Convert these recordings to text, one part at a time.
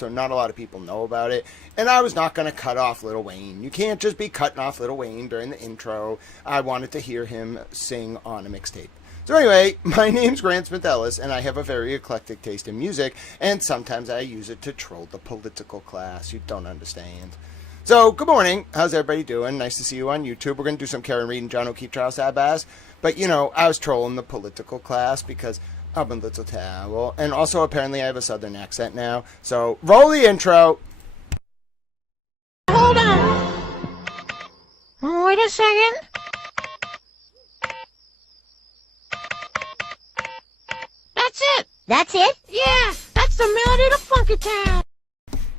so not a lot of people know about it. And I was not going to cut off Lil Wayne. You can't just be cutting off Lil Wayne during the intro. I wanted to hear him sing on a mixtape. So anyway, my name's Grant Smith Ellis, and I have a very eclectic taste in music, and sometimes I use it to troll the political class. You don't understand. So, good morning. How's everybody doing? Nice to see you on YouTube. We're going to do some Karen Reed and John O'Keefe trial Sidebahs. But, you know, I was trolling the political class because I'm a little towel. And also, apparently, I have a southern accent now. So, roll the intro. Hold on. Wait a second. That's it. That's it? Yeah, that's the melody to Funky Town.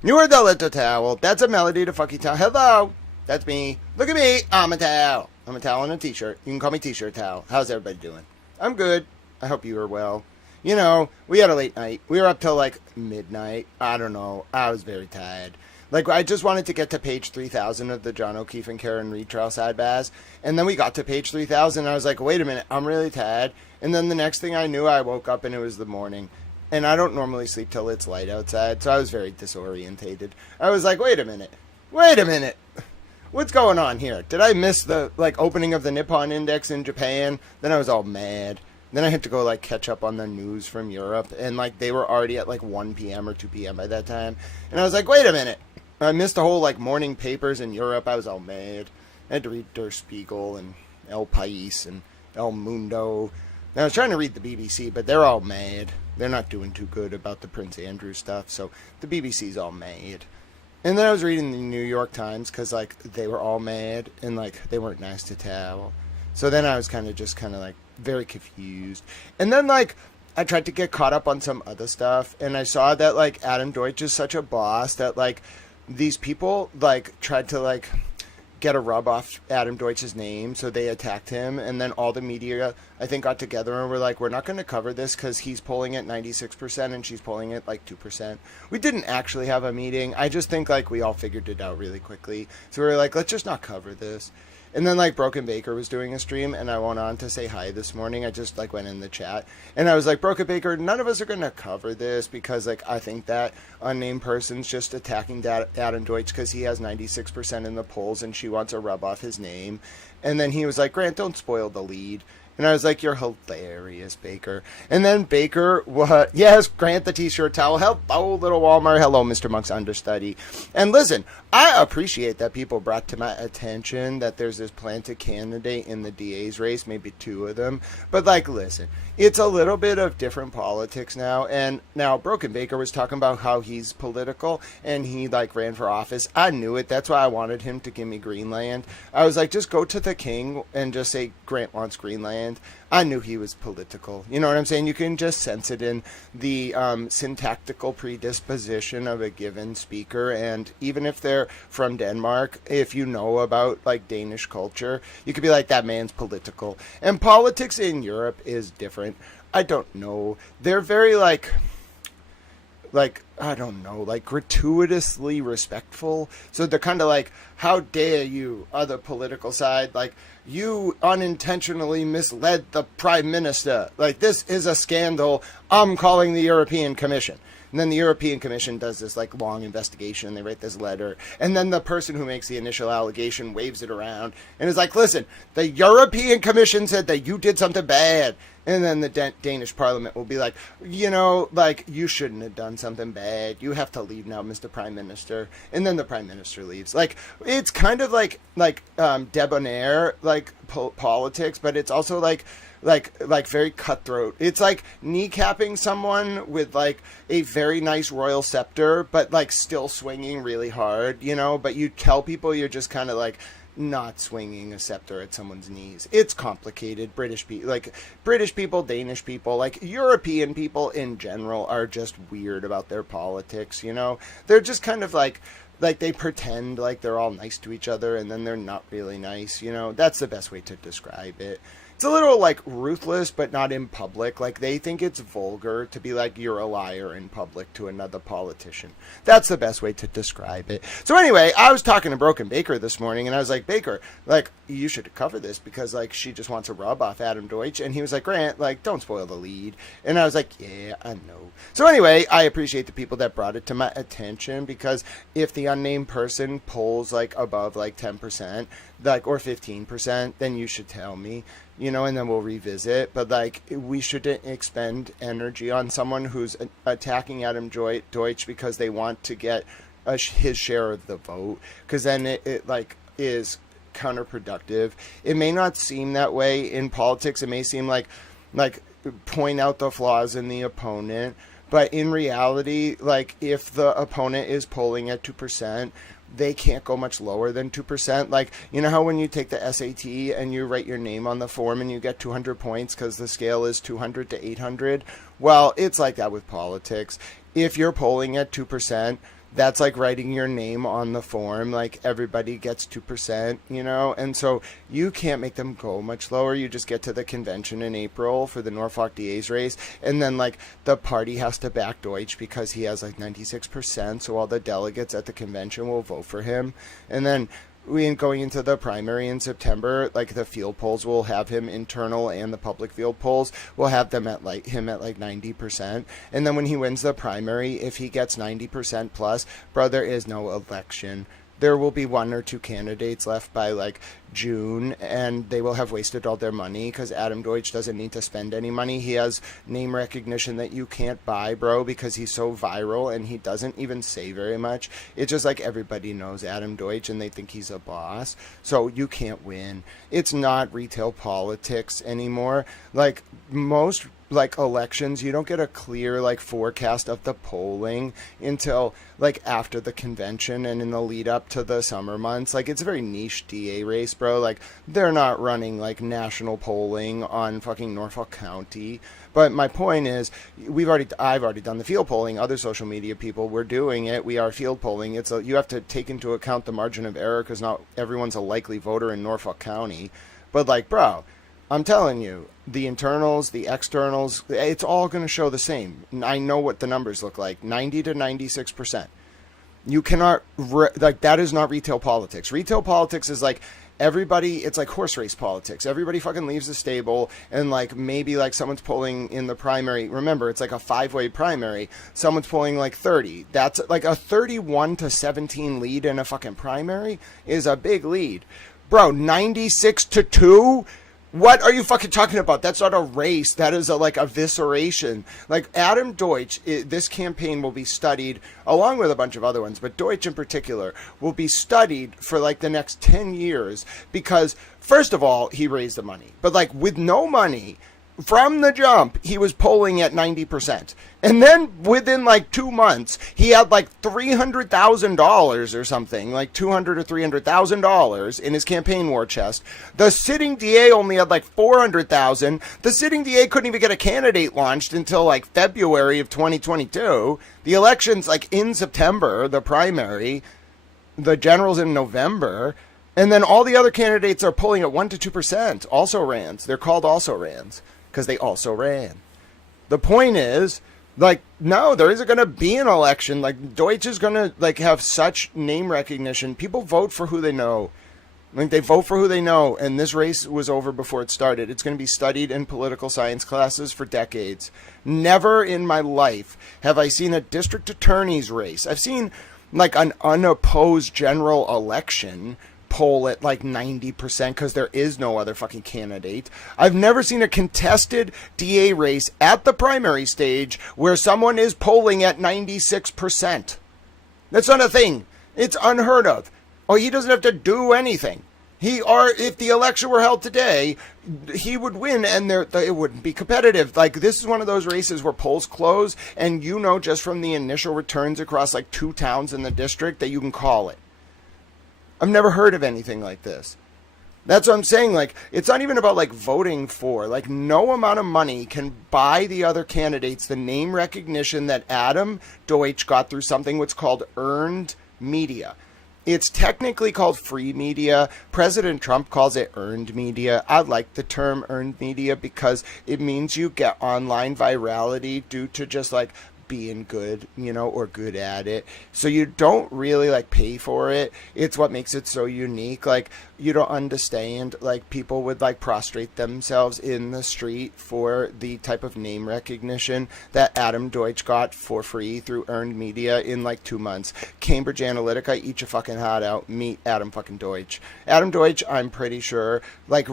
You are the little towel. That's a melody to Funky Town. Hello. That's me. Look at me. I'm a towel. I'm a towel and a t-shirt. You can call me t-shirt towel. How's everybody doing? I'm good. I hope you are well. You know, we had a late night. We were up till like midnight. I don't know. I was very tired. Like, I just wanted to get to page 3,000 of the John O'Keefe and Karen Reed trial Sidebahs. And then we got to page 3,000 and I was like, wait a minute. I'm really tired. And then the next thing I knew, I woke up and it was the morning. And I don't normally sleep till it's light outside, so I was very disorientated. I was like, wait a minute. What's going on here? Did I miss the, opening of the Nippon Index in Japan? Then I was all mad. Then I had to go, catch up on the news from Europe. And, they were already at, 1 p.m. or 2 p.m. by that time. And I was like, wait a minute. I missed the whole, morning papers in Europe. I was all mad. I had to read Der Spiegel and El País and El Mundo. And I was trying to read the BBC, but they're all mad. They're not doing too good about the Prince Andrew stuff, so the BBC's all mad. And then I was reading the New York Times, because, they were all mad, and, they weren't nice to towel. So then I was kind of very confused. And then, I tried to get caught up on some other stuff, and I saw that, Adam Deutsch is such a boss that, these people, tried to, get a rub off Adam Deutsch's name, so they attacked him, and then all the media, I think, got together and were like, we're not going to cover this because he's polling at 96% and she's polling at 2%. We didn't actually have a meeting. I just think we all figured it out really quickly. So we were like, let's just not cover this. And then Broken Baker was doing a stream, and I went on to say hi this morning. I just went in the chat, and I was like, Broken Baker, none of us are going to cover this because I think that unnamed person's just attacking Adam Deutsch because he has 96% in the polls, and she wants to rub off his name. And then he was like, Grant, don't spoil the lead. And I was like, you're hilarious, Baker. And then Baker, yes, Grant the t-shirt towel. Hello, little Walmart. Hello, Mr. Monk's understudy. And listen, I appreciate that people brought to my attention that there's this planted candidate in the DA's race, maybe 2 of them. But, listen, it's a little bit of different politics now. And now Broken Baker was talking about how he's political and he, ran for office. I knew it. That's why I wanted him to give me Greenland. I was like, just go to the king and just say Grant wants Greenland. I knew he was political. You know what I'm saying? You can just sense it in the syntactical predisposition of a given speaker. And even if they're from Denmark, if you know about Danish culture, you could be like, that man's political. And politics in Europe is different. I don't know. They're very I don't know, gratuitously respectful. So they're kind of how dare you, other political side, you unintentionally misled the prime minister. This is a scandal. I'm calling the European Commission. And then the European Commission does this long investigation, and they write this letter. And then the person who makes the initial allegation waves it around and is like, listen, the European Commission said that you did something bad. And then the Danish Parliament will be like, you shouldn't have done something bad. You have to leave now, Mr. Prime Minister. And then the Prime Minister leaves. It's kind of debonair, politics, but it's also very cutthroat. It's kneecapping someone with a very nice royal scepter, but still swinging really hard, but you tell people you're just kind of not swinging a scepter at someone's knees. It's complicated. British people, Danish people, European people in general are just weird about their politics, They're just kind of they pretend they're all nice to each other, and then they're not really nice, That's the best way to describe it. It's a little ruthless, but not in public. They think it's vulgar to be you're a liar in public to another politician. That's the best way to describe it. So anyway, I was talking to Broken Baker this morning, and I was like, Baker, you should cover this because, like, she just wants a rub off Adam Deutsch. And he was like, Grant, like, don't spoil the lead. And I was like, yeah, I know. So anyway, I appreciate the people that brought it to my attention, because if the unnamed person polls, like, above, like, 10%, like, or 15%, then you should tell me, you know, and then we'll revisit. But, like, we shouldn't expend energy on someone who's attacking Adam Deutsch because they want to get his share of the vote, because then it like is counterproductive. It may not seem that way in politics. It may seem like point out the flaws in the opponent, but in reality, like, if the opponent is polling at 2%, they can't go much lower than 2%. Like, you know how when you take the SAT and you write your name on the form and you get 200 points because the scale is 200 to 800? Well, it's like that with politics. If you're polling at 2%, that's like writing your name on the form. Like, everybody gets 2%, you know? And so you can't make them go much lower. You just get to the convention in April for the Norfolk DA's race. And then, like, the party has to back Deutsch because he has, like, 96%. So all the delegates at the convention will vote for him. And then going into the primary in September, like, the field polls will have him internal, and the public field polls will have them at, like, him at, like, 90%. And then when he wins the primary, if he gets 90% plus, bro, there is no election. There will be one or two candidates left by, like, June, and they will have wasted all their money because Adam Deutsch doesn't need to spend any money. He has name recognition that you can't buy, bro, because he's so viral and he doesn't even say very much. It's just like everybody knows Adam Deutsch and they think he's a boss, so you can't win. It's not retail politics anymore. Like, most, like, elections, you don't get a clear, like, forecast of the polling until, like, after the convention and in the lead up to the summer months. Like, it's a very niche DA race, bro. Like, they're not running, like, national polling on fucking Norfolk County. But my point is, I've already done the field polling. Other social media people, we're doing it. We are field polling. You have to take into account the margin of error because not everyone's a likely voter in Norfolk County. But, like, bro, I'm telling you, the internals, the externals, it's all going to show the same. I know what the numbers look like. 90 to 96%. You cannot, like, that is not retail politics. Retail politics is like everybody, it's like horse race politics. Everybody fucking leaves the stable and, like, maybe, like, someone's pulling in the primary. Remember, it's like a 5-way primary. Someone's pulling, like, 30. That's like a 31 to 17 lead in a fucking primary is a big lead. Bro, 96 to 2? What are you fucking talking about? That's not a race. That is like a evisceration. Like, Adam Deutsch, this campaign will be studied along with a bunch of other ones, but Deutsch in particular will be studied for, like, the next 10 years because, first of all, he raised the money. But, like, with no money, from the jump, he was polling at 90%. And then within, like, 2 months, he had, like, $300,000 or something, like $200,000 or $300,000 in his campaign war chest. The sitting DA only had, like, $400,000. The sitting DA couldn't even get a candidate launched until, like, February of 2022. The election's, like, in September, the primary. The general's in November. And then all the other candidates are pulling at 1 to 2%. Also-rans. They're called also-rans because they also ran. The point is, like, no, there isn't going to be an election. Like, Deutsch is going to, like, have such name recognition. People vote for who they know. Like, they vote for who they know, and this race was over before it started. It's going to be studied in political science classes for decades. Never in my life have I seen a district attorney's race. I've seen, like, an unopposed general election poll at, like, 90% because there is no other fucking candidate. I've never seen a contested DA race at the primary stage where someone is polling at 96%. That's not a thing. It's unheard of. Oh, he doesn't have to do anything. If the election were held today, he would win, and it wouldn't be competitive. Like, this is one of those races where polls close, and you know just from the initial returns across, like, 2 towns in the district that you can call it. I've never heard of anything like this. That's what I'm saying. Like, it's not even about, like, voting for. Like, no amount of money can buy the other candidates the name recognition that Adam Deutsch got through something what's called earned media. It's technically called free media. President Trump calls it earned media. I like the term earned media because it means you get online virality due to just, like, being good, or good at it. So you don't really like pay for it. It's what makes it so unique. Like, you don't understand, like, people would like prostrate themselves in the street for the type of name recognition that Adam Deutsch got for free through earned media in like 2 months. Cambridge Analytica, eat your fucking heart out, meet Adam fucking Deutsch. Adam Deutsch, I'm pretty sure, like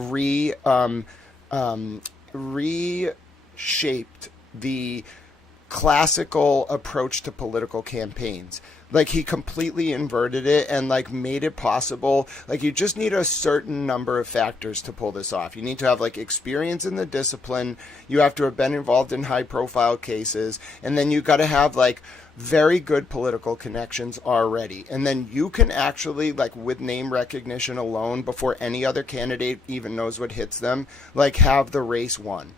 reshaped the classical approach to political campaigns. Like, he completely inverted it and like made it possible. Like, you just need a certain number of factors to pull this off. You need to have like experience in the discipline. You have to have been involved in high profile cases, and then you got to have like very good political connections already. And then you can actually, like, with name recognition alone, before any other candidate even knows what hits them, like, have the race won.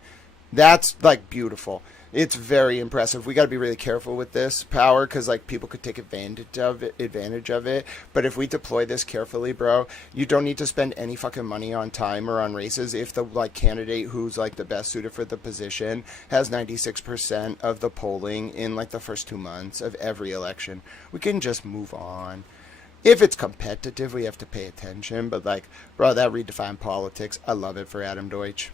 That's like beautiful. It's very impressive. We got to be really careful with this power, because like people could take advantage of it. But if we deploy this carefully, bro, you don't need to spend any fucking money on time or on races if the like candidate who's like the best suited for the position has 96% of the polling in like the first 2 months of every election. We can just move on. If it's competitive, we have to pay attention. But like, bro, that redefined politics. I love it for Adam Deutsch.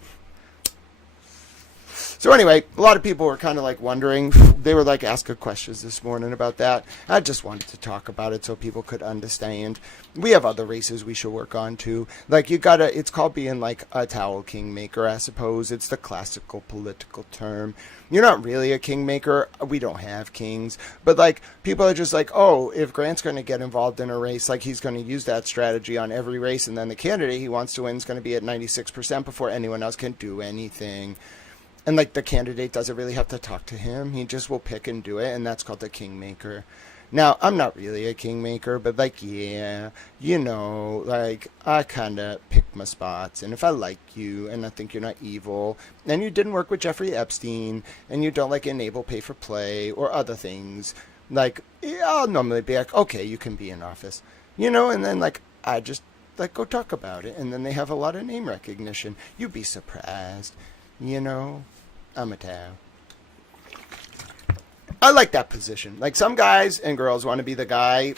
So anyway, a lot of people were kind of like wondering. They were like asking questions this morning about that. I just wanted to talk about it so people could understand. We have other races we should work on too. Like, it's called being like a towel kingmaker, I suppose. It's the classical political term. You're not really a kingmaker. We don't have kings. But like, people are just like, oh, if Grant's going to get involved in a race, like, he's going to use that strategy on every race, and then the candidate he wants to win is going to be at 96% before anyone else can do anything. And like, the candidate doesn't really have to talk to him. He just will pick and do it, and that's called the kingmaker. Now, I'm not really a kingmaker, but like, yeah, like, I kind of pick my spots. And if I like you, and I think you're not evil, and you didn't work with Jeffrey Epstein, and you don't like enable pay for play or other things, like, yeah, I'll normally be like, okay, you can be in office, and then like, I just like go talk about it. And then they have a lot of name recognition. You'd be surprised, I'm a towel. I like that position. Like, some guys and girls want to be the guy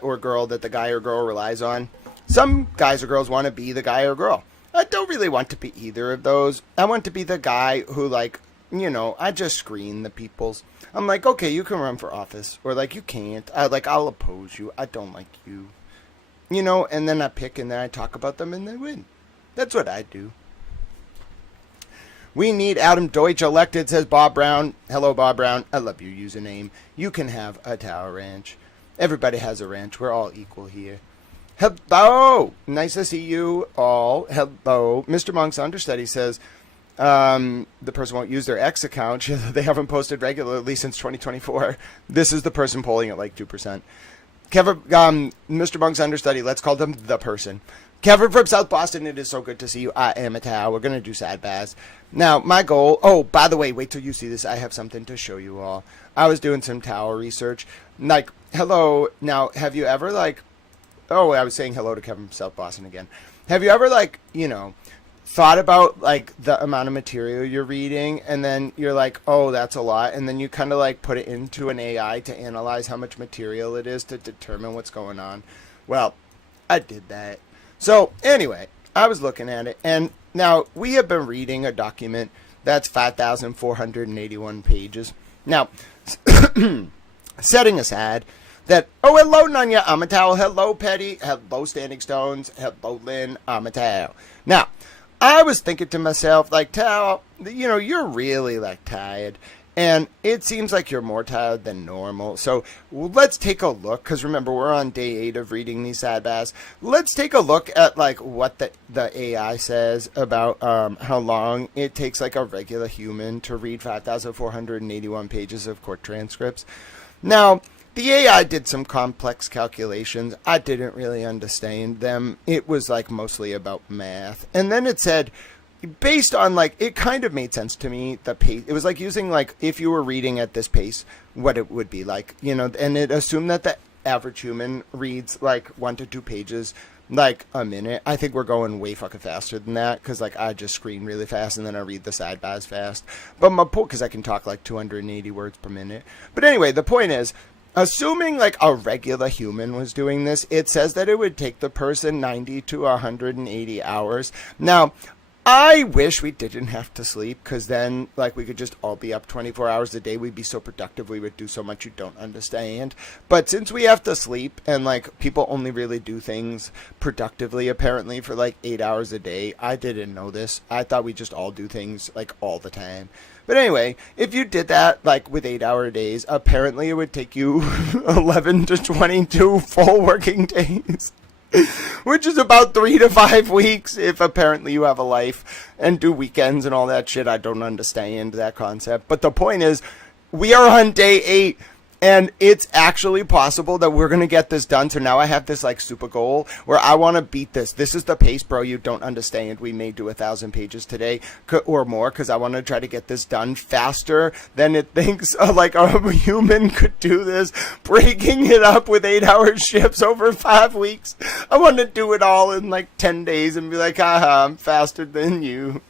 or girl that the guy or girl relies on. Some guys or girls want to be the guy or girl. I don't really want to be either of those. I want to be the guy who, like, I just screen the peoples. I'm like, okay, you can run for office. Or like, you can't. I'll oppose you. I don't like you. And then I pick, and then I talk about them, and they win. That's what I do. We need Adam Deutsch elected, says Bob Brown. Hello, Bob Brown. I love your username. You can have a tower ranch. Everybody has a ranch. We're all equal here. Hello. Nice to see you all. Hello. Mr. Monk's understudy says the person won't use their X account. They haven't posted regularly since 2024. This is the person polling at like 2%. Kevin, Mr. Monk's understudy, let's call them the person. Kevin from South Boston, it is so good to see you. I am a Tao. We're going to do Sidebahs. Now, my goal... Oh, by the way, wait till you see this. I have something to show you all. I was doing some Tao research. Like, hello. Now, have you ever, like... Oh, I was saying hello to Kevin from South Boston again. Have you ever, like, thought about, like, the amount of material you're reading, and then you're like, oh, that's a lot, and then you kind of, like, put it into an AI to analyze how much material it is to determine what's going on? Well, I did that. So, anyway, I was looking at it, and now we have been reading a document that's 5,481 pages. Now, setting aside that, oh, hello, Nunya, I'm a towel, hello, Petty, hello, Standing Stones, hello, Lynn, I'm a towel. Now, I was thinking to myself, like, Towel, you're really, like, tired. And it seems like you're more tired than normal. So let's take a look, because remember, we're on day 8 of reading these Sidebahs. Let's take a look at, like, what the AI says about how long it takes, like, a regular human to read 5,481 pages of court transcripts. Now, the AI did some complex calculations. I didn't really understand them. It was, like, mostly about math. And then it said... based on, like, it kind of made sense to me, the pace. It was like using, like, if you were reading at this pace, what it would be like, and it assumed that the average human reads, like, 1 to 2 pages like a minute. I think we're going way fucking faster than that because like I just screen really fast and then I read the sidebahs fast. But my point, because I can talk like 280 words per minute. But anyway, the point is, assuming like a regular human was doing this, it says that it would take the person 90 to 180 hours. Now, I wish we didn't have to sleep because then like we could just all be up 24 hours a day. We'd be so productive. We would do so much you don't understand. But since we have to sleep and like people only really do things productively apparently for like 8 hours a day. I didn't know this. I thought we just all do things like all the time. But anyway, if you did that like with 8 hour days, apparently it would take you 11 to 22 full working days. Which is about 3 to 5 weeks if apparently you have a life and do weekends and all that shit. I don't understand that concept. But the point is, we are on day 8 and it's actually possible that we're going to get this done. So now I have this like super goal where I want to beat this. This is the pace, bro. You don't understand. We may do 1,000 pages today or more because I want to try to get this done faster than it thinks like a human could do this. Breaking it up with 8-hour shifts over 5 weeks. I want to do it all in like 10 days and be like, haha, I'm faster than you.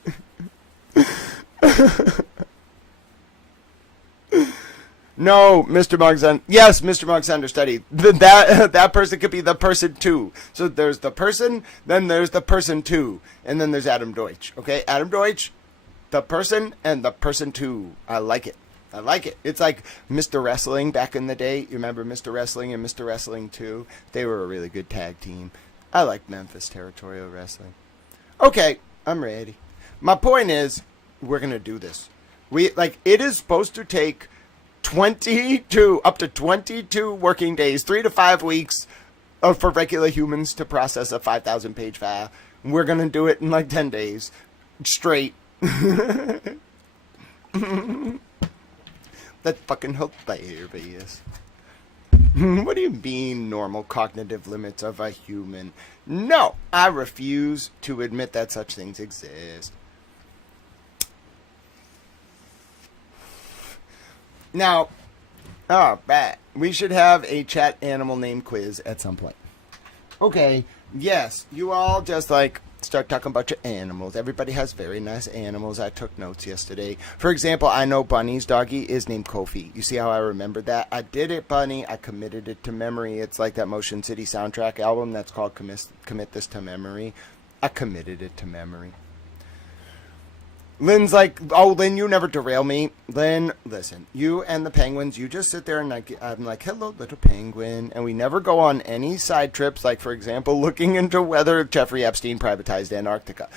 No, Mr. Mogsander. Yes, Mr. Mogsander study. That person could be the person 2. So there's the person, then there's the person 2, and then there's Adam Deutsch. Okay, Adam Deutsch, the person, and the person 2. I like it. I like it. It's like Mr. Wrestling back in the day. You remember Mr. Wrestling and Mr. Wrestling 2? They were a really good tag team. I like Memphis Territorial Wrestling. Okay, I'm ready. My point is, we're gonna do this. It is supposed to take 22 up to 22 working days, 3 to 5 weeks for regular humans to process a 5,000 page file. We're gonna do it in like 10 days straight. That's fucking hilarious. What do you mean normal cognitive limits of a human? No, I refuse to admit that such things exist. Now, we should have a chat animal name quiz at some point. Okay, yes, you all just like start talking about your animals. Everybody has very nice animals. I took notes yesterday. For example, I know Bunny's doggy is named Kofi. You see how I remembered that? I did it, Bunny. I committed it to memory. It's like that Motion City soundtrack album that's called Commit This to Memory. I committed it to memory. Lynn's like, oh, Lynn, you never derail me. Lynn, listen, you and the penguins, you just sit there and I'm like, hello, little penguin. And we never go on any side trips, like, for example, looking into whether Jeffrey Epstein privatized Antarctica.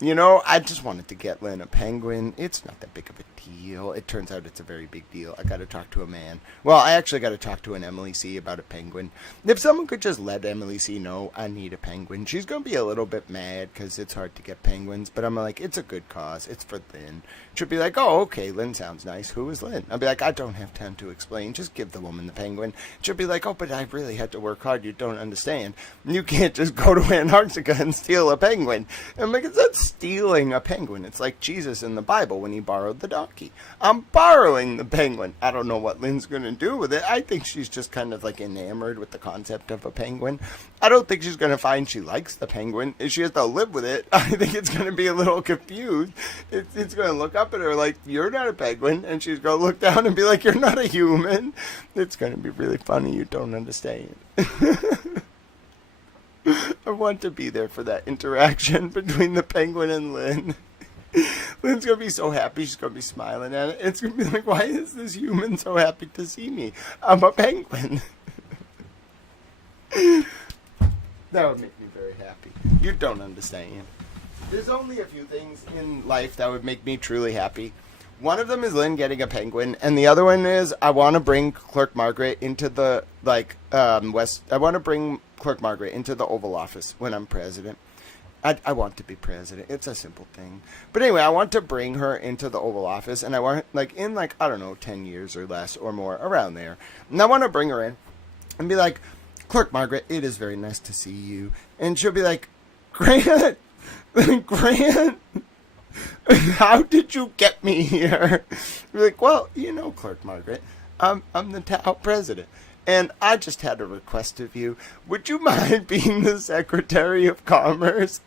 You know, I just wanted to get Lynn a penguin. It's not that big of a deal. It turns out it's a very big deal. I got to talk to a man. Well, I actually got to talk to an Emily C. about a penguin. If someone could just let Emily C. know I need a penguin. She's going to be a little bit mad because it's hard to get penguins. But I'm like, it's a good cause. It's for Lynn. She'll be like, oh, okay, Lynn sounds nice. Who is Lynn? I'll be like, I don't have time to explain. Just give the woman the penguin. She'll be like, oh, but I really had to work hard. You don't understand. You can't just go to Antarctica and steal a penguin. And I'm like, it's not stealing a penguin. It's like Jesus in the Bible when he borrowed the donkey. I'm borrowing the penguin. I don't know what Lynn's going to do with it. I think she's just kind of like enamored with the concept of a penguin. I don't think she's going to find she likes the penguin. If she has to live with it, I think it's going to be a little confused. It's going to look up at her like, you're not a penguin. And she's going to look down and be like, you're not a human. It's going to be really funny. You don't understand. I want to be there for that interaction between the penguin and Lynn. Lynn's going to be so happy. She's going to be smiling at it. It's going to be like, why is this human so happy to see me? I'm a penguin. That would make me very happy. You don't understand. There's only a few things in life that would make me truly happy. One of them is Lynn getting a penguin, and the other one is I want to bring Clerk Margaret into the I want to bring Clerk Margaret into the Oval Office when I'm president. I want to be president. It's a simple thing. But anyway, I want to bring her into the Oval Office, and I want, in I don't know, 10 years or less or more, around there. And I want to bring her in and be like, Clerk Margaret, it is very nice to see you. And she'll be like, Grant, Grant, how did you get me here? Be like, well, Clerk Margaret, I'm the Tao president. And I just had a request of you. Would you mind being the Secretary of Commerce?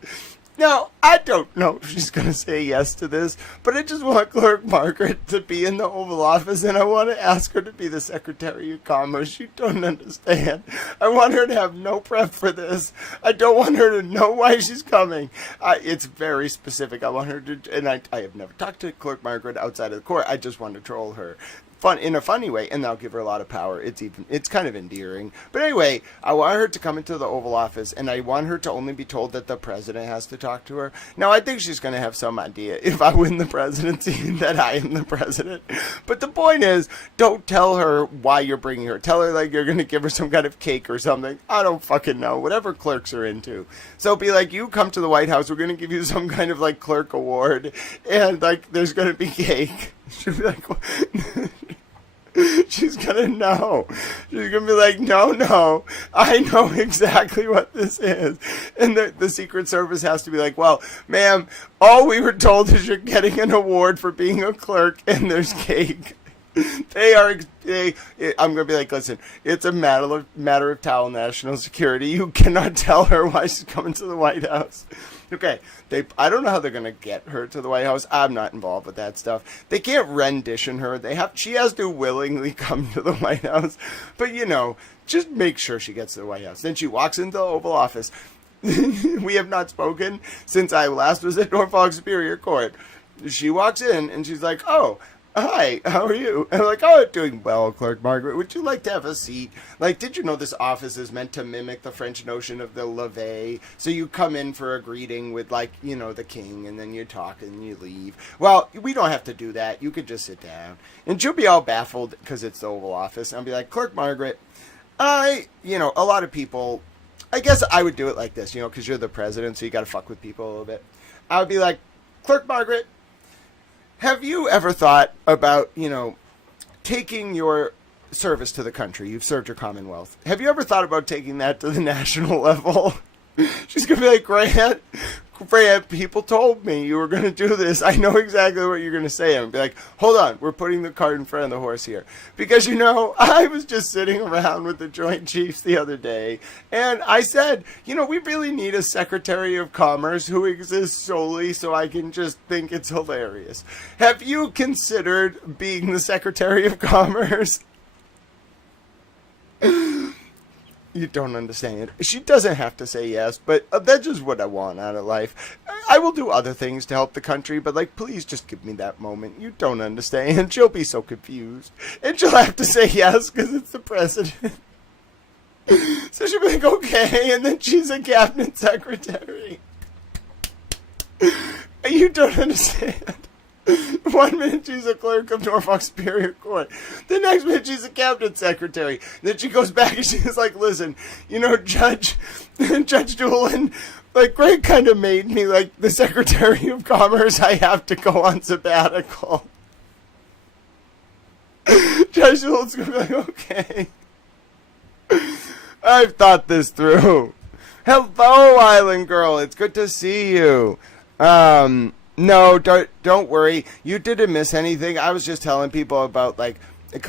Now, I don't know if she's going to say yes to this, but I just want Clerk Margaret to be in the Oval Office, and I want to ask her to be the Secretary of Commerce. You don't understand. I want her to have no prep for this. I don't want her to know why she's coming. It's very specific. I want her to, and I have never talked to Clerk Margaret outside of the court. I just want to troll her. Fun in a funny way, and that'll give her a lot of power. It's kind of endearing. But anyway, I want her to come into the Oval Office, and I want her to only be told that the president has to talk to her. Now, I think she's going to have some idea, if I win the presidency, that I am the president. But the point is, don't tell her why you're bringing her. Tell her, like, you're going to give her some kind of cake or something. I don't fucking know. Whatever clerks are into. So be like, you come to the White House, we're going to give you some kind of, like, clerk award, and, like, there's going to be cake. She'll be like, she's gonna know. She's gonna be like, no, I know exactly what this is. And the Secret Service has to be like, well, ma'am, all we were told is you're getting an award for being a clerk, and there's cake. I'm gonna be like, listen, it's a matter of towel national security. You cannot tell her why she's coming to the White House. Okay, I don't know how they're gonna get her to the White House. I'm not involved with that stuff. They can't rendition her. She has to willingly come to the White House. But just make sure she gets to the White House. Then she walks into the Oval Office. We have not spoken since I last was at Norfolk Superior Court. She walks in and she's like, oh, hi, how are you? And I'm like, oh, doing well, Clerk Margaret. Would you like to have a seat? Like, did you know this office is meant to mimic the French notion of the levee? So you come in for a greeting with, like, the king, and then you talk and you leave. Well, we don't have to do that. You could just sit down. And she'll be all baffled because it's the Oval Office. And I'll be like, Clerk Margaret, a lot of people, I guess I would do it like this, because you're the president, so you got to fuck with people a little bit. I would be like, Clerk Margaret, have you ever thought about, taking your service to the country? You've served your Commonwealth. Have you ever thought about taking that to the national level? She's going to be like, Grant, people told me you were going to do this. I know exactly what you're going to say. And be like, hold on, we're putting the cart in front of the horse here. Because, I was just sitting around with the Joint Chiefs the other day, and I said, we really need a Secretary of Commerce who exists solely so I can just think it's hilarious. Have you considered being the Secretary of Commerce? You don't understand. She doesn't have to say yes, but that's just what I want out of life. I will do other things to help the country, but, please just give me that moment. You don't understand. She'll be so confused. And she'll have to say yes because it's the president. So she'll be like, okay, and then she's a cabinet secretary. You don't understand. 1 minute she's a clerk of Norfolk Superior Court. The next minute she's a cabinet secretary. Then she goes back and she's like, listen, Judge Doolin, Greg kind of made me the Secretary of Commerce. I have to go on sabbatical. Judge Doolin's going to be like, okay. I've thought this through. Hello, Island Girl. It's good to see you. No, don't worry. You didn't miss anything. I was just telling people about,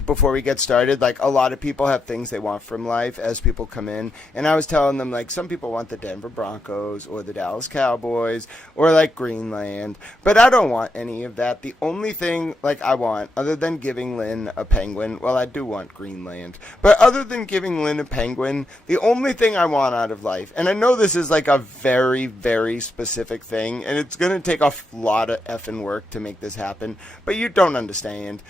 before we get started, a lot of people have things they want from life as people come in. And I was telling them, some people want the Denver Broncos or the Dallas Cowboys or, Greenland. But I don't want any of that. The only thing, I want, other than giving Lynn a penguin, well, I do want Greenland. But other than giving Lynn a penguin, the only thing I want out of life, and I know this is, a very, very specific thing, and it's going to take a lot of effing work to make this happen, but you don't understand.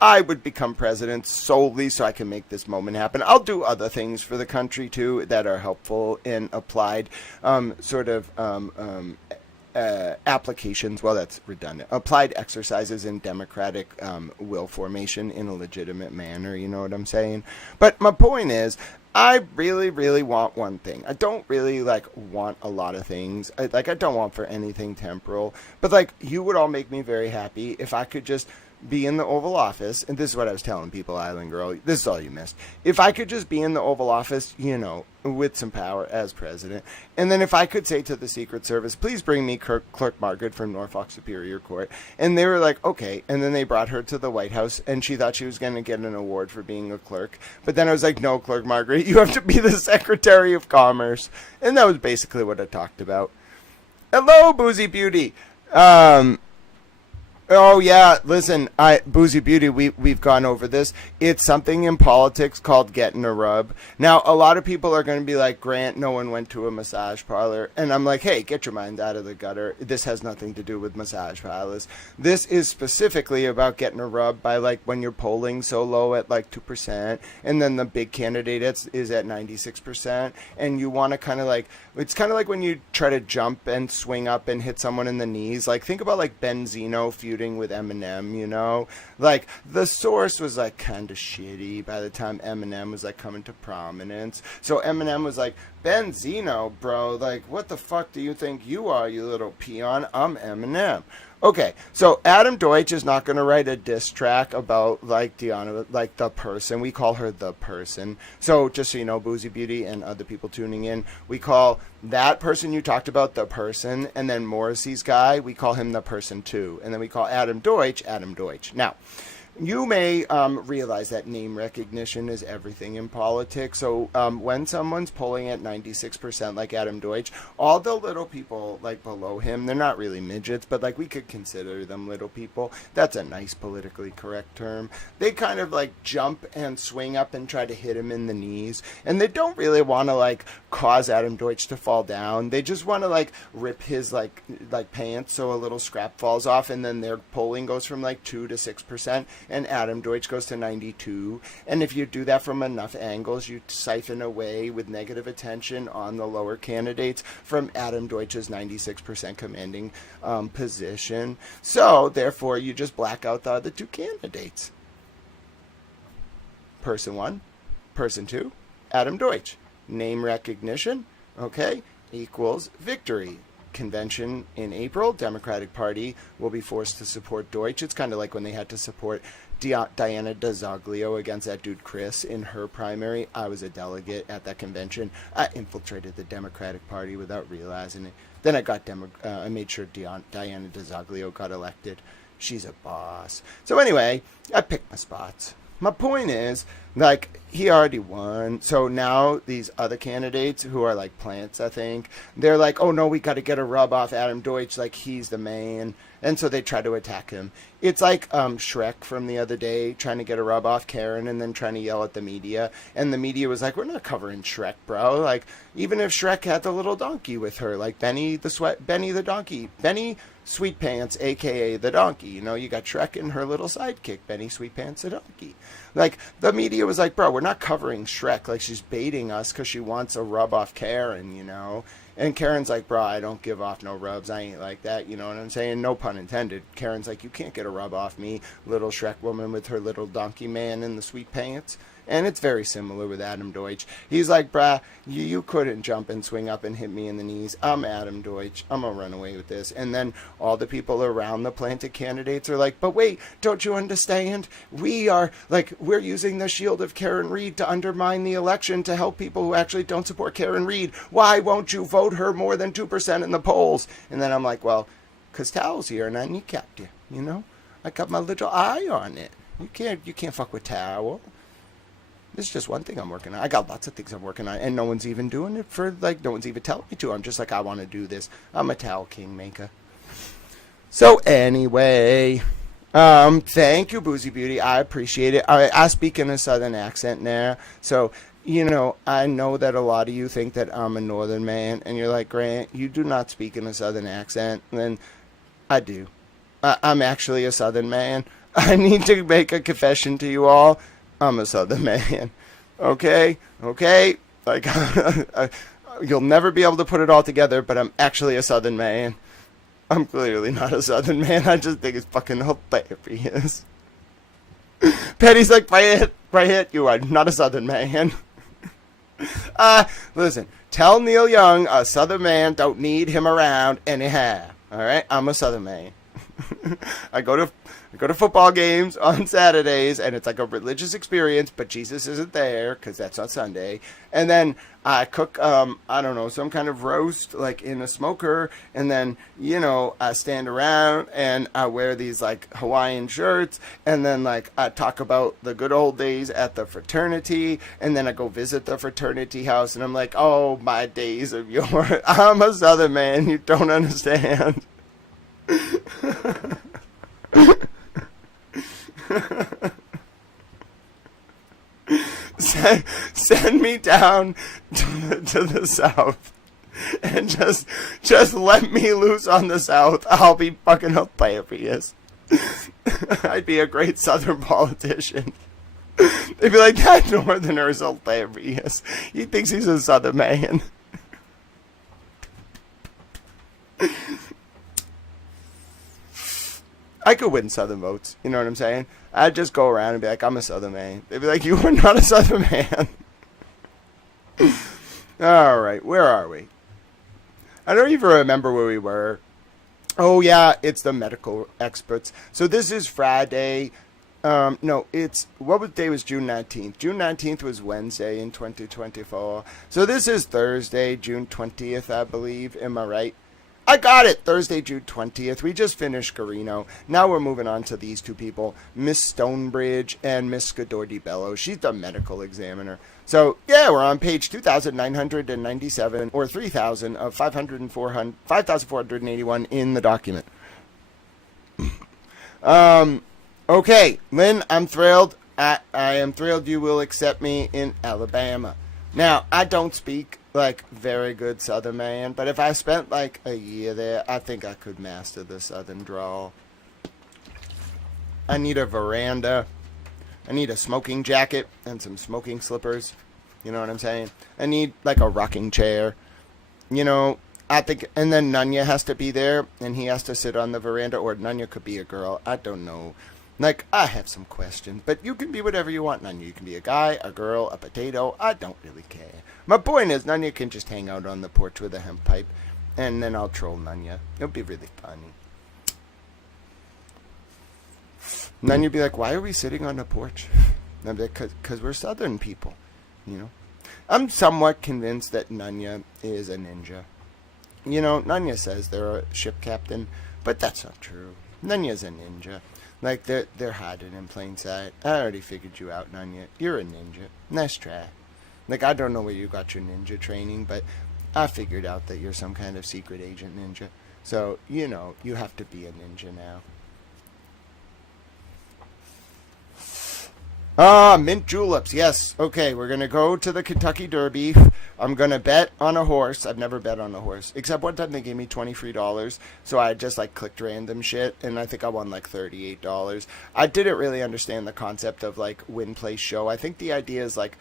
I would become president solely so I can make this moment happen. I'll do other things for the country too that are helpful in applied applications. Well, that's redundant. Applied exercises in democratic will formation in a legitimate manner. You know what I'm saying? But my point is, I really, really want one thing. I don't really want a lot of things. I don't want for anything temporal. But you would all make me very happy if I could just be in the Oval Office, and this is what I was telling people, Island Girl, this is all you missed. If I could just be in the Oval Office, with some power as president, and then if I could say to the Secret Service, please bring me Clerk Margaret from Norfolk Superior Court, and they were like, okay, and then they brought her to the White House, and she thought she was going to get an award for being a clerk, but then I was like, no, Clerk Margaret, you have to be the Secretary of Commerce, and that was basically what I talked about. Hello, Boozy Beauty. Oh yeah, listen, Boozy Beauty, we've gone over this. It's something in politics called getting a rub. Now, a lot of people are going to be like, Grant, no one went to a massage parlor. And I'm like, hey, get your mind out of the gutter. This has nothing to do with massage parlors. This is specifically about getting a rub by like when you're polling so low at like 2%, and then the big candidate is at 96%, and you want to kind of like, it's kind of like when you try to jump and swing up and hit someone in the knees. Like, think about like Benzino feuding with Eminem, like the source was like kind of shitty by the time Eminem was like coming to prominence. So Eminem was like, Benzino, bro, like what the fuck do you think you are, you little peon? I'm Eminem. Okay, so Adam Deutsch is not going to write a diss track about, like, Deanna, like, the person. We call her the person. So, just so you know, Boozy Beauty and other people tuning in, we call that person you talked about the person, and then Morrissey's guy, we call him the person too. And then we call Adam Deutsch, Adam Deutsch. Now, you may realize that name recognition is everything in politics. So when someone's polling at 96% like Adam Deutsch, all the little people like below him, they're not really midgets, but like we could consider them little people. That's a nice politically correct term. They kind of like jump and swing up and try to hit him in the knees. And they don't really want to like cause Adam Deutsch to fall down. They just want to like rip his like pants so a little scrap falls off, and then their polling goes from like 2 to 6%. And Adam Deutsch goes to 92. And if you do that from enough angles, you siphon away with negative attention on the lower candidates from Adam Deutsch's 96% commanding position. So, therefore, you just black out the other two candidates. Person 1, person 2, Adam Deutsch. Name recognition, okay, equals victory. Convention in April, Democratic Party will be forced to support Deutsch. It's kind of like when they had to support Diana DeZoglio against that dude Chris in her primary. I was a delegate at that convention. I infiltrated the Democratic Party without realizing it. Then I made sure Diana DeZoglio got elected. She's a boss. So anyway, I picked my spots. My point is, like, he already won. So now these other candidates who are like plants, I think, they're like, oh no, we got to get a rub off Adam Deutsch, like he's the man. And so they try to attack him. It's like Shrek from the other day trying to get a rub off Karen and then trying to yell at the media. And the media was like, we're not covering Shrek, bro. Like, even if Shrek had the little donkey with her, like Benny the donkey, Benny Sweetpants, a.k.a. the donkey. You know, you got Shrek and her little sidekick, Benny Sweetpants the donkey. Like, the media was like, bro, we're not covering Shrek. Like, she's baiting us because she wants a rub off Karen, you know. And Karen's like, bro, I don't give off no rubs. I ain't like that. You know what I'm saying? No pun intended. Karen's like, you can't get a rub off me, little Shrek woman with her little donkey man in the sweet pants. And it's very similar with Adam Deutsch. He's like, brah, you couldn't jump and swing up and hit me in the knees. I'm Adam Deutsch. I'm going to run away with this. And then all the people around the planted candidates are like, but wait, don't you understand? We're using the shield of Karen Reed to undermine the election to help people who actually don't support Karen Reed. Why won't you vote her more than 2% in the polls? And then I'm like, well, because Tal's here and I kneecapped you, you know? I got my little eye on it. You can't fuck with Tal. This is just one thing I'm working on. I got lots of things I'm working on, and no one's even doing it no one's even telling me to. I'm just like, I want to do this. I'm a towel kingmaker. So anyway, thank you, Boozy Beauty. I appreciate it. I speak in a southern accent now, so, you know, I know that a lot of you think that I'm a northern man, and you're like, Grant, you do not speak in a southern accent. And then I do. I'm actually a southern man. I need to make a confession to you all. I'm a southern man. Okay? Like, you'll never be able to put it all together, but I'm actually a southern man. I'm clearly not a southern man. I just think it's fucking hilarious. Petty's like, right hit, you are not a southern man. Listen, tell Neil Young a southern man don't need him around anyhow. Alright? I'm a southern man. I go to I go to football games on Saturdays, and it's like a religious experience, but Jesus isn't there because that's on Sunday. And then I cook, I don't know, some kind of roast like in a smoker, and then, you know, I stand around and I wear these like Hawaiian shirts, and then like I talk about the good old days at the fraternity, and then I go visit the fraternity house, and I'm like, oh, my days of yore. I'm a Southern man, you don't understand. Send me down to the South and just let me loose on the South. I'll be fucking hilarious. I'd be a great Southern politician. They'd be like, that Northerner is hilarious. He thinks he's a Southern man. I could win Southern votes. You know what I'm saying? I'd just go around and be like, I'm a Southern man. They'd be like, you are not a Southern man. All right, where are we? I don't even remember where we were. Oh, yeah, it's the medical experts. So this is Friday. No, what day was June 19th? June 19th was Wednesday in 2024. So this is Thursday, June 20th, I believe. Am I right? I got it! Thursday, June 20th. We just finished Garino. Now we're moving on to these two people, Miss Stonebridge and Miss Scadordi Bellows. She's the medical examiner. So, yeah, we're on page 2,997, or 3,000 of 5,481 in the document. Okay, Lynn, I'm thrilled. I am thrilled you will accept me in Alabama. Now, I don't speak like very good Southern man, but if I spent like a year there, I think I could master the Southern drawl. I need a veranda. I need a smoking jacket and some smoking slippers. You know what I'm saying? I need like a rocking chair. You know, I think, and then Nunya has to be there, and he has to sit on the veranda, or Nunya could be a girl. I don't know. Like, I have some questions, but you can be whatever you want, Nunya. You can be a guy, a girl, a potato. I don't really care. My point is, Nunya can just hang out on the porch with a hemp pipe, and then I'll troll Nunya. It'll be really funny. Nunya be like, why are we sitting on the porch? And I'll be like, because we're Southern people, you know? I'm somewhat convinced that Nunya is a ninja. You know, Nunya says they're a ship captain, but that's not true. Nunya's a ninja. Like, they're hiding in plain sight. I already figured you out, Nunya. You're a ninja. Nice try. Like, I don't know where you got your ninja training, but I figured out that you're some kind of secret agent ninja. So, you know, you have to be a ninja now. Ah, mint juleps. Yes. Okay, we're going to go to the Kentucky Derby. I'm going to bet on a horse. I've never bet on a horse. Except one time they gave me $23. So I just, like, clicked random shit. And I think I won, like, $38. I didn't really understand the concept of, like, win, place, show. I think the idea is, like,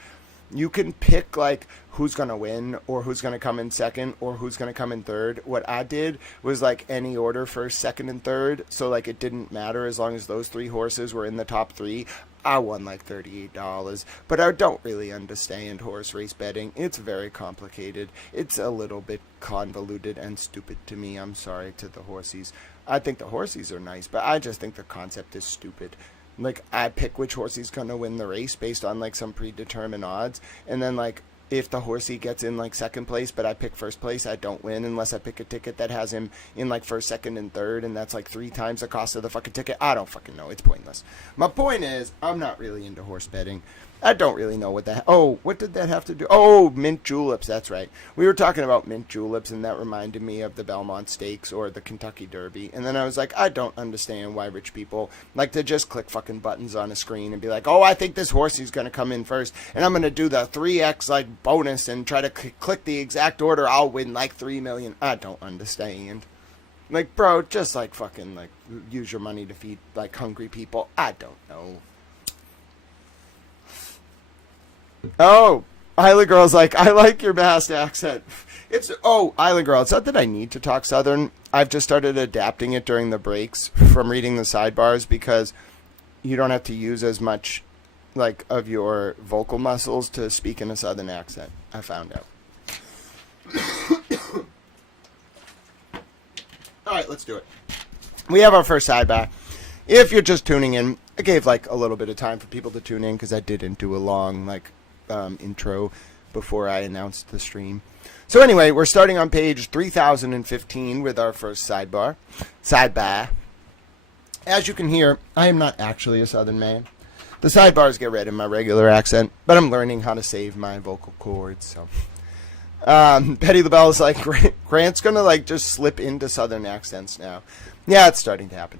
you can pick, like, who's going to win or who's going to come in second or who's going to come in third. What I did was, like, any order first, second, and third. So, like, it didn't matter as long as those three horses were in the top three. I won like $38, but I don't really understand horse race betting. It's very complicated. It's a little bit convoluted and stupid to me. I'm sorry to the horsies. I think the horsies are nice, but I just think the concept is stupid. Like, I pick which horsey's gonna win the race based on like some predetermined odds, and then like if the horsey gets in like second place but I pick first place, I don't win unless I pick a ticket that has him in like first, second, and third, and that's like 3 times the cost of the fucking ticket. I don't fucking know. It's pointless. My point is, I'm not really into horse betting. I don't really know what that... Oh, what did that have to do? Oh, mint juleps. That's right. We were talking about mint juleps, and that reminded me of the Belmont Stakes or the Kentucky Derby. And then I was like, I don't understand why rich people like to just click fucking buttons on a screen and be like, oh, I think this horsey's going to come in first, and I'm going to do the 3x like bonus and try to click the exact order. I'll win like $3 million. I don't understand. Like, bro, just like fucking like use your money to feed like hungry people. I don't know. Oh, Island Girl's like, I like your Basque accent. Island Girl, it's not that I need to talk Southern. I've just started adapting it during the breaks from reading the sidebars because you don't have to use as much, like, of your vocal muscles to speak in a Southern accent. I found out. All right, let's do it. We have our first sidebar. If you're just tuning in, I gave like a little bit of time for people to tune in because I didn't do a long intro before I announced the stream. So anyway, we're starting on page 3015 with our first sidebar. Sidebar. As you can hear, I am not actually a Southern man. The sidebars get read in my regular accent, but I'm learning how to save my vocal cords. So, Betty LaBelle is like, Grant's gonna like just slip into Southern accents now. Yeah, it's starting to happen.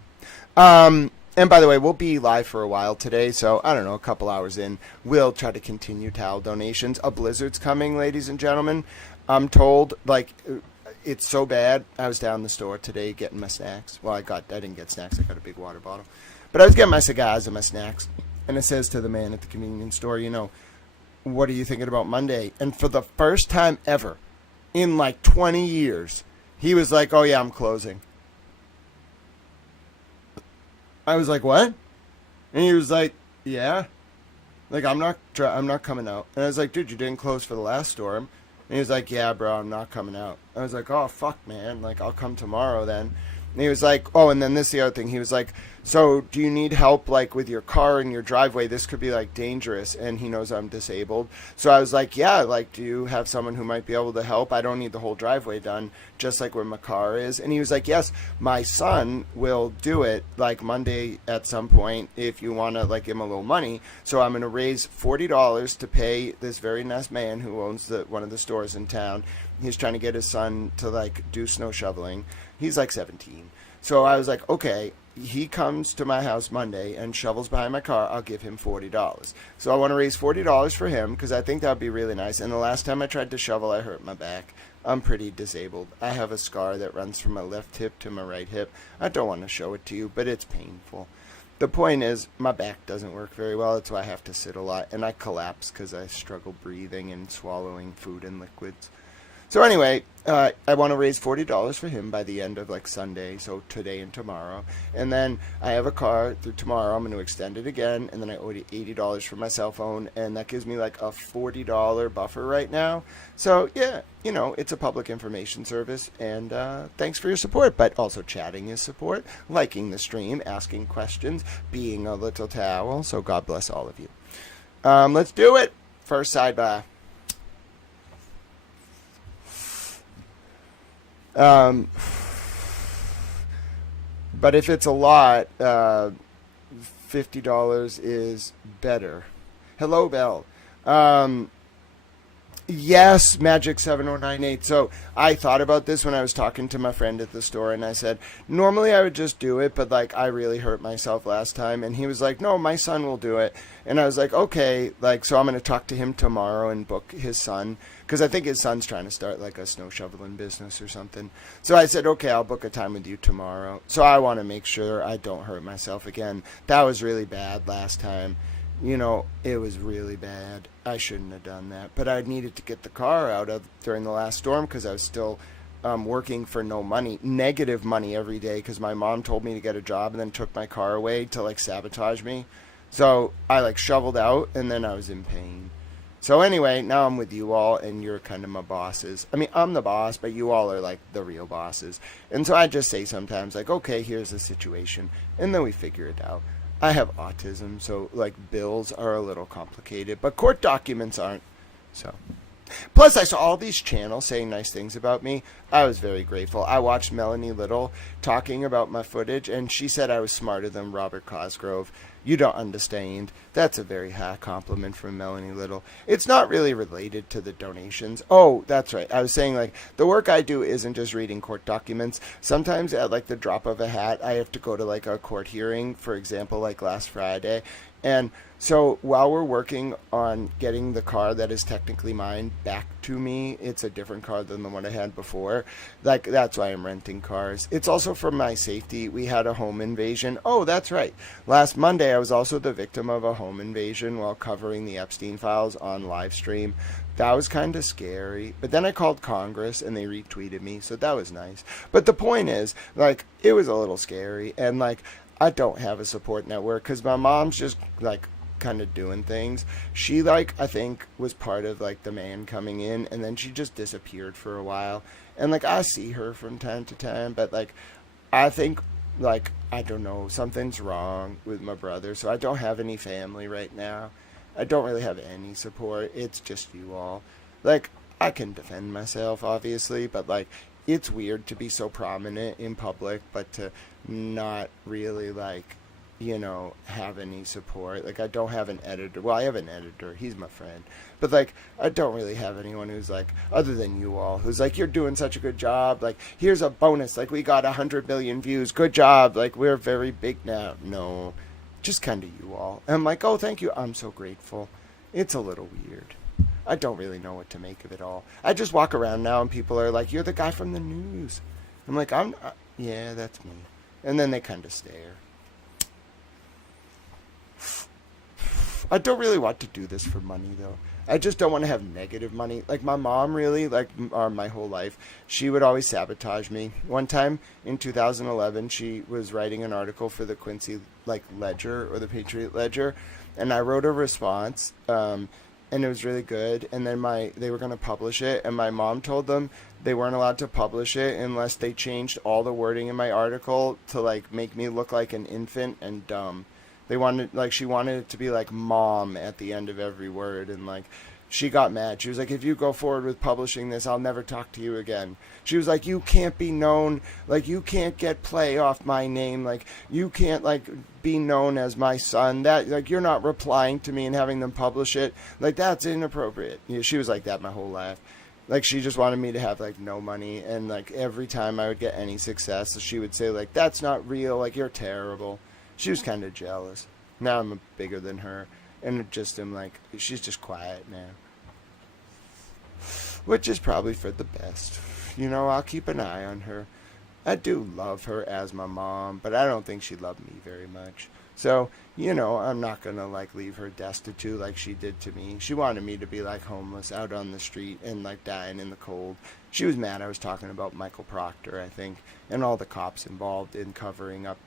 And by the way, we'll be live for a while today, so I don't know, a couple hours in, we'll try to continue towel donations. A blizzard's coming, ladies and gentlemen. I'm told, like, it's so bad. I was down the store today getting my snacks. Well, I didn't get snacks. I got a big water bottle. But I was getting my cigars and my snacks. And it says to the man at the convenience store, you know, what are you thinking about Monday? And for the first time ever in like 20 years, he was like, oh, yeah, I'm closing. I was like, what? And he was like, yeah. Like, I'm not coming out. And I was like, dude, you didn't close for the last storm. And he was like, yeah, bro, I'm not coming out. I was like, oh, fuck, man. Like, I'll come tomorrow then. And he was like, oh, and then this is the other thing. He was like, so do you need help, like, with your car and your driveway? This could be, like, dangerous. And he knows I'm disabled. So I was like, yeah, like, do you have someone who might be able to help? I don't need the whole driveway done, just like where my car is. And he was like, yes, my son will do it, like, Monday at some point if you want to, like, give him a little money. So I'm going to raise $40 to pay this very nice man who owns one of the stores in town. He's trying to get his son to, like, do snow shoveling. He's like 17. So I was like, okay, he comes to my house Monday and shovels behind my car. I'll give him $40. So I want to raise $40 for him because I think that would be really nice. And the last time I tried to shovel, I hurt my back. I'm pretty disabled. I have a scar that runs from my left hip to my right hip. I don't want to show it to you, but it's painful. The point is, my back doesn't work very well. That's why I have to sit a lot. And I collapse because I struggle breathing and swallowing food and liquids. So anyway, I want to raise $40 for him by the end of like Sunday, so today and tomorrow. And then I have a car through tomorrow. I'm going to extend it again, and then I owe $80 for my cell phone, and that gives me like a $40 buffer right now. So yeah, you know, it's a public information service, and thanks for your support. But also chatting is support, liking the stream, asking questions, being a little towel. So God bless all of you. Let's do it. First sidebar. But if it's a lot, $50 is better. Hello, Bell. Yes, Magic 7098. So I thought about this when I was talking to my friend at the store, and I said, normally I would just do it, but like I really hurt myself last time. And he was like, no, my son will do it. And I was like, okay, like, so I'm going to talk to him tomorrow and book his son, because I think his son's trying to start like a snow shoveling business or something. So I said, okay, I'll book a time with you tomorrow. So I want to make sure I don't hurt myself again. That was really bad last time. You know, it was really bad. I shouldn't have done that. But I needed to get the car out of during the last storm because I was still working for no money, negative money every day, because my mom told me to get a job and then took my car away to like sabotage me. So I like shoveled out and then I was in pain. So anyway, now I'm with you all and you're kind of my bosses. I mean, I'm the boss, but you all are like the real bosses. And so I just say sometimes like, okay, here's the situation. And then we figure it out. I have autism, so like bills are a little complicated, but court documents aren't. So, plus I saw all these channels saying nice things about me. I was very grateful. I watched Melanie Little talking about my footage, and she said I was smarter than Robert Cosgrove. You don't understand. That's a very high compliment from Melanie Little. It's not really related to the donations. Oh, that's right. I was saying, like, the work I do isn't just reading court documents. Sometimes at, like, the drop of a hat, I have to go to, like, a court hearing, for example, like last Friday. And so while we're working on getting the car that is technically mine back to me, it's a different car than the one I had before. Like, that's why I'm renting cars. It's also for my safety. We had a home invasion. Oh, that's right. Last Monday, I was also the victim of a home invasion while covering the Epstein files on live stream. That was kind of scary. But then I called Congress and they retweeted me, so that was nice. But the point is, like, it was a little scary. And, like, I don't have a support network because my mom's just, like, kind of doing things. She, like, I think was part of, like, the man coming in, and then she just disappeared for a while. And, like, I see her from time to time, but, like, I think like, I don't know, something's wrong with my brother, so I don't have any family right now. I don't really have any support. It's just you all. Like, I can defend myself, obviously, but, like, it's weird to be so prominent in public, but to not really, like, you know, have any support. Like, I don't have an editor. Well, I have an editor. He's my friend. But, like, I don't really have anyone who's, like, other than you all, who's, like, you're doing such a good job. Like, here's a bonus. Like, we got 100 million views. Good job. Like, we're very big now. No, just kind of you all. And I'm like, oh, thank you. I'm so grateful. It's a little weird. I don't really know what to make of it all. I just walk around now and people are like, you're the guy from the news. I'm like, yeah, that's me. And then they kind of stare. I don't really want to do this for money, though. I just don't want to have negative money. Like, my mom really, like, my whole life, she would always sabotage me. One time, in 2011, she was writing an article for the Quincy, like, Ledger, or the Patriot Ledger, and I wrote a response, and it was really good, and then they were going to publish it, and my mom told them they weren't allowed to publish it unless they changed all the wording in my article to, like, make me look like an infant and dumb. They wanted, like, she wanted it to be like mom at the end of every word, and, like, she got mad. She was like, if you go forward with publishing this, I'll never talk to you again. She was like, you can't be known, like, you can't get play off my name, like, you can't, like, be known as my son. That, like, you're not replying to me and having them publish it. Like, that's inappropriate. You know, she was like that my whole life. Like, she just wanted me to have, like, no money, and, like, every time I would get any success, she would say, like, that's not real, like, you're terrible. She was kind of jealous. Now I'm bigger than her, and just am like, she's just quiet now. Which is probably for the best. You know, I'll keep an eye on her. I do love her as my mom, but I don't think she loved me very much. So, you know, I'm not going to, like, leave her destitute like she did to me. She wanted me to be, like, homeless out on the street and, like, dying in the cold. She was mad I was talking about Michael Proctor, I think, and all the cops involved in covering up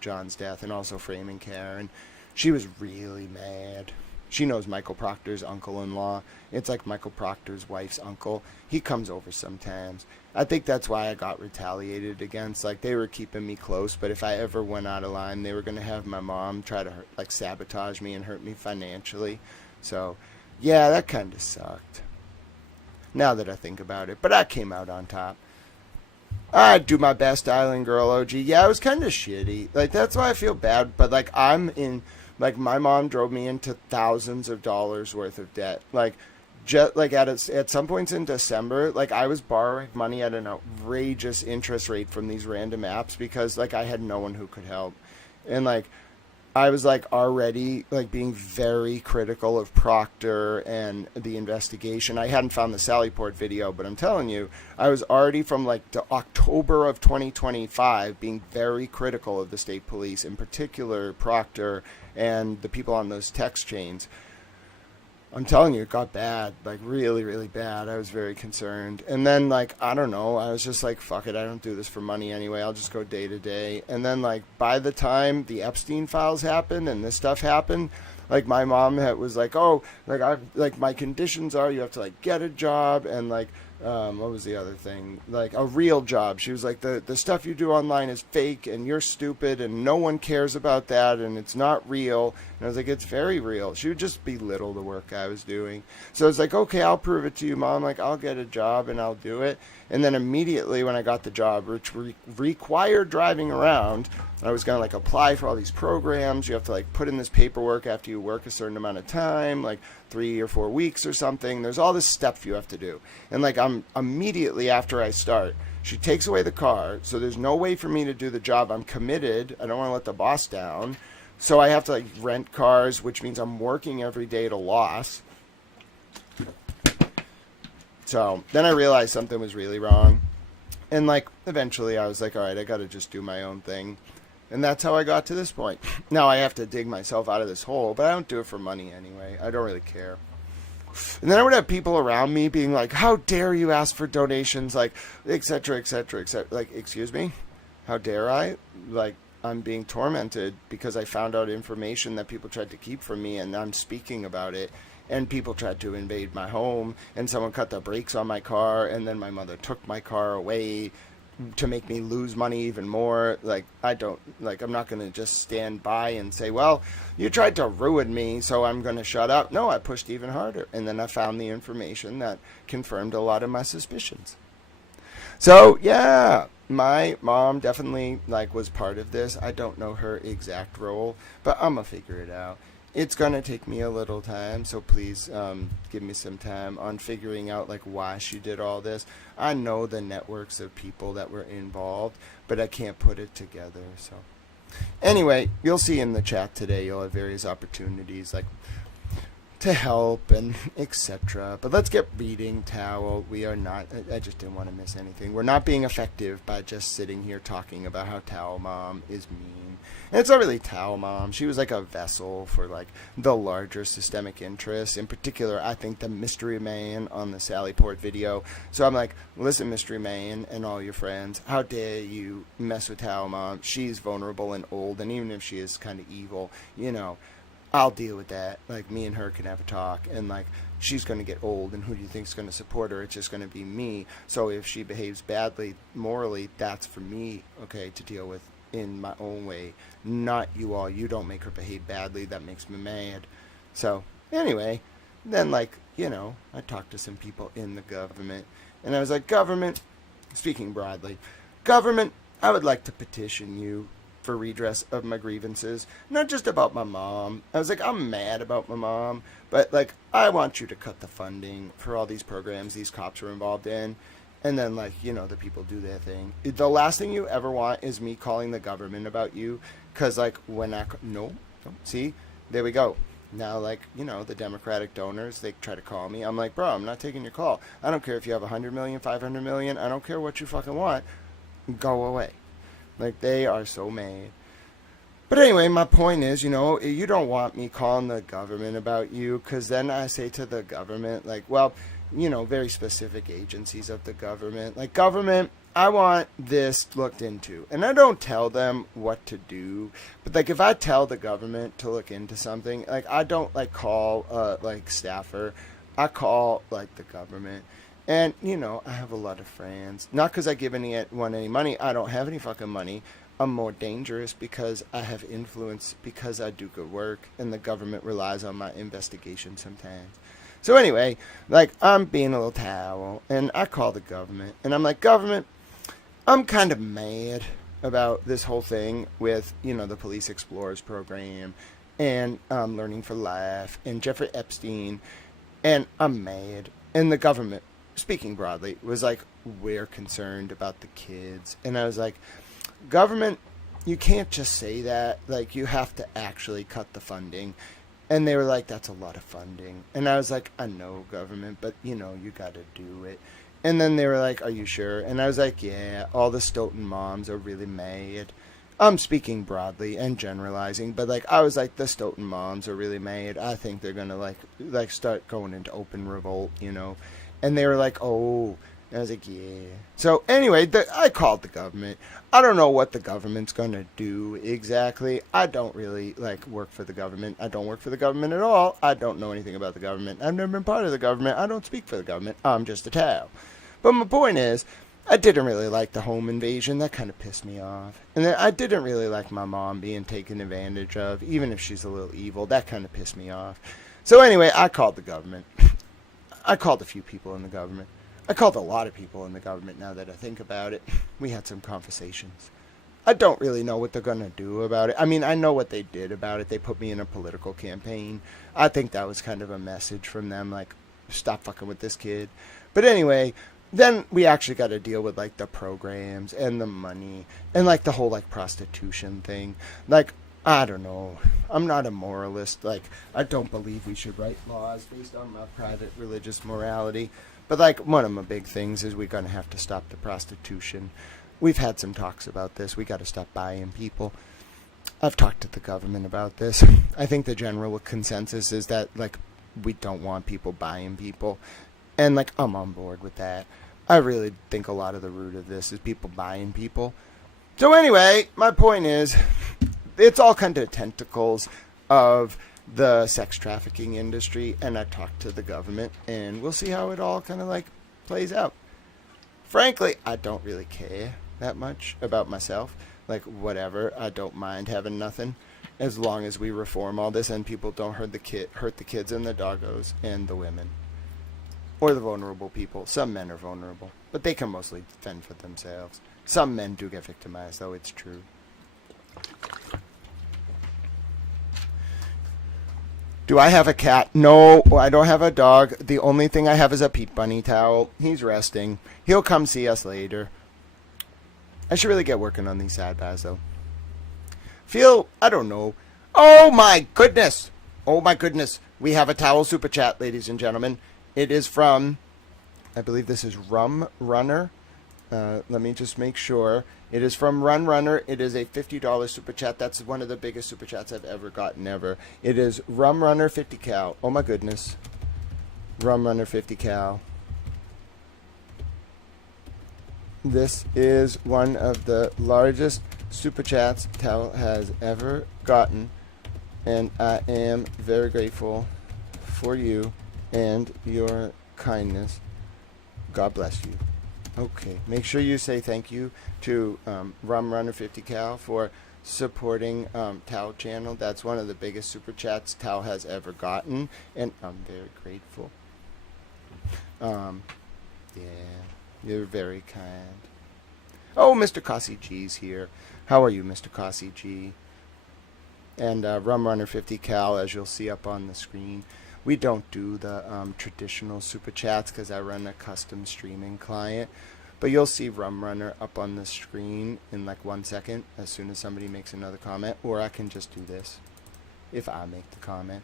John's death and also framing Karen. She was really mad. She knows Michael Proctor's uncle-in-law. It's like Michael Proctor's wife's uncle. He comes over sometimes. I think that's why I got retaliated against. Like, they were keeping me close, but if I ever went out of line, they were going to have my mom try to, like, sabotage me and hurt me financially. So, yeah, that kind of sucked. Now that I think about it. But I came out on top. I do my best, Island Girl OG. Yeah, it was kind of shitty. Like, that's why I feel bad. But, like, I'm in... Like, my mom drove me into thousands of dollars worth of debt. Like, just, like, at some points in December, like, I was borrowing money at an outrageous interest rate from these random apps because, like, I had no one who could help. And, like, I was, like, already, like, being very critical of Proctor and the investigation. I hadn't found the Sallyport video, but I'm telling you, I was already from, like, to October of 2025 being very critical of the state police, in particular Proctor and the people on those text chains. I'm telling you, it got bad, like, really, really bad. I was very concerned. And then, like, I don't know, I was just like, fuck it, I don't do this for money anyway. I'll just go day to day. And then, like, by the time the Epstein files happened and this stuff happened, like, my mom was like, oh, like, my conditions are you have to, like, get a job and, like, what was the other thing? Like, a real job. She was like, the stuff you do online is fake and you're stupid and no one cares about that and it's not real. And I was like, it's very real. She would just belittle the work I was doing. So I was like, okay, I'll prove it to you, Mom. Like, I'll get a job and I'll do it. And then immediately when I got the job, which required driving around, I was going to, like, apply for all these programs. You have to, like, put in this paperwork after you work a certain amount of time, like 3 or 4 weeks or something. There's all this stuff you have to do. And, like, I'm immediately after I start, she takes away the car. So there's no way for me to do the job. I'm committed. I don't want to let the boss down. So I have to, like, rent cars, which means I'm working every day at a loss. So then I realized something was really wrong. And, like, eventually I was like, all right, I got to just do my own thing. And that's how I got to this point. Now I have to dig myself out of this hole, but I don't do it for money anyway. I don't really care. And then I would have people around me being like, how dare you ask for donations, like, et cetera, et cetera, et cetera. Like, excuse me? How dare I? Like, I'm being tormented because I found out information that people tried to keep from me, and I'm speaking about it. And people tried to invade my home, and someone cut the brakes on my car, and then my mother took my car away. to make me lose money even more. Like, I'm not going to just stand by and say, well, you tried to ruin me, so I'm going to shut up. No, I pushed even harder. And then I found the information that confirmed a lot of my suspicions. So, yeah, my mom definitely, was part of this. I don't know her exact role, but I'm going to figure it out. It's going to take me a little time, so please give me some time on figuring out, why she did all this. I know the networks of people that were involved, but I can't put it together, so. Anyway, you'll see in the chat today, you'll have various opportunities, to help and etc. But let's get reading, Towel. We are not, I just didn't want to miss anything. We're not being effective by just sitting here talking about how Towel Mom is mean. And it's not really Towel Mom. She was a vessel for the larger systemic interests. In particular, I think the Mystery Man on the Sally Port video. So I'm listen, Mystery Man and all your friends, how dare you mess with Towel Mom? She's vulnerable and old, and even if she is kind of evil, I'll deal with that. Me and her can have a talk, and she's going to get old, and who do you think's going to support her? It's just going to be me. So if she behaves badly morally, that's for me, okay, to deal with in my own way, not you all. You don't make her behave badly. That makes me mad. So anyway, then I talked to some people in the government, and I was like, government, speaking broadly, government, I would like to petition you for redress of my grievances, not just about my mom. I was I'm mad about my mom, but I want you to cut the funding for all these programs these cops are involved in, and then the people do their thing. The last thing you ever want is me calling the government about you, because when see, there we go. Now, the Democratic donors, they try to call me. I'm bro, I'm not taking your call. I don't care if you have 100 million, 500 million. I don't care what you fucking want. Go away. They are so mad. But anyway, my point is, you don't want me calling the government about you, because then I say to the government, very specific agencies of the government, government, I want this looked into. And I don't tell them what to do, but if I tell the government to look into something, I don't call staffer. I call the government. And, I have a lot of friends. Not because I give anyone any money. I don't have any fucking money. I'm more dangerous because I have influence, because I do good work, and the government relies on my investigation sometimes. So anyway, I'm being a little towel, and I call the government, and I'm government, I'm kind of mad about this whole thing with, the Police Explorers program, and Learning for Life, and Jeffrey Epstein, and I'm mad. And the government, speaking broadly, was we're concerned about the kids. And I was government, you can't just say that. You have to actually cut the funding. And they were that's a lot of funding. And I was I know, government, but you got to do it. And then they were are you sure? And I was yeah, all the Stoughton moms are really mad. I'm speaking broadly and generalizing, but I was the Stoughton moms are really mad. I think they're going to start going into open revolt, And they were oh, I was yeah. So anyway, I called the government. I don't know what the government's going to do exactly. I don't really work for the government. I don't work for the government at all. I don't know anything about the government. I've never been part of the government. I don't speak for the government. I'm just a towel. But my point is, I didn't really like the home invasion. That kind of pissed me off. And then I didn't really like my mom being taken advantage of, even if she's a little evil. That kind of pissed me off. So anyway, I called the government. I called a few people in the government. I called a lot of people in the government now that I think about it. We had some conversations. I don't really know what they're going to do about it. I mean, I know what they did about it. They put me in a political campaign. I think that was kind of a message from them, stop fucking with this kid. But anyway, then we actually got to deal with the programs and the money and the whole prostitution thing. I don't know. I'm not a moralist. I don't believe we should write laws based on my private religious morality. But one of my big things is we're going to have to stop the prostitution. We've had some talks about this. We got to stop buying people. I've talked to the government about this. I think the general consensus is that we don't want people buying people. And I'm on board with that. I really think a lot of the root of this is people buying people. So anyway, my point is, it's all kind of tentacles of the sex trafficking industry, and I talked to the government, and we'll see how it all kind of plays out. Frankly, I don't really care. that much about myself. Like, whatever, I don't mind having nothing, as long as we reform all this and people don't hurt the kids and the doggos and the women. Or the vulnerable people. Some men are vulnerable, but they can mostly fend for themselves. Some men do get victimized, though, it's true. Do I have a cat? No, I don't have a dog. The only thing I have is a Pete Bunny towel. He's resting. He'll come see us later. I should really get working on these sidebahs, though. I don't know. Oh my goodness! Oh my goodness. We have a towel super chat, ladies and gentlemen. It is from, I believe this is Rum Runner. Let me just make sure. It is from Run Runner. It is a $50 super chat. That's one of the biggest super chats I've ever gotten ever. It is Rum Runner 50 cal. Oh my goodness. Rum Runner 50 cal. This is one of the largest super chats Tal has ever gotten, and I am very grateful for you and your kindness. God bless you. Okay, make sure you say thank you to Rum Runner 50 cal for supporting Tao channel. That's one of the biggest super chats Tao has ever gotten, and I'm very grateful. Yeah, you're very kind. Oh, Mr. Cassie G's here. How are you, Mr. Cassie G? And Rum Runner 50 cal, as you'll see up on the screen. We don't do the traditional super chats because I run a custom streaming client. But you'll see Rum Runner up on the screen in like 1 second as soon as somebody makes another comment. Or I can just do this if I make the comment.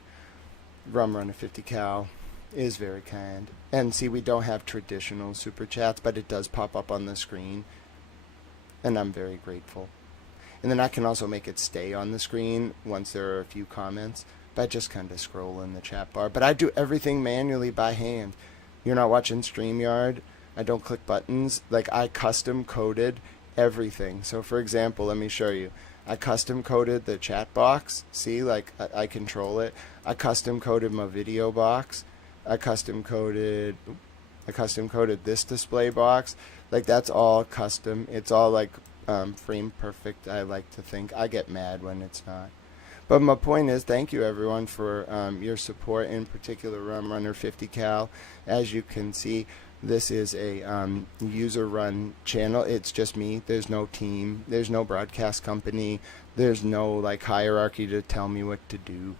Rum Runner 50 cal is very kind. And see, we don't have traditional super chats, but it does pop up on the screen. And I'm very grateful. And then I can also make it stay on the screen once there are a few comments. But I just kind of scroll in the chat bar. But I do everything manually by hand. You're not watching StreamYard. I don't click buttons. Like, I custom coded everything. So for example, let me show you. I custom coded the chat box. See, like I control it. I custom coded my video box. I custom coded this display box. Like, that's all custom. It's all like frame perfect, I like to think. I get mad when it's not. But my point is, thank you everyone for your support, in particular Rum Runner 50 cal. As you can see, this is a user-run channel. It's just me. There's no team. There's no broadcast company. There's no like hierarchy to tell me what to do.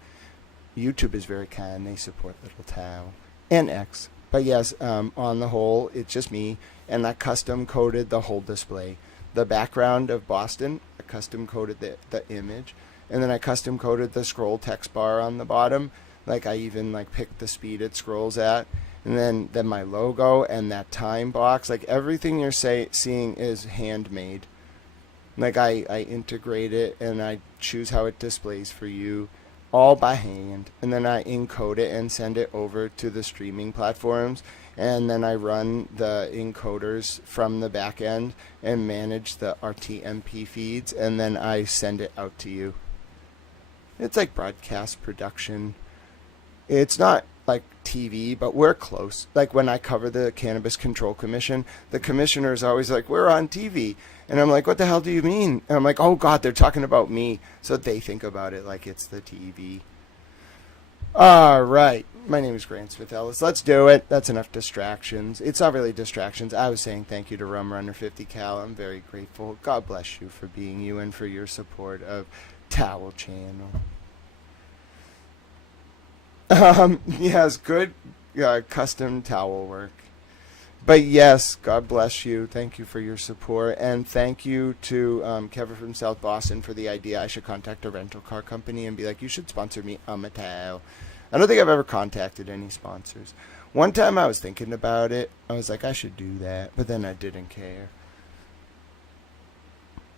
YouTube is very kind. They support Little Tao and X. But yes, on the whole, it's just me, and I custom coded the whole display. The background of Boston, I custom coded the image. And then I custom coded the scroll text bar on the bottom. Like, I even like picked the speed it scrolls at. And then my logo and that time box. Like, everything you're seeing is handmade. Like, I integrate it and I choose how it displays for you, all by hand. And then I encode it and send it over to the streaming platforms. And then I run the encoders from the back end and manage the RTMP feeds. And then I send it out to you. It's like broadcast production. It's not like TV, but we're close. Like, when I cover the Cannabis Control Commission, the commissioner is always like, we're on TV. And I'm like, what the hell do you mean? And I'm like, oh God, they're talking about me. So they think about it like it's the TV. All right. My name is Grant Smith Ellis. Let's do it. That's enough distractions. It's not really distractions. I was saying thank you to Rum Runner 50 cal. I'm very grateful. God bless you for being you and for your support of Towel Channel. Yes, good custom towel work. But yes, God bless you. Thank you for your support. And thank you to Kevin from South Boston for the idea. I should contact a rental car company and be like, you should sponsor me. I'm a towel. I don't think I've ever contacted any sponsors. One time I was thinking about it. I was like, I should do that. But then I didn't care.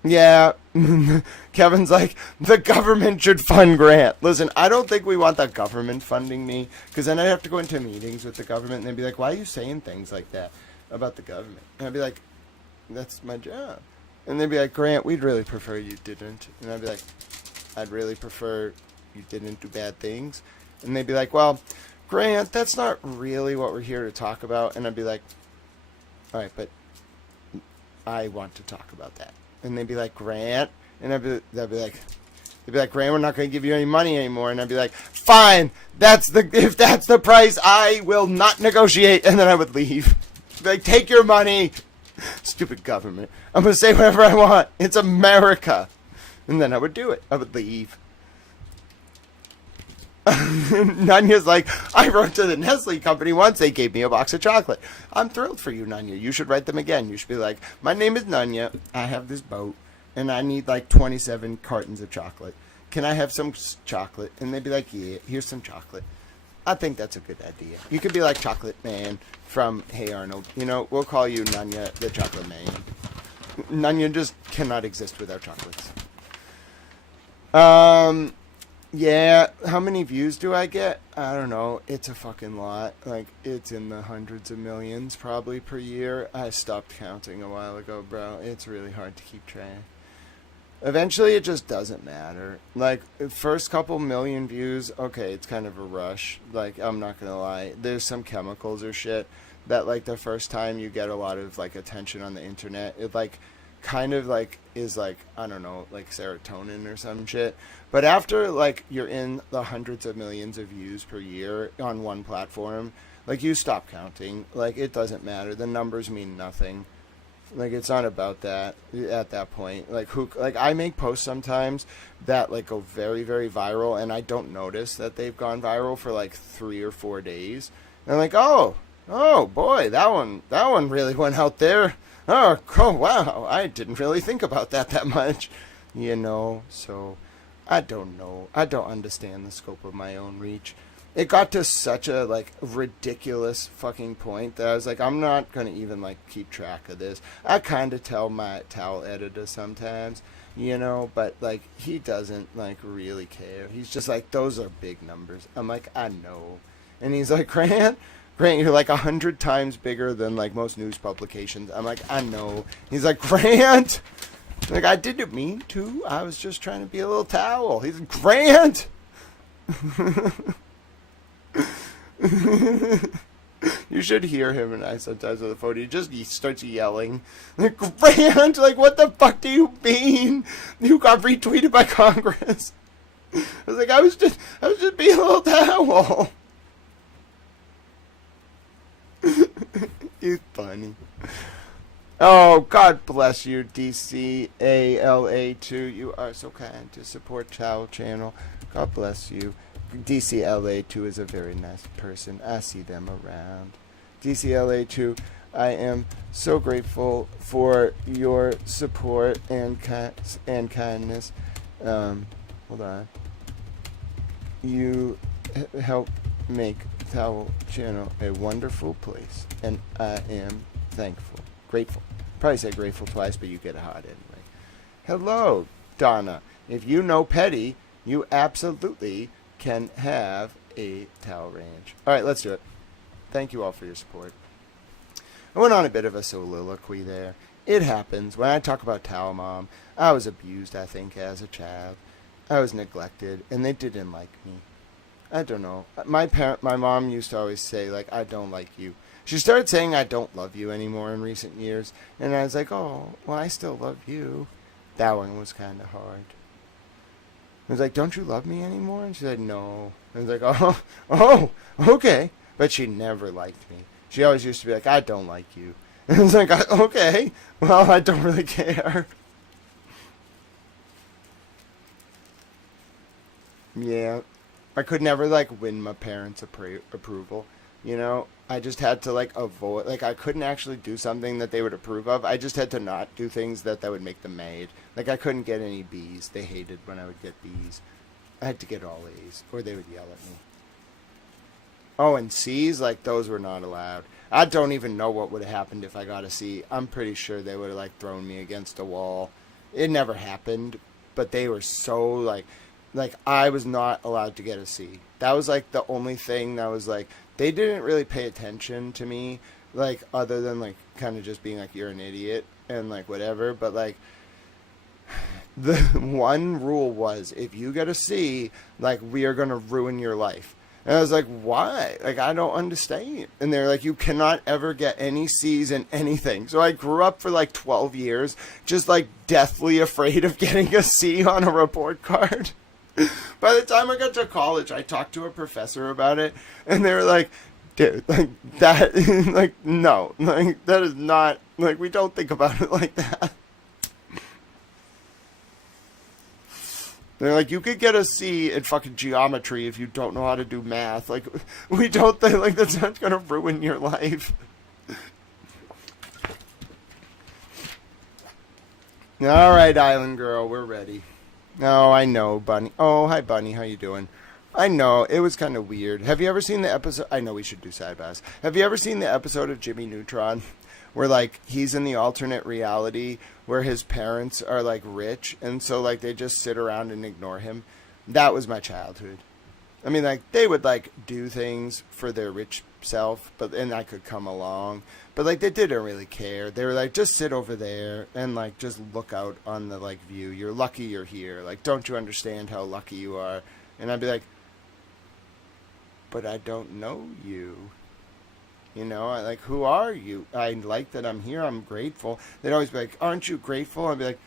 Yeah, Kevin's like, the government should fund Grant. Listen, I don't think we want the government funding me, because then I'd have to go into meetings with the government, and they'd be like, why are you saying things like that about the government? And I'd be like, that's my job. And they'd be like, Grant, we'd really prefer you didn't. And I'd be like, I'd really prefer you didn't do bad things. And they'd be like, well, Grant, that's not really what we're here to talk about. And I'd be like, all right, but I want to talk about that. And they'd be like, Grant? And they'd be like, Grant, we're not going to give you any money anymore. And I'd be like, fine, if that's the price, I will not negotiate. And then I would leave. Be like, take your money. Stupid government. I'm going to say whatever I want. It's America. And then I would do it. I would leave. Nanya's like, I wrote to the Nestle company once. They gave me a box of chocolate. I'm thrilled for you, Nanya. You should write them again. You should be like, my name is Nanya. I have this boat. And I need like 27 cartons of chocolate. Can I have some chocolate? And they'd be like, yeah, here's some chocolate. I think that's a good idea. You could be like Chocolate Man from Hey Arnold. You know, we'll call you Nanya the Chocolate Man. Nanya just cannot exist without chocolates. Yeah, how many views do I get? I don't know. It's a fucking lot. Like, it's in the hundreds of millions probably per year. I stopped counting a while ago, bro. It's really hard to keep track. Eventually, it just doesn't matter. Like, first couple million views, okay, it's kind of a rush. Like, I'm not gonna lie. There's some chemicals or shit that, like, the first time you get a lot of, like, attention on the internet, it, like, kind of, like, is, like, I don't know, like, serotonin or some shit. But after, like, you're in the hundreds of millions of views per year on one platform, like, you stop counting. Like, it doesn't matter. The numbers mean nothing. Like, it's not about that at that point. Like, I make posts sometimes that, like, go very, very viral, and I don't notice that they've gone viral for, like, 3 or 4 days. And I'm like, oh, boy, that one really went out there. Oh, wow, I didn't really think about that much. You know, so I don't know. I don't understand the scope of my own reach. It got to such a, like, ridiculous fucking point that I was like, I'm not going to even, like, keep track of this. I kind of tell my towel editor sometimes, you know, but, like, he doesn't, like, really care. He's just like, those are big numbers. I'm like, I know. And he's like, Grant, you're, like, 100 times bigger than, like, most news publications. I'm like, I know. He's like, Grant! Like, I didn't mean to. I was just trying to be a little towel. He's like, Grant! You should hear him and I sometimes on the phone. He starts yelling, like, Grant, like, what the fuck do you mean? You got retweeted by Congress. I was like, I was just being a little towel. He's funny. Oh, God bless you, DCALA2. You are so kind to support Towel Channel. God bless you. DCLA2 is a very nice person. I see them around. DCLA2, I am so grateful for your support and kindness. Hold on. You help make Towel Channel a wonderful place, and I am thankful. Grateful. Probably said grateful twice, but you get a heart anyway. Hello, Donna. If you know Petty, you absolutely can have a towel range. All right, let's do it. Thank you all for your support. I went on a bit of a soliloquy there. It happens. When I talk about Towel Mom, I was abused, I think, as a child. I was neglected, and they didn't like me. I don't know. My mom used to always say, like, I don't like you. She started saying I don't love you anymore in recent years, and I was like, oh, well, I still love you. That one was kind of hard. I was like, don't you love me anymore? And she said, no. I was like, oh, okay. But she never liked me. She always used to be like, I don't like you. And I was like, okay, well, I don't really care. Yeah. I could never, like, win my parents' approval. You know, I just had to, like, avoid, like, I couldn't actually do something that they would approve of. I just had to not do things that would make them mad. Like, I couldn't get any B's. They hated when I would get B's. I had to get all A's, or they would yell at me. Oh, and C's, like, those were not allowed. I don't even know what would have happened if I got a C. I'm pretty sure they would have, like, thrown me against a wall. It never happened, but they were so, like, I was not allowed to get a C. That was, like, the only thing that was, like, they didn't really pay attention to me, like, other than, like, kind of just being like, you're an idiot and, like, whatever. But, like, the one rule was, if you get a C, like, we are going to ruin your life. And I was like, why? Like, I don't understand. And they're like, you cannot ever get any C's in anything. So I grew up for like 12 years, just like deathly afraid of getting a C on a report card. By the time I got to college, I talked to a professor about it, and they were like, dude, like, that, like, no, like, that is not, like, we don't think about it like that. They're like, you could get a C in fucking geometry if you don't know how to do math. Like, we don't think, like, that's not going to ruin your life. All right, Island Girl, we're ready. Oh, I know, Bunny. Oh, hi, Bunny. How you doing? I know, it was kind of weird. Have you ever seen the episode? I know we should do Sidebahs. Have you ever seen the episode of Jimmy Neutron where, like, he's in the alternate reality where his parents are, like, rich, and so, like, they just sit around and ignore him? That was my childhood. I mean, like, they would, like, do things for their rich self, and I could come along. But, like, they didn't really care. They were like, just sit over there and, like, just look out on the, like, view. You're lucky you're here. Like, don't you understand how lucky you are? And I'd be like, but I don't know you. You know, I like, who are you? I like that I'm here. I'm grateful. They'd always be like, aren't you grateful? I'd be like,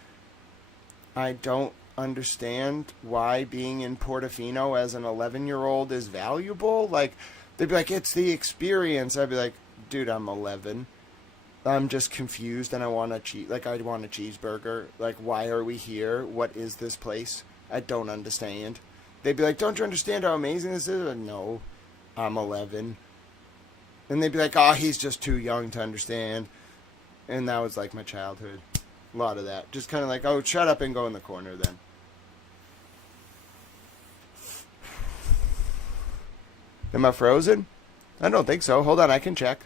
I don't understand why being in Portofino as an 11-year-old is valuable. Like, they'd be like, it's the experience. I'd be like, dude, I'm 11. I'm just confused and I want a I want a cheeseburger. Like, why are we here? What is this place? I don't understand. They'd be like, don't you understand how amazing this is? No, I'm 11. And they'd be like, oh, he's just too young to understand. And that was like my childhood. A lot of that. Just kind of like, oh, shut up and go in the corner then. Am I frozen? I don't think so. Hold on, I can check.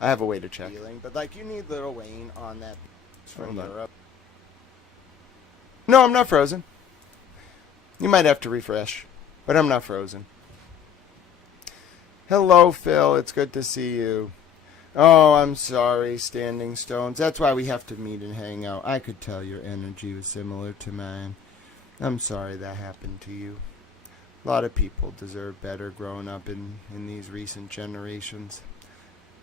I have a way to check. But like, you need Little Wayne on that from Europe. No, I'm not frozen. You might have to refresh, but I'm not frozen. Hello, Phil. It's good to see you. Oh, I'm sorry, Standing Stones. That's why we have to meet and hang out. I could tell your energy was similar to mine. I'm sorry that happened to you. A lot of people deserve better growing up in these recent generations.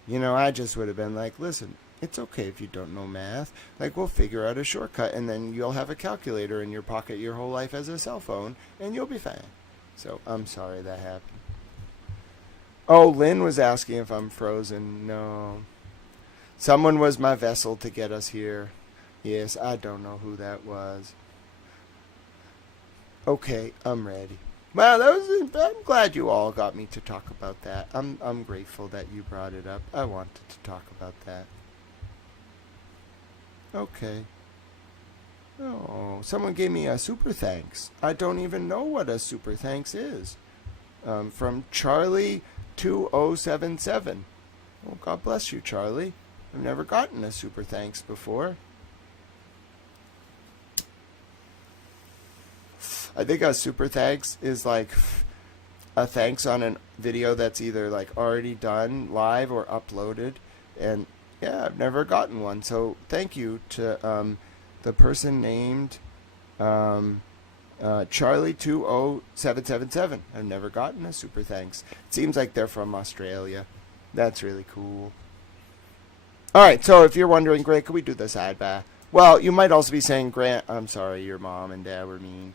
You know, I just would have been like, listen, it's okay if you don't know math. Like, we'll figure out a shortcut, and then you'll have a calculator in your pocket your whole life as a cell phone, and you'll be fine. So, I'm sorry that happened. Oh, Lynn was asking if I'm frozen. No. Someone was my vessel to get us here. Yes, I don't know who that was. Okay, I'm ready. Well, I'm glad you all got me to talk about that. I'm grateful that you brought it up. I wanted to talk about that. Okay. Oh, someone gave me a super thanks. I don't even know what a super thanks is. From Charlie 2077. Well, God bless you, Charlie. I've never gotten a super thanks before. I think a super thanks is like a thanks on a video that's either like already done live or uploaded. And yeah, I've never gotten one. So thank you to the person named Charlie 20777. I've never gotten a super thanks. It seems like they're from Australia. That's really cool. Alright, so if you're wondering, Grant, could we do the sidebar? Well, you might also be saying, Grant, I'm sorry, your mom and dad were mean.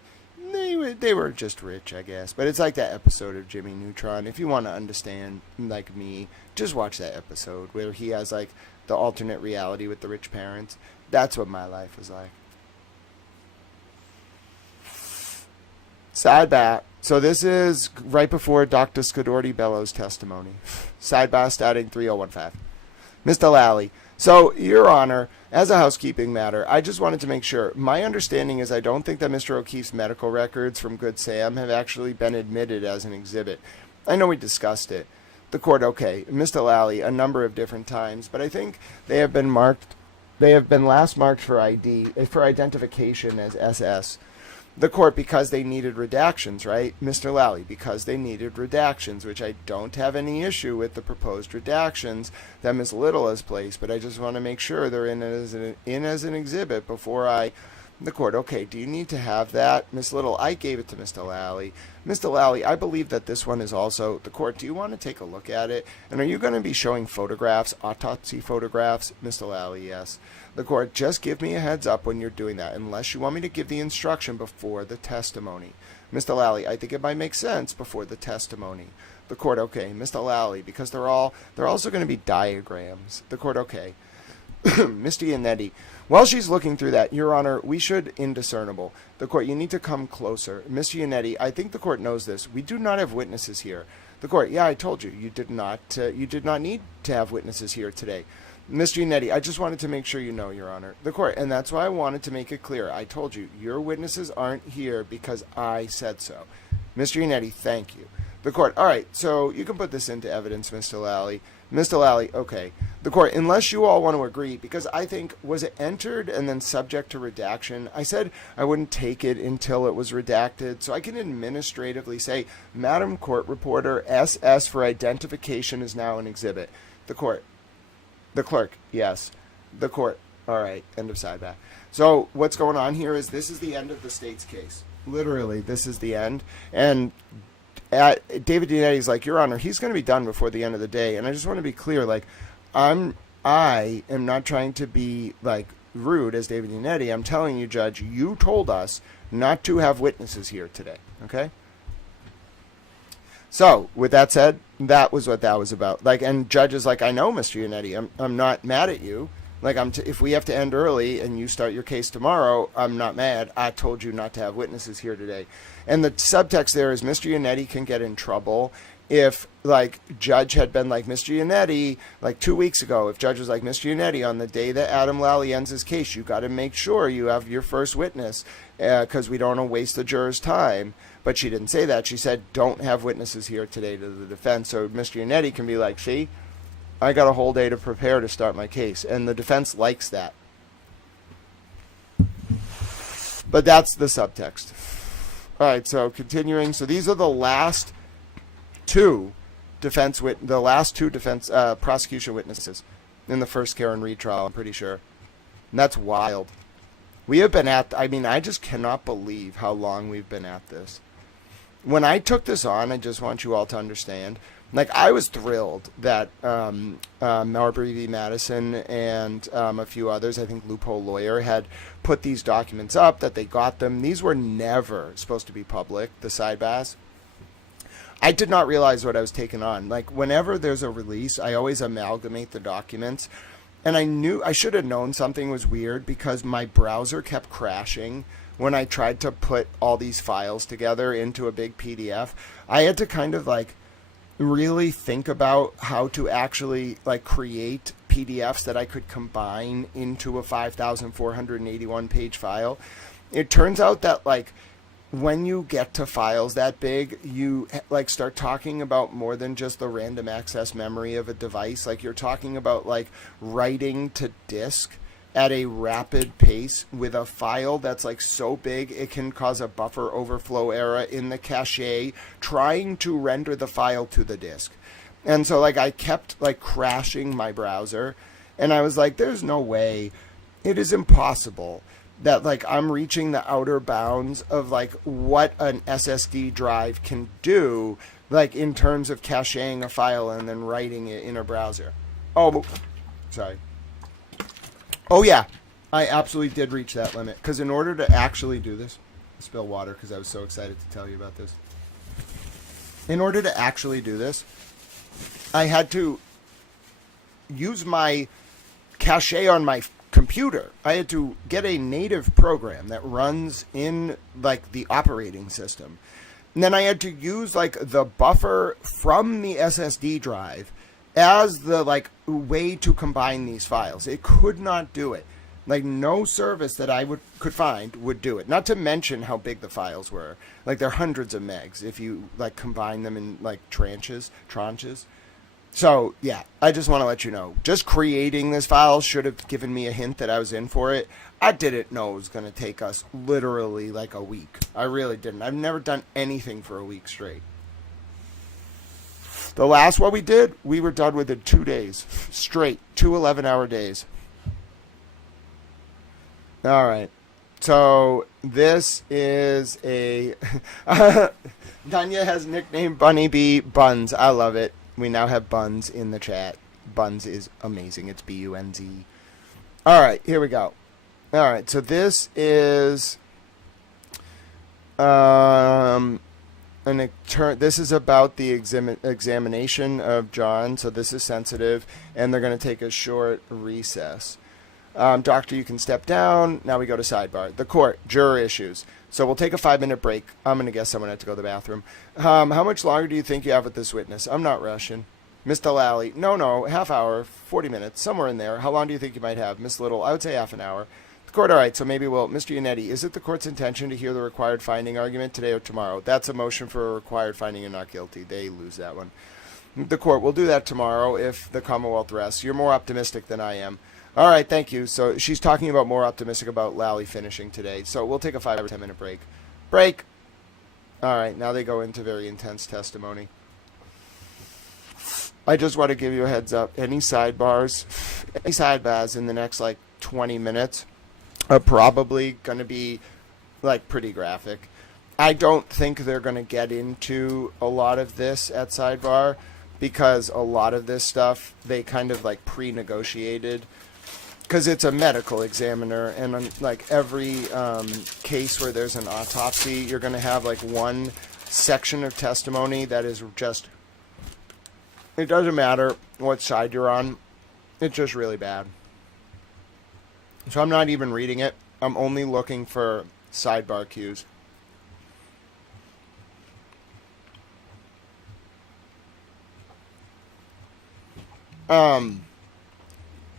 They were just rich, I guess. But it's like that episode of Jimmy Neutron. If you want to understand, like me, just watch that episode where he has like the alternate reality with the rich parents. That's what my life was like. Sidebar. So this is right before Dr. Scudorti Bellows' testimony. Sidebar starting 3015. Mr. Lally. So, Your Honor, as a housekeeping matter, I just wanted to make sure. My understanding is I don't think that Mr. O'Keefe's medical records from Good Sam have actually been admitted as an exhibit. I know we discussed it. The court, okay. Mr. Lally, a number of different times, but I think they have been marked. They have been last marked for ID, for identification as SS. The court, because they needed redactions, right? Mr. Lally, because they needed redactions, which I don't have any issue with the proposed redactions that Ms. Little has placed, but I just want to make sure they're in as an exhibit before I The court, okay, do you need to have that? Miss Little, I gave it to Mr. Lally. Mr. Lally, I believe that this one is also, the court, do you want to take a look at it? And are you going to be showing photographs, autopsy photographs? Mr. Lally, yes. The court, just give me a heads up when you're doing that, unless you want me to give the instruction before the testimony. Mr. Lally, I think it might make sense before the testimony. The court, okay. Mr. Lally, because they're also going to be diagrams. The court, okay. Miss Giannetti, while she's looking through that, Your Honor, we should indiscernible. The court, you need to come closer. Miss Giannetti, I think the court knows this. We do not have witnesses here. The court, yeah, I told you, you did not need to have witnesses here today. Miss Giannetti, I just wanted to make sure you know, Your Honor. The court, and that's why I wanted to make it clear. I told you, your witnesses aren't here because I said so. Miss Giannetti, thank you. The court, all right, so you can put this into evidence, Mr. Lally. Mr. Lally, okay. The court, unless you all want to agree, because I think, was it entered and then subject to redaction? I said I wouldn't take it until it was redacted, so I can administratively say, Madam Court Reporter, SS for identification is now an exhibit. The court, the clerk, yes. The court, all right, end of sidebar. So what's going on here is this is the end of the state's case. Literally, this is the end. And David Dinetti's like, Your Honor, he's going to be done before the end of the day. And I just want to be clear, like, I am not trying to be, like, rude as David Dinetti. I'm telling you, Judge, you told us not to have witnesses here today, okay? So, with that said, that was what that was about. Like, and Judge is like, I know, Mr. Dinetti, I'm not mad at you. Like, if we have to end early and you start your case tomorrow, I'm not mad. I told you not to have witnesses here today. And the subtext there is Mr. Giannetti can get in trouble if, like, Judge had been like, Mr. Giannetti, like 2 weeks ago, if Judge was like, Mr. Giannetti, on the day that Adam Lally ends his case, you got to make sure you have your first witness because we don't want to waste the juror's time. But she didn't say that. She said, don't have witnesses here today to the defense. So Mr. Giannetti can be like, see, I got a whole day to prepare to start my case. And the defense likes that. But that's the subtext. All right, so continuing. So these are the last two prosecution witnesses in the first Karen Reed trial, I'm pretty sure. And that's wild. We have been at, I mean, I just cannot believe how long we've been at this. When I took this on, I just want you all to understand, like, I was thrilled that Marbury v. Madison and a few others, I think Loophole Lawyer, had put these documents up, that they got them. These were never supposed to be public, the Sidebahs. I did not realize what I was taking on. Like, whenever there's a release, I always amalgamate the documents. And I should have known something was weird because my browser kept crashing when I tried to put all these files together into a big PDF. I had to kind of, like, really think about how to actually, like, create PDFs that I could combine into a 5,481 page file. It turns out that, like, when you get to files that big, you, like, start talking about more than just the random access memory of a device. Like, you're talking about, like, writing to disk at a rapid pace with a file that's, like, so big it can cause a buffer overflow error in the cache trying to render the file to the disk. And so, like, I kept, like, crashing my browser, and I was like, there's no way, it is impossible that, like, I'm reaching the outer bounds of, like, what an SSD drive can do, like, in terms of caching a file and then writing it in a browser. Oh, sorry. Oh, yeah, I absolutely did reach that limit. Because in order to actually do this, I spilled water because I was so excited to tell you about this. In order to actually do this, I had to use my cache on my computer. I had to get a native program that runs in, like, the operating system. And then I had to use, like, the buffer from the SSD drive as the, like, way to combine these files. It could not do it. Like, no service that I could find would do it. Not to mention how big the files were. Like, they're hundreds of megs if you, like, combine them in, like, tranches. So, yeah, I just want to let you know. Just creating this file should have given me a hint that I was in for it. I didn't know it was going to take us literally, like, a week. I really didn't. I've never done anything for a week straight. The last one we did, we were done within 2 days. Straight. 2 11-hour days. All right. So this is a Tanya has nicknamed Bunny Bee Buns. I love it. We now have Buns in the chat. Buns is amazing. It's Bunz. All right, here we go. All right, so this is this is about the examination of John. So this is sensitive, and they're going to take a short recess. Doctor, you can step down. Now we go to sidebar. The court, juror issues. So we'll take a 5-minute break. I'm going to guess someone had to go to the bathroom. How much longer do you think you have with this witness? I'm not rushing. Mr. Lally, no, half hour, 40 minutes, somewhere in there. How long do you think you might have? Miss Little, I would say half an hour. The court, all right, so maybe we'll, Mr. Yannetti, is it the court's intention to hear the required finding argument today or tomorrow? That's a motion for a required finding and not guilty. They lose that one. The court, we'll do that tomorrow if the Commonwealth rests. You're more optimistic than I am. All right, thank you. So she's talking about more optimistic about Lally finishing today. So we'll take a 5 or 10 minute break. Break. All right, now they go into very intense testimony. I just want to give you a heads up. Any sidebars in the next 20 minutes are probably going to be pretty graphic. I don't think they're going to get into a lot of this at sidebar because a lot of this stuff they kind of pre-negotiated. Because it's a medical examiner, and every case where there's an autopsy, you're going to have one section of testimony that is just, it doesn't matter what side you're on, it's just really bad. So I'm not even reading it. I'm only looking for sidebar cues.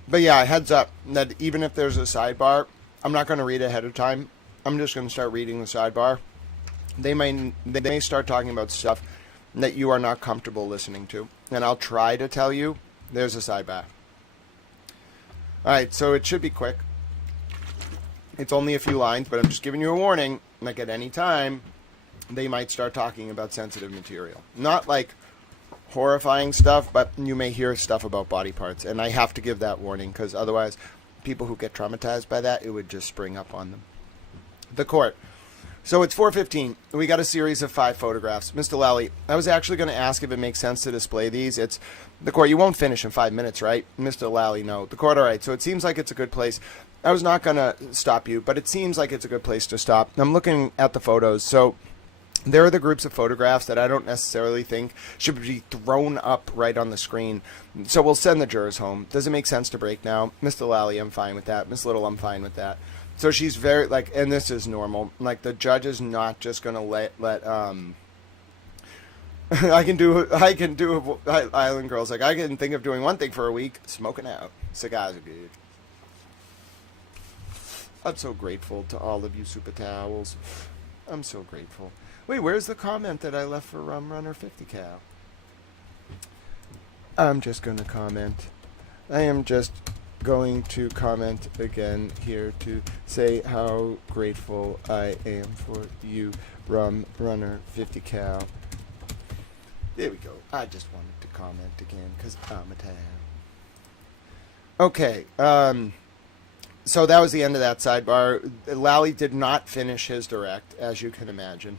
But yeah, heads up that even if there's a sidebar, I'm not going to read ahead of time. I'm just going to start reading the sidebar. They may start talking about stuff that you are not comfortable listening to, and I'll try to tell you there's a sidebar. All right, so it should be quick. It's only a few lines, but I'm just giving you a warning. At any time, they might start talking about sensitive material. Not horrifying stuff, but you may hear stuff about body parts, and I have to give that warning because otherwise people who get traumatized by that, it would just spring up on them. The court. So it's 4:15. We got a series of 5 photographs. Mr. Lally, I was actually going to ask if it makes sense to display these. It's the court. You won't finish in 5 minutes, right? Mr. Lally, no. The court, all right. So it seems like it's a good place. I was not going to stop you, but it seems like it's a good place to stop. I'm looking at the photos. So there are the groups of photographs that I don't necessarily think should be thrown up right on the screen. So we'll send the jurors home. Does it make sense to break now? Mr. Lally, I'm fine with that. Miss Little, I'm fine with that. So she's very, and this is normal. The judge is not just going to let I can do, Island Girls, I can think of doing one thing for a week, smoking out. Cigars are good. I'm so grateful to all of you super towels. I'm so grateful. Wait, where's the comment that I left for Rum Runner 50 Cal? I'm just going to comment. I am just going to comment again here to say how grateful I am for you, Rum Runner 50 Cal. There we go. I just wanted to comment again because I'm a tab. Okay, so that was the end of that sidebar. Lally did not finish his direct, as you can imagine.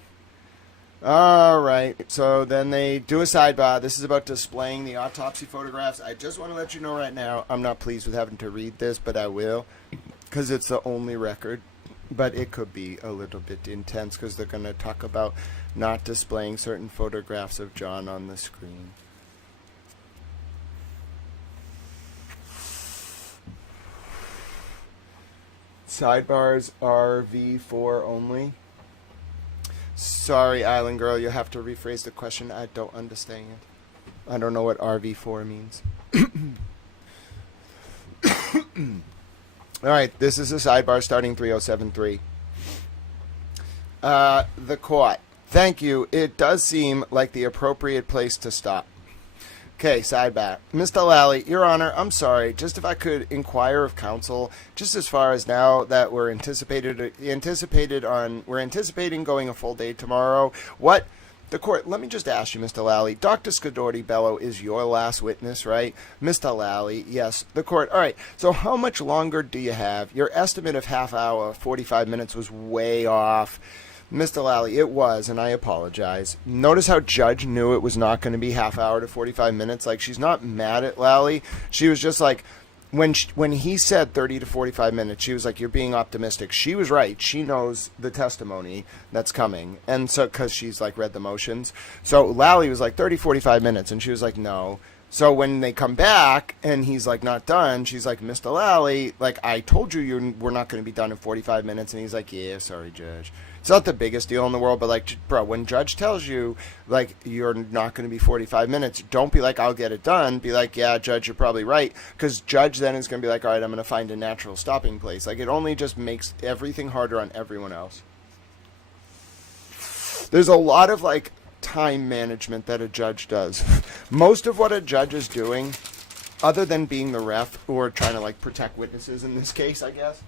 All right, so then they do a sidebar. This is about displaying the autopsy photographs. I just want to let you know right now, I'm not pleased with having to read this, but I will, because it's the only record. But it could be a little bit intense, because they're going to talk about not displaying certain photographs of John on the screen. Sidebars are V4 only. Sorry, Island Girl, you'll have to rephrase the question. I don't understand. I don't know what RV4 means. All right, this is a sidebar starting 3073. The court. Thank you. It does seem like the appropriate place to stop. Okay, sidebar. Mr. Lally, Your Honor, I'm sorry. Just if I could inquire of counsel, just as far as now that we're anticipating going a full day tomorrow, what The court, let me just ask you, Mr. Lally. Dr. Scudorti Bello is your last witness, right? Mr. Lally, yes. The court, all right. So how much longer do you have? Your estimate of half hour, 45 minutes was way off. Mr. Lally, it was, and I apologize. Notice how Judge knew it was not going to be half hour to 45 minutes. Like, she's not mad at Lally. She was just like, when he said 30 to 45 minutes, she was like, you're being optimistic. She was right. She knows the testimony that's coming. And so, because she's like read the motions. So Lally was like 30, 45 minutes. And she was like, no. So when they come back and he's like not done, she's like, Mr. Lally, like I told you we're not going to be done in 45 minutes. And he's like, yeah, sorry, Judge. It's not the biggest deal in the world, but like, bro, when Judge tells you like you're not going to be 45 minutes, don't be like, I'll get it done. Be like, yeah, Judge, you're probably right. Because Judge then is going to be like, all right, I'm going to find a natural stopping place. Like, it only just makes everything harder on everyone else. There's a lot of like time management that a judge does. Most of what a judge is doing, other than being the ref or trying to like protect witnesses in this case, I guess,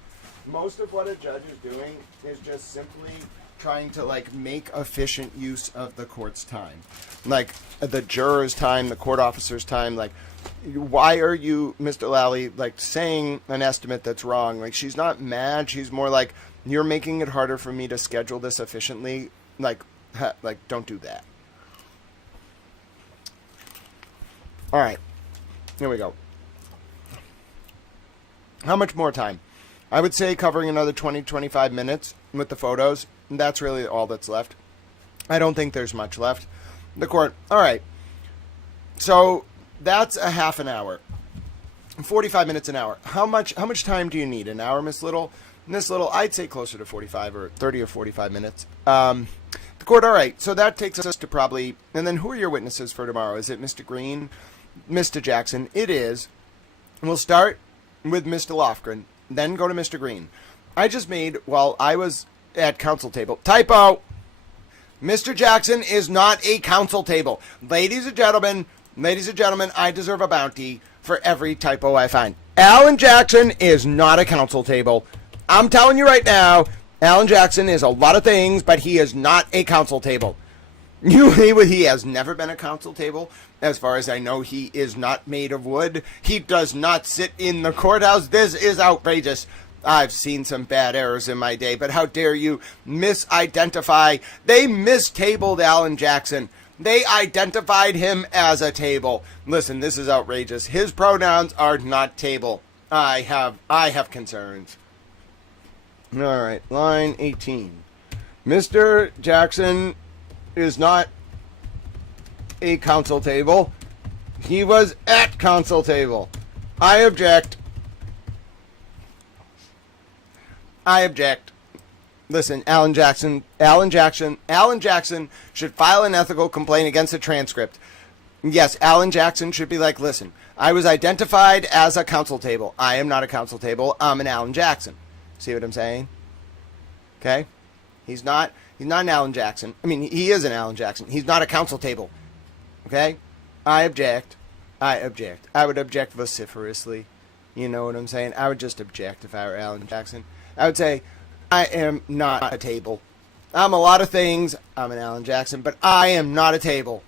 most of what a judge is doing is just simply trying to like make efficient use of the court's time, like the juror's time, the court officer's time. Like, why are you, Mr. Lally, like saying an estimate that's wrong? Like, she's not mad. She's more like, you're making it harder for me to schedule this efficiently. Like, don't do that. All right, here we go. How much more time? I would say covering another 20, 25 minutes with the photos. That's really all that's left. I don't think there's much left. The court, all right. So that's a half an hour. 45 minutes an hour. How much time do you need? An hour, Miss Little? Miss Little, I'd say closer to 45 or 30 or 45 minutes. The court, all right. So that takes us to probably, and then who are your witnesses for tomorrow? Is it Mr. Green? Mr. Jackson? It is. We'll start with Mr. Lofgren. Then go to Mr. Green. I just made, while I was at counsel table, typo. Mr. Jackson is not a counsel table. Ladies and gentlemen, I deserve a bounty for every typo I find. Alan Jackson is not a counsel table. I'm telling you right now, Alan Jackson is a lot of things, but he is not a counsel table. He has never been a counsel table. As far as I know, he is not made of wood. He does not sit in the courthouse. This is outrageous. I've seen some bad errors in my day, but how dare you misidentify? They mistabled Alan Jackson. They identified him as a table. Listen, this is outrageous. His pronouns are not table. I have concerns. All right, line 18. Mr. Jackson is not a counsel table. He was at counsel table. I object. Listen, Alan Jackson should file an ethical complaint against the transcript. Yes, Alan Jackson should be like, listen, I was identified as a counsel table. I am not a counsel table. I'm an Alan Jackson. See what I'm saying? Okay? He's not an Alan Jackson. I mean, he is an Alan Jackson. He's not a counsel table. Okay? I object. I would object vociferously. You know what I'm saying? I would just object if I were Alan Jackson. I would say, I am not a table. I'm a lot of things. I'm an Alan Jackson, but I am not a table.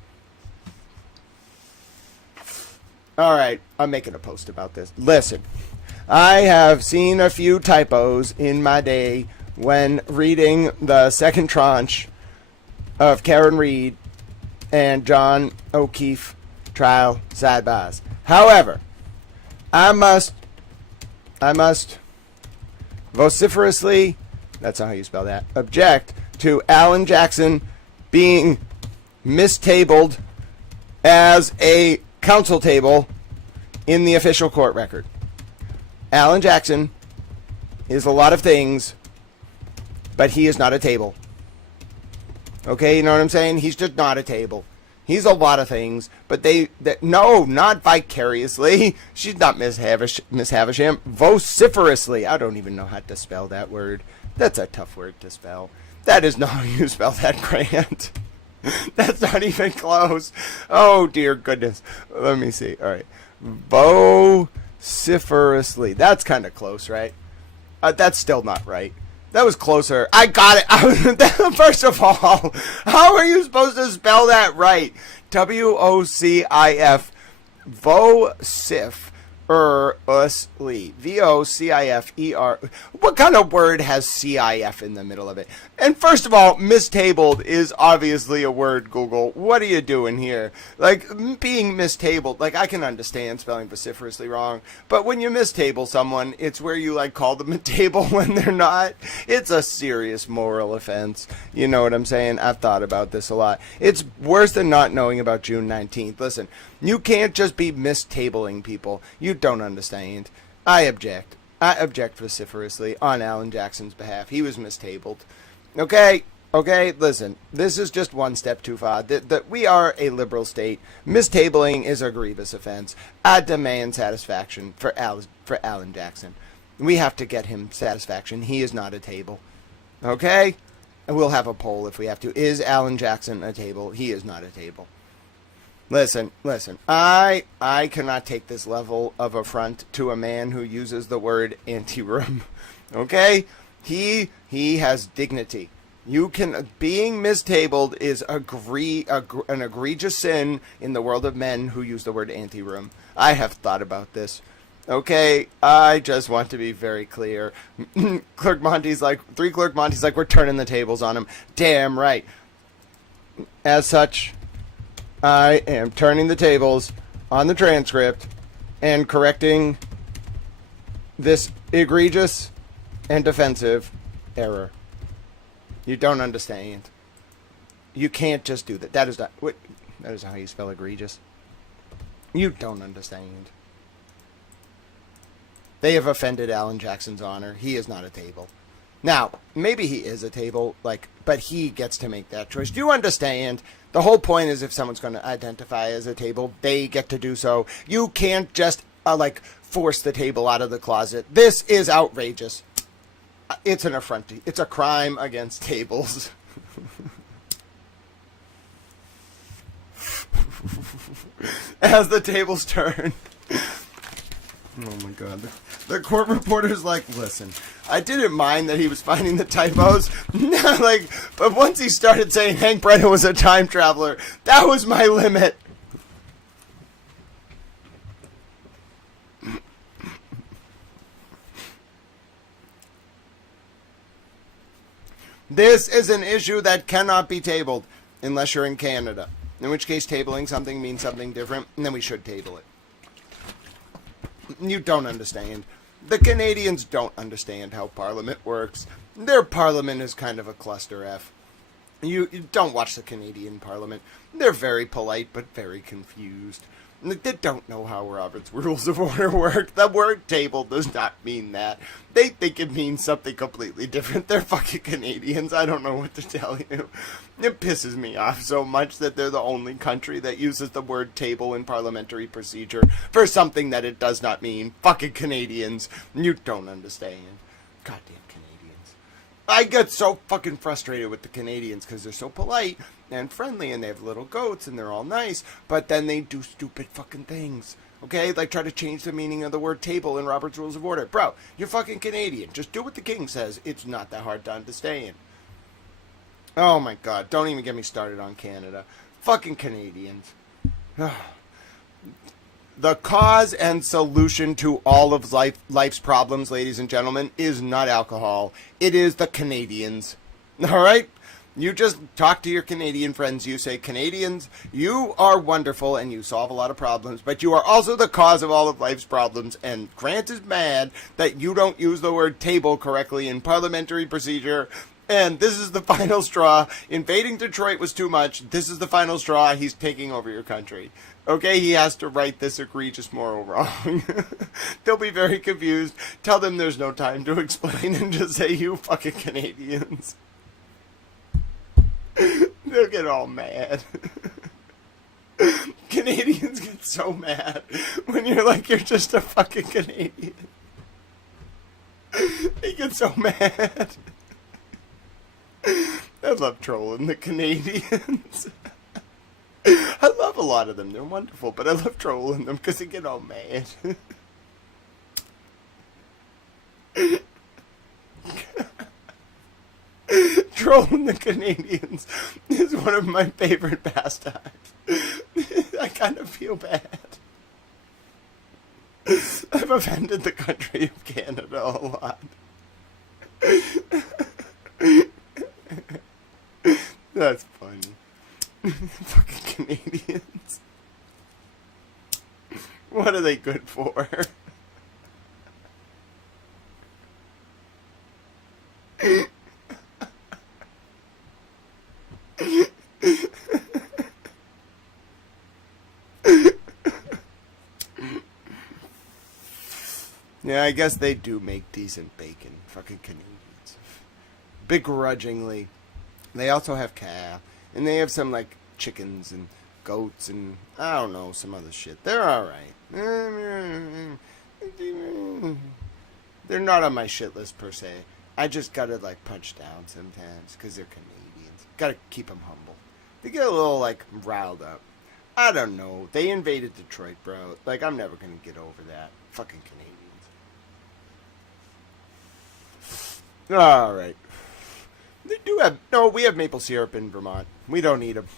All right, I'm making a post about this. Listen, I have seen a few typos in my day when reading the second tranche of Karen Reed and John O'Keefe trial sidebahs. However, I must vociferously, that's not how you spell that, object to Alan Jackson being mistabled as a counsel table in the official court record. Alan Jackson is a lot of things, but he is not a table. Okay, you know what I'm saying? He's just not a table. He's a lot of things, but no, not vicariously. She's not Miss Havisham. Vociferously. I don't even know how to spell that word. That's a tough word to spell. That is not how you spell that, Grant. That's not even close. Oh, dear goodness. Let me see. All right. Vociferously. That's kind of close, right? That's still not right. That was closer. I got it. First of all, how are you supposed to spell that right? WOCIF. Vocif. Usly. VOCIFER. What kind of word has CIF in the middle of it? And first of all, mistabled is obviously a word, Google. What are you doing here? Like, being mistabled, like, I can understand spelling vociferously wrong, but when you mistable someone, it's where you, like, call them a table when they're not. It's a serious moral offense. You know what I'm saying? I've thought about this a lot. It's worse than not knowing about June 19th. Listen, you can't just be mistabling people. You don't understand. I object. I object vociferously on Alan Jackson's behalf. He was mistabled. Okay, listen. This is just one step too far. We are a liberal state. Mistabling is a grievous offense. I demand satisfaction for Alan Jackson. We have to get him satisfaction. He is not a table. Okay? And we'll have a poll if we have to. Is Alan Jackson a table? He is not a table. Listen. I cannot take this level of affront to a man who uses the word anteroom. Okay? He has dignity. Being mistabled is an egregious sin in the world of men who use the word anteroom. I have thought about this. Okay, I just want to be very clear. Clerk Monty's like, we're turning the tables on him. Damn right. As such, I am turning the tables on the transcript and correcting this egregious and offensive error. You don't understand. You can't just do that. That is how you spell egregious. You don't understand. They have offended Alan Jackson's honor. He is not a table. Now, maybe he is a table, but he gets to make that choice. Do you understand? The whole point is if someone's going to identify as a table, they get to do so. You can't just, force the table out of the closet. This is outrageous. It's an affront. It's a crime against tables. As the tables turn. Oh my god. The court reporter's like, listen, I didn't mind that he was finding the typos. But once he started saying Hank Brennan was a time traveler, that was my limit. This is an issue that cannot be tabled unless you're in Canada. In which case, tabling something means something different, and then we should table it. You don't understand. The Canadians don't understand how Parliament works. Their Parliament is kind of a cluster F. You don't watch the Canadian Parliament. They're very polite, but very confused. They don't know how Robert's Rules of Order work. The word table does not mean that. They think it means something completely different. They're fucking Canadians. I don't know what to tell you. It pisses me off so much that they're the only country that uses the word table in parliamentary procedure for something that it does not mean. Fucking Canadians. You don't understand. Goddamn Canadians. I get so fucking frustrated with the Canadians because they're so polite and friendly and they have little goats and they're all nice, but then they do stupid fucking things. Okay? Like try to change the meaning of the word table in Robert's Rules of Order. Bro, you're fucking Canadian. Just do what the king says. It's not that hard to understand. Oh my god, don't even get me started on Canada. Fucking Canadians. The cause and solution to all of life's problems, ladies and gentlemen, is not alcohol. It is the Canadians. Alright? You just talk to your Canadian friends. You say, Canadians, you are wonderful and you solve a lot of problems, but you are also the cause of all of life's problems. And Grant is mad that you don't use the word table correctly in parliamentary procedure. And this is the final straw. Invading Detroit was too much. This is the final straw. He's taking over your country. Okay, he has to right this egregious moral wrong. They'll be very confused. Tell them there's no time to explain and just say, you fucking Canadians. They'll get all mad. Canadians get so mad when you're like, you're just a fucking Canadian. They get so mad. I love trolling the Canadians. I love a lot of them. They're wonderful, but I love trolling them because they get all mad. trolling the Canadians is one of my favorite pastimes. I kind of feel bad. I've offended the country of Canada a lot. That's funny. Fucking Canadians. What are they good for? Yeah, I guess they do make decent bacon. Fucking Canadians. Begrudgingly. They also have calf. And they have some, like, chickens and goats and, I don't know, some other shit. They're alright. They're not on my shit list, per se. I just gotta, like, punch down sometimes, because they're Canadians. Gotta keep them humble. They get a little, like, riled up. I don't know. They invaded Detroit, bro. Like, I'm never gonna get over that. Fucking Canadians. Alright. They do have... No, we have maple syrup in Vermont. We don't need them.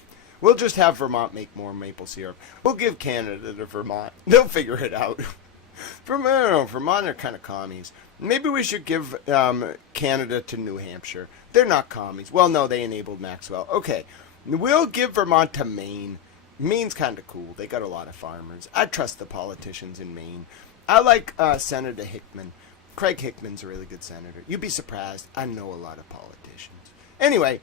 We'll just have Vermont make more maple syrup. We'll give Canada to Vermont. They'll figure it out. I don't know. Vermont are kind of commies. Maybe we should give Canada to New Hampshire. They're not commies. Well, no, they enabled Maxwell. Okay. We'll give Vermont to Maine. Maine's kind of cool. They got a lot of farmers. I trust the politicians in Maine. I like Senator Hickman. Craig Hickman's a really good senator. You'd be surprised. I know a lot of politicians. Anyway,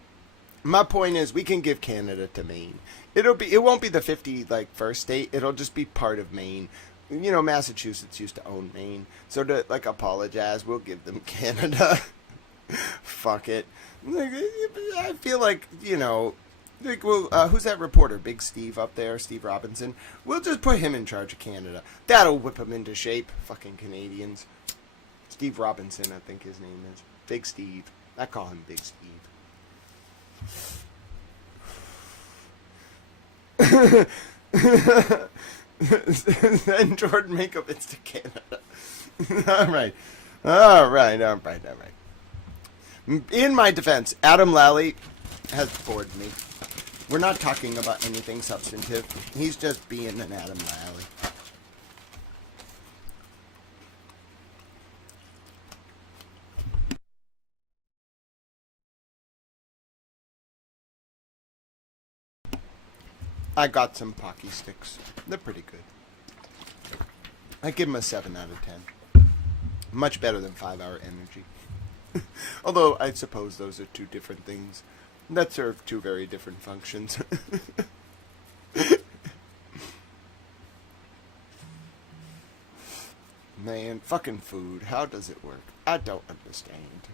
my point is we can give Canada to Maine. It won't be the 51st state. It'll just be part of Maine. You know, Massachusetts used to own Maine. So to, like, apologize, we'll give them Canada. Fuck it. I feel like, you know, like, well, who's that reporter? Big Steve up there, Steve Robinson. We'll just put him in charge of Canada. That'll whip him into shape. Fucking Canadians. Steve Robinson, I think his name is. Big Steve. I call him Big Steve. And Jordan Makovitz to Canada. All right. In my defense, Adam Lally has bored me. We're not talking about anything substantive. He's just being an Adam Lally. I got some Pocky sticks. They're pretty good. I give them a 7 out of 10. Much better than 5-hour energy. Although, I suppose those are two different things that serve two very different functions. Man, fucking food. How does it work? I don't understand.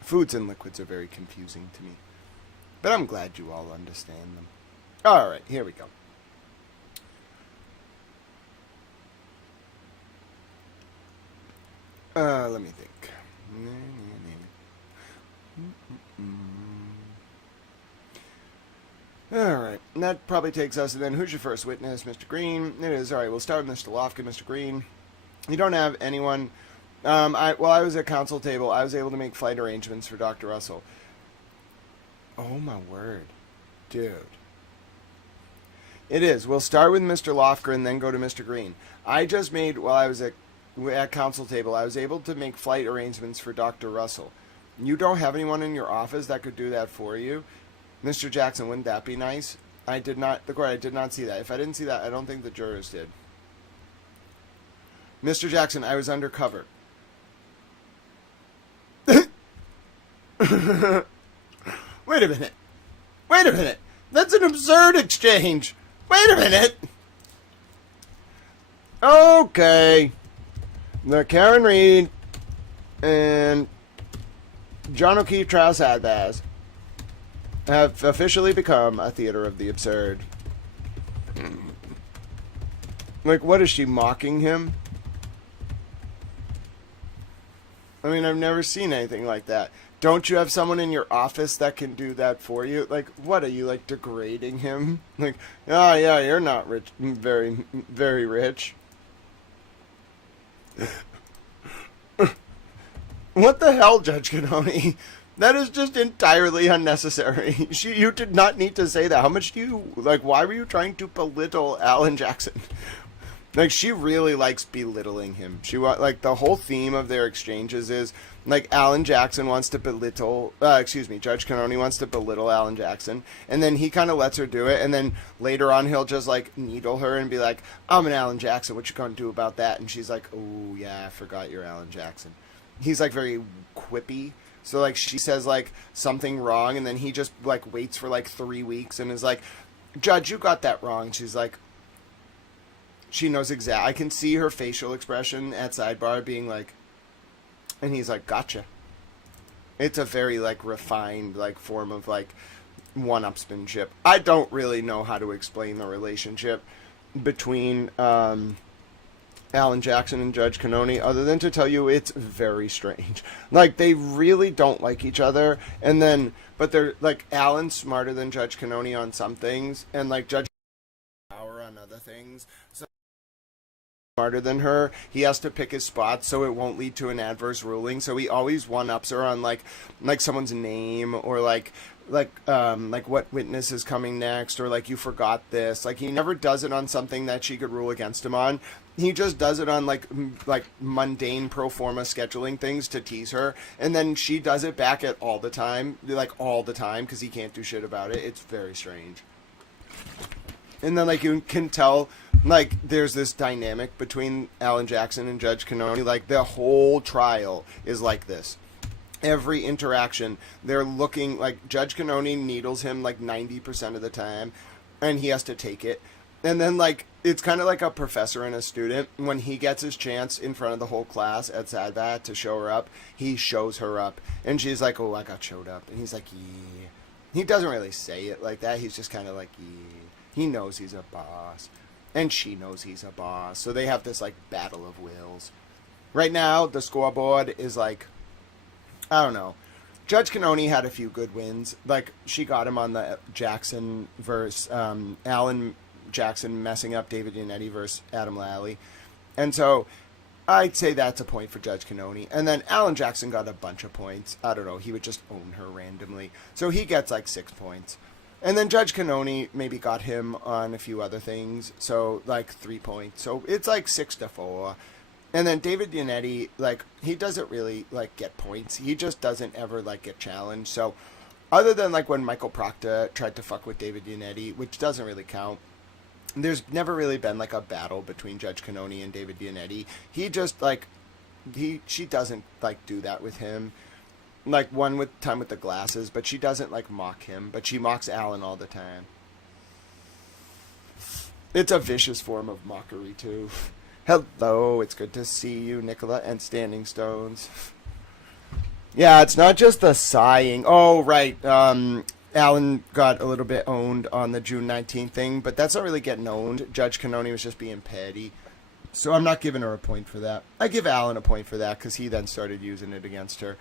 Foods and liquids are very confusing to me. But I'm glad you all understand them. Alright, here we go. Let me think. Alright, that probably takes us, and then who's your first witness? Mr. Green. It is. Alright, we'll start with Mr. Lofkin. Mr. Green. You don't have anyone. While I was at council table, I was able to make flight arrangements for Dr. Russell. Oh my word. Dude. It is. We'll start with Mr. Lofgren and then go to Mr. Green. I just made, while I was at council table, I was able to make flight arrangements for Dr. Russell. You don't have anyone in your office that could do that for you? Mr. Jackson, wouldn't that be nice? I did not see that. If I didn't see that, I don't think the jurors did. Mr. Jackson, I was undercover. Wait a minute. That's an absurd exchange. Wait a minute. Okay. The Karen Reed and John O'Keefe trial Sidebahs have officially become a theater of the absurd. Like, what is she, mocking him? I mean, I've never seen anything like that. Don't you have someone in your office that can do that for you? Like, what, are you, like, degrading him? Like, oh, yeah, you're not rich, very, very rich. What the hell, Judge Canoni? That is just entirely unnecessary. You did not need to say that. How much do you, like, why were you trying to belittle Alan Jackson? Like, she really likes belittling him. Like, the whole theme of their exchanges is, like, Alan Jackson wants to belittle, Judge Canoni wants to belittle Alan Jackson, and then he kind of lets her do it, and then later on he'll just, like, needle her and be like, I'm an Alan Jackson, what you gonna do about that? And she's like, oh, yeah, I forgot you're Alan Jackson. He's, like, very quippy. So, like, she says, like, something wrong, and then he just, like, waits for, like, 3 weeks and is like, Judge, you got that wrong. She's like, she knows exactly. I can see her facial expression at Sidebar being like, and he's like, gotcha. It's a very, like, refined, like, form of, like, one-upsmanship. I don't really know how to explain the relationship between, Alan Jackson and Judge Canoni, other than to tell you it's very strange. Like, they really don't like each other, and then, but they're, like, Alan's smarter than Judge Canoni on some things, and, like, Judge power on other things. So, smarter than her, he has to pick his spots so it won't lead to an adverse ruling, so he always one-ups her on, like someone's name, or, like what witness is coming next, or, like, you forgot this. Like, he never does it on something that she could rule against him on. He just does it on, like mundane pro forma scheduling things to tease her, and then she does it back at all the time, because he can't do shit about it. It's very strange. And then, like, you can tell, like, there's this dynamic between Alan Jackson and Judge Canoni. Like, the whole trial is like this. Every interaction, they're looking, like, Judge Canoni needles him, like, 90% of the time, and he has to take it. And then, like, it's kind of like a professor and a student. When he gets his chance in front of the whole class at Sidebahs to show her up, he shows her up. And she's like, oh, I got showed up. And he's like, yeah. He doesn't really say it like that. He's just kind of like, yeah. He knows he's a boss. And she knows he's a boss. So they have this, like, battle of wills. Right now, the scoreboard is, like, I don't know. Judge Canoni had a few good wins. Like, she got him on the Jackson versus Alan Jackson messing up David Yannetti versus Adam Lally. And so I'd say that's a point for Judge Canoni. And then Alan Jackson got a bunch of points. I don't know. He would just own her randomly. So he gets, like, 6 points. And then Judge Canoni maybe got him on a few other things. So, like, 3 points. So it's, like, 6-4. And then David Yannetti, like, he doesn't really, like, get points. He just doesn't ever, like, get challenged. So other than, like, when Michael Proctor tried to fuck with David Yannetti, which doesn't really count, there's never really been, like, a battle between Judge Canoni and David Yannetti. He just, like, she doesn't, like, do that with him. Like, one time with the glasses, but she doesn't, like, mock him. But she mocks Alan all the time. It's a vicious form of mockery, too. Hello, it's good to see you, Nicola and Standing Stones. Yeah, it's not just the sighing. Oh, right. Alan got a little bit owned on the June 19th thing, but that's not really getting owned. Judge Canoni was just being petty. So I'm not giving her a point for that. I give Alan a point for that because he then started using it against her.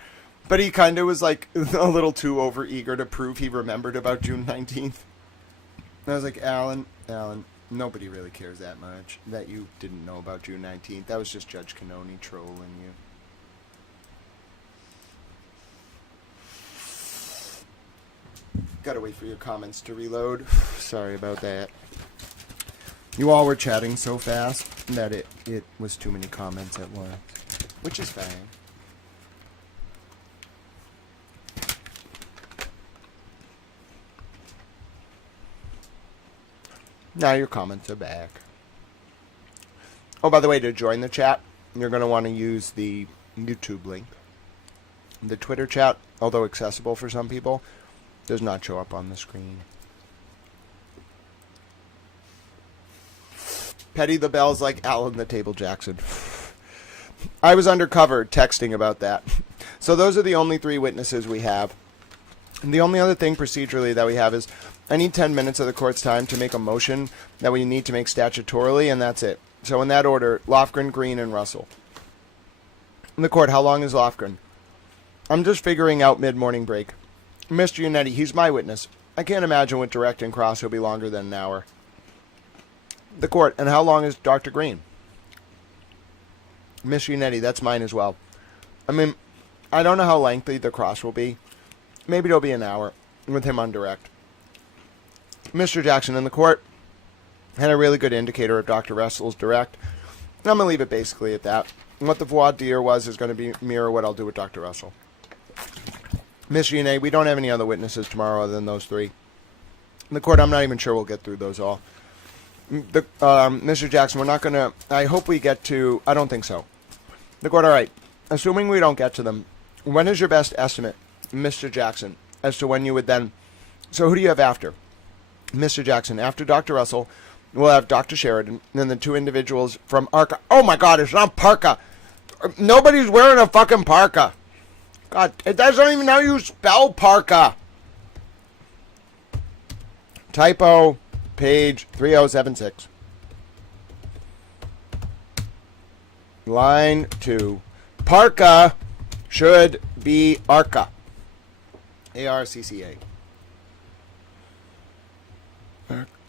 But he kind of was, like, a little too overeager to prove he remembered about June 19th. And I was like, Alan, nobody really cares that much that you didn't know about June 19th. That was just Judge Canoni trolling you. Gotta wait for your comments to reload. Sorry about that. You all were chatting so fast that it was too many comments at once, which is fine. Now your comments are back. Oh, by the way, to join the chat, you're going to want to use the YouTube link. The Twitter chat, although accessible for some people, does not show up on the screen. Petty the Bell's like Alan the Table Jackson. I was undercover texting about that. So those are the only 3 witnesses we have. And the only other thing procedurally that we have is I need 10 minutes of the court's time to make a motion that we need to make statutorily, and that's it. So in that order, Lofgren, Green, and Russell. In the court, how long is Lofgren? I'm just figuring out mid-morning break. Mr. Yannetti, he's my witness. I can't imagine with direct and cross he'll be longer than an hour. The court, and how long is Dr. Green? Mr. Yannetti, that's mine as well. I mean, I don't know how lengthy the cross will be. maybe it'll be an hour with him on direct. Mr. Jackson in the court had a really good indicator of Dr. Russell's direct. And I'm going to leave it basically at that. And what the voir dire was is going to mirror what I'll do with Dr. Russell. Mr. Yane, we don't have any other witnesses tomorrow other than those three. In the court, I'm not even sure we'll get through those all. Mr. Jackson, we're not going to... I hope we get to... I don't think so. The court, all right. Assuming we don't get to them, when is your best estimate, Mr. Jackson, as to when you would then... So who do you have after? Mr. Jackson, after Dr. Russell, we'll have Dr. Sheridan, and then the two individuals from ARCA. Oh my God, it's not parka. Nobody's wearing a fucking parka. God, that's not even how you spell parka. Typo, page 3076. Line 2. Parka should be ARCA. ARCCA.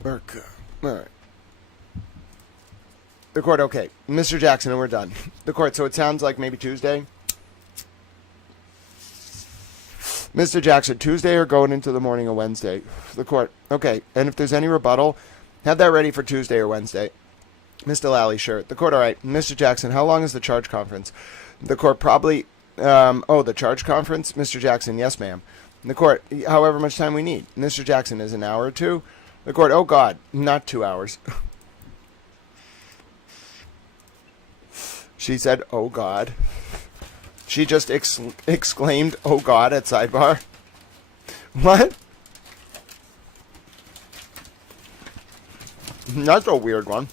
ARCA. All right. The court, okay. Mr. Jackson, and we're done. The court, so it sounds like maybe Tuesday? Mr. Jackson, Tuesday or going into the morning of Wednesday? The court, okay. And if there's any rebuttal, have that ready for Tuesday or Wednesday. Mr. Lally, sure. The court, all right. Mr. Jackson, how long is the charge conference? The court, probably, the charge conference? Mr. Jackson, yes, ma'am. The court, however much time we need. Mr. Jackson, is an hour or two? The court, oh God, not 2 hours. She said, oh God. She just exclaimed, oh God, at sidebar. What? That's a weird one.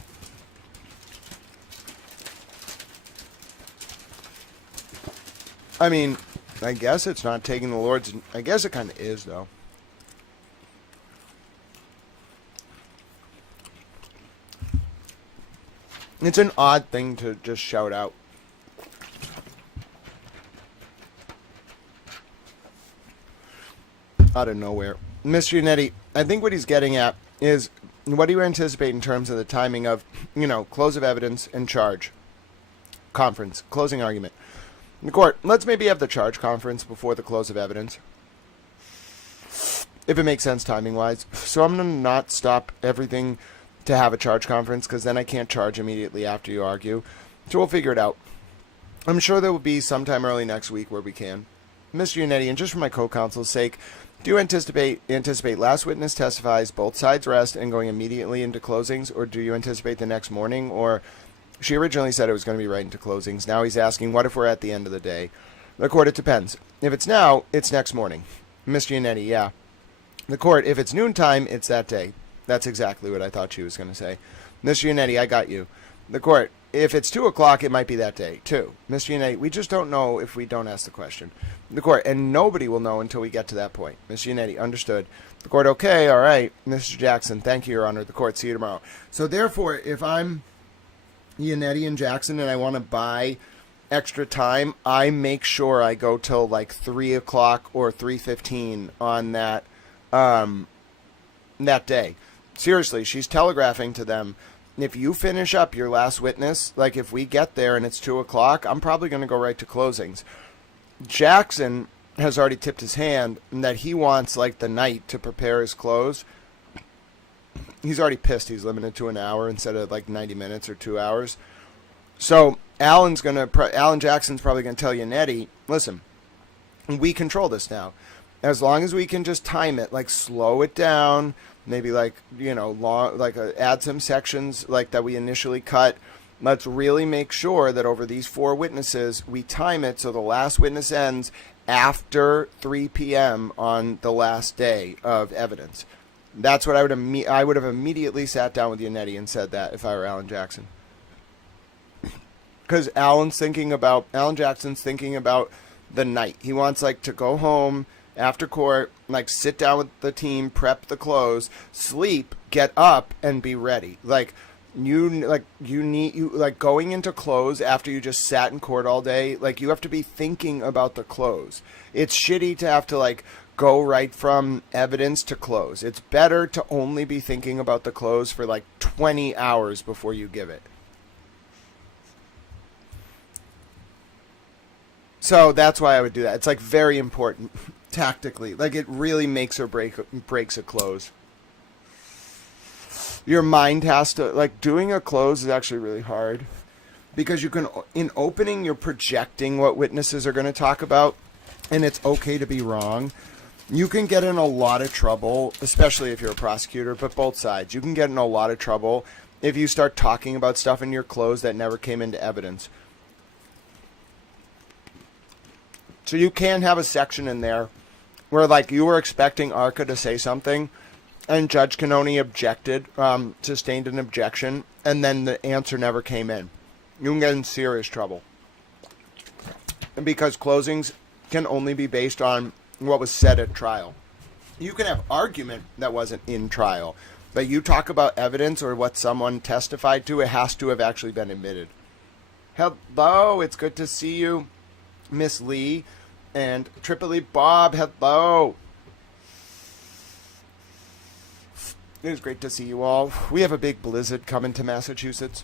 I mean, I guess it's not taking the Lord's... I guess it kind of is, though. It's an odd thing to just shout out. Out of nowhere. Mr. Unetti, I think what he's getting at is, what do you anticipate in terms of the timing of, close of evidence and charge? Conference. Closing argument. The court, let's maybe have the charge conference before the close of evidence. If it makes sense timing-wise. So I'm going to not stop everything to have a charge conference, because then I can't charge immediately after you argue. So we'll figure it out. I'm sure there will be sometime early next week where we can. Mr. Unetti, and just for my co-counsel's sake, do you anticipate last witness testifies, both sides rest, and going immediately into closings, or do you anticipate the next morning? Or she originally said it was going to be right into closings. Now he's asking, what if we're at the end of the day? The court, it depends. If it's now, it's next morning. Mr. Unetti, yeah. The court, if it's noontime, it's that day. That's exactly what I thought she was going to say. Mr. Unetti, I got you. The court, if it's 2 o'clock, it might be that day, too. Mr. Unetti, we just don't know if we don't ask the question. The court, and nobody will know until we get to that point. Mr. Unetti, understood. The court, okay, all right. Mr. Jackson, thank you, Your Honor. The court, see you tomorrow. So therefore, if I'm Unetti and Jackson and I want to buy extra time, I make sure I go till like 3 o'clock or 3:15 on that day. Seriously, she's telegraphing to them, if you finish up your last witness, like if we get there and it's 2 o'clock, I'm probably going to go right to closings. Jackson has already tipped his hand that he wants like the night to prepare his close. He's already pissed he's limited to an hour instead of like 90 minutes or 2 hours. So Alan Jackson's probably going to tell Unetti, listen, we control this now. As long as we can just time it, like slow it down, maybe like, add some sections like that we initially cut. Let's really make sure that over these 4 witnesses, we time it so the last witness ends after 3 p.m. on the last day of evidence. That's what I would have immediately sat down with Unetti and said that if I were Alan Jackson. Because Alan Jackson's thinking about the night. He wants to go home after court, sit down with the team, prep the close, sleep, get up, and be ready. Going into close after you just sat in court all day, you have to be thinking about the close. It's shitty to have to go right from evidence to close. It's better to only be thinking about the close for 20 hours before you give it. So that's why I would do that. It's very important. tactically. Like, it really makes or breaks a close. Your mind has to, like, doing a close is actually really hard. Because you can, in opening, you're projecting what witnesses are going to talk about, and it's okay to be wrong. You can get in a lot of trouble, especially if you're a prosecutor, but both sides. You can get in a lot of trouble if you start talking about stuff in your close that never came into evidence. So you can have a section in there where, like, you were expecting Arca to say something, and Judge Canoni objected, sustained an objection, and then the answer never came in. You can get in serious trouble. And because closings can only be based on what was said at trial. You can have argument that wasn't in trial, but you talk about evidence or what someone testified to, it has to have actually been admitted. Hello, it's good to see you, Miss Lee and Tripoli Bob. Hello. It is great to see you all. We have a big blizzard coming to Massachusetts.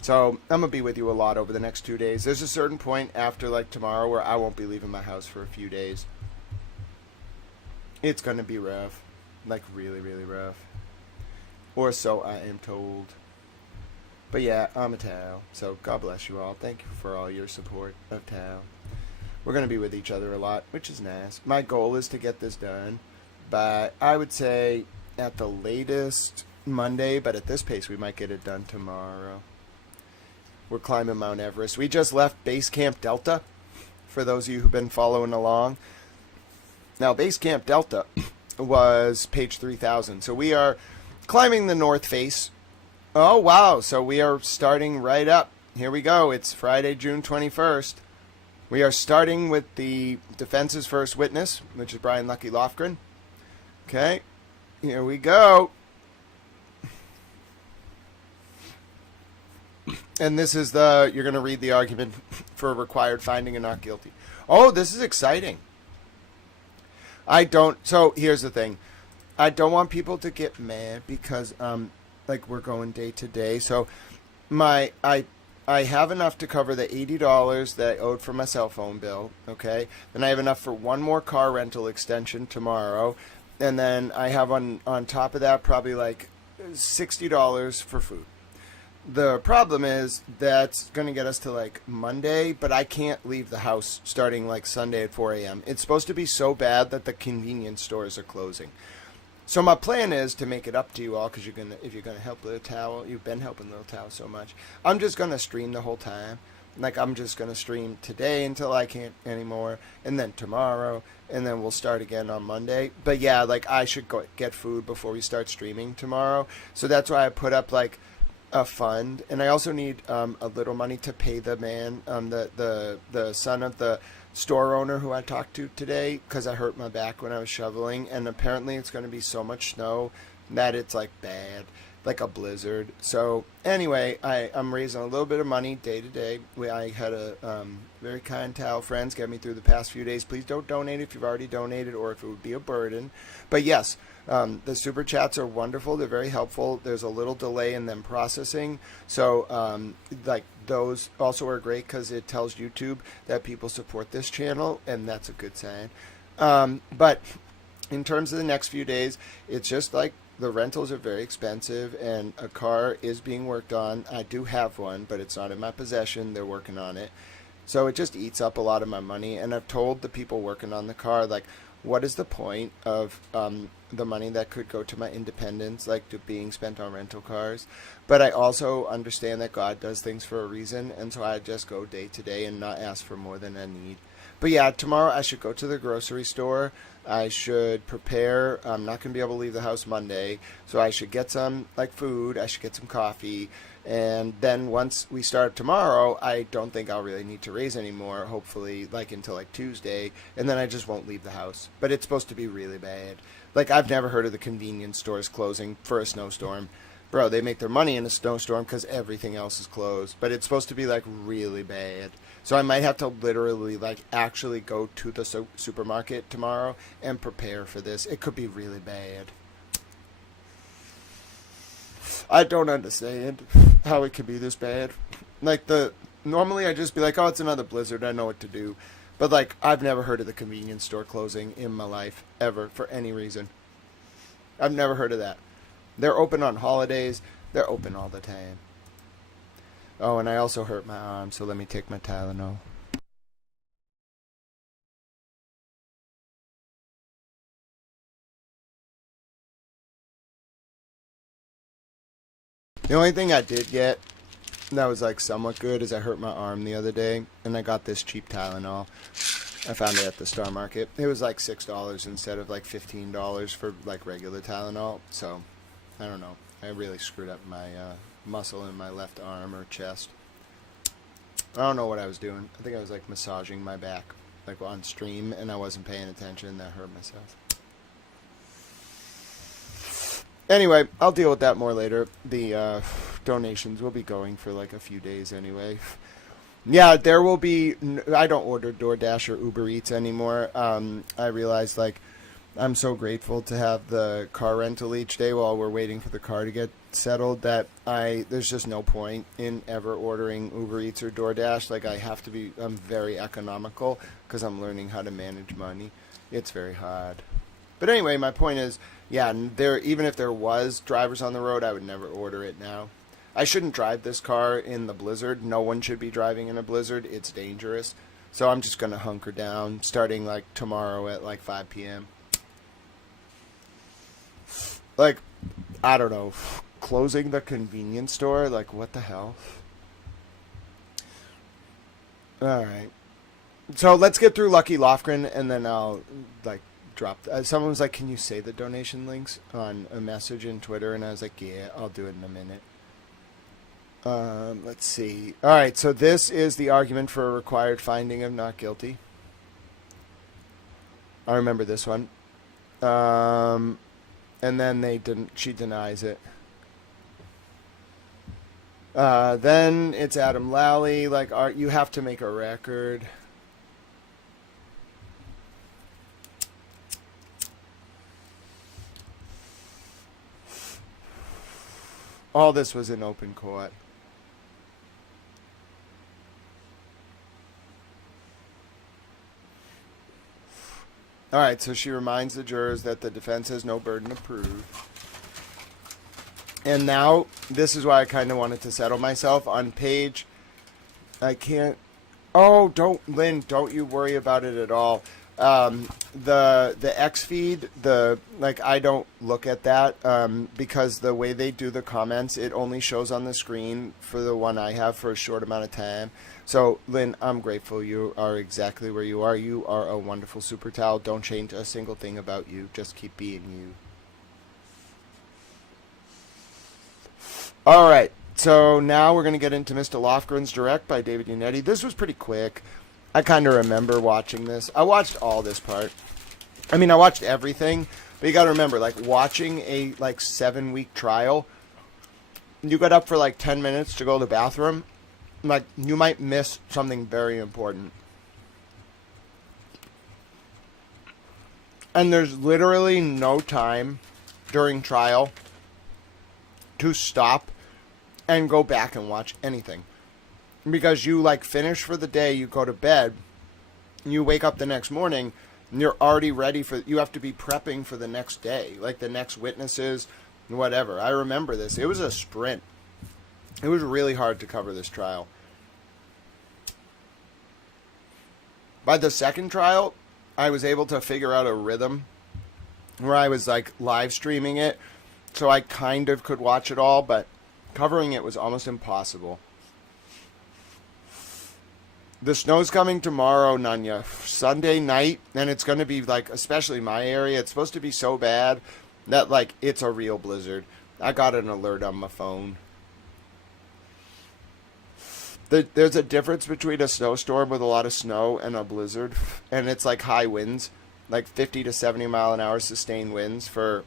So I'm going to be with you a lot over the next 2 days. There's a certain point after, like, tomorrow where I won't be leaving my house for a few days. It's going to be rough. Like, really, really rough. Or so I am told. But yeah, I'm a Tao. So God bless you all. Thank you for all your support of Tao. We're going to be with each other a lot, which is nice. My goal is to get this done by, I would say, at the latest Monday. But at this pace, we might get it done tomorrow. We're climbing Mount Everest. We just left Base Camp Delta, for those of you who've been following along. Now, Base Camp Delta was page 3000. So we are climbing the north face. Oh, wow. So we are starting right up. Here we go. It's Friday, June 21st. We are starting with the defense's first witness, which is Brian Lucky Lofgren. Okay. Here we go. And this is you're going to read the argument for required finding and not guilty. Oh, this is exciting. So here's the thing. I don't want people to get mad because, like, we're going day to day. So I have enough to cover the $80 that I owed for my cell phone bill. Okay. Then I have enough for one more car rental extension tomorrow. And then I have on top of that probably like $60 for food. The problem is that's going to get us to, like, Monday, but I can't leave the house starting, like, Sunday at 4 a.m. It's supposed to be so bad that the convenience stores are closing. So my plan is to make it up to you all, because if you're going to help Little Tao, you've been helping Little Tao so much. I'm just going to stream the whole time. Like, I'm just going to stream today until I can't anymore, and then tomorrow, and then we'll start again on Monday. But yeah, like, I should go get food before we start streaming tomorrow. So that's why I put up, like, a fund, and I also need a little money to pay the man, the son of the store owner who I talked to today, because I hurt my back when I was shoveling, and apparently it's going to be so much snow that it's, like, bad, like a blizzard. So anyway, I'm raising a little bit of money day to day. I had a very kind Tao friends get me through the past few days. Please don't donate if you've already donated or if it would be a burden. But yes, the super chats are wonderful. They're very helpful. There's a little delay in them processing. So, like, those also are great because it tells YouTube that people support this channel, and that's a good sign. But in terms of the next few days, it's just like the rentals are very expensive, and a car is being worked on. I do have one, but it's not in my possession. They're working on it. So it just eats up a lot of my money. And I've told the people working on the car, like, what is the point of the money that could go to my independence, like, to being spent on rental cars? But I also understand that God does things for a reason, and so I just go day to day and not ask for more than I need. But yeah, tomorrow I should go to the grocery store. I should prepare. I'm not going to be able to leave the house Monday, so I should get some, like, food. I should get some coffee. And then once we start tomorrow, I don't think I'll really need to raise anymore, hopefully, like, until, like, Tuesday. And then I just won't leave the house. But it's supposed to be really bad. Like, I've never heard of the convenience stores closing for a snowstorm. Bro, they make their money in a snowstorm because everything else is closed. But it's supposed to be, like, really bad. So I might have to literally, like, actually go to the supermarket tomorrow and prepare for this. It could be really bad. I don't understand how it can be this bad. Like, normally I'd just be like, oh, it's another blizzard. I know what to do. But, like, I've never heard of the convenience store closing in my life, ever, for any reason. I've never heard of that. They're open on holidays. They're open all the time. Oh, and I also hurt my arm, so let me take my Tylenol. The only thing I did get that was like somewhat good is I hurt my arm the other day, and I got this cheap Tylenol. I found it at the Star Market. It was like $6 instead of like $15 for like regular Tylenol. So, I don't know. I really screwed up my muscle in my left arm or chest. I don't know what I was doing. I think I was like massaging my back like on stream, and I wasn't paying attention. That hurt myself. Anyway, I'll deal with that more later. The donations will be going for like a few days anyway. Yeah, there will be... I don't order DoorDash or Uber Eats anymore. I realized, like, I'm so grateful to have the car rental each day while we're waiting for the car to get settled that there's just no point in ever ordering Uber Eats or DoorDash. Like, I'm very economical because I'm learning how to manage money. It's very hard. But anyway, my point is, yeah, even if there was drivers on the road, I would never order it now. I shouldn't drive this car in the blizzard. No one should be driving in a blizzard. It's dangerous. So I'm just going to hunker down starting like tomorrow at like 5 p.m. Like, I don't know, closing the convenience store? Like, what the hell? All right. So let's get through Lucky Lofgren, and then I'll, like, drop. Someone was like, can you say the donation links on a message in Twitter? And I was like, yeah, I'll do it in a minute. Let's see. All right, so this is the argument for a required finding of not guilty. I remember this one. And then she denies it. Then it's Adam Lally. Like, you have to make a record. All this was in open court. All right, so she reminds the jurors that the defense has no burden of proof. And now, this is why I kind of wanted to settle myself. On page... I can't... Oh, Lynn, don't you worry about it at all. The X feed, I don't look at that because the way they do the comments, it only shows on the screen for the one I have for a short amount of time. So, Lynn, I'm grateful you are exactly where you are. You are a wonderful super towel. Don't change a single thing about you. Just keep being you. All right. So now we're going to get into Mr. Lofgren's Direct by David Unetti. This was pretty quick. I kind of remember watching this. I watched all this part. I mean, I watched everything. But you got to remember, like, watching a, 7-week trial, you got up for, 10 minutes to go to the bathroom. Like, you might miss something very important. And there's literally no time during trial to stop and go back and watch anything. Because you, finish for the day, you go to bed, you wake up the next morning, and you're already ready you have to be prepping for the next day, like the next witnesses, whatever. I remember this. It was a sprint. It was really hard to cover this trial. By the second trial, I was able to figure out a rhythm where I was, live streaming it, so I kind of could watch it all, but covering it was almost impossible. The snow's coming tomorrow, Nanya. Sunday night, and it's going to be, especially my area, it's supposed to be so bad that, it's a real blizzard. I got an alert on my phone. There's a difference between a snowstorm with a lot of snow and a blizzard, and it's, high winds, 50 to 70 mile an hour sustained winds for,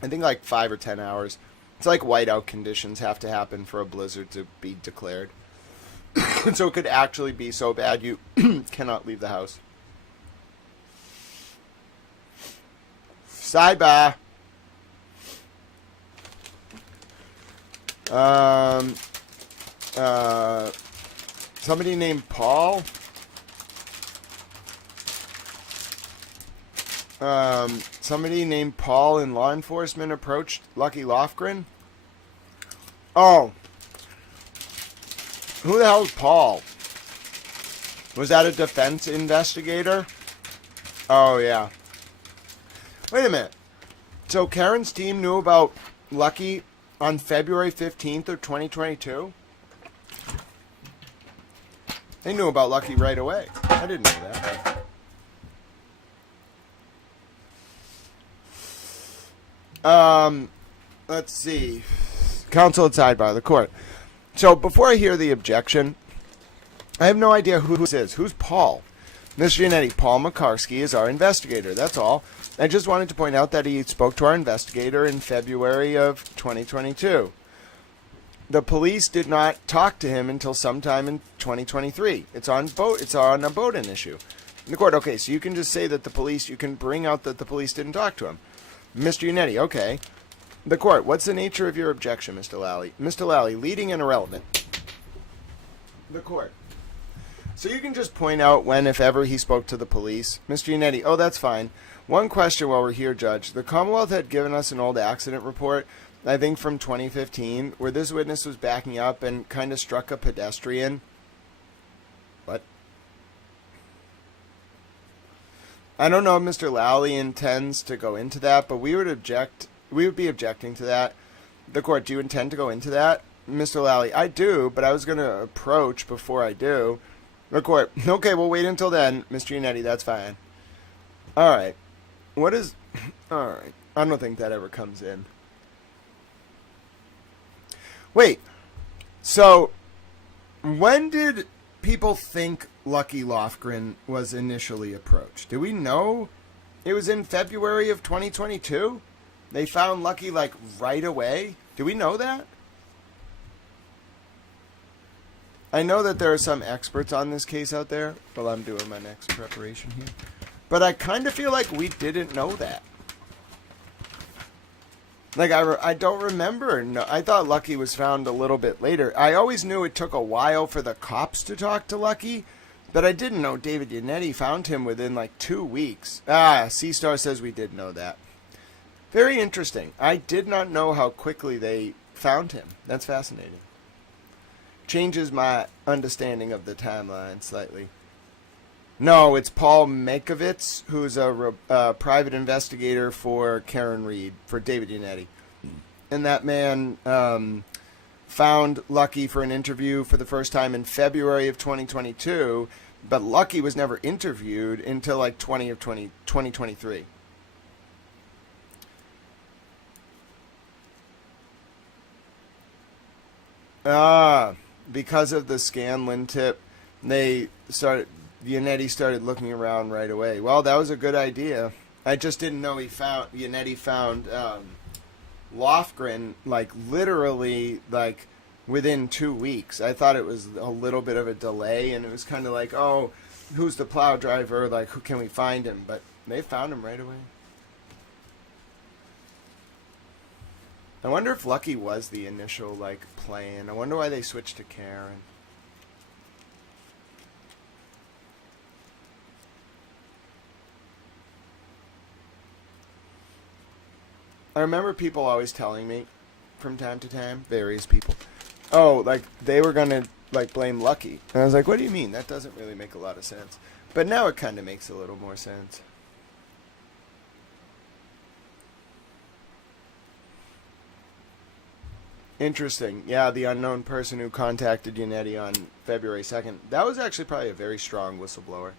I think, 5 or 10 hours. It's whiteout conditions have to happen for a blizzard to be declared. So it could actually be so bad you cannot leave the house. Sidebar. Somebody named Paul. Somebody named Paul in law enforcement approached Lucky Lofgren. Oh. Who the hell is Paul? Was that a defense investigator? Oh, yeah. Wait a minute. So Karen's team knew about Lucky on February 15th of 2022? They knew about Lucky right away. I didn't know that. Let's see. Counsel at sidebar, the court. So before I hear the objection, I have no idea who this is. Who's Paul? Mr. Yannetti, Paul McCarsky is our investigator. That's all. I just wanted to point out that he spoke to our investigator in February of 2022. The police did not talk to him until sometime in 2023. It's on a Bowdoin issue. In the court, okay, so you can just say that you can bring out that the police didn't talk to him. Mr. Yannetti, okay. The court, what's the nature of your objection, Mr. Lally? Mr. Lally, leading and irrelevant. The court. So you can just point out when, if ever, he spoke to the police. Mr. Yannetti, oh, that's fine. One question while we're here, Judge. The Commonwealth had given us an old accident report, I think from 2015, where this witness was backing up and kind of struck a pedestrian. What? I don't know if Mr. Lally intends to go into that, but we would be objecting to that. The court, do you intend to go into that? Mr. Lally, I do, but I was going to approach before I do. The court, okay, we'll wait until then. Mr. Yannetti, that's fine. All right. All right. I don't think that ever comes in. Wait. So, when did people think Lucky Lofgren was initially approached? Do we know it was in February of 2022? They found Lucky, right away? Do we know that? I know that there are some experts on this case out there while I'm doing my next preparation here. But I kind of feel like we didn't know that. I don't remember. No, I thought Lucky was found a little bit later. I always knew it took a while for the cops to talk to Lucky, but I didn't know David Yannetti found him within 2 weeks. C-Star says we did know that. Very interesting. I did not know how quickly they found him. That's fascinating. Changes my understanding of the timeline slightly. No, it's Paul Mankiewicz, who's a private investigator for Karen Reed, for David Yannetti. And that man found Lucky for an interview for the first time in February of 2022, but Lucky was never interviewed until 2023. Because of the Scanlon tip, Yannetti started looking around right away. Well, that was a good idea. I just didn't know Yannetti found Lofgren literally within 2 weeks. I thought it was a little bit of a delay, and it was kind of oh, who's the plow driver? Who can we find him? But they found him right away. I wonder if Lucky was the initial plan. I wonder why they switched to Karen. I remember people always telling me from time to time, various people, they were going to blame Lucky. And I was like, what do you mean? That doesn't really make a lot of sense. But now it kind of makes a little more sense. Interesting. Yeah, the unknown person who contacted Yannetti on February 2nd. That was actually probably a very strong whistleblower.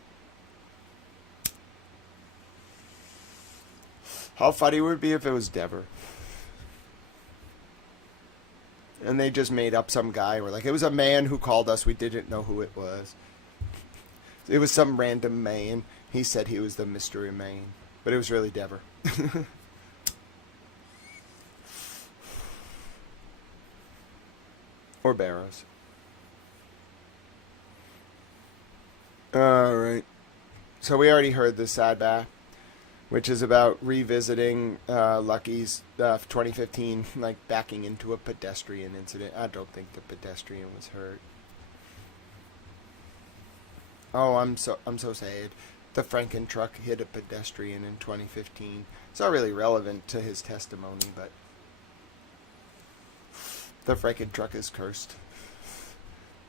How funny would it be if it was Dever? And they just made up some guy. Or it was a man who called us. We didn't know who it was. It was some random man. He said he was the mystery man. But it was really Dever. Or Barrows. Alright. So we already heard the Sidebahs, which is about revisiting Lucky's 2015, backing into a pedestrian incident. I don't think the pedestrian was hurt. Oh, I'm so sad. the Franken truck hit a pedestrian in 2015. It's not really relevant to his testimony, but the Franken truck is cursed.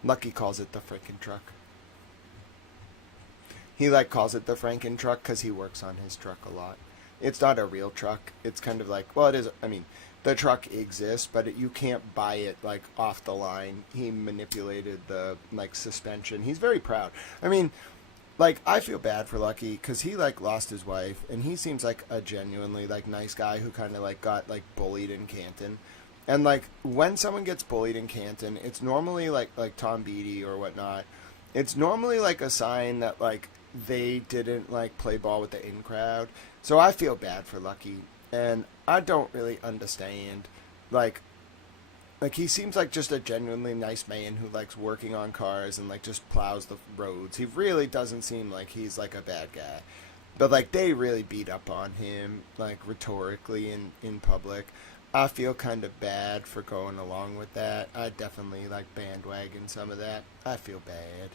Lucky calls it the Franken truck. He calls it the Franken truck because he works on his truck a lot. It's not a real truck. It's kind of well, it is. I mean, the truck exists, but you can't buy it off the line. He manipulated the suspension. He's very proud. I mean, I feel bad for Lucky because he lost his wife, and he seems like a genuinely nice guy who kind of got bullied in Canton. And when someone gets bullied in Canton, it's normally like Tom Beatty or whatnot. It's normally a sign that they didn't play ball with the in crowd. So I feel bad for Lucky, and I don't really understand he seems just a genuinely nice man who likes working on cars and just plows the roads. He really doesn't seem like he's a bad guy. But they really beat up on him rhetorically in public. I feel kind of bad for going along with that. I definitely bandwagon some of that. I feel bad.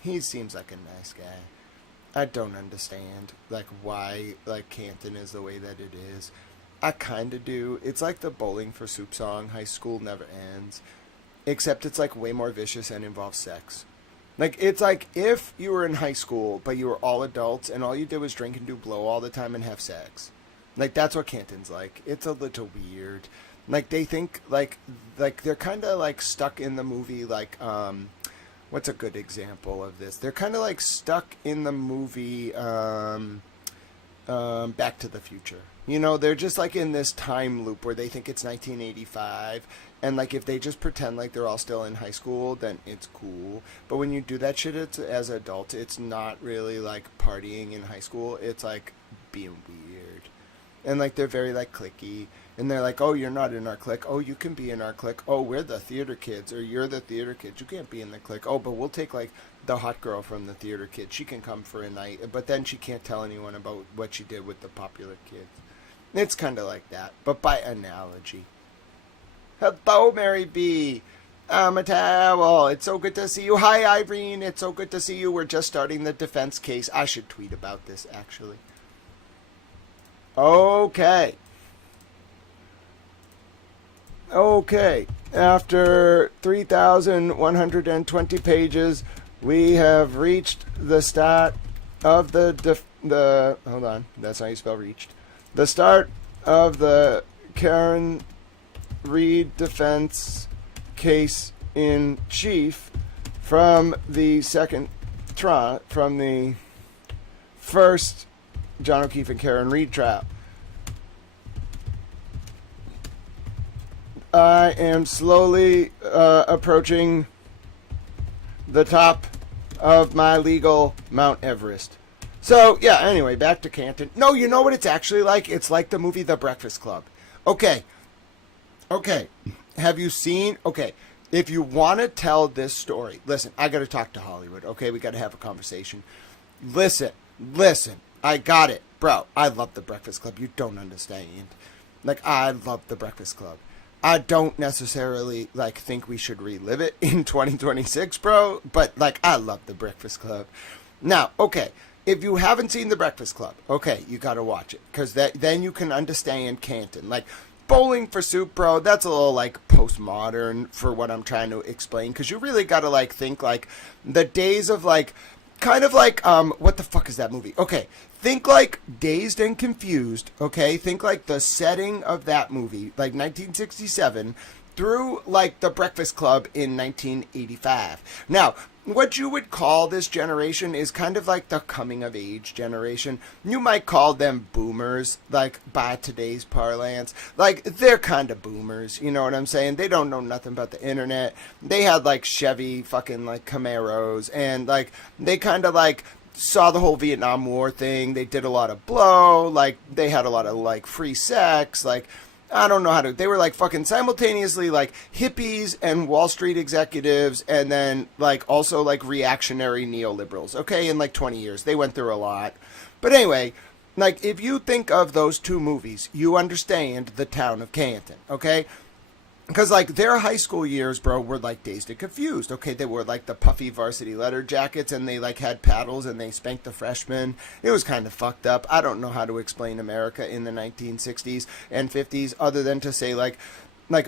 He seems like a nice guy. I don't understand why Canton is the way that it is. I kind of do. It's like the Bowling for Soup song, High School Never Ends. Except it's way more vicious and involves sex. It's if you were in high school, but you were all adults, and all you did was drink and do blow all the time and have sex. That's what Canton's like. It's a little weird. They think, they're kind of, stuck in the movie, what's a good example of this? They're kind of, stuck in the movie, Back to the Future. You know, they're just in this time loop where they think it's 1985, and if they just pretend they're all still in high school, then it's cool. But when you do that shit as an adult, it's not really partying in high school. It's being weird, and they're very cliquey, and they're oh, you're not in our clique. Oh, you can be in our clique. Oh, we're the theater kids, or you're the theater kids. You can't be in the clique. Oh, but we'll take the hot girl from the theater kid. She can come for a night, but then she can't tell anyone about what she did with the popular kids. It's kind of like that, but by analogy. Hello, Mary B. I'm a towel. It's so good to see you. Hi, Irene. It's so good to see you. We're just starting the defense case. I should tweet about this, actually. Okay. After 3,120 pages, we have reached the start of hold on, that's how you spell reached. The start of the Karen Reed defense case in chief from the first John O'Keefe and Karen Reed trial. I am slowly approaching the top of my legal Mount Everest. So, yeah, anyway, back to Canton. No, you know what it's actually like? It's like the movie The Breakfast Club. Okay. Have you seen... Okay, if you want to tell this story... Listen, I got to talk to Hollywood, okay? We got to have a conversation. Listen. I got it. Bro, I love The Breakfast Club. You don't understand. I love The Breakfast Club. I don't necessarily, think we should relive it in 2026, bro. But, I love The Breakfast Club. Now, okay... If you haven't seen The Breakfast Club, okay, you got to watch it. Because then you can understand Canton. Bowling for Soup, bro, that's a little, postmodern for what I'm trying to explain. Because you really got to, think, the days of, kind of what the fuck is that movie? Okay, think, Dazed and Confused, okay? Think, the setting of that movie, 1967, through, The Breakfast Club in 1985. Now... What you would call this generation is kind of the coming-of-age generation. You might call them boomers, by today's parlance. They're kind of boomers, you know what I'm saying? They don't know nothing about the internet. They had, Chevy fucking, Camaros, and, they kind of, saw the whole Vietnam War thing. They did a lot of blow. They had a lot of, free sex. I don't know how to... They were, fucking simultaneously, hippies and Wall Street executives and then, also, reactionary neoliberals, okay? In, 20 years. They went through a lot. But anyway, if you think of those two movies, you understand the town of Canton, okay? because, like, their high school years, bro, were, like, dazed and confused. Okay, they wore, like, the puffy varsity leather jackets, and they, like, had paddles, and they spanked the freshmen. It was kind of fucked up. I don't know how to explain America in the 1960s and 50s, other than to say, like,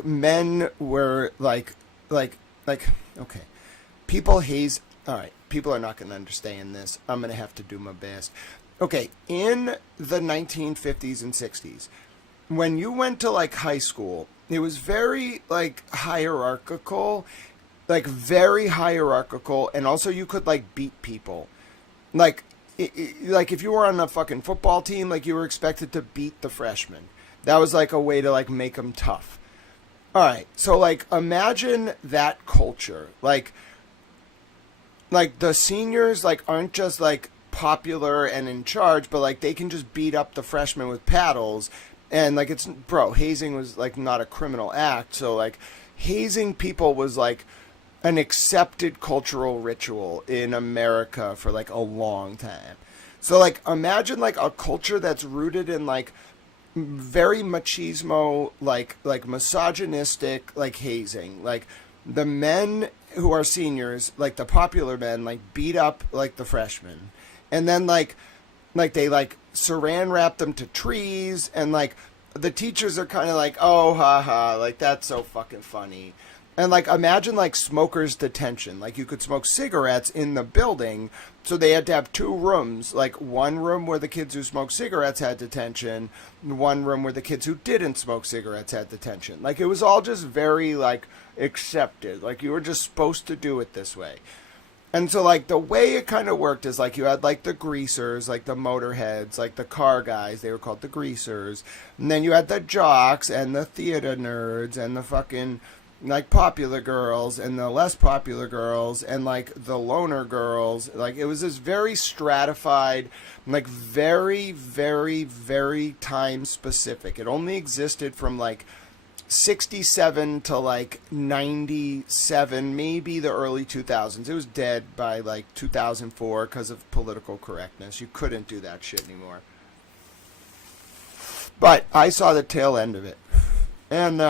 men were, okay. People haze... All right, people are not going to understand this. I'm going to have to do my best. Okay, in the 1950s and 60s, when you went to, like, high school, it was very, like, hierarchical, and also you could, like, beat people. Like, like, if you were on a fucking football team, like, you were expected to beat the freshmen. That was, like, a way to, like, make them tough. All right, so, like, imagine that culture. Like, the seniors, like, aren't just, like, popular and in charge, but, like, they can just beat up the freshmen with paddles. And, like, it's, bro, hazing was, like, not a criminal act. So, like, hazing people was, like, an accepted cultural ritual in America for, like, a long time. So, like, imagine, like, a culture that's rooted in, like, very machismo, like misogynistic, like, hazing. Like, the men who are seniors, like, the popular men, like, beat up, like, the freshmen. And then, like they, like, saran wrap them to trees, and, like, the teachers are kind of like, oh, haha, like, that's so fucking funny. And, like, imagine, like, smokers' detention. Like, you could smoke cigarettes in the building, so they had to have two rooms. Like, one room where the kids who smoked cigarettes had detention, one room where the kids who didn't smoke cigarettes had detention. Like, it was all just very, like, accepted. Like, you were just supposed to do it this way. And so, like, the way it kind of worked is, like, you had, like, the greasers, like, the motorheads, like, the car guys. They were called the greasers. And then you had the jocks and the theater nerds and the fucking, like, popular girls and the less popular girls and, like, the loner girls. Like, it was this very stratified, like, very, very, very time specific. It only existed from, like, 67 to, like, 97, maybe the early 2000s. It was dead by, like, 2004 because of political correctness. You couldn't do that shit anymore. But I saw the tail end of it. And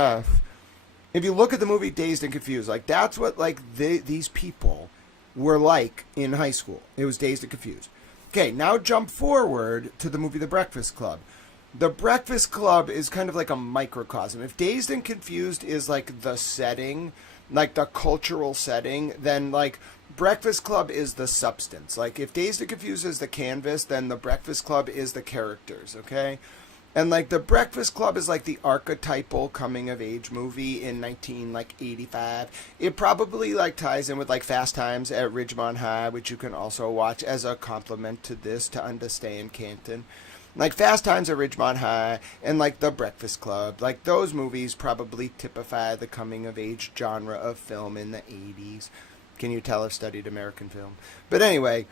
if you look at the movie Dazed and Confused, like, that's what, like, these people were like in high school. It was Dazed and Confused. Okay, now jump forward to the movie The Breakfast Club. The Breakfast Club is kind of like a microcosm. If Dazed and Confused is, like, the setting, like, the cultural setting, then, like, Breakfast Club is the substance. Like, if Dazed and Confused is the canvas, then The Breakfast Club is the characters, okay? And, like, The Breakfast Club is, like, the archetypal coming-of-age movie in 1985. It probably, like, ties in with, like, Fast Times at Ridgemont High, which you can also watch as a complement to this to understand Canton. Like, Fast Times at Ridgemont High and, like, The Breakfast Club. Like, those movies probably typify the coming-of-age genre of film in the 80s. Can you tell I've studied American film? But anyway,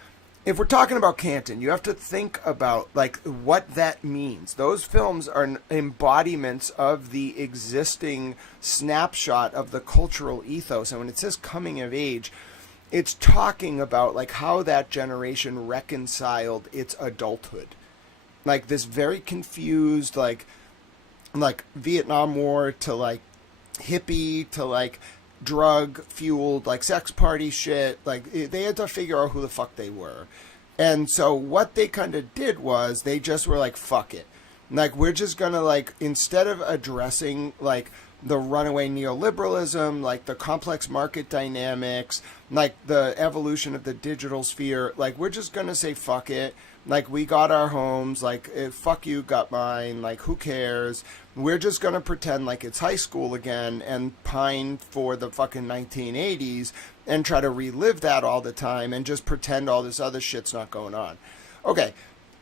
if we're talking about Canton, you have to think about, like, what that means. Those films are embodiments of the existing snapshot of the cultural ethos. And when it says coming of age, it's talking about, like, how that generation reconciled its adulthood. Like, this very confused, like Vietnam War to, like, hippie to, like, drug-fueled, like, sex party shit. Like, they had to figure out who the fuck they were. And so what they kind of did was they just were like, fuck it. Like, we're just going to, like, instead of addressing, like, the runaway neoliberalism, like, the complex market dynamics, like, the evolution of the digital sphere, like, we're just going to say, fuck it. Like, we got our homes, like, fuck you, got mine, like, who cares? We're just going to pretend like it's high school again and pine for the fucking 1980s and try to relive that all the time and just pretend all this other shit's not going on. Okay,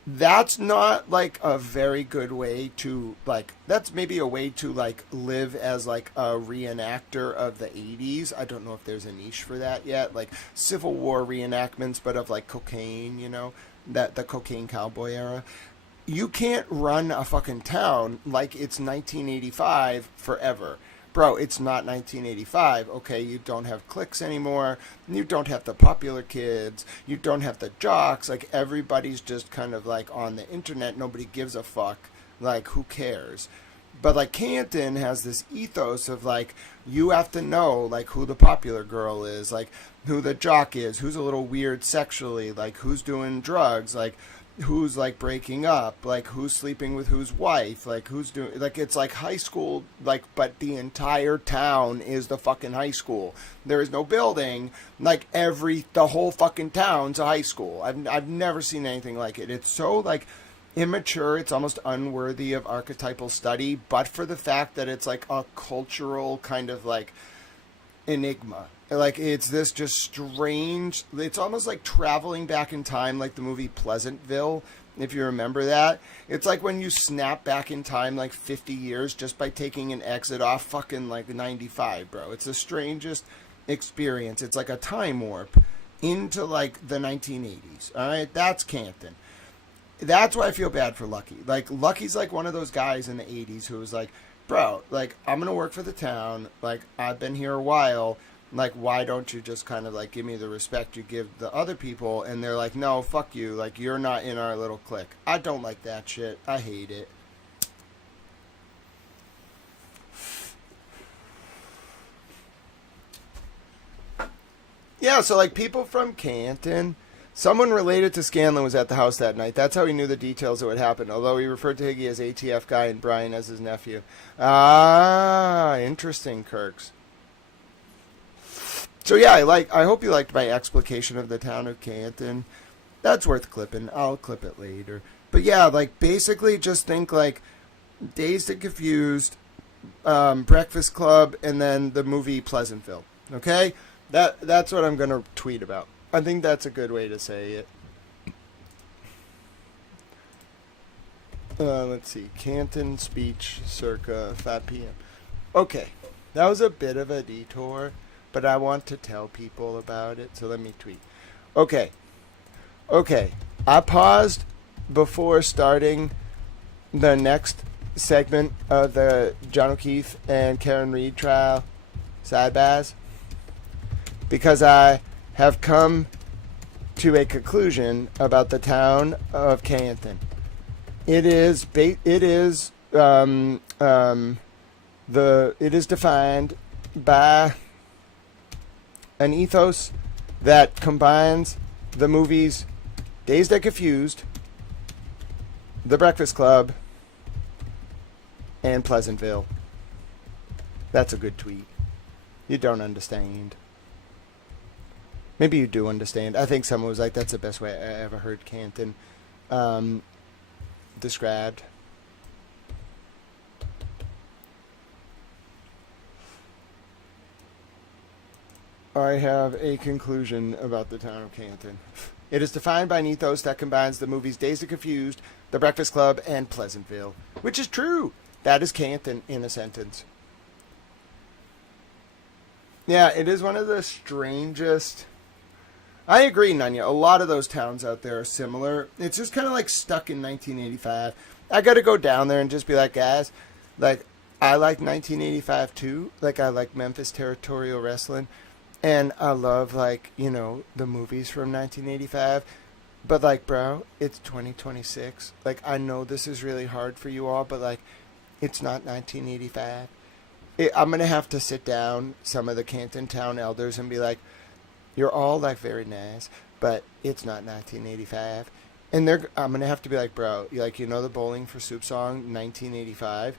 that's not, like, a very good way to, like, that's maybe a way to, like, live as, like, a reenactor of the 80s. I don't know if there's a niche for that yet. Like, Civil War reenactments, but of, like, cocaine, you know? That the cocaine cowboy era. You can't run a fucking town like it's 1985 forever. Bro, it's not 1985. Okay, you don't have cliques anymore. You don't have the popular kids. You don't have the jocks. Like, everybody's just kind of, like, on the internet. Nobody gives a fuck. Like, who cares? But like Canton has this ethos of like you have to know like who the popular girl is, like who the jock is, who's a little weird sexually, like who's doing drugs, like who's like breaking up, like who's sleeping with whose wife, like who's doing like it's like high school, like but the entire town is the fucking high school. There is no building, like the whole fucking town's a high school. I've never seen anything like it. It's so like immature, it's almost unworthy of archetypal study, but for the fact that it's like a cultural kind of like enigma. Like it's this just strange, it's almost like traveling back in time, like the movie Pleasantville, if you remember that. It's like when you snap back in time like 50 years just by taking an exit off fucking like 95, bro. It's the strangest experience. It's like a time warp into like the 1980s. All right, that's Canton. That's why I feel bad for Lucky. Like, Lucky's like one of those guys in the 80s who was like, bro, like, I'm going to work for the town. Like, I've been here a while. Like, why don't you just kind of, like, give me the respect you give the other people? And they're like, no, fuck you. Like, you're not in our little clique. I don't like that shit. I hate it. Yeah, so, like, people from Canton... Someone related to Scanlon was at the house that night. That's how he knew the details of what happened, although he referred to Higgy as ATF guy and Brian as his nephew. Ah, interesting, Kirks. So yeah, I hope you liked my explication of the town of Canton. That's worth clipping. I'll clip it later. But yeah, like basically just think like Dazed and Confused, Breakfast Club, and then the movie Pleasantville. Okay? That's what I'm going to tweet about. I think that's a good way to say it. Let's see. Canton speech circa 5 p.m. Okay. That was a bit of a detour, but I want to tell people about it, so let me tweet. Okay. I paused before starting the next segment of the John O'Keefe and Karen Reed trial, Sidebahs, because I have come to a conclusion about the town of Canton. It is defined by an ethos that combines the movies Dazed and Confused, The Breakfast Club, and Pleasantville. That's a good tweet. You don't understand. Maybe you do understand. I think someone was like, that's the best way I ever heard Canton described. I have a conclusion about the town of Canton. It is defined by an ethos that combines the movies Dazed and Confused, The Breakfast Club, and Pleasantville. Which is true. That is Canton in a sentence. Yeah, it is one of the strangest... I agree, Nanya. A lot of those towns out there are similar. It's just kind of like stuck in 1985. I got to go down there and just be like, guys, like, I like 1985 too. Like, I like Memphis Territorial Wrestling. And I love, like, you know, the movies from 1985. But, like, bro, it's 2026. Like, I know this is really hard for you all, but, like, it's not 1985. I'm going to have to sit down some of the Canton town elders and be like, you're all like very nice, but it's not 1985. And I'm going to have to be like, bro, like, you know the Bowling for Soup song, 1985?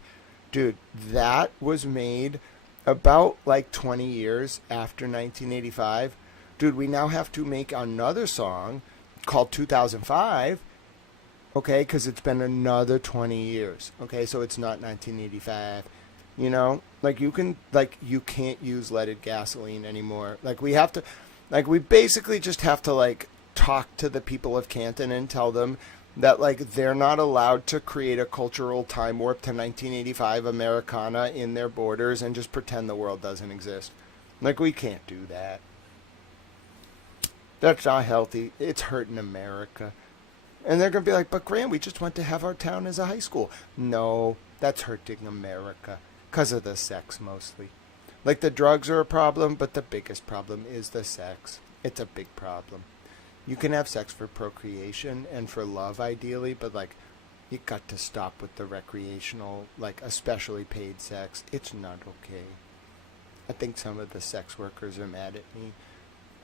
Dude, that was made about like 20 years after 1985. Dude, we now have to make another song called 2005. Okay, because it's been another 20 years. Okay, so it's not 1985. You know, like you can't use leaded gasoline anymore. Like we have to... Like, we basically just have to, like, talk to the people of Canton and tell them that, like, they're not allowed to create a cultural time warp to 1985 Americana in their borders and just pretend the world doesn't exist. Like, we can't do that. That's not healthy. It's hurting America. And they're going to be like, but Graham, we just want to have our town as a high school. No, that's hurting America. Because of the sex, mostly. Like, the drugs are a problem, but the biggest problem is the sex. It's a big problem. You can have sex for procreation and for love, ideally, but, like, You got to stop with the recreational, like, especially paid sex. It's not okay. I think some of the sex workers are mad at me.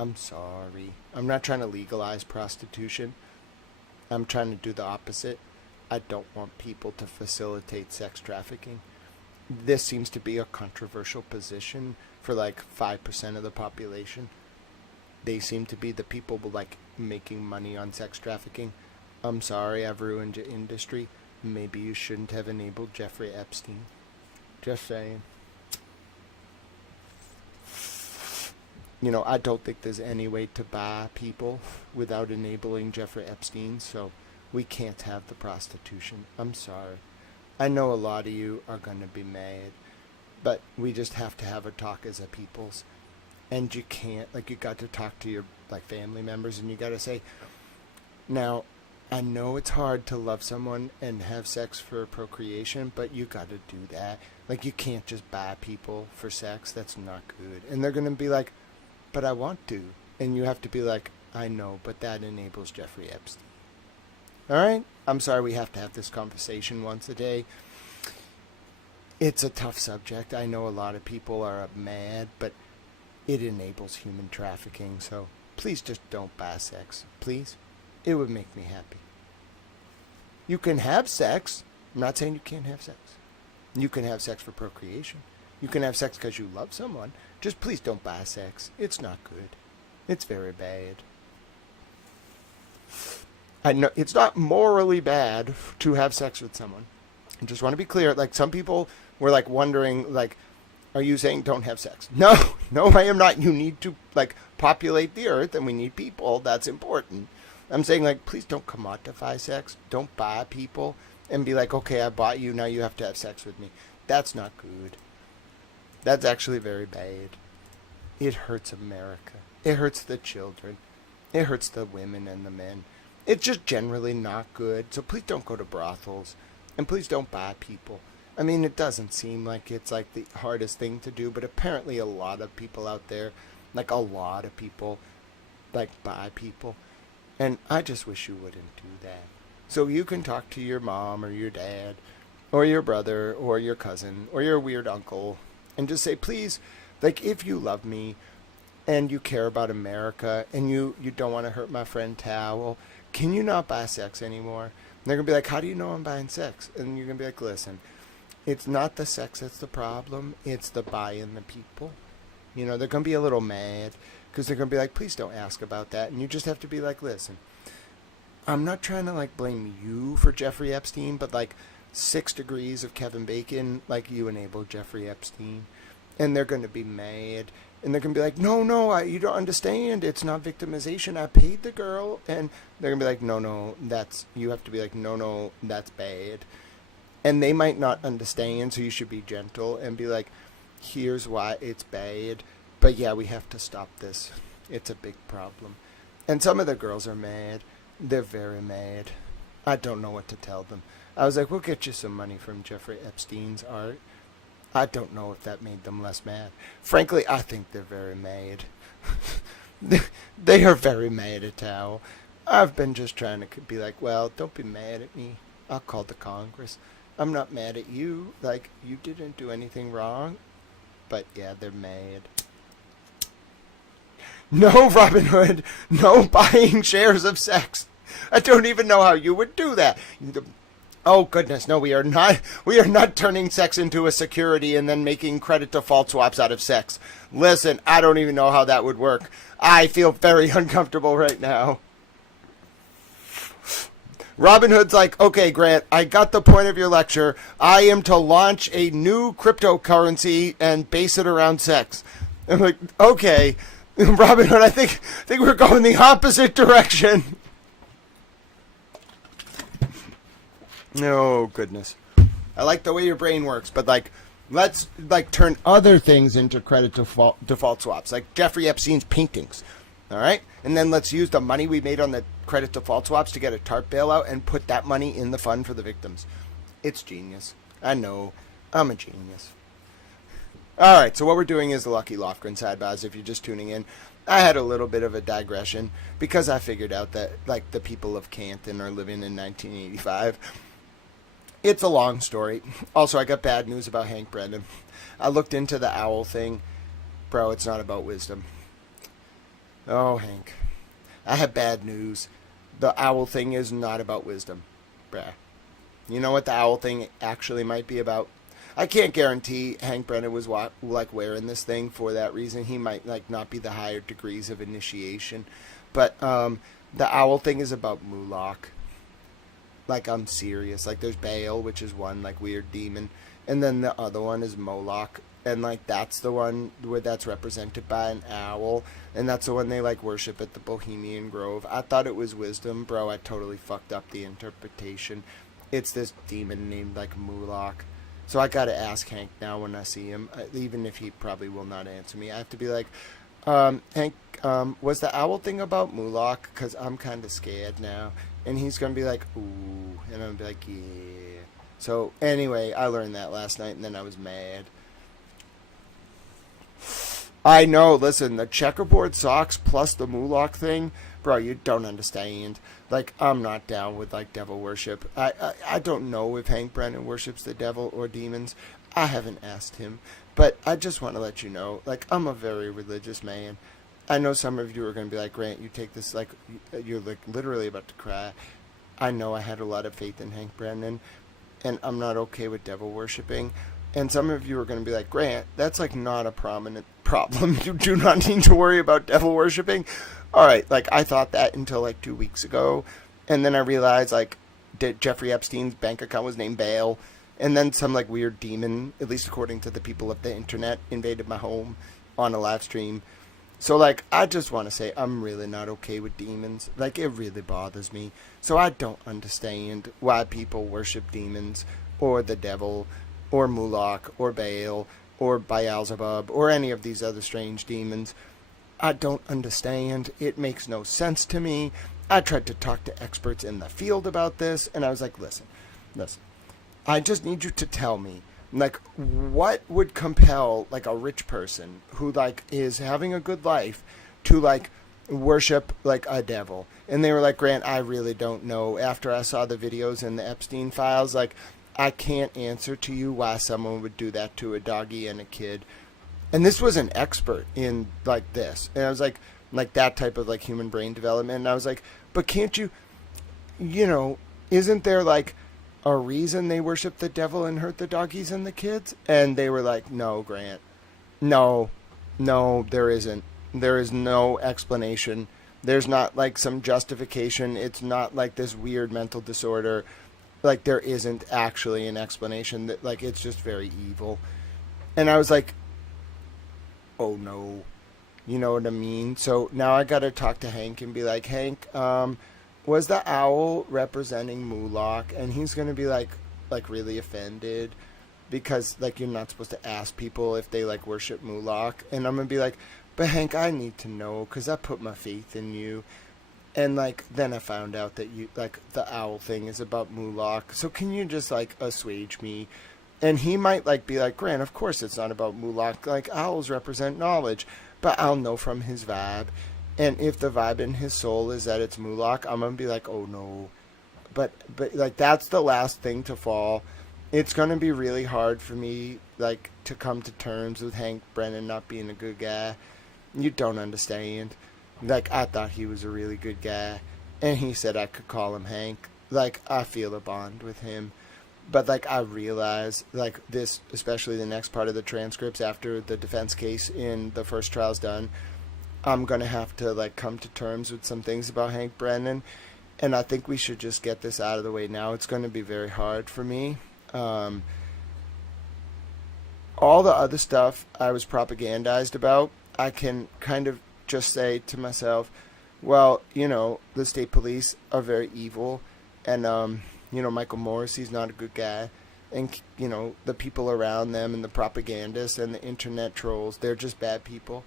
I'm sorry. I'm not trying to legalize prostitution. I'm trying to do the opposite. I don't want people to facilitate sex trafficking. This seems to be a controversial position for like 5% of the population. They seem to be the people like making money on sex trafficking. I'm sorry, I've ruined your industry. Maybe you shouldn't have enabled Jeffrey Epstein. Just saying. You know, I don't think there's any way to buy people without enabling Jeffrey Epstein, so we can't have the prostitution. I'm sorry. I know a lot of you are going to be mad, but we just have to have a talk as a peoples. And you can't, like, you got to talk to your, like, family members, and you got to say, now, I know it's hard to love someone and have sex for procreation, but you got to do that. Like, you can't just buy people for sex. That's not good. And they're going to be like, but I want to. And you have to be like, I know, but that enables Jeffrey Epstein. All right? I'm sorry we have to have this conversation once a day. It's a tough subject. I know a lot of people are mad, but it enables human trafficking. So please just don't buy sex. Please. It would make me happy. You can have sex. I'm not saying you can't have sex. You can have sex for procreation. You can have sex because you love someone. Just please don't buy sex. It's not good. It's very bad. I know it's not morally bad to have sex with someone. I just want to be clear. Like, some people were like wondering, like, are you saying don't have sex? No, I am not. You need to, like, populate the earth, and we need people. That's important. I'm saying, like, please don't commodify sex. Don't buy people and be like, okay, I bought you, now you have to have sex with me. That's not good. That's actually very bad. It hurts America. It hurts the children. It hurts the women and the men. It's just generally not good. So please don't go to brothels. And please don't buy people. I mean, it doesn't seem like it's like the hardest thing to do, but apparently a lot of people out there, like a lot of people, like buy people. And I just wish you wouldn't do that. So you can talk to your mom or your dad or your brother or your cousin or your weird uncle and just say, please, like, if you love me and you care about America and you don't want to hurt my friend Towel, can you not buy sex anymore? And they're going to be like, how do you know I'm buying sex? And you're going to be like, listen, it's not the sex that's the problem. It's the buying the people. You know, they're going to be a little mad because they're going to be like, please don't ask about that. And you just have to be like, listen, I'm not trying to, like, blame you for Jeffrey Epstein, but, like, 6 degrees of Kevin Bacon, like, you enabled Jeffrey Epstein. And they're going to be mad. And they're going to be like, no, you don't understand. It's not victimization. I paid the girl. And they're going to be like, no, you have to be like, no, that's bad. And they might not understand, so you should be gentle and be like, here's why it's bad. But yeah, we have to stop this. It's a big problem. And some of the girls are mad. They're very mad. I don't know what to tell them. I was like, we'll get you some money from Jeffrey Epstein's art. I don't know if that made them less mad. Frankly, I think they're very mad. They are very mad at Tao. I've been just trying to be like, well, don't be mad at me. I'll call the Congress. I'm not mad at you. Like, you didn't do anything wrong. But yeah, they're mad. No, Robin Hood. No buying shares of sex. I don't even know how you would do that. Oh goodness, no, we are not turning sex into a security and then making credit default swaps out of sex. Listen, I don't even know how that would work. I feel very uncomfortable right now. Robin Hood's like, okay, Grant, I got the point of your lecture. I am to launch a new cryptocurrency and base it around sex. I'm like, okay, Robin Hood, I think we're going the opposite direction. Oh, goodness. I like the way your brain works, but, like, let's, like, turn other things into credit default swaps, like Jeffrey Epstein's paintings, all right? And then let's use the money we made on the credit default swaps to get a TARP bailout and put that money in the fund for the victims. It's genius. I know. I'm a genius. All right, so what we're doing is the Lucky Lofgren Sidebahs, if you're just tuning in. I had a little bit of a digression because I figured out that, like, the people of Canton are living in 1985. It's a long story. Also, I got bad news about Hank Brennan. I looked into the owl thing. Bro, it's not about wisdom. Oh, Hank. I have bad news. The owl thing is not about wisdom. Bruh. You know what the owl thing actually might be about? I can't guarantee Hank Brennan was like wearing this thing for that reason. He might like not be the higher degrees of initiation. But the owl thing is about Moloch. Like, I'm serious. Like, there's Baal, which is one like weird demon, and then the other one is Moloch, and like that's the one where that's represented by an owl, and that's the one they like worship at the Bohemian Grove. I thought it was wisdom, bro. I totally fucked up the interpretation. It's this demon named like Moloch. So I gotta ask Hank now when I see him, even if he probably will not answer me. I have to be like, Hank, was the owl thing about Moloch? Because I'm kind of scared now. And he's going to be like, ooh. And I'm going to be like, yeah. So anyway, I learned that last night, and then I was mad. I know, listen, the checkerboard socks plus the Moloch thing, bro, you don't understand. Like, I'm not down with, like, devil worship. I don't know if Hank Brennan worships the devil or demons. I haven't asked him. But I just want to let you know, like, I'm a very religious man. I know some of you are going to be like, Grant, you take this like, you're like literally about to cry. I know I had a lot of faith in Hank Brennan, and I'm not okay with devil worshipping. And some of you are going to be like, Grant, that's like not a prominent problem. You do not need to worry about devil worshipping. All right, like I thought that until like 2 weeks ago. And then I realized like Jeffrey Epstein's bank account was named Baal. And then some like weird demon, at least according to the people of the internet, invaded my home on a live stream. So, like, I just want to say I'm really not okay with demons. Like, it really bothers me. So I don't understand why people worship demons or the devil or Moloch or Baal or Beelzebub or any of these other strange demons. I don't understand. It makes no sense to me. I tried to talk to experts in the field about this, and I was like, listen. I just need you to tell me. Like, what would compel, like, a rich person who, like, is having a good life to, like, worship, like, a devil? And they were like, Grant, I really don't know. After I saw the videos in the Epstein files, like, I can't answer to you why someone would do that to a doggy and a kid. And this was an expert in, like, this. And I was like that type of, like, human brain development. And I was like, but can't you, you know, isn't there, like, a reason they worship the devil and hurt the doggies and the kids? And they were like, no, Grant. No, there isn't. There is no explanation. There's not like some justification. It's not like this weird mental disorder. Like there isn't actually an explanation. That like it's just very evil. And I was like, oh no. You know what I mean? So now I gotta talk to Hank and be like, Hank, was the owl representing Moloch? And he's going to be like really offended because like you're not supposed to ask people if they like worship Moloch. And I'm going to be like, but Hank, I need to know because I put my faith in you. And like then I found out that you like the owl thing is about Moloch. So can you just like assuage me? And he might like be like, Grant, of course it's not about Moloch. Like owls represent knowledge, but I'll know from his vibe. And if the vibe in his soul is that it's Moloch, I'm going to be like, oh no. But like, that's the last thing to fall. It's going to be really hard for me, like, to come to terms with Hank Brennan not being a good guy. You don't understand. Like, I thought he was a really good guy. And he said I could call him Hank. Like, I feel a bond with him. But, like, I realize, like, this, especially the next part of the transcripts after the defense case in the first trial's done, I'm going to have to, like, come to terms with some things about Hank Brennan. And I think we should just get this out of the way now. It's going to be very hard for me. All the other stuff I was propagandized about, I can kind of just say to myself, well, you know, the state police are very evil. And, you know, Michael Morrissey's not a good guy. And, you know, the people around them and the propagandists and the internet trolls, they're just bad people.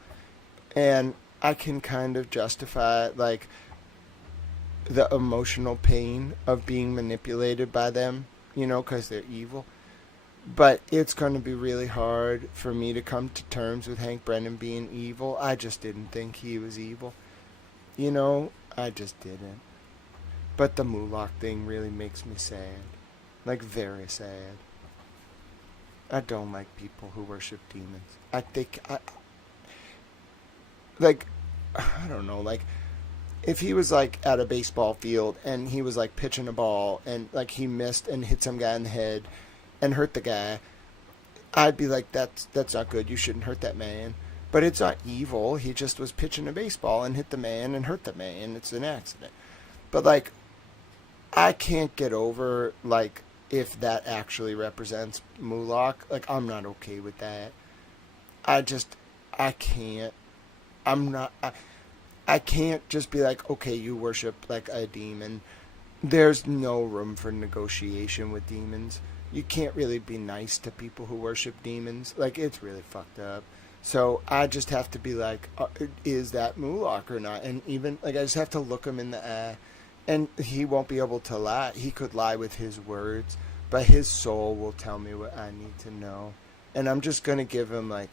And I can kind of justify, like, the emotional pain of being manipulated by them, you know, because they're evil. But it's going to be really hard for me to come to terms with Hank Brennan being evil. I just didn't think he was evil. You know, I just didn't. But the Moloch thing really makes me sad. Like, very sad. I don't like people who worship demons. I don't know, like, if he was, like, at a baseball field and he was, like, pitching a ball and, like, he missed and hit some guy in the head and hurt the guy, I'd be like, that's not good. You shouldn't hurt that man. But it's not evil. He just was pitching a baseball and hit the man and hurt the man. It's an accident. But, like, I can't get over, like, if that actually represents Moloch. Like, I'm not okay with that. I can't. I can't just be like, okay, you worship, like, a demon. There's no room for negotiation with demons. You can't really be nice to people who worship demons. Like, it's really fucked up. So I just have to be like, is that Moloch or not? And even, like, I just have to look him in the eye. And he won't be able to lie. He could lie with his words, but his soul will tell me what I need to know. And I'm just going to give him, like,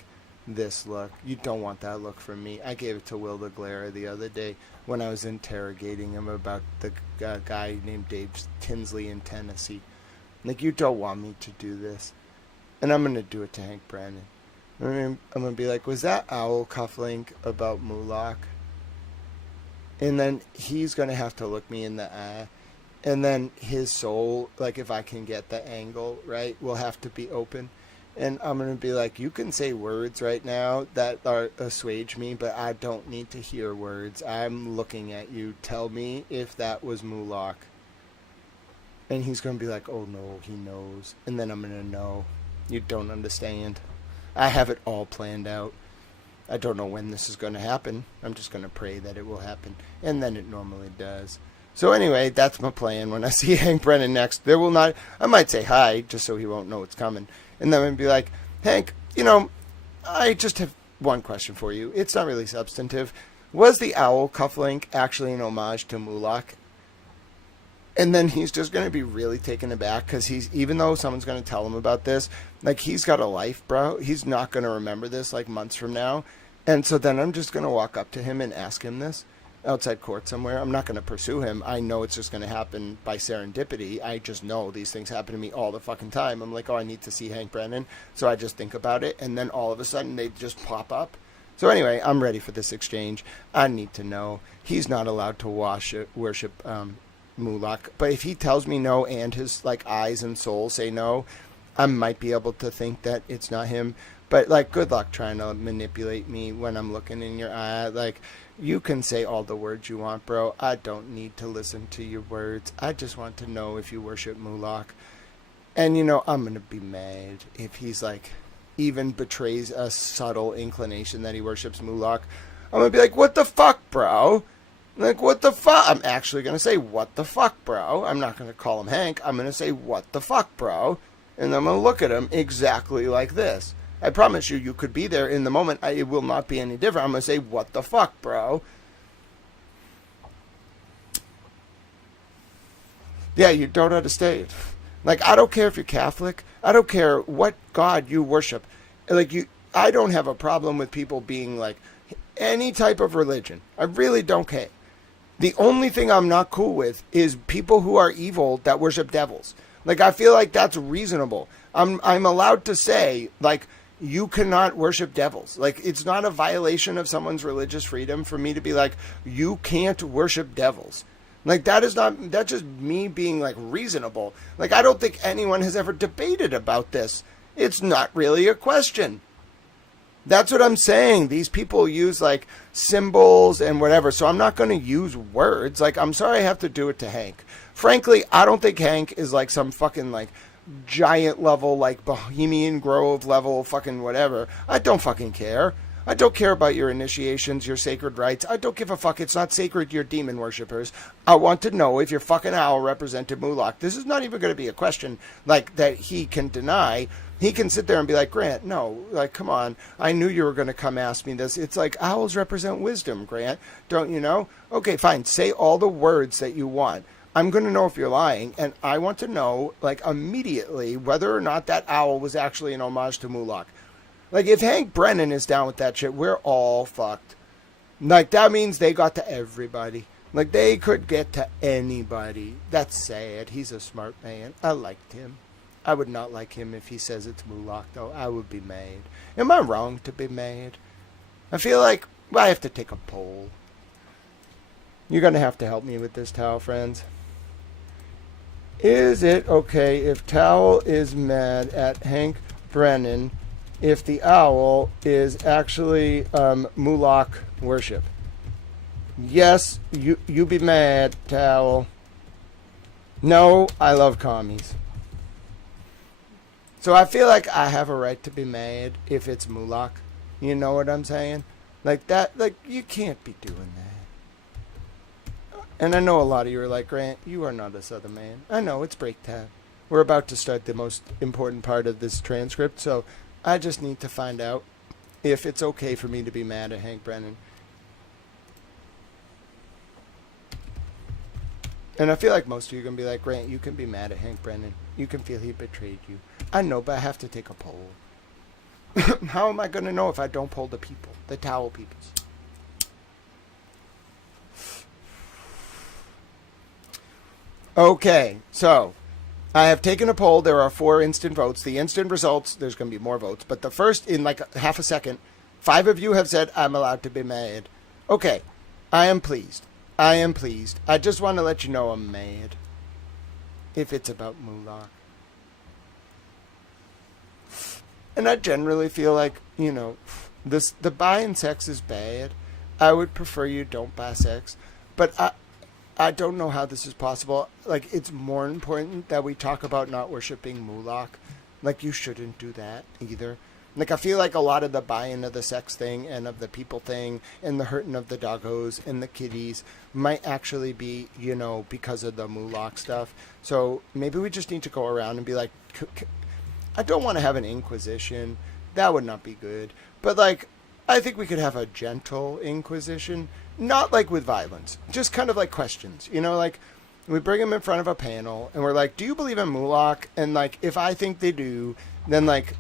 this look. You don't want that look from me. I gave it to Will the Glare the other day when I was interrogating him about the guy named Dave Tinsley in Tennessee. Like, you don't want me to do this. And I'm going to do it to Hank Brennan. I'm going to be like, was that owl cufflink about Moloch? And then he's going to have to look me in the eye. And then his soul, like, if I can get the angle right, will have to be open. And I'm going to be like, you can say words right now that assuage me, but I don't need to hear words. I'm looking at you. Tell me if that was Moloch. And he's going to be like, oh no, he knows. And then I'm going to know. You don't understand. I have it all planned out. I don't know when this is going to happen. I'm just going to pray that it will happen. And then it normally does. So anyway, that's my plan. When I see Hank Brennan next, I might say hi, just so he won't know it's coming. And then I'm going to be like, Hank, I just have one question for you. It's not really substantive. Was the owl cufflink actually an homage to Moloch? And then he's just going to be really taken aback because even though someone's going to tell him about this, like, he's got a life, bro. He's not going to remember this, like, months from now. And so then I'm just going to walk up to him and ask him this outside court somewhere. I'm not going to pursue him. I know it's just going to happen by serendipity. I just know these things happen to me all the fucking time. I'm like, oh, I need to see Hank Brennan. So I just think about it. And then all of a sudden they just pop up. So anyway, I'm ready for this exchange. I need to know. He's not allowed to worship Moloch, but if he tells me no and his, like, eyes and soul say no, I might be able to think that it's not him. But, like, good luck trying to manipulate me when I'm looking in your eye. Like, you can say all the words you want, bro. I don't need to listen to your words. I just want to know if you worship Moloch. And, I'm going to be mad if he's, like, even betrays a subtle inclination that he worships Moloch. I'm going to be like, what the fuck, bro? Like, what the fuck? I'm actually going to say, what the fuck, bro? I'm not going to call him Hank. I'm going to say, what the fuck, bro? And I'm going to look at him exactly like this. I promise you could be there in the moment. It will not be any different. I'm going to say, what the fuck, bro? Yeah, you don't understand. Like, I don't care if you're Catholic. I don't care what God you worship. Like, I don't have a problem with people being, like, any type of religion. I really don't care. The only thing I'm not cool with is people who are evil that worship devils. Like, I feel like that's reasonable. I'm allowed to say, like, you cannot worship devils. Like, it's not a violation of someone's religious freedom for me to be like, you can't worship devils. Like, that's just me being, like, reasonable. Like, I don't think anyone has ever debated about this. It's not really a question. That's what I'm saying. These people use, like, symbols and whatever, so I'm not going to use words. Like, I'm sorry I have to do it to Hank. Frankly, I don't think Hank is, like, some fucking, like, giant level, like, Bohemian Grove level fucking whatever. I don't fucking care. I don't care about your initiations, your sacred rites. I don't give a fuck. It's not sacred, you're demon worshippers. I want to know if your fucking owl represented Moloch. This is not even going to be a question, like, that he can deny. He can sit there and be like, Grant, no, like, come on. I knew you were going to come ask me this. It's like, owls represent wisdom, Grant. Don't you know? Okay, fine. Say all the words that you want. I'm going to know if you're lying, and I want to know, like, immediately whether or not that owl was actually an homage to Moloch. Like, if Hank Brennan is down with that shit, we're all fucked. Like, that means they got to everybody. Like, they could get to anybody. That's sad. He's a smart man. I liked him. I would not like him if he says it's Mulak, though. I would be mad. Am I wrong to be mad? I feel like I have to take a poll. You're going to have to help me with this, Towel, friends. Is it okay if Towel is mad at Hank Brennan if the owl is actually Mulak worship? Yes, you be mad, Towel. No, I love commies. So I feel like I have a right to be mad if it's Mulak. You know what I'm saying? Like that, like, you can't be doing that. And I know a lot of you are like, Grant, you are not a Southern man. I know, it's break time. We're about to start the most important part of this transcript, so I just need to find out if it's okay for me to be mad at Hank Brennan. And I feel like most of you are going to be like, Grant, you can be mad at Hank Brennan. You can feel he betrayed you. I know, but I have to take a poll. How am I going to know if I don't poll the people, the Towel peoples? Okay, so I have taken a poll. There are 4 instant votes. The instant results, there's going to be more votes. But the first, in like half a second, 5 of you have said, I'm allowed to be mad. Okay, I am pleased. I am pleased. I just want to let you know I'm mad. If it's about Mulak. And I generally feel like, you know, the buying sex is bad. I would prefer you don't buy sex. But I don't know how this is possible. Like, it's more important that we talk about not worshiping Mulak. Like, you shouldn't do that either. Like, I feel like a lot of the buy-in of the sex thing and of the people thing and the hurting of the doggos and the kitties might actually be, you know, because of the Mulak stuff. So maybe we just need to go around and be like, I don't want to have an inquisition. That would not be good. But, like, I think we could have a gentle inquisition. Not, like, with violence. Just kind of like questions. You know, like, we bring them in front of a panel and we're like, do you believe in Mulak? And, like, if I think they do, then, like,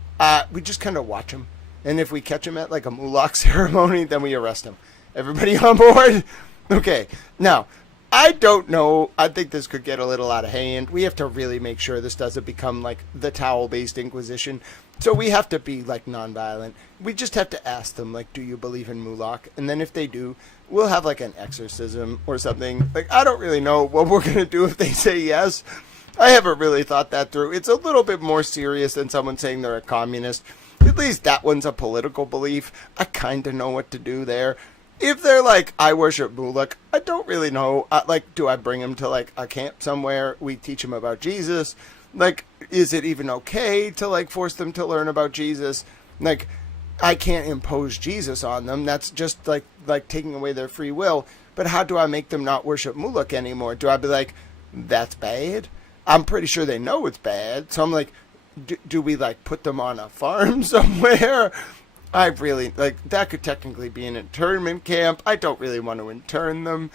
we just kind of watch them. And if we catch them at, like, a Mulak ceremony, then we arrest them. Everybody on board? Okay. Now, I don't know. I think this could get a little out of hand. We have to really make sure this doesn't become, like, the Towel-based Inquisition. So we have to be, like, nonviolent. We just have to ask them, like, do you believe in Mulak? And then if they do, we'll have, like, an exorcism or something. Like, I don't really know what we're going to do if they say yes. I haven't really thought that through. It's a little bit more serious than someone saying they're a communist. At least that one's a political belief. I kind of know what to do there. If they're like, I worship Mulak, I don't really know. Like, do I bring them to, like, a camp somewhere? We teach them about Jesus. Like, is it even okay to, like, force them to learn about Jesus? Like, I can't impose Jesus on them. That's just, like taking away their free will. But how do I make them not worship Mulak anymore? Do I be like, that's bad? I'm pretty sure they know it's bad. So I'm like, do we, like, put them on a farm somewhere? I really, like, that could technically be an internment camp. I don't really want to intern them.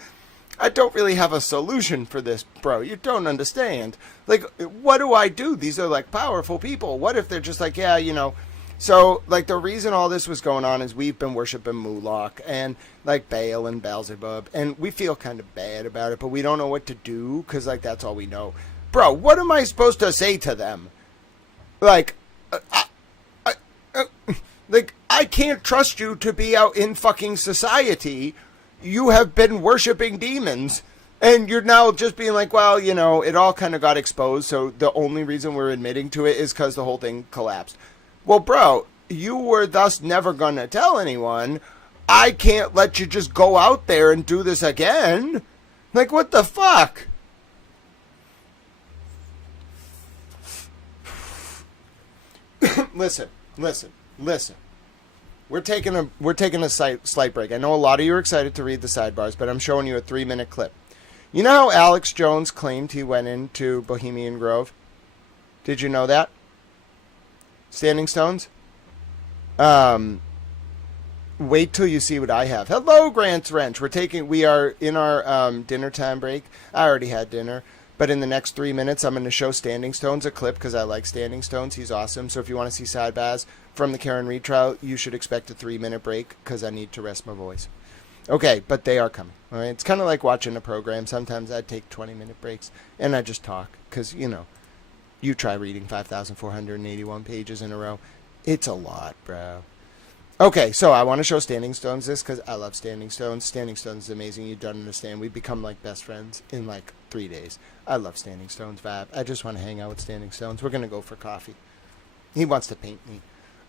I don't really have a solution for this, bro. You don't understand. Like, what do I do? These are, like, powerful people. What if they're just like, yeah, you know. So, like, the reason all this was going on is we've been worshiping Mulak and, like, Baal and Beelzebub. And we feel kind of bad about it, but we don't know what to do because, like, that's all we know. Bro, what am I supposed to say to them? Like, I can't trust you to be out in fucking society. You have been worshiping demons. And you're now just being like, well, you know, it all kind of got exposed. So the only reason we're admitting to it is because the whole thing collapsed. Well, bro, you were thus never going to tell anyone. I can't let you just go out there and do this again. Like, what the fuck? Listen. We're taking a slight break. I know a lot of you are excited to read the sidebars, but I'm showing you a 3-minute clip. You know how Alex Jones claimed he went into Bohemian Grove? Did you know that? Standing Stones? Wait till you see what I have. Hello, Grant's Wrench. We are in our dinner time break. I already had dinner. But in the next 3 minutes, I'm going to show Standing Stones a clip because I like Standing Stones. He's awesome. So if you want to see Sidebahs from the Karen Reed trial, you should expect a 3-minute break because I need to rest my voice. Okay, but they are coming. All right, it's kind of like watching a program. Sometimes I take 20-minute breaks and I just talk because you try reading 5,481 pages in a row. It's a lot, bro. Okay, so I want to show Standing Stones this because I love Standing Stones. Standing Stones is amazing. You don't understand. We've become like best friends in like 3 days. I love Standing Stones vibe. I just want to hang out with Standing Stones. We're going to go for coffee. He wants to paint me.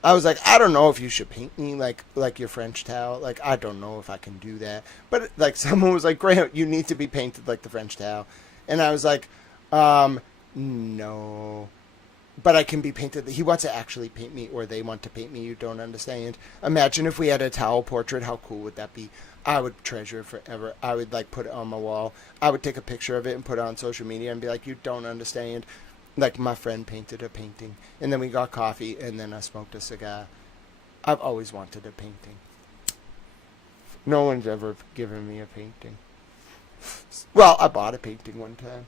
I was like, I don't know if you should paint me like your French towel. Like, I don't know if I can do that. But like someone was like, Grant, you need to be painted like the French towel. And I was like, no. But I can be painted. He wants to actually paint me, or they want to paint me. You don't understand. Imagine if we had a towel portrait. How cool would that be? I would treasure it forever. I would like put it on my wall. I would take a picture of it and put it on social media and be like, you don't understand. Like, my friend painted a painting, and then we got coffee, and then I smoked a cigar. I've always wanted a painting. No one's ever given me a painting. Well, I bought a painting one time.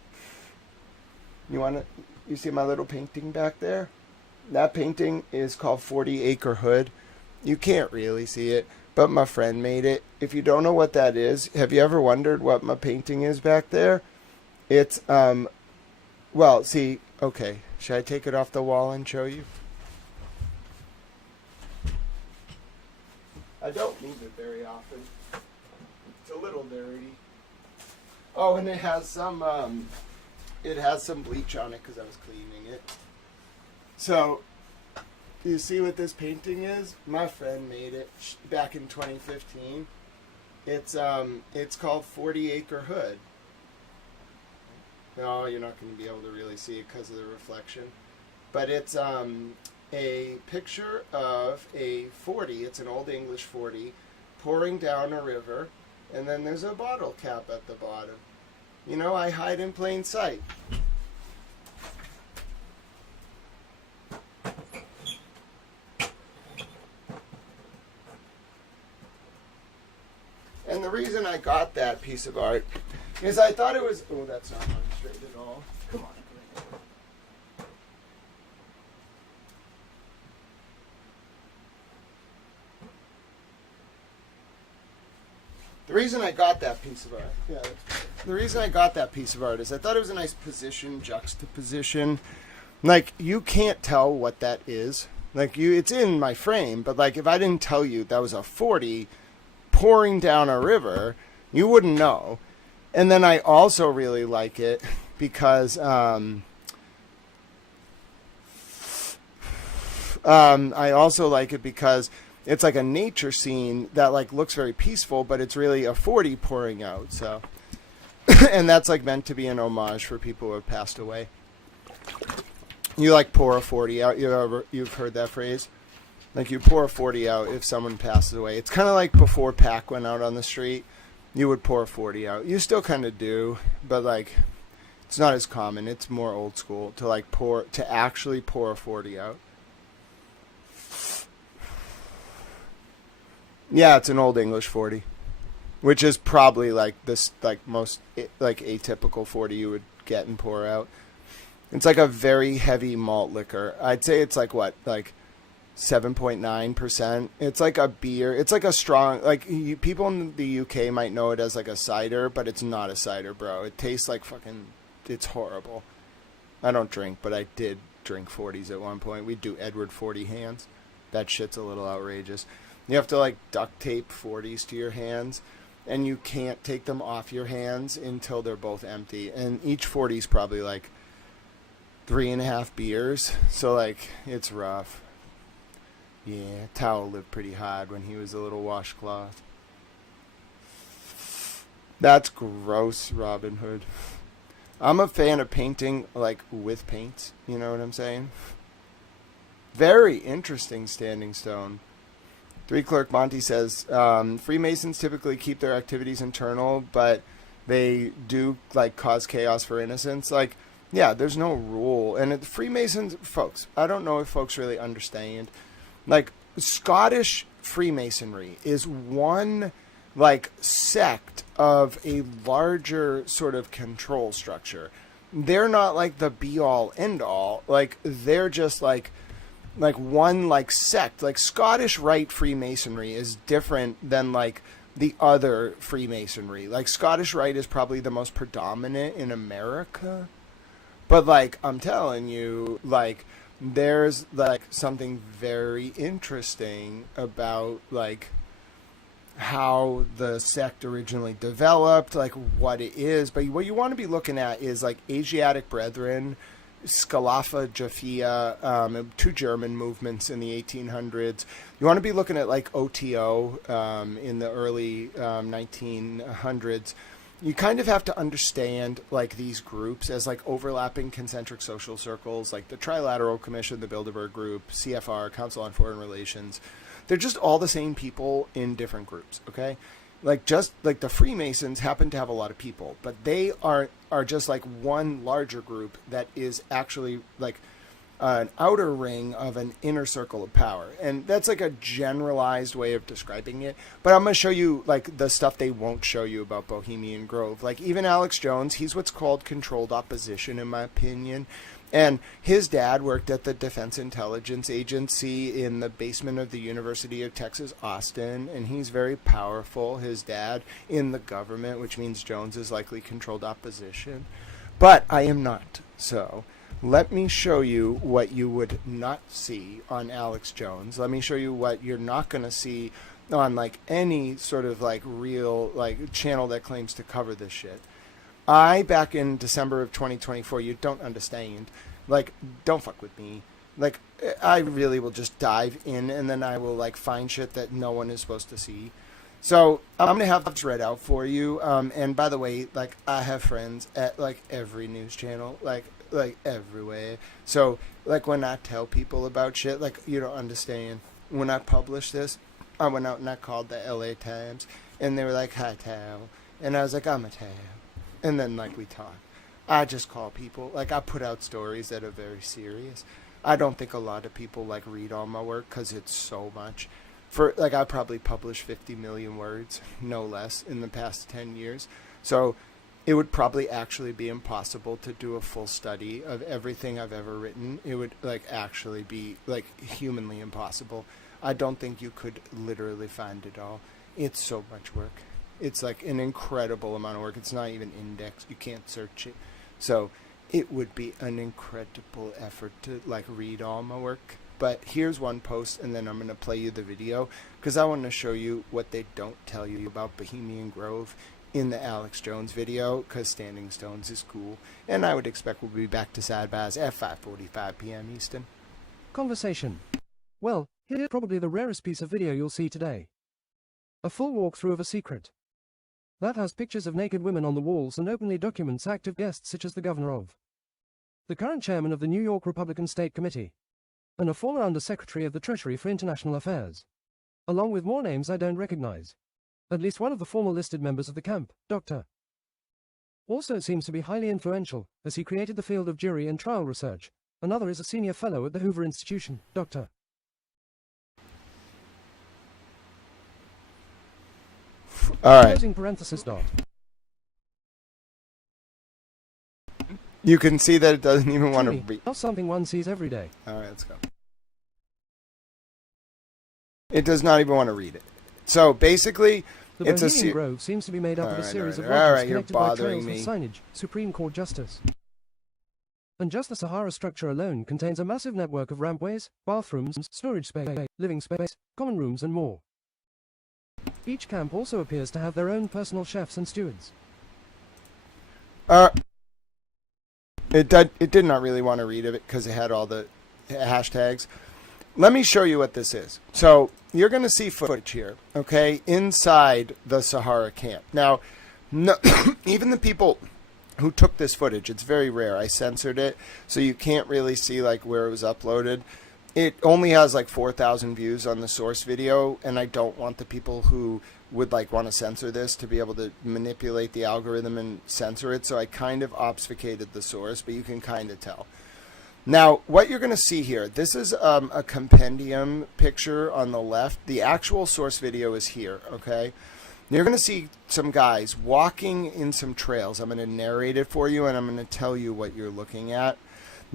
You see my little painting back there? That painting is called 40 Acre Hood. You can't really see it, but my friend made it. If you don't know what that is, have you ever wondered what my painting is back there? It's, well, see, okay, should I take it off the wall and show you? I don't move it very often. It's a little dirty. Oh, and it has some bleach on it because I was cleaning it. So, you see what this painting is? My friend made it back in 2015. It's called 40 Acre Hood. No, you're not going to be able to really see it because of the reflection. But it's a picture of a 40, it's an Old English 40, pouring down a river, and then there's a bottle cap at the bottom. I hide in plain sight. And the reason I got that piece of art is I thought it was... Oh, that's not on straight at all. Come on. The reason I got that piece of art... Yeah, the reason I got that piece of art is I thought it was a nice position, juxtaposition. Like, you can't tell what that is. Like, it's in my frame, but like, if I didn't tell you that was a 40 pouring down a river, you wouldn't know. And then I also really like it because I also like it because it's like a nature scene that like looks very peaceful, but it's really a 40 pouring out. So, and that's like meant to be an homage for people who have passed away. You like pour a 40 out. You've heard that phrase? Like, you pour a 40 out if someone passes away. It's kind of like before Pac went out on the street. You would pour a 40 out. You still kind of do, but like, it's not as common. It's more old school to actually pour a 40 out. Yeah, it's an Old English 40, which is probably like this, like most like atypical 40 you would get and pour out. It's like a very heavy malt liquor. I'd say it's like what, like 7.9%. It's like a beer. It's like a strong, like people in the UK might know it as like a cider, but it's not a cider, bro. It tastes like fucking, it's horrible. I don't drink, but I did drink 40s at one point. We'd do Edward 40 hands. That shit's a little outrageous. You have to like duct tape 40s to your hands, and you can't take them off your hands until they're both empty. And each 40 is probably like 3.5 beers. So like, it's rough. Yeah, Tao lived pretty hard when he was a little washcloth. That's gross, Robin Hood. I'm a fan of painting, like, with paints. You know what I'm saying? Very interesting standing stone. 3 Clerk Monty says, Freemasons typically keep their activities internal, but they do, like, cause chaos for innocence. Like, yeah, there's no rule. And Freemasons, folks, I don't know if folks really understand. Like, Scottish Freemasonry is one, like, sect of a larger sort of control structure. They're not, like, the be-all, end-all. Like, they're just, like one, like, sect. Like, Scottish Rite Freemasonry is different than, like, the other Freemasonry. Like, Scottish Rite is probably the most predominant in America. But, like, I'm telling you, like, there's, like, something very interesting about, like, how the sect originally developed, like, what it is. But what you want to be looking at is, like, Asiatic Brethren, Scalafa Jafia, two German movements in the 1800s. You want to be looking at, like, OTO in the early 1900s. You kind of have to understand, like, these groups as, like, overlapping concentric social circles, like the Trilateral Commission, the Bilderberg Group, CFR, Council on Foreign Relations. They're just all the same people in different groups, okay? Like, just like the Freemasons happen to have a lot of people, but they are just like one larger group that is actually like an outer ring of an inner circle of power. And that's like a generalized way of describing it. But I'm going to show you like the stuff they won't show you about Bohemian Grove. Like, even Alex Jones, he's what's called controlled opposition, in my opinion. And his dad worked at the Defense Intelligence Agency in the basement of the University of Texas, Austin, and he's very powerful, his dad, in the government, which means Jones is likely controlled opposition. But I am not. So let me show you what you would not see on Alex Jones. Let me show you what you're not going to see on, like, any sort of, like, real, like, channel that claims to cover this shit. Back in December of 2024, you don't understand. Like, don't fuck with me. Like, I really will just dive in, and then I will, like, find shit that no one is supposed to see. So, I'm going to have this read out for you. And by the way, like, I have friends at, like, every news channel, like everywhere. So, like, when I tell people about shit, like, you don't understand. When I published this, I went out and I called the LA Times, and they were like, "Hi, Tal." And I was like, "I'm a Tal." And then, like, we talk. I just call people. Like, I put out stories that are very serious. I don't think a lot of people, like, read all my work because it's so much. I probably published 50 million words, no less, in the past 10 years. So it would probably actually be impossible to do a full study of everything I've ever written. It would, like, actually be, like, humanly impossible. I don't think you could literally find it all. It's so much work. It's like an incredible amount of work. It's not even indexed. You can't search it. So it would be an incredible effort to, like, read all my work. But here's one post, and then I'm going to play you the video, because I want to show you what they don't tell you about Bohemian Grove in the Alex Jones video, because Standing Stones is cool. And I would expect we'll be back to Sidebahs at 5:45 p.m. Eastern. Conversation. Well, here's probably the rarest piece of video you'll see today. A full walkthrough of a secret. That has pictures of naked women on the walls and openly documents active guests such as the governor of, the current chairman of the New York Republican State Committee, and a former undersecretary of the Treasury for International Affairs, along with more names I don't recognize. At least one of the former listed members of the camp, Dr. Also seems to be highly influential, as he created the field of jury and trial research. Another is a senior fellow at the Hoover Institution, Dr. All right. Closing parenthesis dot. You can see that it doesn't even want to read. Not something one sees every day. All right, let's go. It does not even want to read it. So basically, the Bohemian Grove seems to be made up of a series of lodges connected by trails with signage, Supreme Court justice. And just the Sahara structure alone contains a massive network of rampways, bathrooms, storage space, living space, common rooms and more. Each camp also appears to have their own personal chefs and stewards. It did not really want to read it because it had all the hashtags. Let me show you what this is. So you're going to see footage here, okay, inside the Sahara camp. Now, no, even the people who took this footage, it's very rare. I censored it, so you can't really see like where it was uploaded. It only has like 4,000 views on the source video, and I don't want the people who would like want to censor this to be able to manipulate the algorithm and censor it, so I kind of obfuscated the source, but you can kind of tell. Now, what you're going to see here, this is a compendium picture on the left. The actual source video is here, okay? You're going to see some guys walking in some trails. I'm going to narrate it for you, and I'm going to tell you what you're looking at.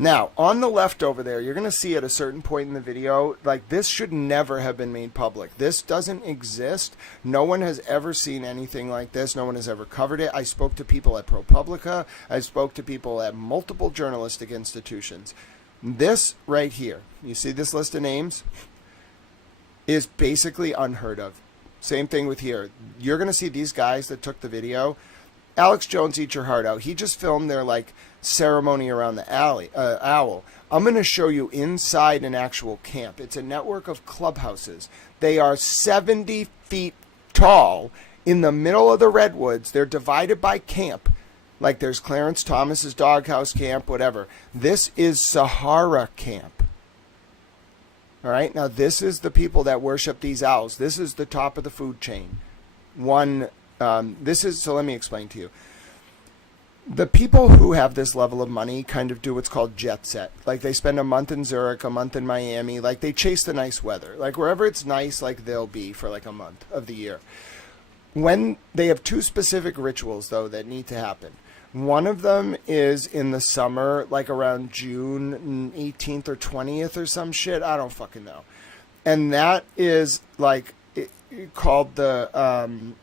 Now, on the left over there, you're going to see at a certain point in the video, like, this should never have been made public. This doesn't exist. No one has ever seen anything like this. No one has ever covered it. I spoke to people at ProPublica. I spoke to people at multiple journalistic institutions. This right here, you see this list of names, is basically unheard of. Same thing with here. You're going to see these guys that took the video. Alex Jones, Eat Your Heart Out. He just filmed their, like, ceremony around the owl. I'm going to show you inside an actual camp. It's a network of clubhouses. They are 70 feet tall in the middle of the redwoods. They're divided by camp. Like there's Clarence Thomas's doghouse camp, whatever. This is Sahara camp. All right. Now this is the people that worship these owls. This is the top of the food chain. So let me explain to you. The people who have this level of money kind of do what's called jet set. Like they spend a month in Zurich, a month in Miami. Like they chase the nice weather. Like wherever it's nice, like they'll be for like a month of the year. When they have two specific rituals though that need to happen. One of them is in the summer, like around June 18th or 20th or some shit. I don't fucking know. And that is like called the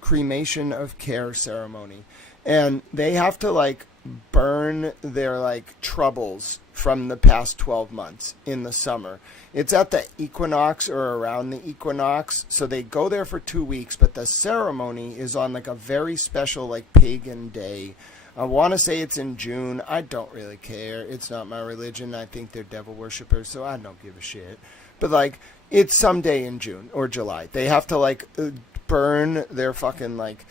cremation of care ceremony. And they have to like burn their like troubles from the past 12 months in the summer. It's at the equinox or around the equinox. So they go there for 2 weeks, but the ceremony is on like a very special like pagan day. I want to say it's in June. I don't really care. It's not my religion. I think they're devil worshippers, so I don't give a shit. But like it's someday in June or July. They have to like burn their fucking like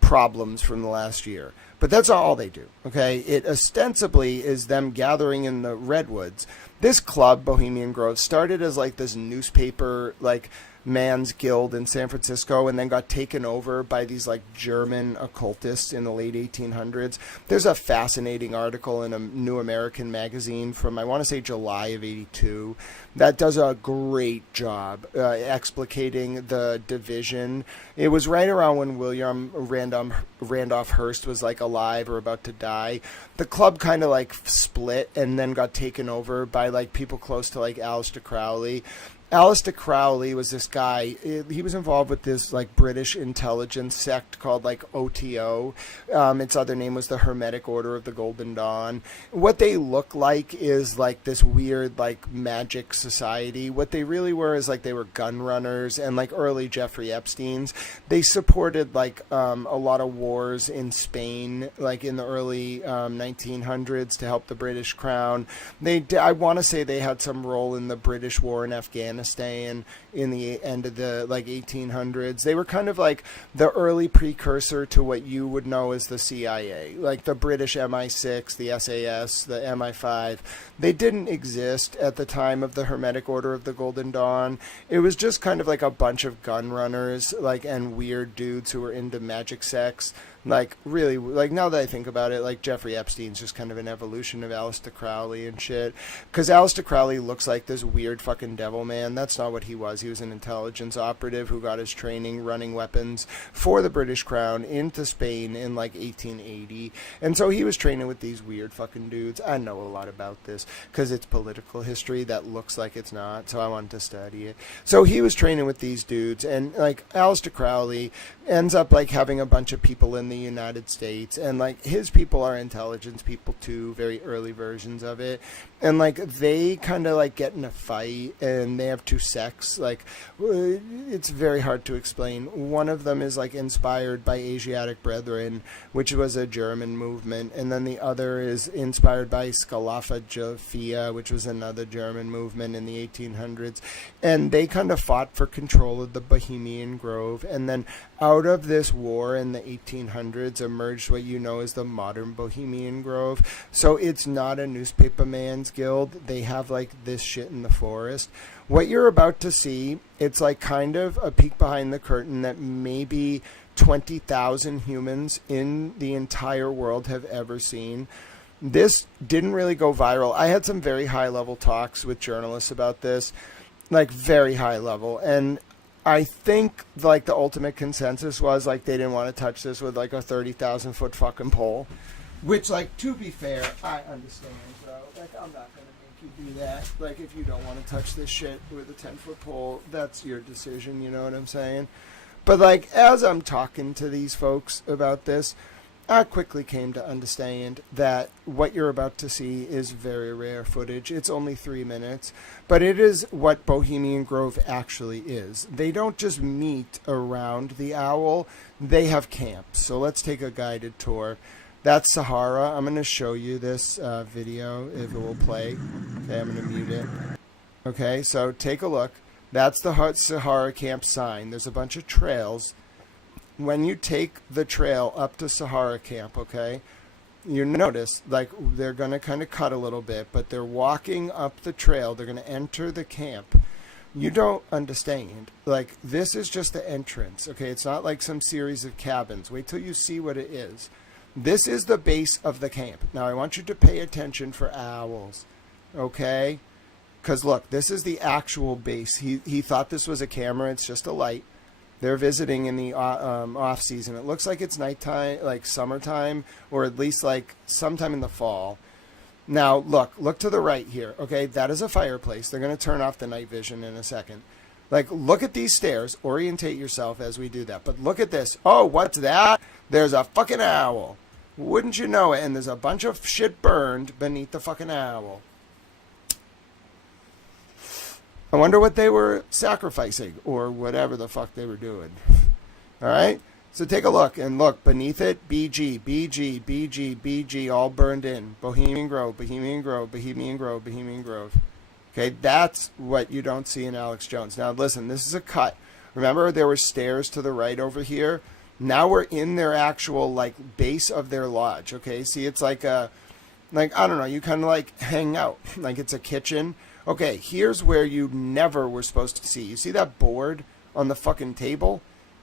problems from the last year. But that's not all they do, okay? It ostensibly is them gathering in the redwoods. This club, Bohemian Grove, started as like this newspaper, like man's guild in San Francisco, and then got taken over by these like German occultists in the late 1800s. There's a fascinating article in a New American magazine from, I want to say, July of 82 that does a great job explicating the division. It was right around when William Randolph Hearst was like alive or about to die. The club kind of like split and then got taken over by like people close to like Aleister Crowley. Aleister Crowley was this guy. He was involved with this like British intelligence sect called like OTO. Its other name was the Hermetic Order of the Golden Dawn. What they look like is like this weird like magic society. What they really were is like they were gun runners and like early Jeffrey Epsteins. They supported like a lot of wars in Spain, like in the early 1900s to help the British crown. I want to say they had some role in the British war in Afghanistan in the end of the like 1800s. They were kind of like the early precursor to what you would know as the CIA, like the British MI6, the SAS, the MI5. They didn't exist at the time of the Hermetic Order of the Golden Dawn. It was just kind of like a bunch of gun runners, like, and weird dudes who were into magic sex. Like, really, like, now that I think about it, like, Jeffrey Epstein's just kind of an evolution of Aleister Crowley and shit. Because Aleister Crowley looks like this weird fucking devil man. That's not what he was. He was an intelligence operative who got his training running weapons for the British Crown into Spain in, like, 1880. And so he was training with these weird fucking dudes. I know a lot about this because it's political history that looks like it's not, so I wanted to study it. So he was training with these dudes, and, like, Aleister Crowley ends up, like, having a bunch of people in the United States, and like his people are intelligence people too, very early versions of it, and like they kind of like get in a fight and they have two sects. Like it's very hard to explain. One of them is like inspired by Asiatic Brethren, which was a German movement, and then the other is inspired by Schlafajafia, which was another German movement in the 1800s, and they kind of fought for control of the Bohemian Grove, and then out of this war in the 1800s emerged what you know as the modern Bohemian Grove. So it's not a newspaper man's guild. They have like this shit in the forest. What you're about to see, it's like kind of a peek behind the curtain that maybe 20,000 humans in the entire world have ever seen. This didn't really go viral. I had some very high level talks with journalists about this, like very high level, and I think like the ultimate consensus was like they didn't want to touch this with like a 30,000 foot fucking pole. Which, like, to be fair, I understand, bro. Like, I'm not going to make you do that. Like, if you don't want to touch this shit with a 10-foot pole, that's your decision, you know what I'm saying? But, like, as I'm talking to these folks about this, I quickly came to understand that what you're about to see is very rare footage. It's only 3 minutes, but it is what Bohemian Grove actually is. They don't just meet around the owl, they have camps. So let's take a guided tour. That's Sahara. I'm going to show you this video if it will play. Okay, I'm going to mute it. Okay, so take a look. That's the Sahara camp sign. There's a bunch of trails. When you take the trail up to Sahara camp, okay, you notice, like, they're going to kind of cut a little bit, but they're walking up the trail. They're going to enter the camp. You don't understand. Like, this is just the entrance, okay? It's not like some series of cabins. Wait till you see what it is. This is the base of the camp. Now, I want you to pay attention for owls, okay? Because, look, this is the actual base. He thought this was a camera. It's just a light. They're visiting in the off season. It looks like it's nighttime, like summertime, or at least like sometime in the fall. Now, look to the right here. Okay, that is a fireplace. They're going to turn off the night vision in a second. Like, look at these stairs. Orientate yourself as we do that. But look at this. Oh, what's that? There's a fucking owl. Wouldn't you know it? And there's a bunch of shit burned beneath the fucking owl. I wonder what they were sacrificing or whatever the fuck they were doing. All right? So take a look. And look, beneath it, BG, BG, BG, BG, all burned in. Bohemian Grove, Bohemian Grove, Bohemian Grove, Bohemian Grove. Okay, that's what you don't see in Alex Jones. Now, listen, this is a cut. Remember, there were stairs to the right over here? Now we're in their actual, like, base of their lodge, okay? See, it's like a, like, I don't know, you kind of, like, hang out. Like, it's a kitchen. Okay, here's where you never were supposed to see. You see that board on the fucking table?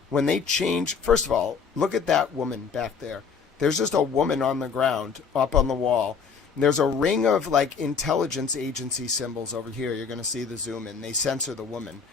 When they change, first of all, look at that woman back there. There's just a woman on the ground, up on the wall. There's a ring of, like, intelligence agency symbols over here. You're going to see the zoom in. They censor the woman.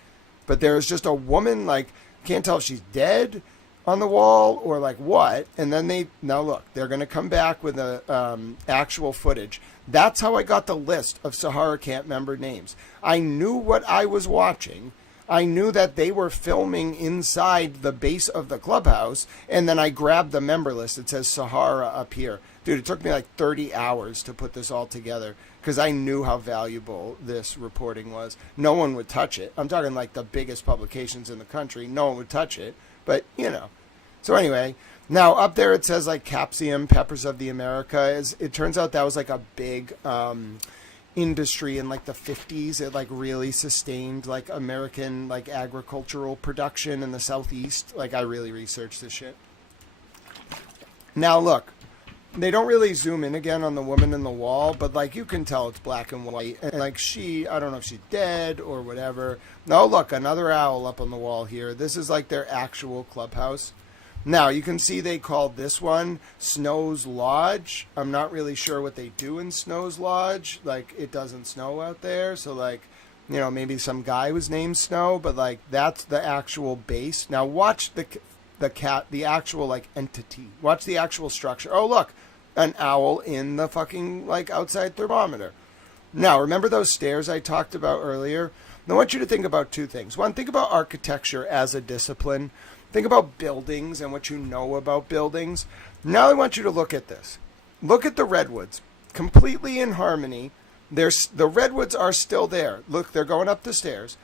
But there's just a woman, like, can't tell if she's dead on the wall or, like, what. And then now look, they're going to come back with a actual footage. That's how I got the list of Sahara Camp member names. I knew what I was watching. I knew that they were filming inside the base of the clubhouse, and then I grabbed the member list. It says Sahara up here. Dude, it took me like 30 hours to put this all together because I knew how valuable this reporting was. No one would touch it. I'm talking like the biggest publications in the country. No one would touch it, but, you know. So anyway, now up there it says like Capsium, Peppers of the Americas. It turns out that was like a big industry in like the 50s. It like really sustained like American like agricultural production in the Southeast. Like, I really researched this shit. Now look, they don't really zoom in again on the woman in the wall, but like you can tell it's black and white. And like I don't know if she's dead or whatever. No, look, another owl up on the wall here. This is like their actual clubhouse. Now, you can see they called this one Snow's Lodge. I'm not really sure what they do in Snow's Lodge. Like, it doesn't snow out there. So, like, you know, maybe some guy was named Snow. But, like, that's the actual base. Now, watch the actual, like, entity. Watch the actual structure. Oh, look, an owl in the fucking, like, outside thermometer. Now, remember those stairs I talked about earlier? I want you to think about two things. One, think about architecture as a discipline. Think about buildings and what you know about buildings. Now I want you to look at this. Look at the redwoods. Completely in harmony. The redwoods are still there. Look, they're going up the stairs.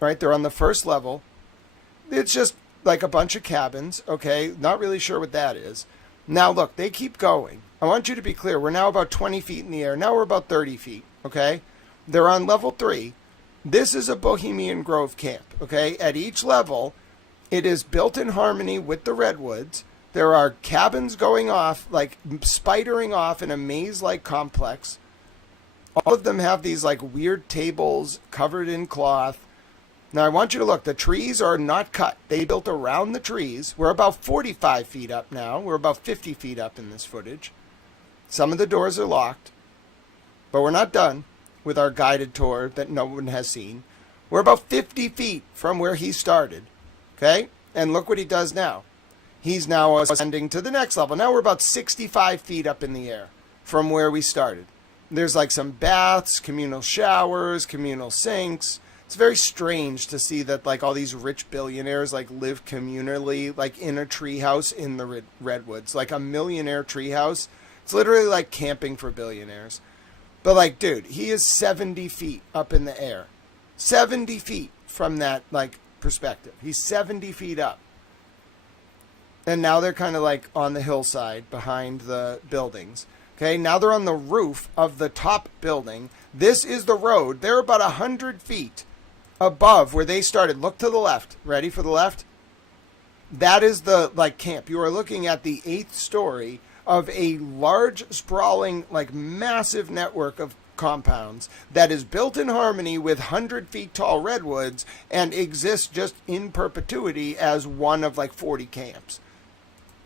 Right? They're on the first level. It's just like a bunch of cabins. Okay? Not really sure what that is. Now look, they keep going. I want you to be clear. We're now about 20 feet in the air. Now we're about 30 feet. Okay? They're on level 3. This is a Bohemian Grove camp. Okay? At each level, it is built in harmony with the redwoods. There are cabins going off, like spidering off in a maze-like complex. All of them have these like weird tables covered in cloth. Now I want you to look. The trees are not cut. They built around the trees. We're about 45 feet up now. We're about 50 feet up in this footage. Some of the doors are locked. But we're not done with our guided tour that no one has seen. We're about 50 feet from where he started. Okay? And look what he does now. He's now ascending to the next level. Now we're about 65 feet up in the air from where we started. There's like some baths, communal showers, communal sinks. It's very strange to see that like all these rich billionaires like live communally, like in a treehouse in the redwoods, like a millionaire treehouse. It's literally like camping for billionaires. But like, dude, he is 70 feet up in the air, 70 feet from that like perspective. He's 70 feet up. And now they're kind of like on the hillside behind the buildings. Okay, now they're on the roof of the top building. This is the road. They're about 100 feet above where they started. Look to the left. Ready for the left? That is the like camp. You are looking at the 8th story of a large, sprawling, like massive network of compounds that is built in harmony with 100 feet tall redwoods and exists just in perpetuity as one of like 40 camps.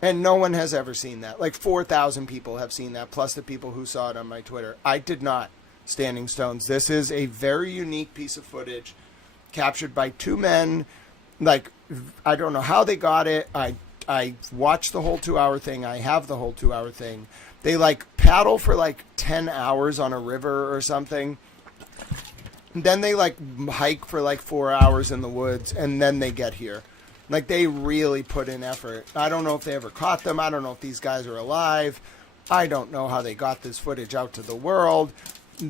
And no one has ever seen that. Like 4,000 people have seen that, plus the people who saw it on my Twitter. I did not. Standing Stones. This is a very unique piece of footage captured by 2 men. Like, I don't know how they got it. I watched the whole 2-hour thing. I have the whole 2-hour thing. They like paddle for like 10 hours on a river or something. And then they like hike for like 4 hours in the woods, and then they get here. Like, they really put in effort. I don't know if they ever caught them. I don't know if these guys are alive. I don't know how they got this footage out to the world.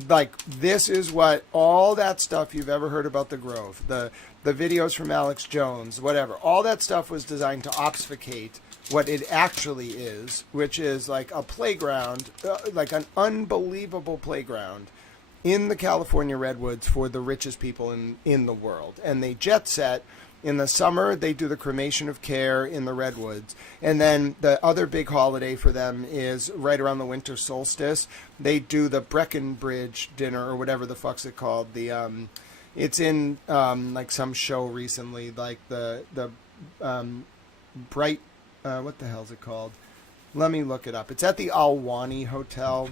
Like, this is what all that stuff you've ever heard about the Grove, the videos from Alex Jones, whatever, all that stuff was designed to obfuscate what it actually is, which is like a playground, like an unbelievable playground in the California redwoods for the richest people in the world. And they jet set. In the summer, they do the cremation of care in the redwoods. And then the other big holiday for them is right around the winter solstice. They do the Breckenridge dinner, or whatever the fuck's it called. It's in like some show recently, like the bright, what the hell's it called? Let me look it up. It's at the Alwani Hotel,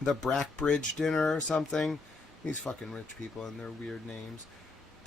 the Brackbridge dinner or something. These fucking rich people and their weird names.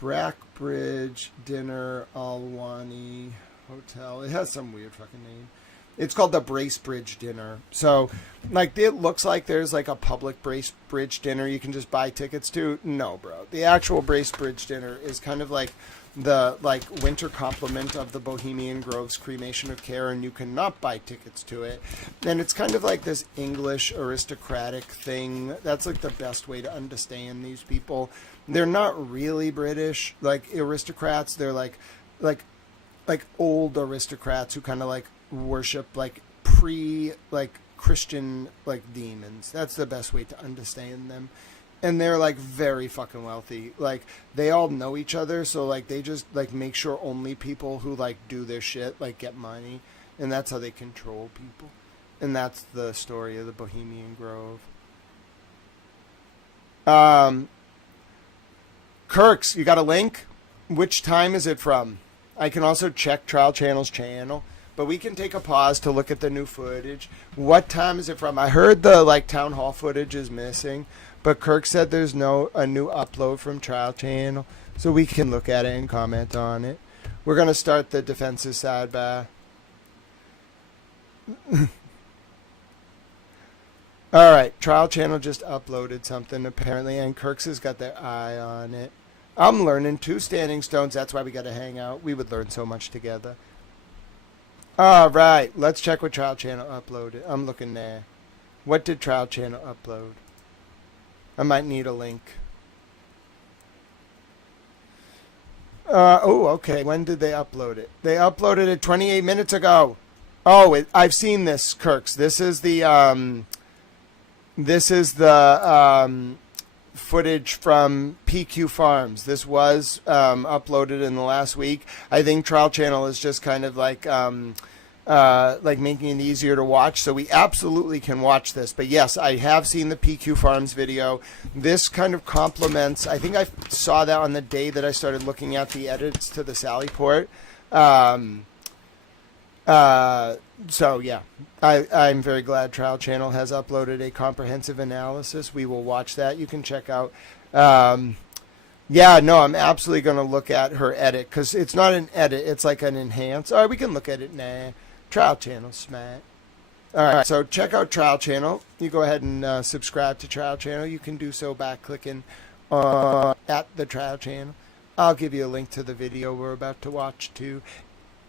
Brackbridge Dinner Alwani Hotel. It has some weird fucking name. It's called the Bracebridge Dinner. So, like, it looks like there's like a public Bracebridge dinner you can just buy tickets to. No, bro. The actual Bracebridge Dinner is kind of like the like winter complement of the Bohemian Grove's cremation of care, and you cannot buy tickets to it. And it's kind of like this English aristocratic thing. That's like the best way to understand these people. They're not really British, like aristocrats. They're like old aristocrats who kind of like worship like Christian like demons. That's the best way to understand them. And they're like very fucking wealthy. Like, they all know each other, so like they just like make sure only people who like do their shit like get money, and that's how they control people. And that's the story of the Bohemian Grove. Kirks, you got a link? Which time is it from? I can also check Trial Channel's channel, but we can take a pause to look at the new footage. What time is it from? I heard the like town hall footage is missing, but Kirk said there's a new upload from Trial Channel, so we can look at it and comment on it. We're gonna start the defensive sidebar. All right, Trial Channel just uploaded something apparently, and Kirk's has got their eye on it. I'm learning 2 Standing Stones. That's why we got to hang out. We would learn so much together. All right, let's check what Trial Channel uploaded. I'm looking there. What did Trial Channel upload? I might need a link. Okay. When did they upload it? They uploaded it 28 minutes ago. Oh, I've seen this, Kirks. This is the footage from PQ Farms. This was uploaded in the last week. I think Trial Channel is just kind of like making it easier to watch, so we absolutely can watch this. But yes, I have seen the PQ Farms video. This kind of complements, I think I saw that on the day that I started looking at the edits to the Sallyport. So yeah, I'm very glad Trial Channel has uploaded a comprehensive analysis. We will watch that. You can check out Yeah, no, I'm absolutely going to look at her edit because it's not an edit. It's like an enhance. All right, we can look at it now. Trial channel, smack. All right, so check out Trial Channel. You go ahead and subscribe to Trial Channel. You can do so by clicking at the Trial Channel. I'll give you a link to the video we're about to watch too.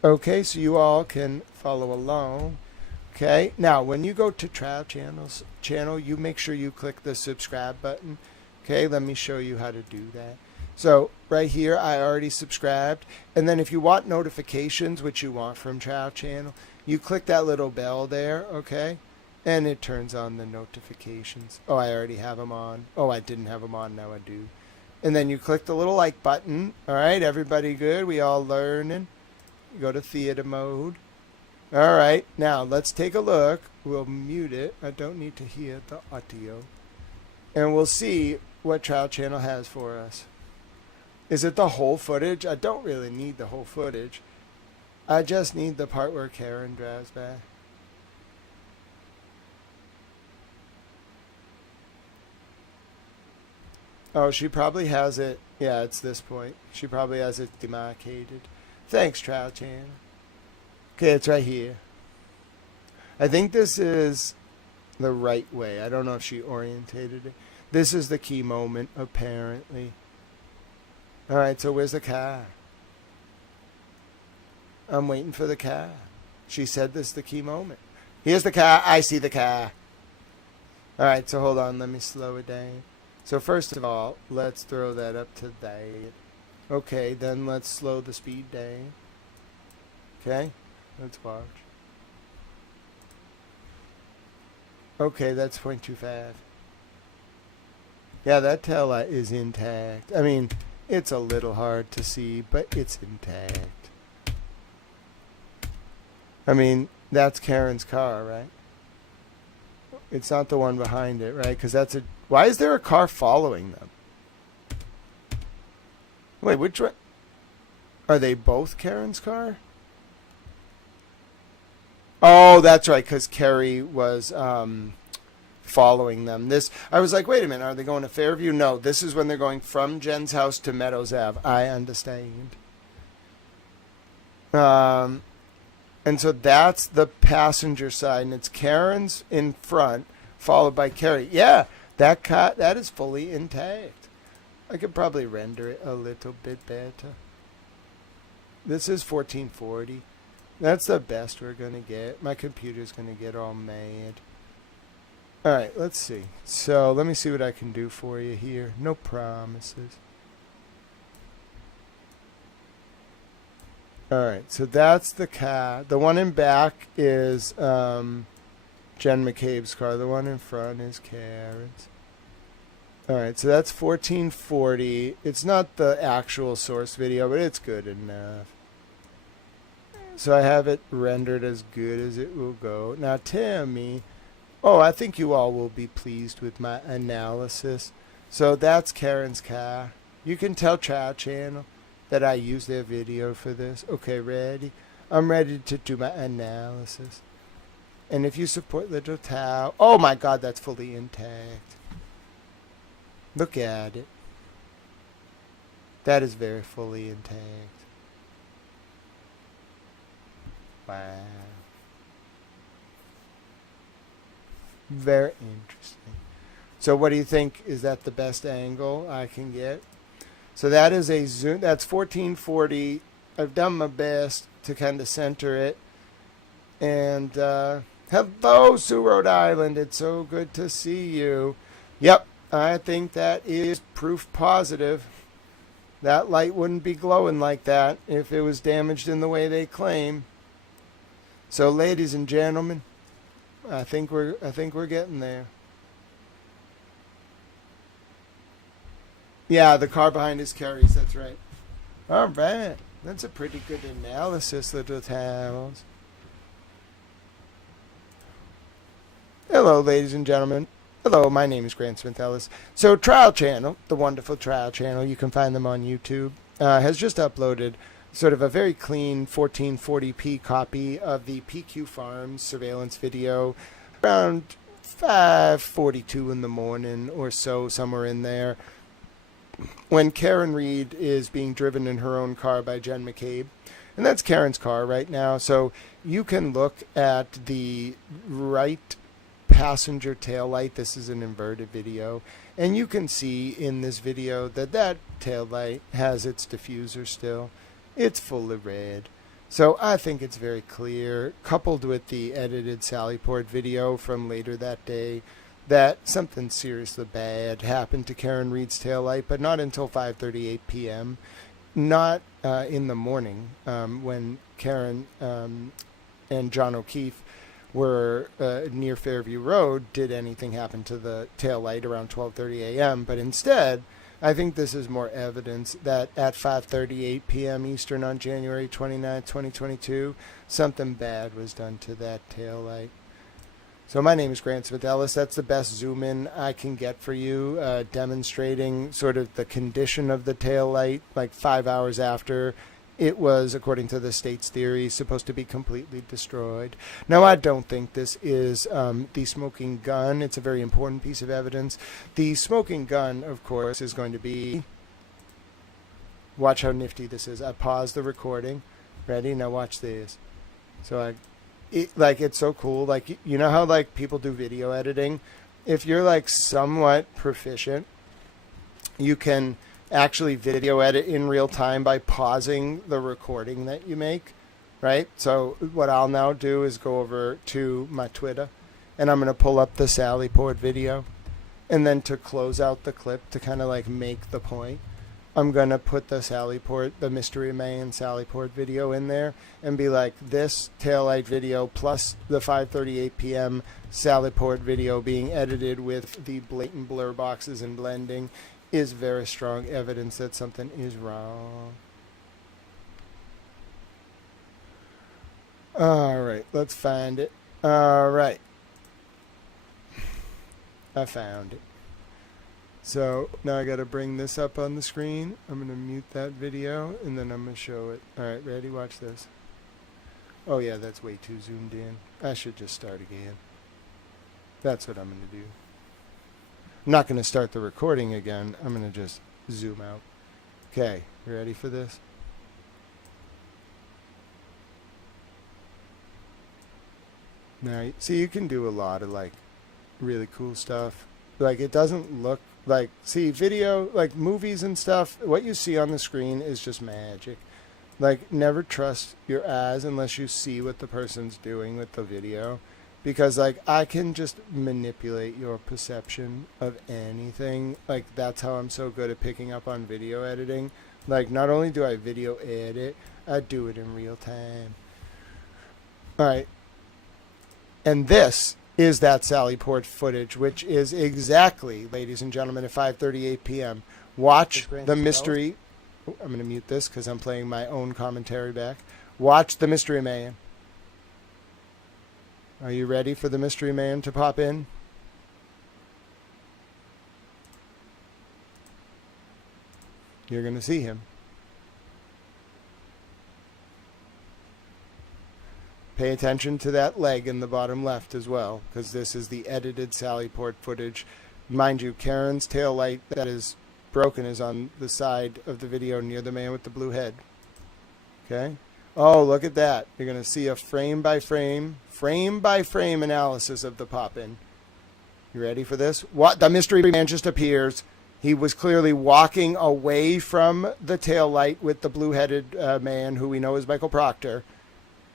Okay, so you all can follow along. Okay, now when you go to Trial channel, you make sure you click the subscribe button. Okay, let me show you how to do that. So right here, I already subscribed. And then if you want notifications, which you want from Trial Channel, you click that little bell there, okay? And it turns on the notifications. Oh, I already have them on. Oh, I didn't have them on, now I do. And then you click the little like button. All right, everybody good? We all learning? You go to theater mode. All right, now let's take a look. We'll mute it. I don't need to hear the audio. And we'll see what Trial Channel has for us. Is it the whole footage? I don't really need the whole footage. I just need the part where Karen drives back. Oh, she probably has it. Yeah, it's this point. She probably has it demarcated. Thanks, Trial Channel. Okay, it's right here. I think this is the right way. I don't know if she orientated it. This is the key moment, apparently. All right, so where's the car? I'm waiting for the car. She said this is the key moment. Here's the car. I see the car. All right, so hold on. Let me slow it down. So first of all, let's throw that up to that. Okay, then let's slow the speed down. Okay, let's watch. Okay, that's 0.25. Yeah, that tail light is intact. I mean, it's a little hard to see, but it's intact. I mean, that's Karen's car, right? It's not the one behind it, right? Because that's a... Why is there a car following them? Wait, which one? Are they both Karen's car? Oh, that's right, because Carrie was following them. This, I was like, wait a minute, are they going to Fairview? No, this is when they're going from Jen's house to Meadows Ave. I understand. And so that's the passenger side, and it's Karen's in front, followed by Carrie. Yeah, that car, that is fully intact. I could probably render it a little bit better. This is 1440. That's the best we're going to get. My computer's going to get all mad. All right, let's see. So let me see what I can do for you here. No promises. All right, so that's the car. The one in back is Jen McCabe's car. The one in front is Karen's. All right, so that's 1440. It's not the actual source video, but it's good enough. So I have it rendered as good as it will go. Now tell me, oh, I think you all will be pleased with my analysis. So that's Karen's car. You can tell Trial Channel that I use their video for this. Okay, ready? I'm ready to do my analysis. And if you support Little Tao, oh my God, that's fully intact. Look at it. That is very fully intact. Wow. Very interesting. So what do you think? Is that the best angle I can get? So that is a zoom. That's 1440. I've done my best to kind of center it. And hello, Sue, Rhode Island. It's so good to see you. Yep, I think that is proof positive. That light wouldn't be glowing like that if it was damaged in the way they claim. So, ladies and gentlemen, I think we're getting there. Yeah, the car behind is Carrie's. That's right. All right, that's a pretty good analysis, Little Towels. Hello, ladies and gentlemen. Hello, my name is Grant Smith Ellis. So, Trial Channel, the wonderful Trial Channel, you can find them on YouTube, has just uploaded sort of a very clean 1440p copy of the PQ Farms surveillance video around 5:42 in the morning or so, somewhere in there. when Karen Reed is being driven in her own car by Jen McCabe. And that's Karen's car right now. So you can look at the right passenger tail light. This is an inverted video. And you can see in this video that that tail light has its diffuser still. It's full of red. So I think it's very clear, coupled with the edited Sallyport video from later that day, that something seriously bad happened to Karen Reed's taillight, but not until 5:38 p.m., not in the morning when Karen and John O'Keefe were near Fairview Road did anything happen to the taillight around 12:30 a.m., but instead, I think this is more evidence that at 5:38 p.m. Eastern on January 29, 2022, something bad was done to that taillight. So my name is Grant Smith Ellis. That's the best zoom in I can get for you, demonstrating sort of the condition of the taillight like 5 hours after it was, according to the state's theory, supposed to be completely destroyed. Now, I don't think this is the smoking gun. It's a very important piece of evidence. The smoking gun, of course, is going to be... Watch how nifty this is. I paused the recording. Ready? Now watch this. So it's so cool. Like, you know how like people do video editing? If you're like somewhat proficient, you can actually video edit in real time by pausing the recording that you make, right? So what I'll now do is go over to my Twitter, and I'm going to pull up the Sallyport video, and then to close out the clip, to kind of like make the point, I'm going to put the Mystery Man Sallyport video in there and be like, this taillight video plus the 5:38 p.m. Sallyport video being edited with the blatant blur boxes and blending is very strong evidence that something is wrong. All right, let's find it. All right. I found it. So now I got to bring this up on the screen. I'm going to mute that video, and then I'm going to show it. All right, ready? Watch this. Oh, yeah, that's way too zoomed in. I should just start again. That's what I'm going to do. I'm not going to start the recording again. I'm going to just zoom out. Okay, you ready for this? Now, see, you can do a lot of, like, really cool stuff. Like, it doesn't look like, see, video, like, movies and stuff, what you see on the screen is just magic. Like, never trust your eyes unless you see what the person's doing with the video. Because, like, I can just manipulate your perception of anything. Like, that's how I'm so good at picking up on video editing. Like, not only do I video edit, I do it in real time. All right. And this is that Sallyport footage, which is exactly, ladies and gentlemen, at 5:38 p.m. Watch the mystery. Oh, I'm going to mute this because I'm playing my own commentary back. Watch the Mystery Man. Are you ready for the Mystery Man to pop in? You're going to see him. Pay attention to that leg in the bottom left as well, because this is the edited Sallyport footage. Mind you, Karen's tail light that is broken is on the side of the video near the man with the blue head. Okay? Oh, look at that. You're going to see a frame-by-frame analysis of the pop-in. You ready for this? What? The Mystery Man just appears. He was clearly walking away from the tail light with the blue-headed man, who we know is Michael Proctor.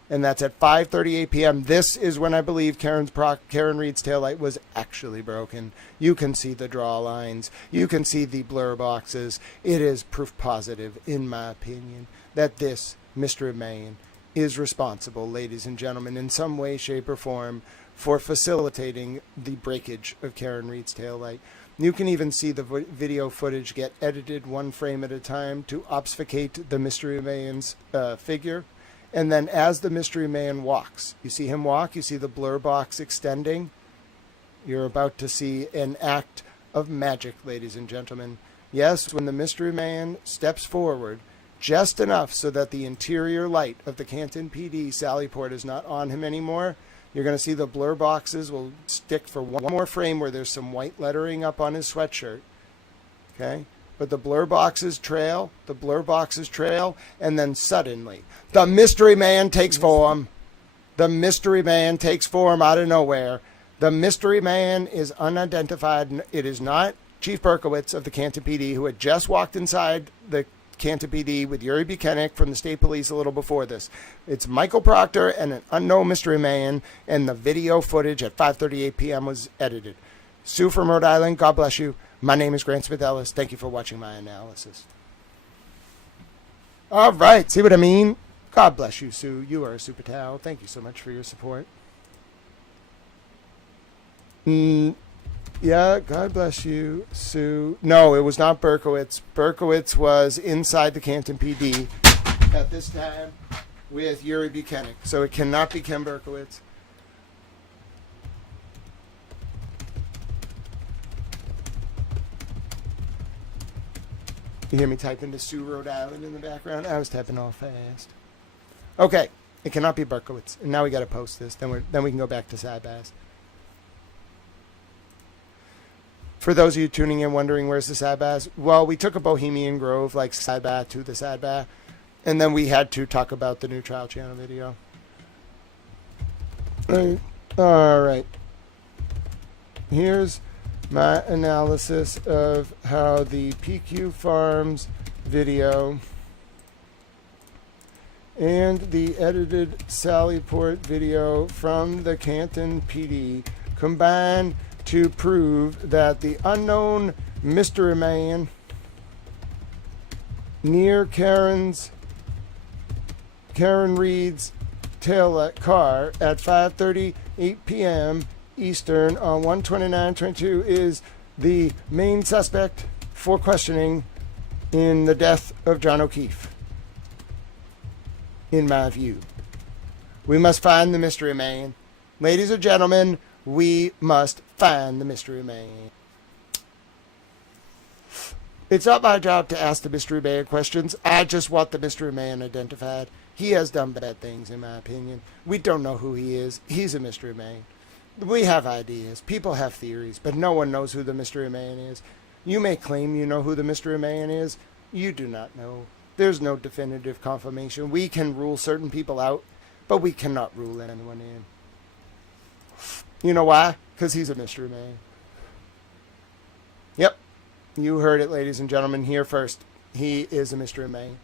And that's at 5:38 p.m. This is when I believe Karen Reed's taillight was actually broken. You can see the draw lines. You can see the blur boxes. It is proof positive, in my opinion, that this Mystery Man is responsible, ladies and gentlemen, in some way, shape, or form for facilitating the breakage of Karen Reed's taillight. You can even see the video footage get edited one frame at a time to obfuscate the Mystery Man's figure. And then as the Mystery Man walks, you see him walk, you see the blur box extending. You're about to see an act of magic, ladies and gentlemen. Yes, when the Mystery Man steps forward, just enough so that the interior light of the Canton PD Sallyport is not on him anymore, you're going to see the blur boxes will stick for one more frame where there's some white lettering up on his sweatshirt. Okay? but the blur boxes trail, and then suddenly the mystery man takes form. The mystery man takes form out of nowhere. The mystery man is unidentified. It is not Chief Berkowitz of the Canton PD, who had just walked inside the Canton PD with Yuri Buchanan from the state police a little before this. It's Michael Proctor and an unknown mystery man, and the video footage at 5:38 p.m. was edited. Sue from Rhode Island, God bless you. My name is Grant Smith Ellis. Thank you for watching my analysis. All right, see what I mean? God bless you, Sue. You are a super towel. Thank you so much for your support. Yeah, God bless you, Sue. No, it was not Berkowitz. Berkowitz was inside the Canton PD at this time with Yuri Buchanan. So it cannot be Ken Berkowitz. You hear me typing to Sue, Rhode Island in the background? I was typing all fast. Okay, it cannot be Berkowitz. And now we got to post this. Then we can go back to Sidebahs. For those of you tuning in wondering where's the Sidebahs, well, we took a Bohemian Grove like Sidebah to the Sidebah, and then we had to talk about the new trial channel video. All right. Here's my analysis of how the PQ Farms video and the edited Sallyport video from the Canton PD combine to prove that the unknown mystery man near Karen Reed's tail car at 5:38 p.m. Eastern on 1/29/22 is the main suspect for questioning in the death of John O'Keefe. In my view, we must find the mystery man. Ladies and gentlemen, we must find the mystery man. It's not my job to ask the mystery man questions. I just want the mystery man identified. He has done bad things, in my opinion. We don't know who he is. He's a mystery man. We have ideas. People have theories, but no one knows who the mystery man is. You may claim you know who the mystery man is. You do not know. There's no definitive confirmation. We can rule certain people out, but we cannot rule anyone in. You know why? Because he's a mystery man. Yep. You heard it, ladies and gentlemen, here first. He is a mystery man.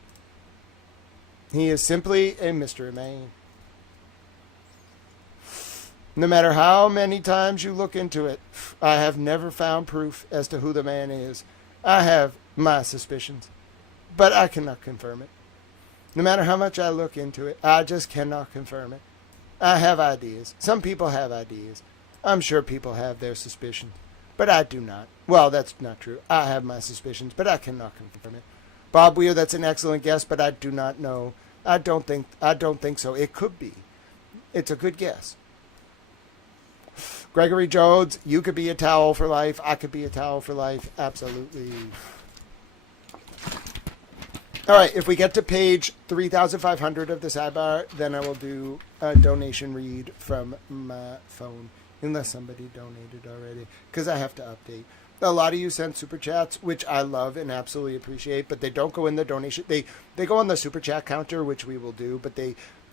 He is simply a mystery man. No matter how many times you look into it, I have never found proof as to who the man is. I have my suspicions, but I cannot confirm it. No matter how much I look into it, I just cannot confirm it. I have ideas. Some people have ideas. I'm sure people have their suspicions, but I do not. Well, that's not true. I have my suspicions, but I cannot confirm it. Bob Weir, that's an excellent guess, but I do not know. I don't think so. It could be. It's a good guess. Gregory Jones, you could be a towel for life. I could be a towel for life. Absolutely. All right, if we get to page 3,500 of the sidebar, then I will do a donation read from my phone, unless somebody donated already, because I have to update. A lot of you sent super chats, which I love and absolutely appreciate, but they don't go in the donation. They go on the super chat counter, which we will do, but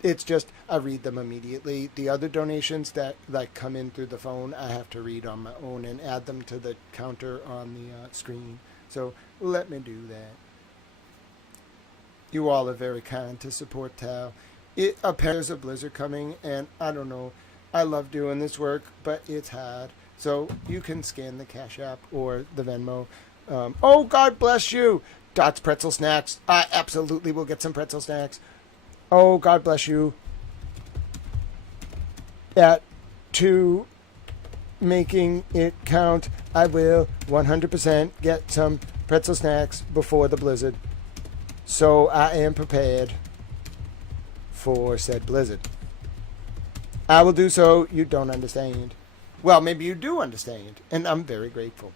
it's just I read them immediately. The other donations that like come in through the phone, I have to read on my own and add them to the counter on the screen. So let me do that. You all are very kind to support Tao. Apparently there's a blizzard coming, and I don't know. I love doing this work, but it's hard. So you can scan the Cash App or the Venmo. Oh, God bless you. Dot's Pretzel Snacks. I absolutely will get some pretzel snacks. Oh, God bless you. To making it count, I will 100% get some pretzel snacks before the blizzard. So I am prepared for said blizzard. I will do so. You don't understand. Well, maybe you do understand, and I'm very grateful.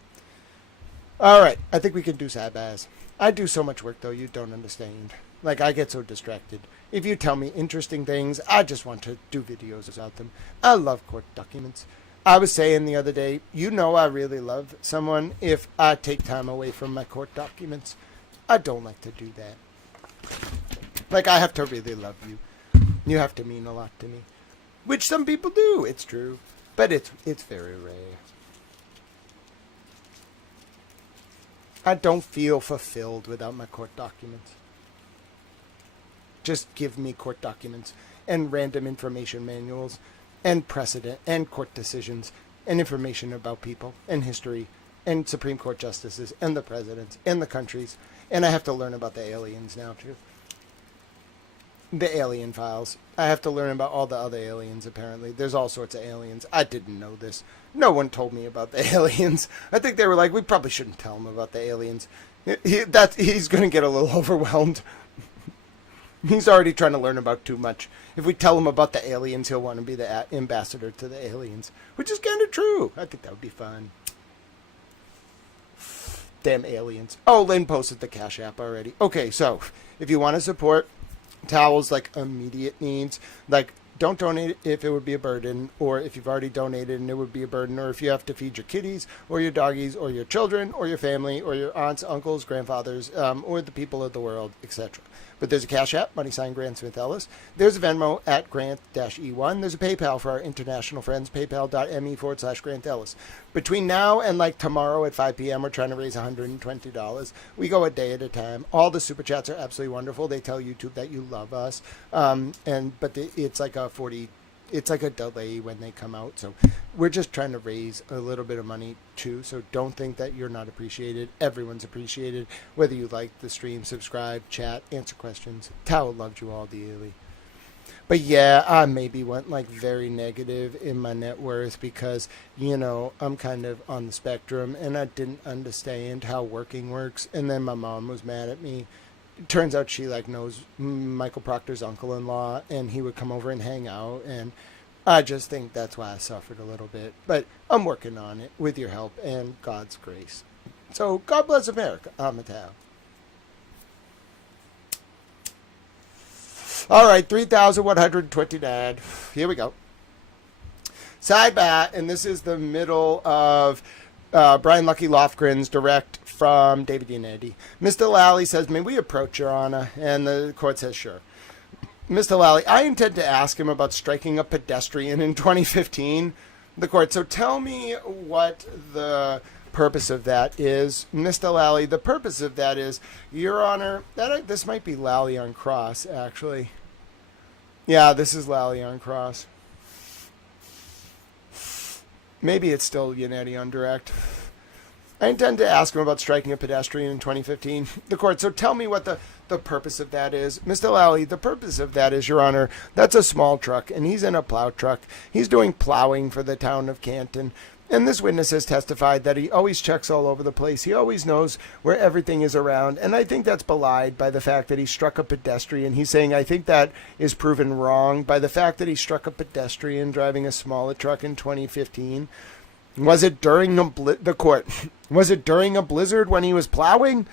All right, I think we can do Sidebahs. I do so much work, though, you don't understand. Like, I get so distracted. If you tell me interesting things, I just want to do videos about them. I love court documents. I was saying the other day, you know I really love someone if I take time away from my court documents. I don't like to do that. Like, I have to really love you. You have to mean a lot to me. Which some people do, it's true. But it's very rare. I don't feel fulfilled without my court documents. Just give me court documents and random information manuals and precedent and court decisions and information about people and history and Supreme Court justices and the presidents and the countries. And I have to learn about the aliens now, too. The alien files. I have to learn about all the other aliens, apparently. There's all sorts of aliens. I didn't know this. No one told me about the aliens. I think they were like, we probably shouldn't tell him about the aliens. He's going to get a little overwhelmed. He's already trying to learn about too much. If we tell him about the aliens, he'll want to be the ambassador to the aliens. Which is kind of true. I think that would be fun. Damn aliens. Oh, Lynn posted the Cash App already. Okay, so if you want to support towels, like immediate needs, like don't donate if it would be a burden, or if you've already donated and it would be a burden, or if you have to feed your kitties or your doggies or your children or your family or your aunts, uncles, grandfathers, or the people of the world, etc. But there's a Cash App, $Grant Smith Ellis. There's a Venmo at Grant-E1. There's a PayPal for our international friends, paypal.me/Grant Ellis. Between now and like tomorrow at 5 p.m., we're trying to raise $120. We go a day at a time. All the super chats are absolutely wonderful. They tell YouTube that you love us. It's like a delay when they come out. So we're just trying to raise a little bit of money too. So don't think that you're not appreciated. Everyone's appreciated. Whether you like the stream, subscribe, chat, answer questions. Tao loved you all dearly. But yeah, I maybe went like very negative in my net worth because, you know, I'm kind of on the spectrum and I didn't understand how working works. And then my mom was mad at me. It turns out she like knows Michael Proctor's uncle-in-law, and he would come over and hang out, and I just think that's why I suffered a little bit. But I'm working on it with your help and God's grace. So God bless America. I'm a Tao. All right, 3,129. Here we go. Sidebar, and this is the middle of Brian Lucky Lofgren's direct from David Yanedi. Mr. Lally says, may we approach, Your Honor? And the court says, sure. Mr. Lally, I intend to ask him about striking a pedestrian in 2015. The court, so tell me what the purpose of that is. Mr. Lally, the purpose of that is, Your Honor, this might be Lally on cross, actually. Yeah, this is Lally on cross. Maybe it's still Yanedi on direct. I intend to ask him about striking a pedestrian in 2015. The court, so tell me what the purpose of that is. Mr. Lally, the purpose of that is, Your Honor, that's a small truck, and he's in a plow truck. He's doing plowing for the town of Canton. And this witness has testified that he always checks all over the place. He always knows where everything is around. And I think that's belied by the fact that he struck a pedestrian. He's saying, I think that is proven wrong by the fact that he struck a pedestrian driving a smaller truck in 2015. Was it during the court? Was it during a blizzard when he was plowing?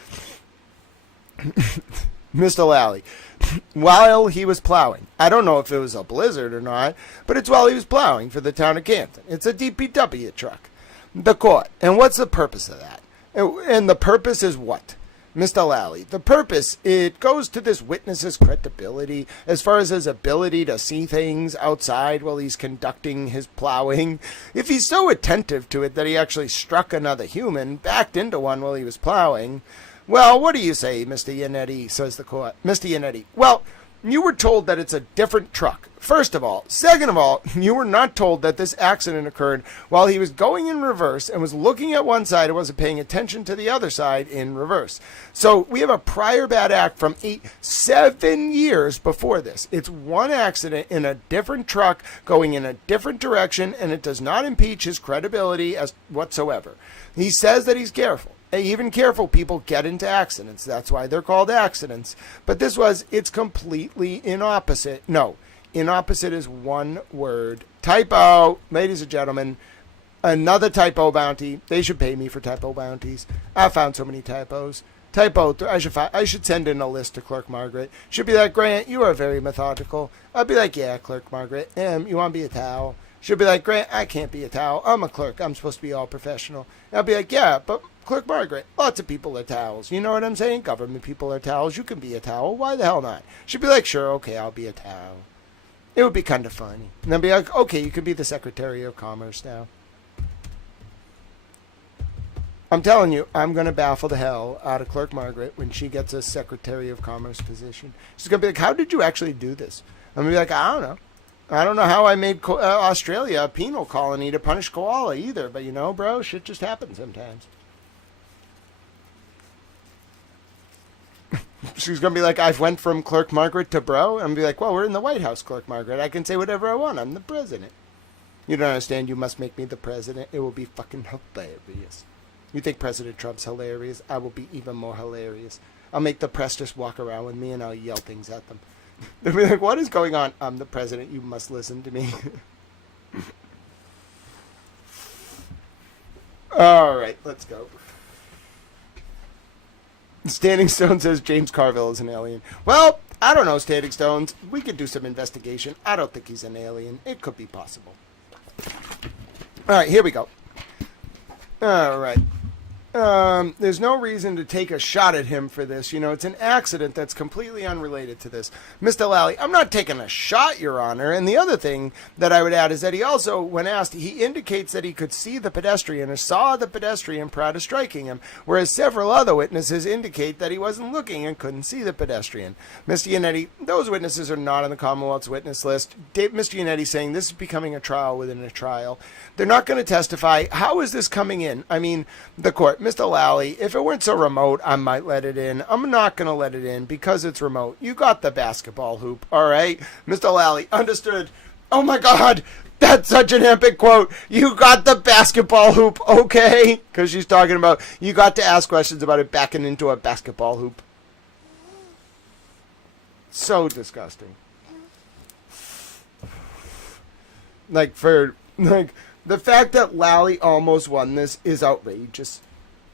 Mr. Lally, while he was plowing. I don't know if it was a blizzard or not, but it's while he was plowing for the town of Canton. It's a DPW truck. The court. And what's the purpose of that? And the purpose is what? Mr. Lally, the purpose, it goes to this witness's credibility as far as his ability to see things outside while he's conducting his plowing. If he's so attentive to it that he actually struck another human, backed into one while he was plowing, well, what do you say, Mr. Yanedi, says the court. Mr. Yanedi, well, you were told that it's a different truck, first of all. Second of all, you were not told that this accident occurred while he was going in reverse and was looking at one side and wasn't paying attention to the other side in reverse. So we have a prior bad act from 7 years before this. It's one accident in a different truck going in a different direction, and it does not impeach his credibility as whatsoever. He says that he's careful. Even careful people get into accidents. That's why they're called accidents. But it's completely inopposite. No, inopposite is one word. Typo, ladies and gentlemen, another typo bounty. They should pay me for typo bounties. I found so many typos. Typo, I should send in a list to Clerk Margaret. Should be like, Grant, you are very methodical. I'll be like, yeah, Clerk Margaret. You want to be a towel? She'll be like, Grant, I can't be a towel. I'm a clerk. I'm supposed to be all professional. And I'll be like, yeah, but Clerk Margaret, lots of people are towels. You know what I'm saying? Government people are towels. You can be a towel. Why the hell not? She'll be like, sure, okay, I'll be a towel. It would be kind of funny. And I'll be like, okay, you can be the Secretary of Commerce now. I'm telling you, I'm going to baffle the hell out of Clerk Margaret when she gets a Secretary of Commerce position. She's going to be like, how did you actually do this? I'm going to be like, I don't know. I don't know how I made Australia a penal colony to punish koala either. But, you know, bro, shit just happens sometimes. She's going to be like, I've went from Clerk Margaret to bro. I'm going to be like, well, we're in the White House, Clerk Margaret. I can say whatever I want. I'm the president. You don't understand. You must make me the president. It will be fucking hilarious. You think President Trump's hilarious? I will be even more hilarious. I'll make the press just walk around with me and I'll yell things at them. They'll be like, what is going on? I'm the president. You must listen to me. All right, let's go. Standing Stone says James Carville is an alien. Well, I don't know, Standing Stones. We could do some investigation. I don't think he's an alien. It could be possible. All right, here we go. All right. There's no reason to take a shot at him for this. You know, it's an accident that's completely unrelated to this. Mr. Lally, I'm not taking a shot, Your Honor. And the other thing that I would add is that he also, when asked, he indicates that he could see the pedestrian or saw the pedestrian prior to striking him, whereas several other witnesses indicate that he wasn't looking and couldn't see the pedestrian. Mr. Yannetti, those witnesses are not on the Commonwealth's witness list. Mr. Yannetti saying this is becoming a trial within a trial. They're not going to testify. How is this coming in? I mean, the court. Mr. Lally, if it weren't so remote, I might let it in. I'm not going to let it in because it's remote. You got the basketball hoop, all right? Mr. Lally, understood. Oh, my God. That's such an epic quote. You got the basketball hoop, okay? Because she's talking about you got to ask questions about it backing into a basketball hoop. So disgusting. Like, the fact that Lally almost won this is outrageous.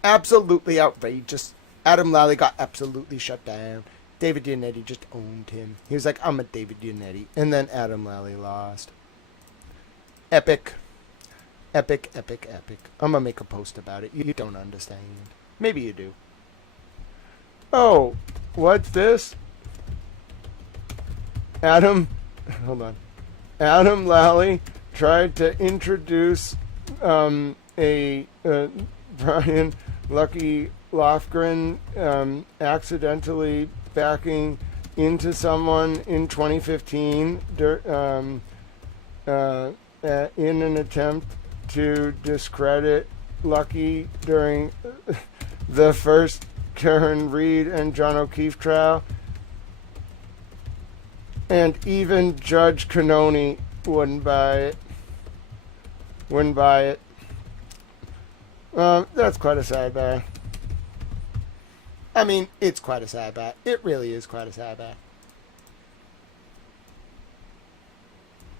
Absolutely outrageous. Adam Lally got absolutely shut down. David Yannetti just owned him. He was like, I'm a David Yannetti. And then Adam Lally lost. Epic. Epic, epic, epic. I'm going to make a post about it. You don't understand. Maybe you do. Oh, what's this? Hold on. Adam Lally tried to introduce Brian Lucky Lofgren accidentally backing into someone in 2015 in an attempt to discredit Lucky during the first Karen Reed and John O'Keefe trial. And even Judge Cannoni wouldn't buy it. That's quite a sidebar. I mean, it's quite a sidebar. It really is quite a sidebar.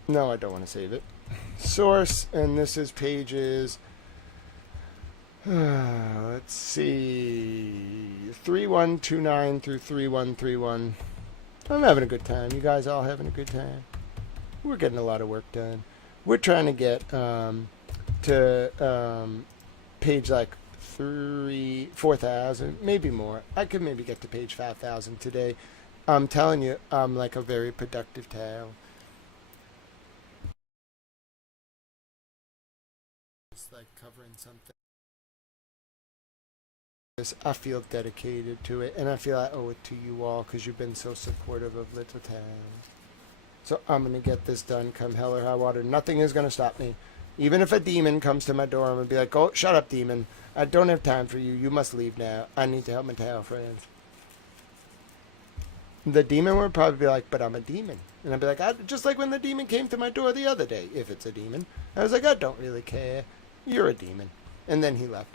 No, I don't want to save it. Source, and this is pages, let's see, 3129 through 3131. I'm having a good time. You guys all having a good time? We're getting a lot of work done. We're trying to get to page like 4,000, maybe more. I could maybe get to page 5,000 today. I'm telling you, I'm like a very productive tale. It's like covering something. I feel dedicated to it, and I feel I owe it to you all because you've been so supportive of Little Town. So I'm going to get this done come hell or high water. Nothing is going to stop me. Even if a demon comes to my door, I'm going to be like, oh, shut up, demon. I don't have time for you. You must leave now. I need to help my Tao friends. The demon would probably be like, but I'm a demon. And I'd be like, just like when the demon came to my door the other day, if it's a demon. I was like, I don't really care. You're a demon. And then he left.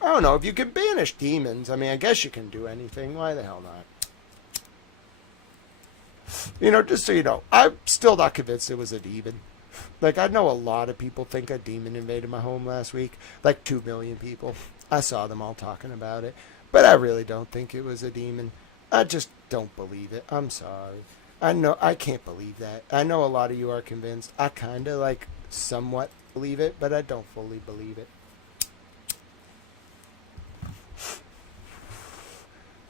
I don't know, if you can banish demons, I mean, I guess you can do anything. Why the hell not? You know, just so you know, I'm still not convinced it was a demon. Like, I know a lot of people think a demon invaded my home last week. Like 2 million people. I saw them all talking about it. But I really don't think it was a demon. I just don't believe it. I'm sorry. I know, I can't believe that. I know a lot of you are convinced. I kind of like somewhat believe it, but I don't fully believe it.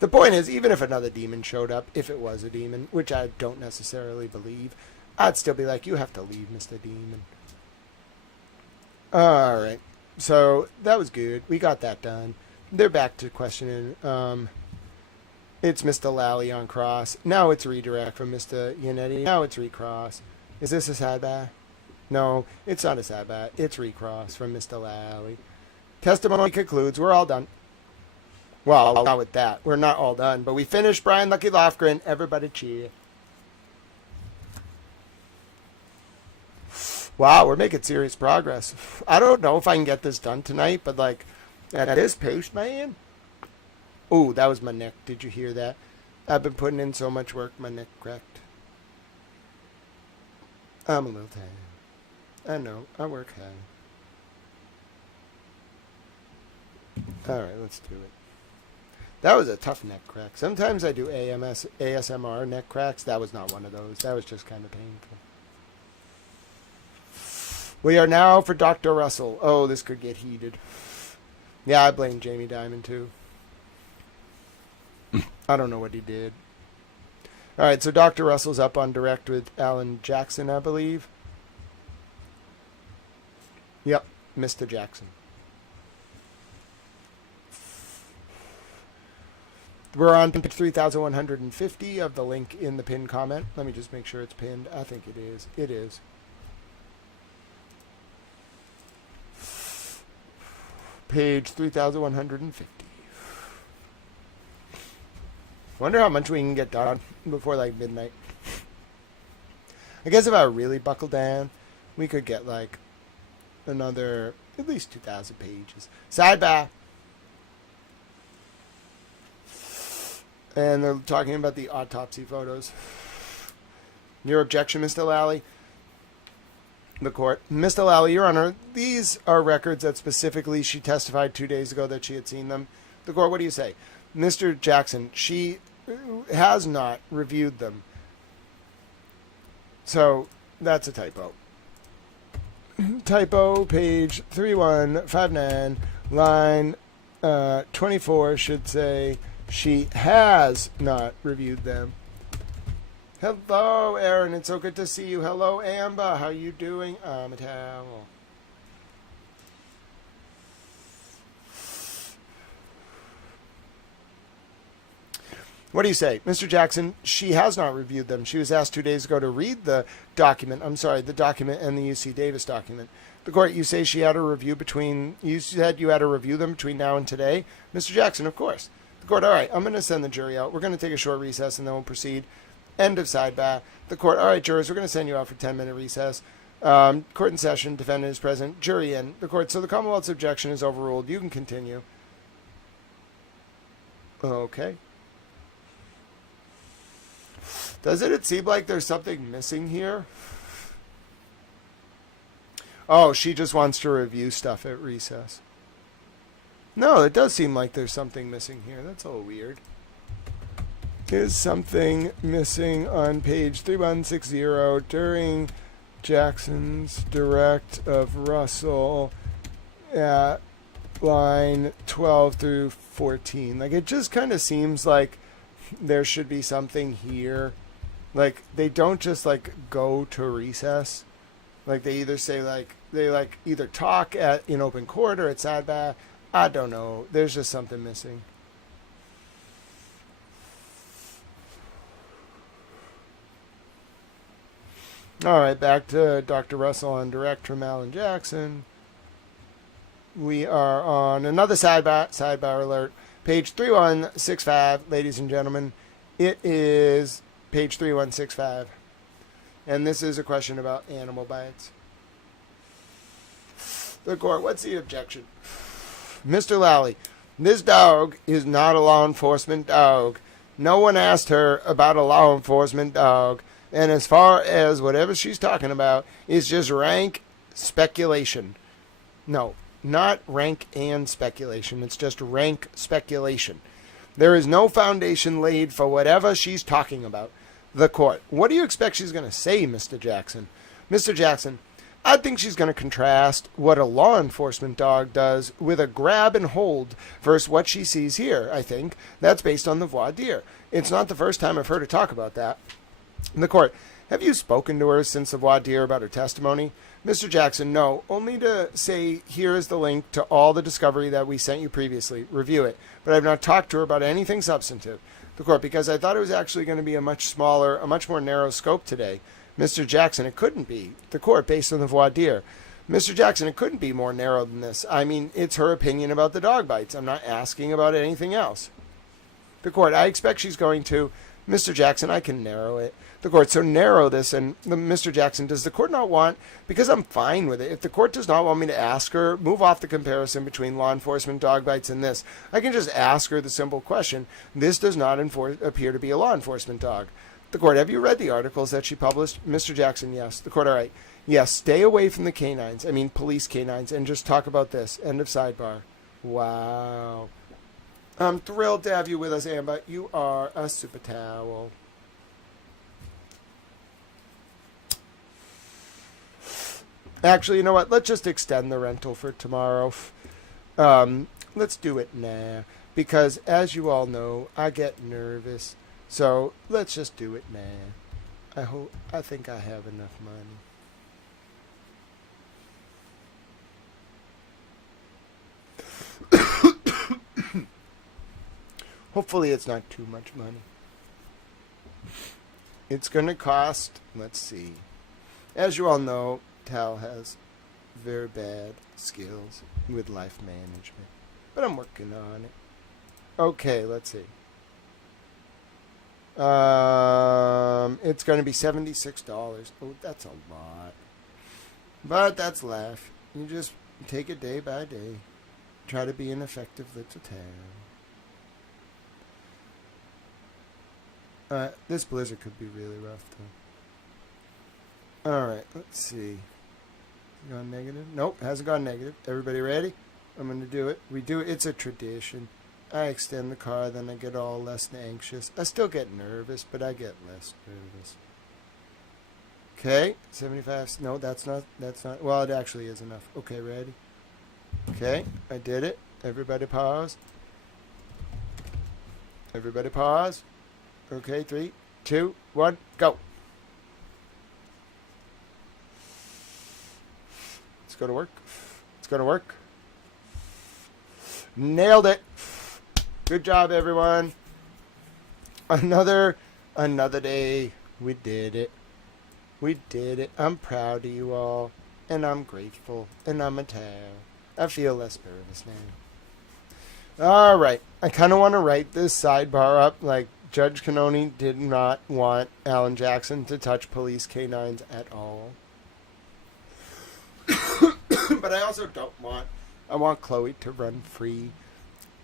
The point is, even if another demon showed up, if it was a demon, which I don't necessarily believe, I'd still be like, you have to leave, Mr. Demon. Alright, so that was good. We got that done. They're back to questioning. It's Mr. Lally on cross. Now it's redirect from Mr. Yannetti. Now it's recross. Is this a sidebar? No, it's not a sidebar. It's recross from Mr. Lally. Testimony concludes. We're all done. Well, not with that. We're not all done, but we finished Brian Lucky Lofgren. Everybody cheer. Wow, we're making serious progress. I don't know if I can get this done tonight, but like, at this pace, man. Oh, that was my neck. Did you hear that? I've been putting in so much work, my neck cracked. I'm a little tired. I know, I work hard. Alright, let's do it. That was a tough neck crack. Sometimes I do ASMR neck cracks. That was not one of those. That was just kind of painful. We are now for Dr. Russell. Oh, this could get heated. Yeah, I blame Jamie Dimon too. I don't know what he did. Alright, so Dr. Russell's up on direct with Alan Jackson, I believe. Yep, Mr. Jackson. We're on page 3150 of the link in the pinned comment. Let me just make sure it's pinned. I think it is. It is. Page 3150. Wonder how much we can get done before like midnight. I guess if I really buckle down, we could get like another at least 2,000 pages. Sidebar. And they're talking about the autopsy photos. Your objection, Mr. Lally? The court. Mr. Lally, Your Honor, these are records that specifically she testified 2 days ago that she had seen them. The court, what do you say? Mr. Jackson, she has not reviewed them. So, that's a typo. Typo, page 3159, line 24 should say... She has not reviewed them. Hello, Aaron. It's so good to see you. Hello, Amber. How you doing? I'm a towel. What do you say? Mr. Jackson, she has not reviewed them. She was asked 2 days ago to read the document. I'm sorry, the document and the UC Davis document. The court, you say she had a review between... You said you had to review them between now and today? Mr. Jackson, of course. The court, all right, I'm going to send the jury out. We're going to take a short recess and then we'll proceed. End of sidebar. The court, all right, jurors, we're going to send you out for 10-minute recess. Court in session, defendant is present, jury in. The court, so the Commonwealth's objection is overruled. You can continue. Okay. Doesn't it seem like there's something missing here? Oh, she just wants to review stuff at recess. No, it does seem like there's something missing here. That's a little weird. There's something missing on page 3160 during Jackson's direct of Russell at line 12 through 14. Like, it just kind of seems like there should be something here. Like, they don't just, like, go to recess. Like, they either say, like, they, like, either talk in open court or at sidebar. I don't know. There's just something missing. All right, back to Dr. Russell on direct from Alan Jackson. We are on another sidebar alert. Page 3165, ladies and gentlemen. It is page 3165. And this is a question about animal bites. The court, what's the objection? Mr. Lally, this dog is not a law enforcement dog. No one asked her about a law enforcement dog. And as far as whatever she's talking about is just rank speculation. No, not rank and speculation. It's just rank speculation. There is no foundation laid for whatever she's talking about. The court. What do you expect she's going to say, Mr. Jackson? Mr. Jackson, I think she's going to contrast what a law enforcement dog does with a grab and hold versus what she sees here, I think. That's based on the voir dire. It's not the first time I've heard her talk about that. The court. Have you spoken to her since the voir dire about her testimony? Mr. Jackson, no. Only to say, here is the link to all the discovery that we sent you previously. Review it. But I've not talked to her about anything substantive. The court, because I thought it was actually going to be a much smaller, a much more narrow scope today. Mr. Jackson, it couldn't be. The court, based on the voir dire. Mr. Jackson, it couldn't be more narrow than this. I mean, it's her opinion about the dog bites. I'm not asking about anything else. The court, I expect she's going to. Mr. Jackson, I can narrow it. The court, so narrow this. And Mr. Jackson, does the court not want, because I'm fine with it, if the court does not want me to ask her, move off the comparison between law enforcement dog bites and this. I can just ask her the simple question, this does not appear to be a law enforcement dog. The court, have you read the articles that she published? Mr. Jackson, yes. The court, all right. Yes, stay away from the canines, police canines, and just talk about this. End of sidebar. Wow. I'm thrilled to have you with us, Amber. You are a super towel. Actually, you know what? Let's just extend the rental for tomorrow. Let's do it now. Because, as you all know, I get nervous. So, let's just do it now. I think I have enough money. Hopefully it's not too much money. It's going to cost, let's see. As you all know, Tal has very bad skills with life management. But I'm working on it. Okay, let's see. It's going to be $76. Oh, that's a lot. But that's life. You just take it day by day. Try to be an effective little town. This blizzard could be really rough, though. Alright, let's see. Gone negative? Nope, hasn't gone negative. Everybody ready? I'm going to do it. We do it. It's a tradition. I extend the car, then I get all less anxious. I still get nervous, but I get less nervous. Okay, 75. No, that's not. Well, it actually is enough. Okay, ready? Okay, I did it. Everybody pause. Everybody pause. Okay, 3, 2, 1, go. It's going to work. It's going to work. Nailed it. Good job, everyone. Another day. We did it. We did it. I'm proud of you all. And I'm grateful. And I'm a towel. I feel less nervous now. Alright. I kind of want to write this sidebar up like Judge Canoni did not want Alan Jackson to touch police canines at all. But I also don't want... I want Chloe to run free.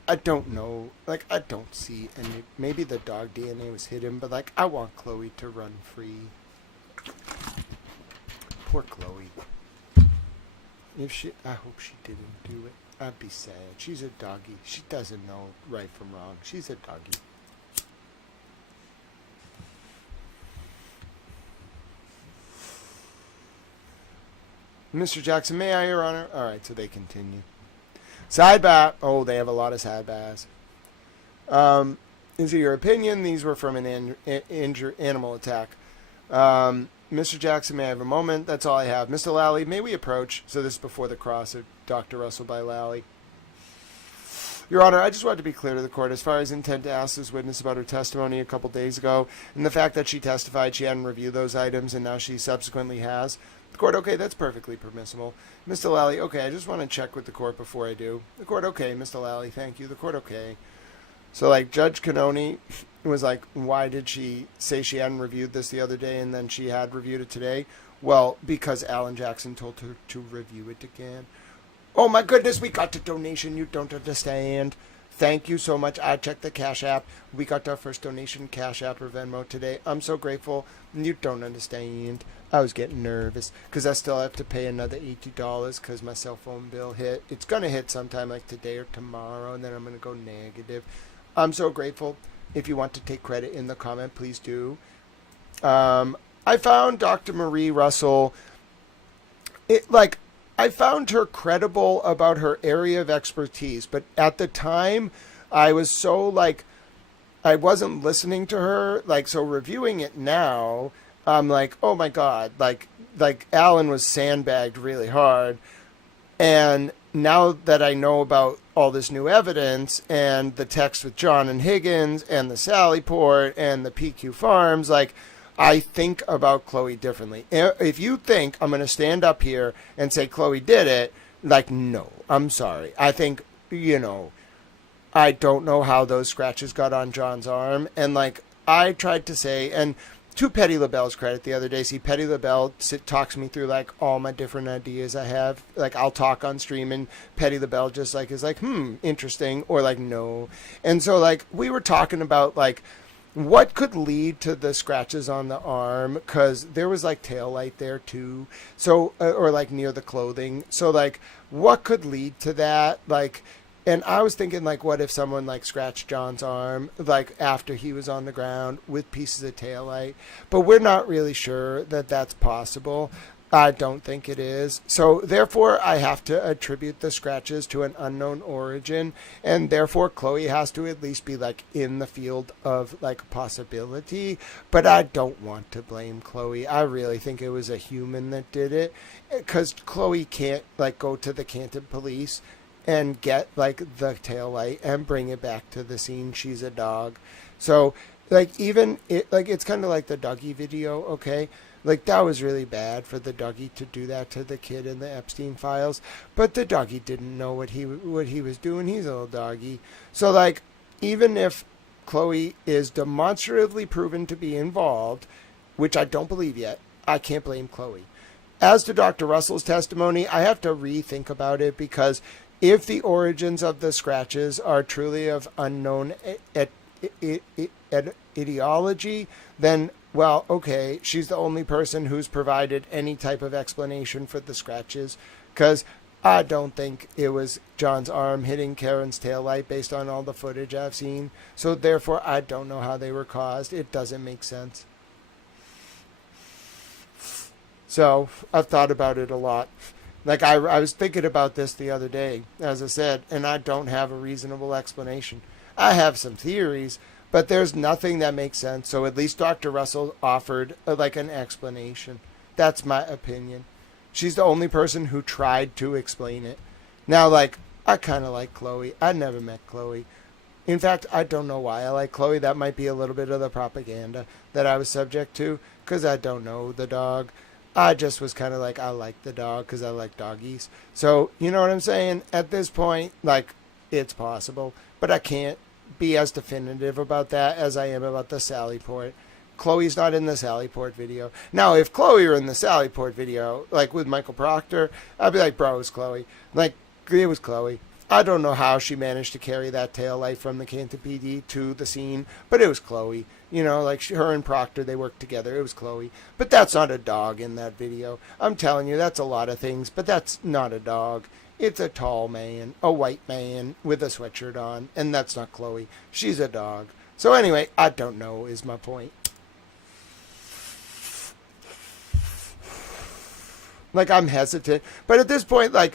I don't know. Like, I don't see any... Maybe the dog DNA was hidden, but, like, I want Chloe to run free. Poor Chloe. I hope she didn't do it. I'd be sad. She's a doggy. She doesn't know right from wrong. She's a doggy. Mr. Jackson, may I, Your Honor? All right, so they continue. Sidebar. Oh, they have a lot of sidebahs. Is it your opinion? These were from an animal attack. Mr. Jackson, may I have a moment? That's all I have. Mr. Lally, may we approach? So this is before the cross of Dr. Russell by Lally. Your Honor, I just wanted to be clear to the court as far as intent to ask this witness about her testimony a couple days ago and the fact that she testified she hadn't reviewed those items and now she subsequently has. The court, okay, that's perfectly permissible. Mr. Lally, okay, I just want to check with the court before I do. The court, okay, Mr. Lally, thank you. The court, okay. So, like, Judge Canoni was like, why did she say she hadn't reviewed this the other day and then she had reviewed it today? Well, because Alan Jackson told her to review it again. Oh, my goodness, we got a donation. You don't understand. Thank you so much. I checked the Cash App. We got our first donation, Cash App or Venmo today. I'm so grateful. You don't understand. I was getting nervous because I still have to pay another $80 because my cell phone bill hit. It's going to hit sometime like today or tomorrow, and then I'm going to go negative. I'm so grateful. If you want to take credit in the comment, please do. I found Dr. Marie Russell, I found her credible about her area of expertise, but at the time, I was so, I wasn't listening to her, so reviewing it now, I'm like, oh my God, Alan was sandbagged really hard, and now that I know about all this new evidence and the text with John and Higgins and the Sallyport and the PQ Farms, I think about Chloe differently. If you think I'm going to stand up here and say Chloe did it, no, I'm sorry. I think, I don't know how those scratches got on John's arm. And I tried to say, and to Petty LaBelle's credit the other day, Petty LaBelle talks me through all my different ideas I have. I'll talk on stream and Petty LaBelle just is interesting, or no. And so we were talking about what could lead to the scratches on the arm, because there was tail light there too, so or near the clothing, so what could lead to that, and I was thinking what if someone scratched John's arm after he was on the ground with pieces of tail light, but we're not really sure that that's possible. I don't think it is. So therefore, I have to attribute the scratches to an unknown origin, and therefore Chloe has to at least be in the field of possibility. But I don't want to blame Chloe. I really think it was a human that did it, because Chloe can't go to the Canton police and get the tail light and bring it back to the scene. She's a dog. So even it it's kind of like the Dougie video, okay? That was really bad for the Dougie to do that to the kid in the Epstein files. But the Dougie didn't know what he was doing. He's a little doggy. So, even if Chloe is demonstratively proven to be involved, which I don't believe yet, I can't blame Chloe. As to Dr. Russell's testimony, I have to rethink about it, because if the origins of the scratches are truly of unknown etiology, then, well, okay, she's the only person who's provided any type of explanation for the scratches, because I don't think it was John's arm hitting Karen's taillight based on all the footage I've seen. So therefore, I don't know how they were caused. It doesn't make sense. So I've thought about it a lot. I was thinking about this the other day, as I said, and I don't have a reasonable explanation. I have some theories, but there's nothing that makes sense. So at least Dr. Russell offered an explanation. That's my opinion. She's the only person who tried to explain it. Now, I kind of like Chloe. I never met Chloe. In fact, I don't know why I like Chloe. That might be a little bit of the propaganda that I was subject to, because I don't know the dog. I just was kind of I like the dog because I like doggies. So, you know what I'm saying? At this point, it's possible. But I can't be as definitive about that as I am about the Sallyport. Chloe's not in the Sallyport video. Now, if Chloe were in the Sallyport video, with Michael Proctor, I'd be bro, it was Chloe. It was Chloe. I don't know how she managed to carry that tail light from the Canton PD to the scene, but it was Chloe. Her and Proctor, they worked together. It was Chloe. But that's not a dog in that video. I'm telling you, that's a lot of things, but that's not a dog. It's a tall man, a white man with a sweatshirt on, and that's not Chloe. She's a dog. So anyway, I don't know is my point. I'm hesitant. But at this point, I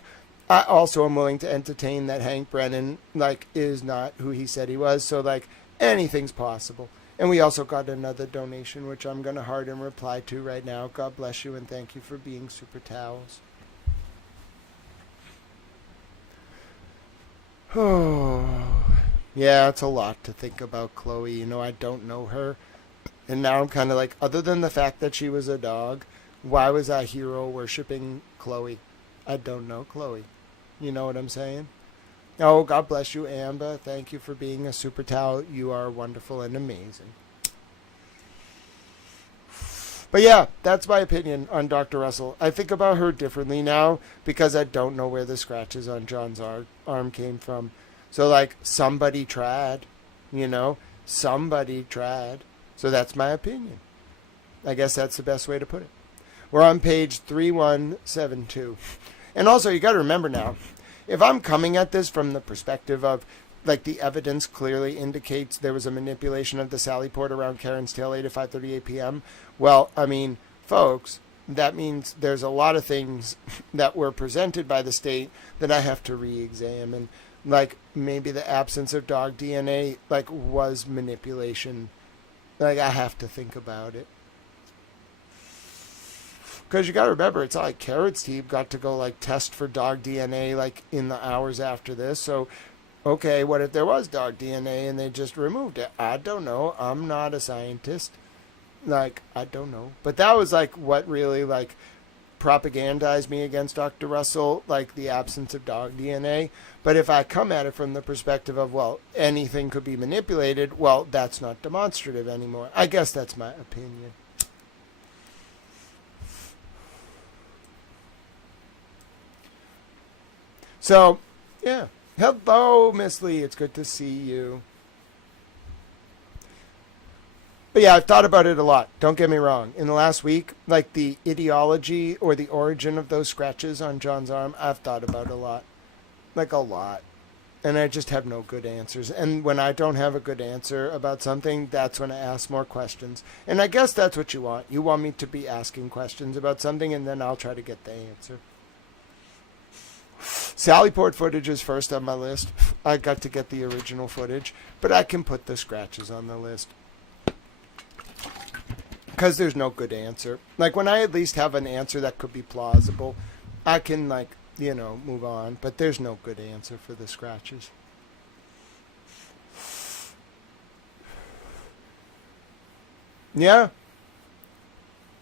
also am willing to entertain that Hank Brennan, is not who he said he was. So, anything's possible. And we also got another donation, which I'm going to heart and reply to right now. God bless you, and thank you for being super towels. Oh, yeah, it's a lot to think about Chloe. I don't know her. And now I'm kind of other than the fact that she was a dog, why was I hero worshipping Chloe? I don't know Chloe. You know what I'm saying? Oh, God bless you, Amber. Thank you for being a super towel. You are wonderful and amazing. But yeah, that's my opinion on Dr. Russell. I think about her differently now because I don't know where the scratches on John's arm came from. So, somebody tried, Somebody tried. So that's my opinion. I guess that's the best way to put it. We're on page 3172. And also, you got to remember now, if I'm coming at this from the perspective of like the evidence clearly indicates there was a manipulation of the Sally Port around Karen's tailgate at 5:38 p.m. Well, I mean, folks, that means there's a lot of things that were presented by the state that I have to re-examine. Like maybe the absence of dog DNA like was manipulation. Like I have to think about it. Because you got to remember, it's not like Carrot's team got to go like test for dog DNA like in the hours after this. So, okay, what if there was dog DNA and they just removed it? I don't know. I'm not a scientist. Like, I don't know. But that was like what really like propagandized me against Dr. Russell, like the absence of dog DNA. But if I come at it from the perspective of, well, anything could be manipulated, well, that's not demonstrative anymore. I guess that's my opinion. So, yeah. Hello, Miss Lee. It's good to see you. But yeah, I've thought about it a lot. Don't get me wrong. In the last week, like the ideology or the origin of those scratches on John's arm, I've thought about a lot. Like a lot. And I just have no good answers. And when I don't have a good answer about something, that's when I ask more questions. And I guess that's what you want. You want me to be asking questions about something, and then I'll try to get the answer. Sally Port footage is first on my list. I got to get the original footage, but I can put the scratches on the list. Because there's no good answer. Like, when I at least have an answer that could be plausible, I can, like, you know, move on. But there's no good answer for the scratches. Yeah.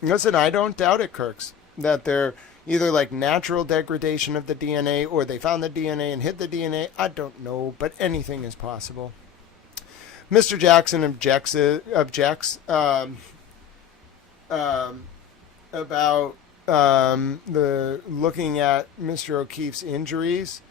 Listen, I don't doubt it, Kirks, that they're either like natural degradation of the DNA or they found the DNA and hid the DNA. I don't know, but anything is possible. Mr. Jackson objects about the looking at Mr. O'Keefe's injuries.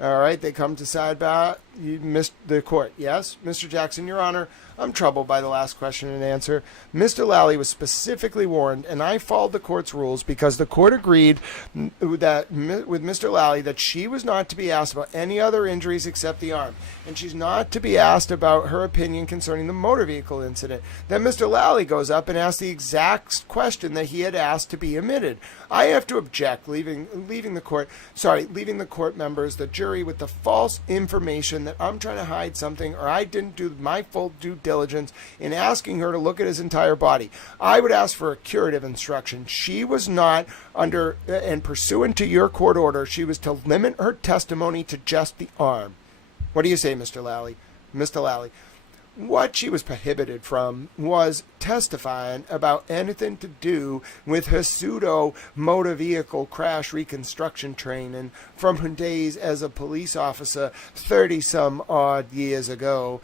All right, they come to sidebar. You missed the court. Yes, Mr. Jackson, Your Honor, I'm troubled by the last question and answer. Mr. Lally was specifically warned, and I followed the court's rules because the court agreed that with Mr. Lally that she was not to be asked about any other injuries except the arm, and she's not to be asked about her opinion concerning the motor vehicle incident. Then Mr. Lally goes up and asks the exact question that he had asked to be omitted. I have to object, leaving the court members, the jury, with the false information that I'm trying to hide something or I didn't do my full due diligence in asking her to look at his entire body. I would ask for a curative instruction. She was not under, and pursuant to your court order, she was to limit her testimony to just the arm. What do you say, Mr. Lally? Mr. Lally. What she was prohibited from was testifying about anything to do with her pseudo motor vehicle crash reconstruction training from her days as a police officer 30-some odd years ago.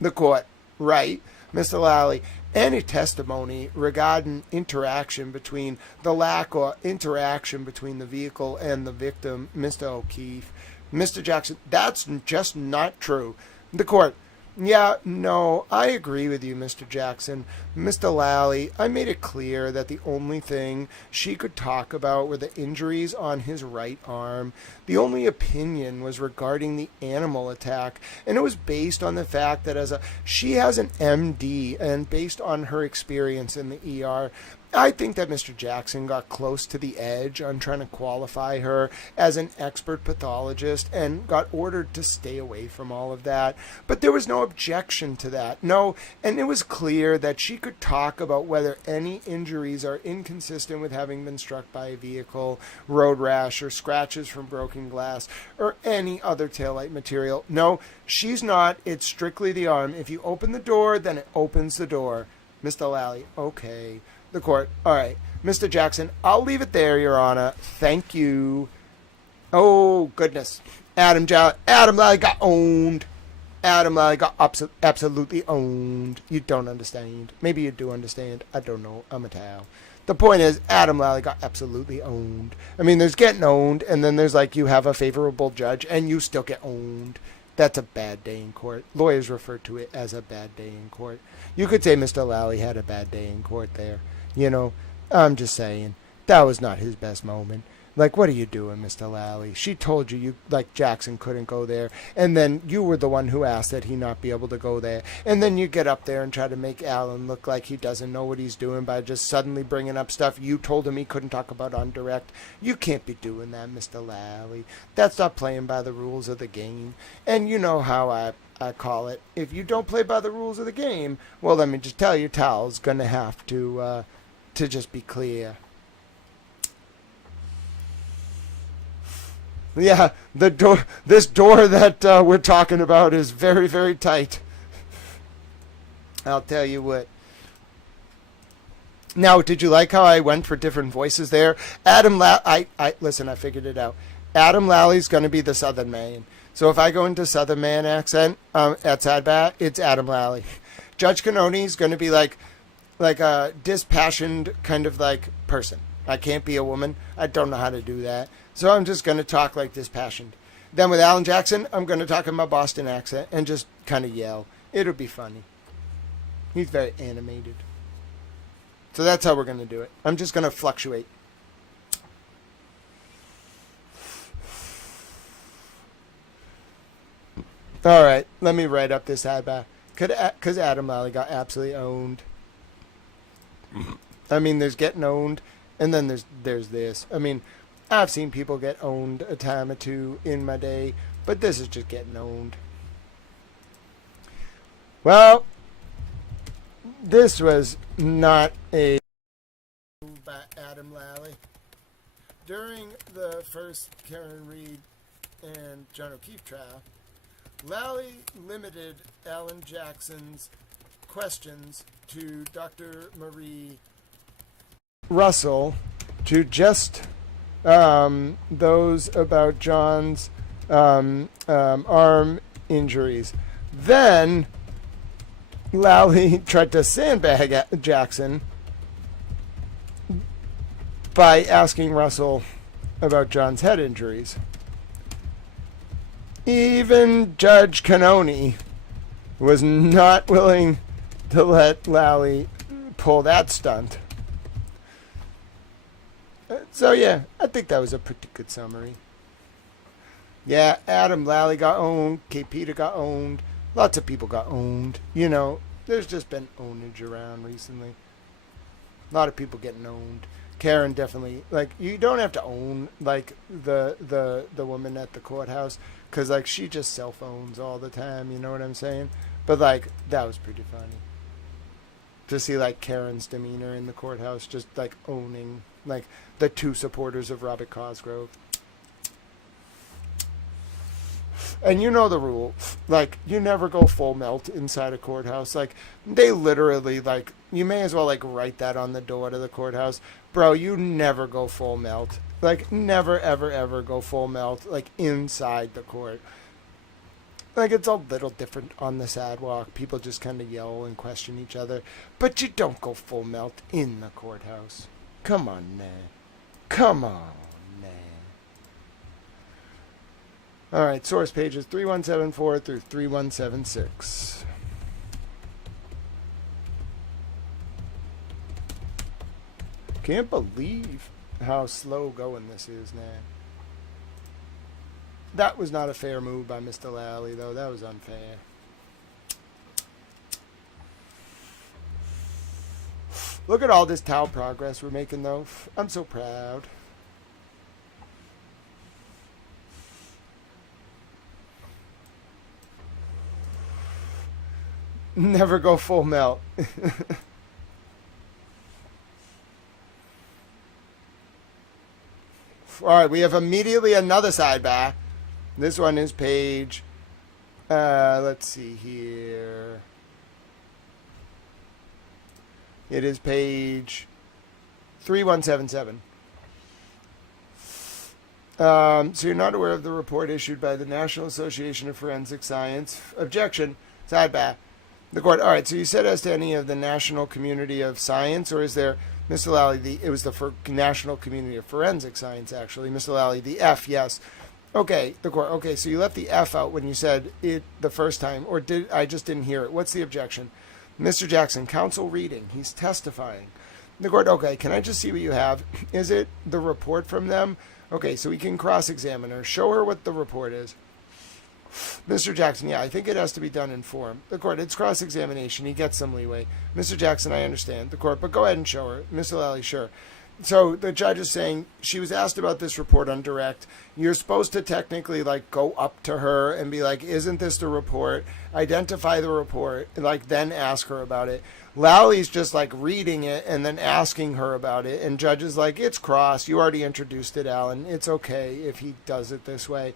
The court, right, Mr. Lally, any testimony regarding interaction between the lack or interaction between the vehicle and the victim, Mr. O'Keefe. Mr. Jackson, that's just not true. The court, yeah, no, I agree with you, Mr. Jackson. Mr. Lally, I made it clear that the only thing she could talk about were the injuries on his right arm. The only opinion was regarding the animal attack, and it was based on the fact that she has an MD, and based on her experience in the ER, I think that Mr. Jackson got close to the edge on trying to qualify her as an expert pathologist and got ordered to stay away from all of that. But there was no objection to that. No, and it was clear that she could talk about whether any injuries are inconsistent with having been struck by a vehicle, road rash, or scratches from broken glass, or any other taillight material. No, she's not. It's strictly the arm. If you open the door, then it opens the door. Mr. Lally, okay. The court, all right. Mr. Jackson, I'll leave it there, Your Honor. Thank you. Oh, goodness. Adam Lally got owned. Adam Lally got absolutely owned. You don't understand. Maybe you do understand. I don't know. I'm a towel. The point is, Adam Lally got absolutely owned. I mean, there's getting owned, and then there's like you have a favorable judge, and you still get owned. That's a bad day in court. Lawyers refer to it as a bad day in court. You could say Mr. Lally had a bad day in court there. You know, I'm just saying, that was not his best moment. Like, what are you doing, Mr. Lally? She told you, like, Jackson couldn't go there. And then you were the one who asked that he not be able to go there. And then you get up there and try to make Alan look like he doesn't know what he's doing by just suddenly bringing up stuff you told him he couldn't talk about on direct. You can't be doing that, Mr. Lally. That's not playing by the rules of the game. And you know how I call it. If you don't play by the rules of the game, well, let me just tell you, Tal's going to have to just be clear. Yeah, this door that we're talking about is very, very tight. I'll tell you what. Now, did you like how I went for different voices there? Listen, I figured it out. Adam Lally's going to be the Southern man. So if I go into Southern man accent at Sidebar, it's Adam Lally. Judge Cannoni's going to be like a dispassioned kind of like person. I can't be a woman. I don't know how to do that. So I'm just going to talk like dispassioned. Then with Alan Jackson, I'm going to talk in my Boston accent and just kind of yell. It'll be funny. He's very animated. So that's how we're going to do it. I'm just going to fluctuate. All right, let me write up this sidebar. Because Adam Lally got absolutely owned. I mean, there's getting owned, and then there's this. I mean, I've seen people get owned a time or two in my day, but this is just getting owned. Well, this was not a move by Adam Lally. During the first Karen Reed and John O'Keefe trial, Lally limited Alan Jackson's questions to Dr. Marie Russell to just those about John's arm injuries. Then Lally tried to sandbag Jackson by asking Russell about John's head injuries. Even Judge Cannoni was not willing to let Lally pull that stunt. So yeah, I think that was a pretty good summary. Yeah, Adam Lally got owned, Kate Peter got owned, lots of people got owned. You know, there's just been ownage around recently. A lot of people getting owned. Karen definitely, like, you don't have to own, like, the woman at the courthouse, because, like, she just cell phones all the time, you know what I'm saying? But, like, that was pretty funny. To see, like, Karen's demeanor in the courthouse, just, like, owning, like, the two supporters of Robert Cosgrove. And you know the rule. Like, you never go full melt inside a courthouse. Like, they literally, like, you may as well, like, write that on the door to the courthouse. Bro, you never go full melt. Like, never, ever, ever go full melt, like, inside the court. Like, it's a little different on the sidewalk. People just kind of yell and question each other. But you don't go full melt in the courthouse. Come on, man. Come on, man. All right, source pages 3174 through 3176. Can't believe how slow going this is now. That was not a fair move by Mr. Lally, though. That was unfair. Look at all this towel progress we're making, though. I'm so proud. Never go full melt. All right, we have immediately another sidebar. This one is page, let's see here. It is page 3177. So you're not aware of the report issued by the National Association of Forensic Science. Objection. Sidebar. The court. All right, so you said as to any of the national community of science, or is there, Mr. Lally, it was the National Community of Forensic Science, actually. Mr. Lally, the F, yes. Okay, the court. Okay, so you left the F out when you said it the first time, or did I just didn't hear it? What's the objection? Mr. Jackson, counsel reading. He's testifying. The court. Okay, can I just see what you have? Is it the report from them Okay, so we can cross-examine her. Show her what the report is. Mr. Jackson, yeah, I think it has to be done in form. The court, it's cross-examination. He gets some leeway. Mr. Jackson, I understand. The court, but go ahead and show her. Mr. Lally, sure. So the judge is saying she was asked about this report on direct. You're supposed to technically like go up to her and be like, isn't this the report? Identify the report and like then ask her about it. Lally's just like reading it and then asking her about it. And judge is like, it's cross. You already introduced it, Alan. It's okay if he does it this way.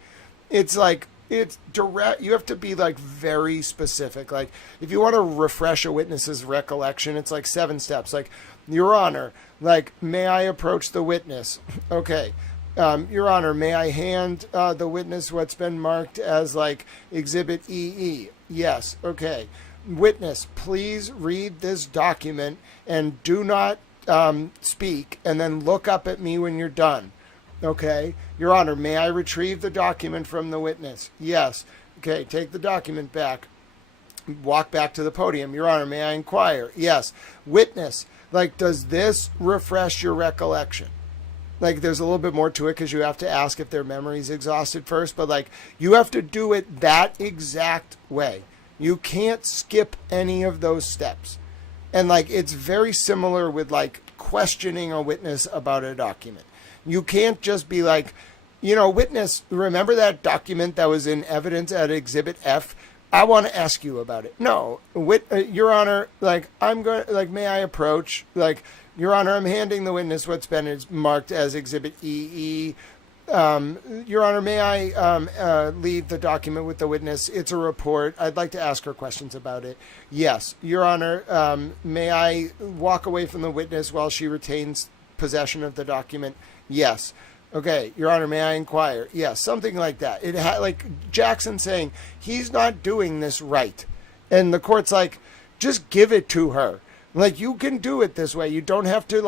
It's like, it's direct. You have to be like very specific. Like if you want to refresh a witness's recollection, it's like 7 steps. Like, Your Honor, like, may I approach the witness? Okay. Your Honor, may I hand the witness what's been marked as like Exhibit EE? Yes. Okay. Witness, please read this document and do not speak, and then look up at me when you're done. Okay. Your Honor, may I retrieve the document from the witness? Yes. Okay. Take the document back. Walk back to the podium. Your Honor, may I inquire? Yes. Witness, like, does this refresh your recollection? Like, there's a little bit more to it because you have to ask if their memory's exhausted first, but like, you have to do it that exact way. You can't skip any of those steps. And like, it's very similar with like questioning a witness about a document. You can't just be like, you know, witness, remember that document that was in evidence at Exhibit F? I want to ask you about it. No, Your Honor, like, I'm going, like, may I approach? Like, Your Honor, I'm handing the witness what's been marked as Exhibit EE. Your Honor, may I leave the document with the witness? It's a report. I'd like to ask her questions about it. Yes. Your honor, may I walk away from the witness while she retains possession of the document? Yes. Okay, Your Honor, may I inquire? Yes, something like that. It like Jackson saying he's not doing this right, and the court's like, just give it to her. Like, you can do it this way. You don't have to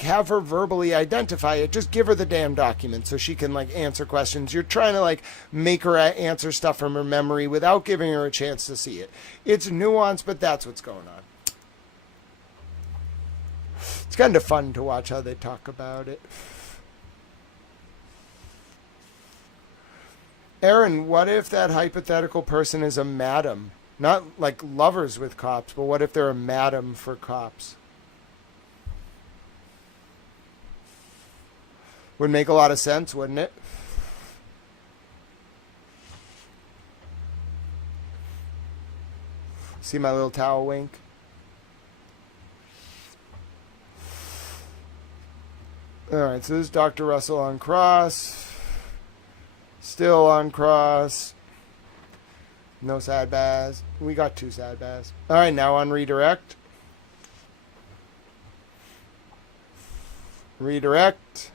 have her verbally identify it. Just give her the damn document so she can like answer questions. You're trying to like make her answer stuff from her memory without giving her a chance to see it. It's nuanced, but that's what's going on. It's kind of fun to watch how they talk about it. Aaron, what if that hypothetical person is a madam? Not like lovers with cops, but what if they're a madam for cops? Would make a lot of sense, wouldn't it? See my little towel wink? Alright, so this is Dr. Russell on cross. Still on cross. No sidebahs. We got 2 sidebahs. Alright, now on redirect. Redirect.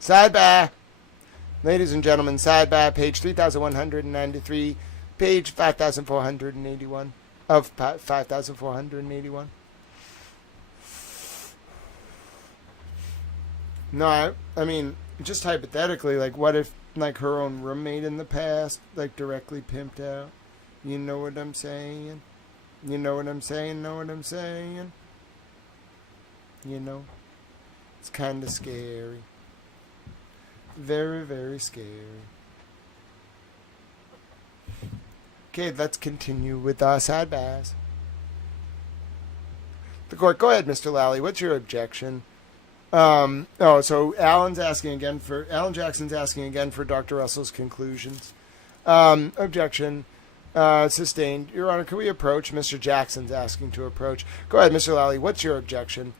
Sidebar. Ladies and gentlemen, sidebar, page 3193, page 5481 of 5481. No, I mean, just hypothetically, like, what if like her own roommate in the past like directly pimped out? You know what I'm saying? You know what I'm saying? Know what I'm saying? You know, it's kind of scary. Very, very scary. Okay, let's continue with our sidebars. The court, go ahead, Mr. Lally. What's your objection? So Alan Jackson's asking again for Dr. Russell's conclusions. Objection. Sustained. Your Honor, can we approach? Mr. Jackson's asking to approach. Go ahead, Mr. Lally. What's your objection?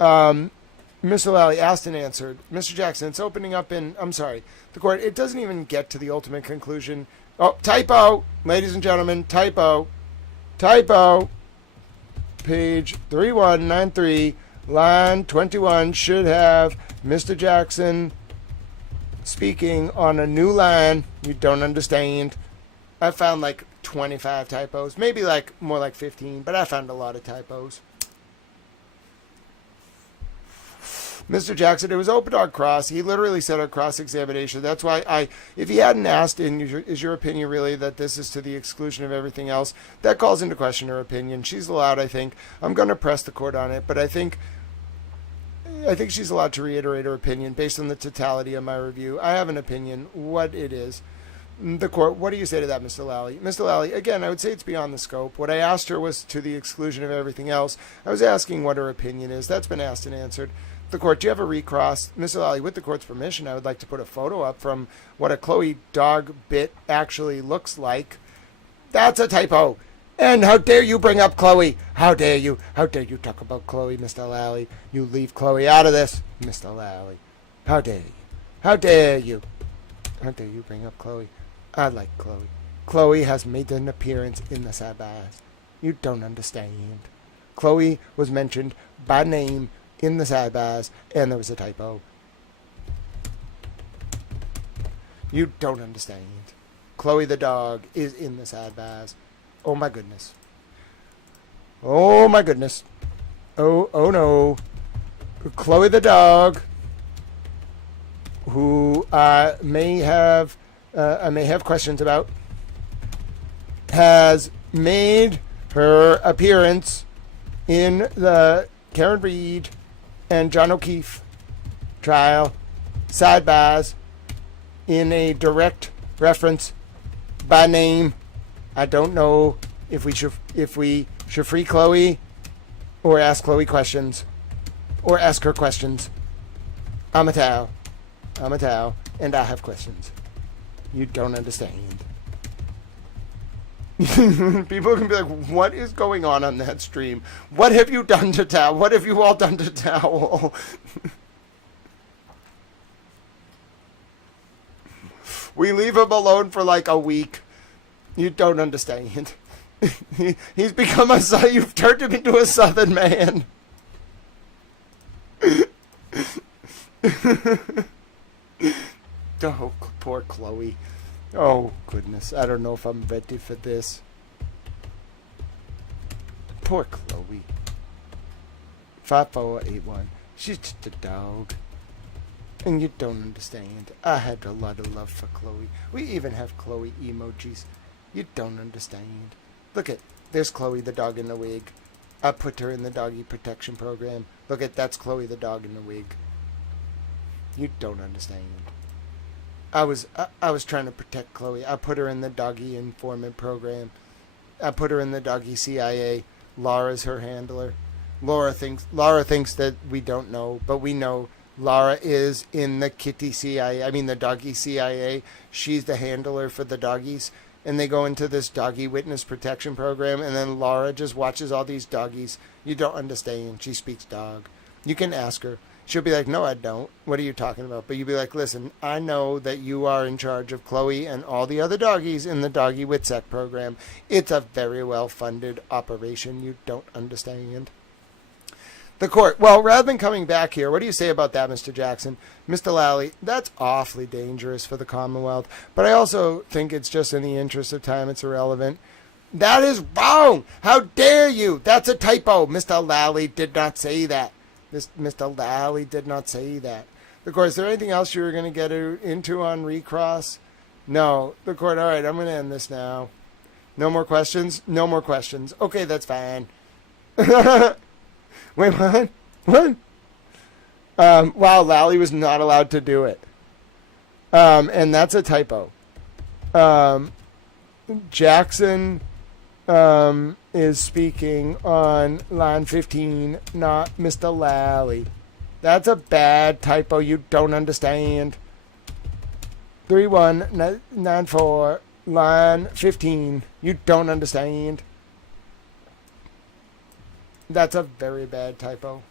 Mr. Lally asked and answered. Mr. Jackson, it's opening up in, I'm sorry, the court, it doesn't even get to the ultimate conclusion. Oh, typo! Ladies and gentlemen, typo. Typo. Page 3193. Line 21 should have Mr. Jackson speaking on a new line. You don't understand. I found like 25 typos. Maybe like more like 15, but I found a lot of typos. Mr. Jackson, it was open on cross. He literally said on cross-examination. That's why if he hadn't asked, is your opinion really that this is to the exclusion of everything else? That calls into question her opinion. She's allowed, I think. I'm going to press the court on it, but I think I think she's allowed to reiterate her opinion based on the totality of my review. I have an opinion, what it is. The court, what do you say to that, Mr. Lally? Mr. Lally, again, I would say it's beyond the scope. What I asked her was to the exclusion of everything else. I was asking what her opinion is. That's been asked and answered. The court, do you have a recross? Mr. Lally, with the court's permission, I would like to put a photo up from what a Chloe dog bit actually looks like. That's a typo. And how dare you bring up Chloe? How dare you? How dare you talk about Chloe, Mr. Lally? You leave Chloe out of this, Mr. Lally. How dare you? How dare you? How dare you bring up Chloe? I like Chloe. Chloe has made an appearance in the Sidebahs. You don't understand. Chloe was mentioned by name in the Sidebahs, and there was a typo. You don't understand. Chloe the dog is in the Sidebahs. Oh my goodness. Oh my goodness. Oh no. Chloe the dog, who I may have questions about, has made her appearance in the Karen Reed and John O'Keefe trial, Sidebahs, in a direct reference by name. I don't know if we should free Chloe or ask Chloe questions or ask her questions. I'm a Tao, and I have questions. You don't understand. People can be like, what is going on that stream? What have you done to Tao? What have you all done to Tao? We leave him alone for like a week. You don't understand. He's become you've turned him into a Southern man. Oh, poor Chloe. Oh, goodness. I don't know if I'm ready for this. Poor Chloe. 5481. She's just a dog. And you don't understand. I had a lot of love for Chloe. We even have Chloe emojis. You don't understand. Look at, there's Chloe the dog in the wig. I put her in the doggy protection program. Look at, that's Chloe the dog in the wig. You don't understand. I was trying to protect Chloe. I put her in the doggy informant program. I put her in the doggy CIA. Laura's her handler. Laura thinks that we don't know, but we know Laura is in the kitty CIA. I mean the doggy CIA. She's the handler for the doggies. And they go into this doggy witness protection program, and then Laura just watches all these doggies. You don't understand. She speaks dog. You can ask her. She'll be like, no, I don't. What are you talking about? But you'll be like, listen, I know that you are in charge of Chloe and all the other doggies in the doggy WITSEC program. It's a very well-funded operation. You don't understand. The court. Well, rather than coming back here, what do you say about that, Mr. Jackson? Mr. Lally, that's awfully dangerous for the Commonwealth. But I also think it's just in the interest of time, it's irrelevant. That is wrong. How dare you? That's a typo. Mr. Lally did not say that. Mr. Lally did not say that. The court, is there anything else you were going to get into on recross? No. The court, all right, I'm going to end this now. No more questions? No more questions. Okay, that's fine. Wait, what? What? Wow, Lally was not allowed to do it. And that's a typo. Jackson is speaking on line 15, not Mr. Lally. That's a bad typo. You don't understand. 3194, line 15. You don't understand. That's a very bad typo.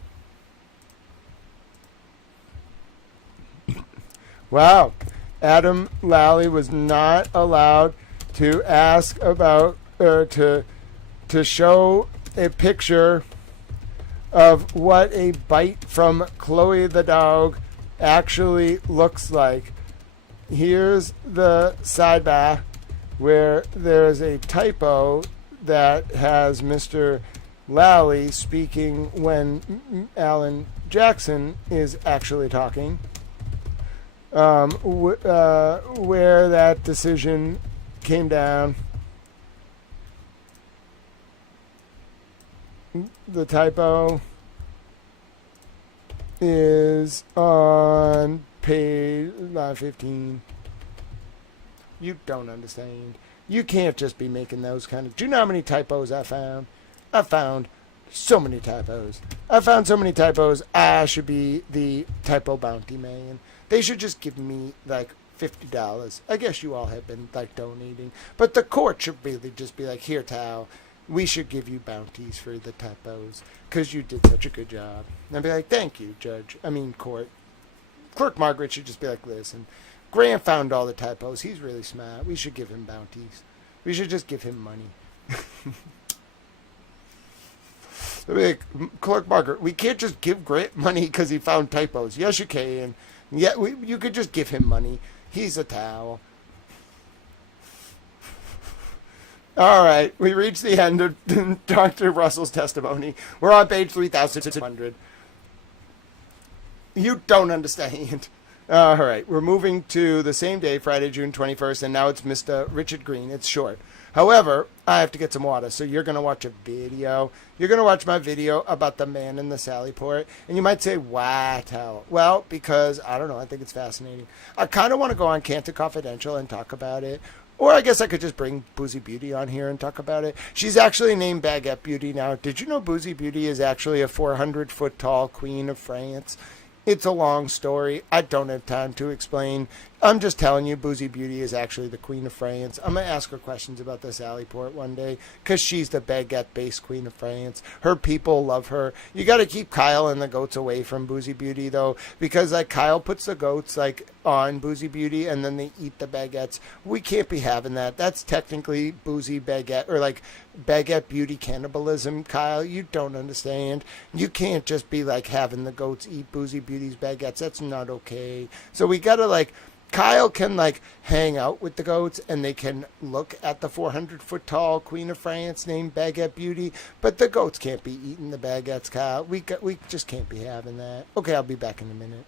Wow. Adam Lally was not allowed to ask about, to show a picture of what a bite from Chloe the dog actually looks like. Here's the sidebar where there's a typo that has Mr. Lally speaking when Alan Jackson is actually talking, where that decision came down. The typo is on page 15. You don't understand. You can't just be making those kind of... Do you know how many typos I found? I found so many typos. I found so many typos. I should be the typo bounty man. They should just give me, like, $50. I guess you all have been, like, donating. But the court should really just be like, here, Tao, we should give you bounties for the typos because you did such a good job. And I'd be like, thank you, court. Clerk Margaret should just be like, listen, Grant found all the typos. He's really smart. We should give him bounties. We should just give him money. Like, Clerk Margaret, we can't just give Grant money because he found typos. Yes, you can. Yeah, you could just give him money. He's a towel. All right, we reached the end of Dr. Russell's testimony. We're on page 3,600. You don't understand. All right, we're moving to the same day, Friday, June 21st, and now it's Mr. Richard Green. It's short. However, I have to get some water, so you're going to watch a video. You're going to watch my video about the man in the Sally Port, and you might say, why, Tal? Well, because, I don't know, I think it's fascinating. I kind of want to go on Canton Confidential and talk about it, or I guess I could just bring Boozy Beauty on here and talk about it. She's actually named Baguette Beauty now. Did you know Boozy Beauty is actually a 400-foot-tall queen of France? It's a long story. I don't have time to explain. I'm just telling you, Boozy Beauty is actually the Queen of France. I'm going to ask her questions about the Sally Port one day because she's the baguette-based Queen of France. Her people love her. You got to keep Kyle and the goats away from Boozy Beauty, though, because like Kyle puts the goats like on Boozy Beauty and then they eat the baguettes. We can't be having that. That's technically Boozy Baguette or like Baguette Beauty cannibalism, Kyle. You don't understand. You can't just be like having the goats eat Boozy Beauty's baguettes. That's not okay. So we got to like... Kyle can like hang out with the goats and they can look at the 400-foot-tall Queen of France named Baguette Beauty, but the goats can't be eating the baguettes, Kyle. We just can't be having that. Okay, I'll be back in a minute.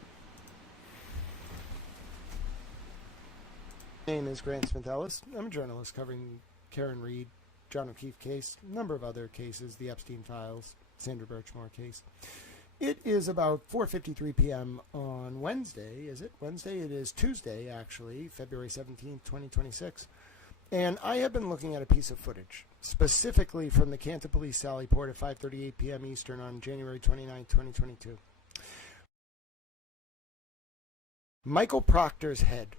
My name is Grant Smith Ellis. I'm a journalist covering Karen Reed, John O'Keefe case, a number of other cases, the Epstein files, Sandra Birchmore case. It is about 4:53 p.m. on Wednesday, is it? Wednesday? It is Tuesday, actually, February 17th, 2026. And I have been looking at a piece of footage, specifically from the Canton Police Sally Port at 5:38 p.m. Eastern on January 29th, 2022. Michael Proctor's head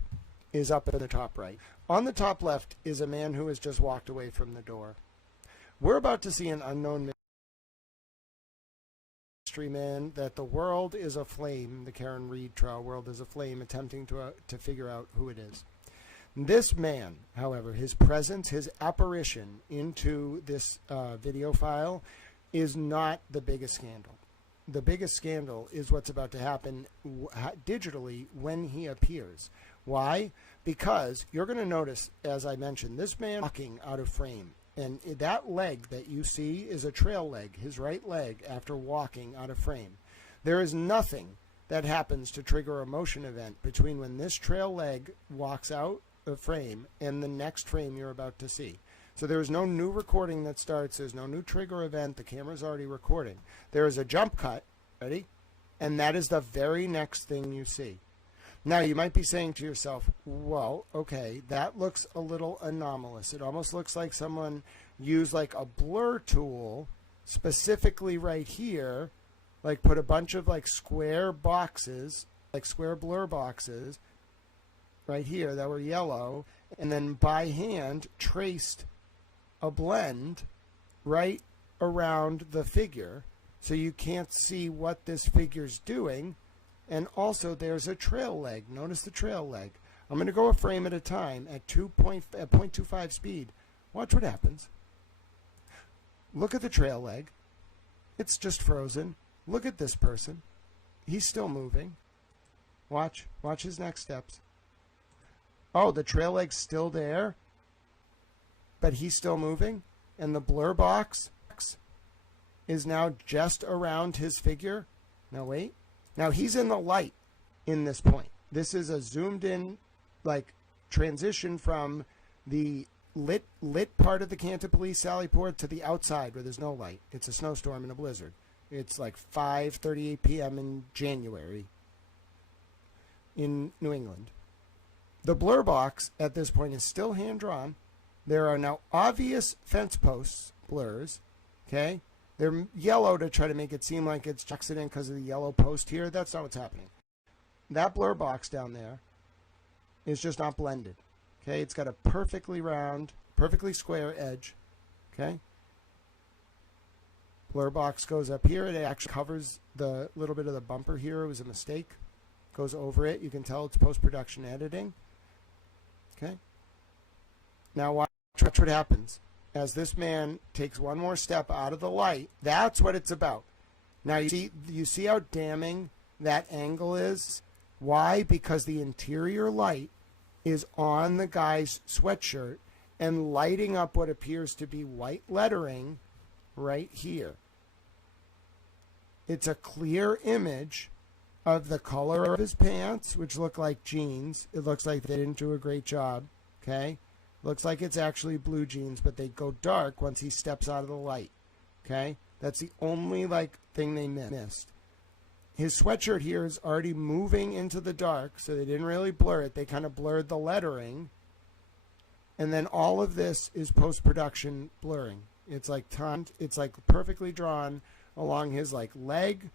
is up at the top right. On the top left is a man who has just walked away from the door. We're about to see an unknown man that the world is aflame, the Karen Reed trial world is aflame, attempting to figure out who it is. This man, however, his presence, his apparition into this video file is not the biggest scandal. The biggest scandal is what's about to happen digitally when he appears. Why? Because you're going to notice, as I mentioned, this man walking out of frame. And that leg that you see is a trail leg, his right leg, after walking out of frame. There is nothing that happens to trigger a motion event between when this trail leg walks out of frame and the next frame you're about to see. So there is no new recording that starts. There's no new trigger event. The camera's already recording. There is a jump cut, ready? And that is the very next thing you see. Now, you might be saying to yourself, well, okay, that looks a little anomalous. It almost looks like someone used like a blur tool specifically right here, like put a bunch of like square boxes, like square blur boxes right here that were yellow, and then by hand traced a blend right around the figure so you can't see what this figure's doing. And also, there's a trail leg. Notice the trail leg. I'm going to go a frame at a time at 0.25 speed. Watch what happens. Look at the trail leg. It's just frozen. Look at this person. He's still moving. Watch. Watch his next steps. Oh, the trail leg's still there, but he's still moving. And the blur box is now just around his figure. Now, wait. Now, he's in the light in this point. This is a zoomed in, like, transition from the lit part of the Canton Police Sally Port to the outside where there's no light. It's a snowstorm and a blizzard. It's like 5:38 p.m. in January in New England. The blur box at this point is still hand-drawn. There are now obvious fence posts blurs, okay? They're yellow to try to make it seem like it's accident because of the yellow post here. That's not what's happening. That blur box down there is just not blended, okay? It's got a perfectly round, perfectly square edge, okay? Blur box goes up here. It actually covers the little bit of the bumper here. It was a mistake. Goes over it. You can tell it's post-production editing. Okay. Now watch what happens. As this man takes one more step out of the light, that's what it's about. Now you see how damning that angle is? Why? Because the interior light is on the guy's sweatshirt and lighting up what appears to be white lettering right here. It's a clear image of the color of his pants, which look like jeans. It looks like they didn't do a great job, okay? Looks like it's actually blue jeans, but they go dark once he steps out of the light, okay? That's the only, thing they missed. His sweatshirt here is already moving into the dark, so they didn't really blur it. They kind of blurred the lettering. And then all of this is post-production blurring. It's like timed, it's like perfectly drawn along his leg,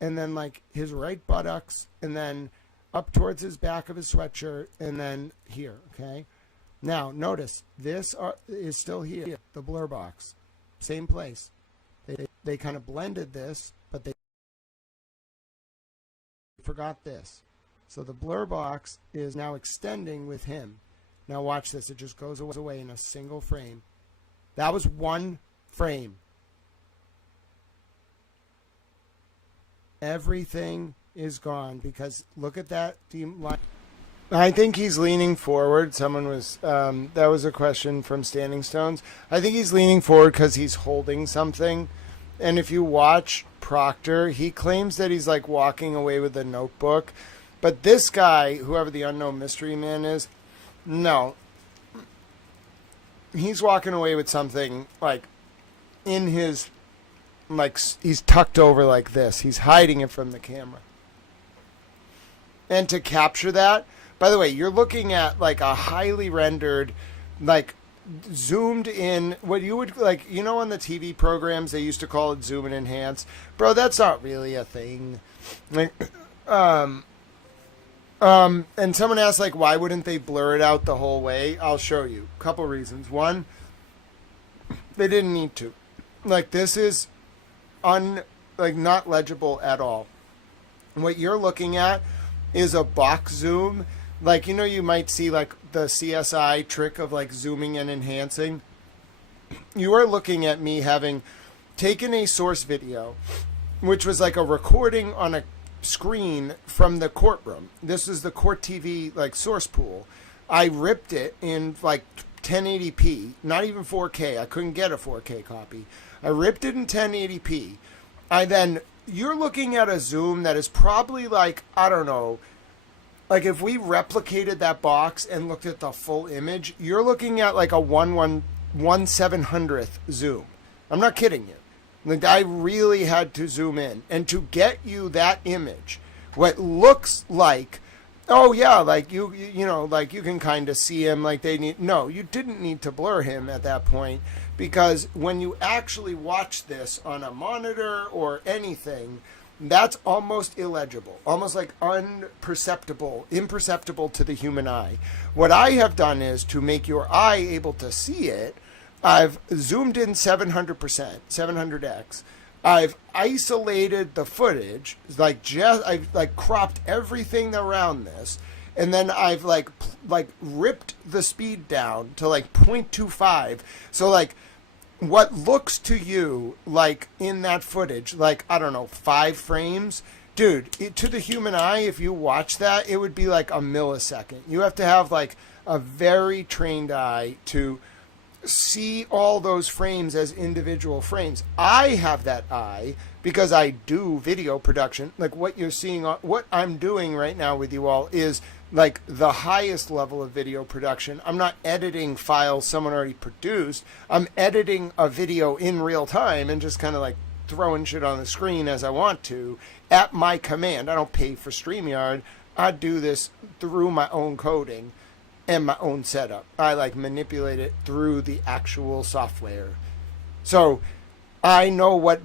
and then his right buttocks, and then up towards his back of his sweatshirt, and then here, okay? Now, notice, this is still here, the blur box. Same place. They kind of blended this, but they forgot this. So the blur box is now extending with him. Now watch this. It just goes away in a single frame. That was one frame. Everything is gone because look at that line. I think he's leaning forward. Someone was, that was a question from Standing Stones. I think he's leaning forward because he's holding something. And if you watch Proctor, he claims that he's walking away with a notebook. But this guy, whoever the unknown mystery man is, no. He's walking away with something in his, he's tucked over like this. He's hiding it from the camera. And to capture that, by the way, you're looking at a highly rendered, zoomed in, what you would on the TV programs, they used to call it zoom and enhance. Bro, that's not really a thing. And someone asked, why wouldn't they blur it out the whole way? I'll show you. A couple reasons. One, they didn't need to. This is not legible at all. What you're looking at is a box zoom. You might see the CSI trick of zooming and enhancing. You are looking at me having taken a source video, which was a recording on a screen from the courtroom. This is the court TV source pool. I ripped it in 1080p, not even 4K. I couldn't get a 4K copy. I ripped it in 1080p. You're looking at a zoom that is probably I don't know, if we replicated that box and looked at the full image, you're looking at a 1/700th zoom. I'm not kidding you. I really had to zoom in. And to get you that image, what looks oh yeah, you can kind of see him no, you didn't need to blur him at that point, because when you actually watch this on a monitor or anything, that's almost illegible, almost imperceptible to the human eye. What I have done is to make your eye able to see it, I've zoomed in 700%, 700x. I've isolated the footage, I've cropped everything around this, and then I've ripped the speed down to 0.25. So what looks to you in that footage, I don't know, 5 frames, dude, to the human eye, if you watch that, it would be a millisecond. You have to have a very trained eye to see all those frames as individual frames. I have that eye because I do video production. What you're seeing, what I'm doing right now with you all is the highest level of video production. I'm not editing files someone already produced. I'm editing a video in real time and just kind of throwing shit on the screen as I want to at my command. I don't pay for StreamYard. I do this through my own coding and my own setup. I like manipulate it through the actual software. So I know what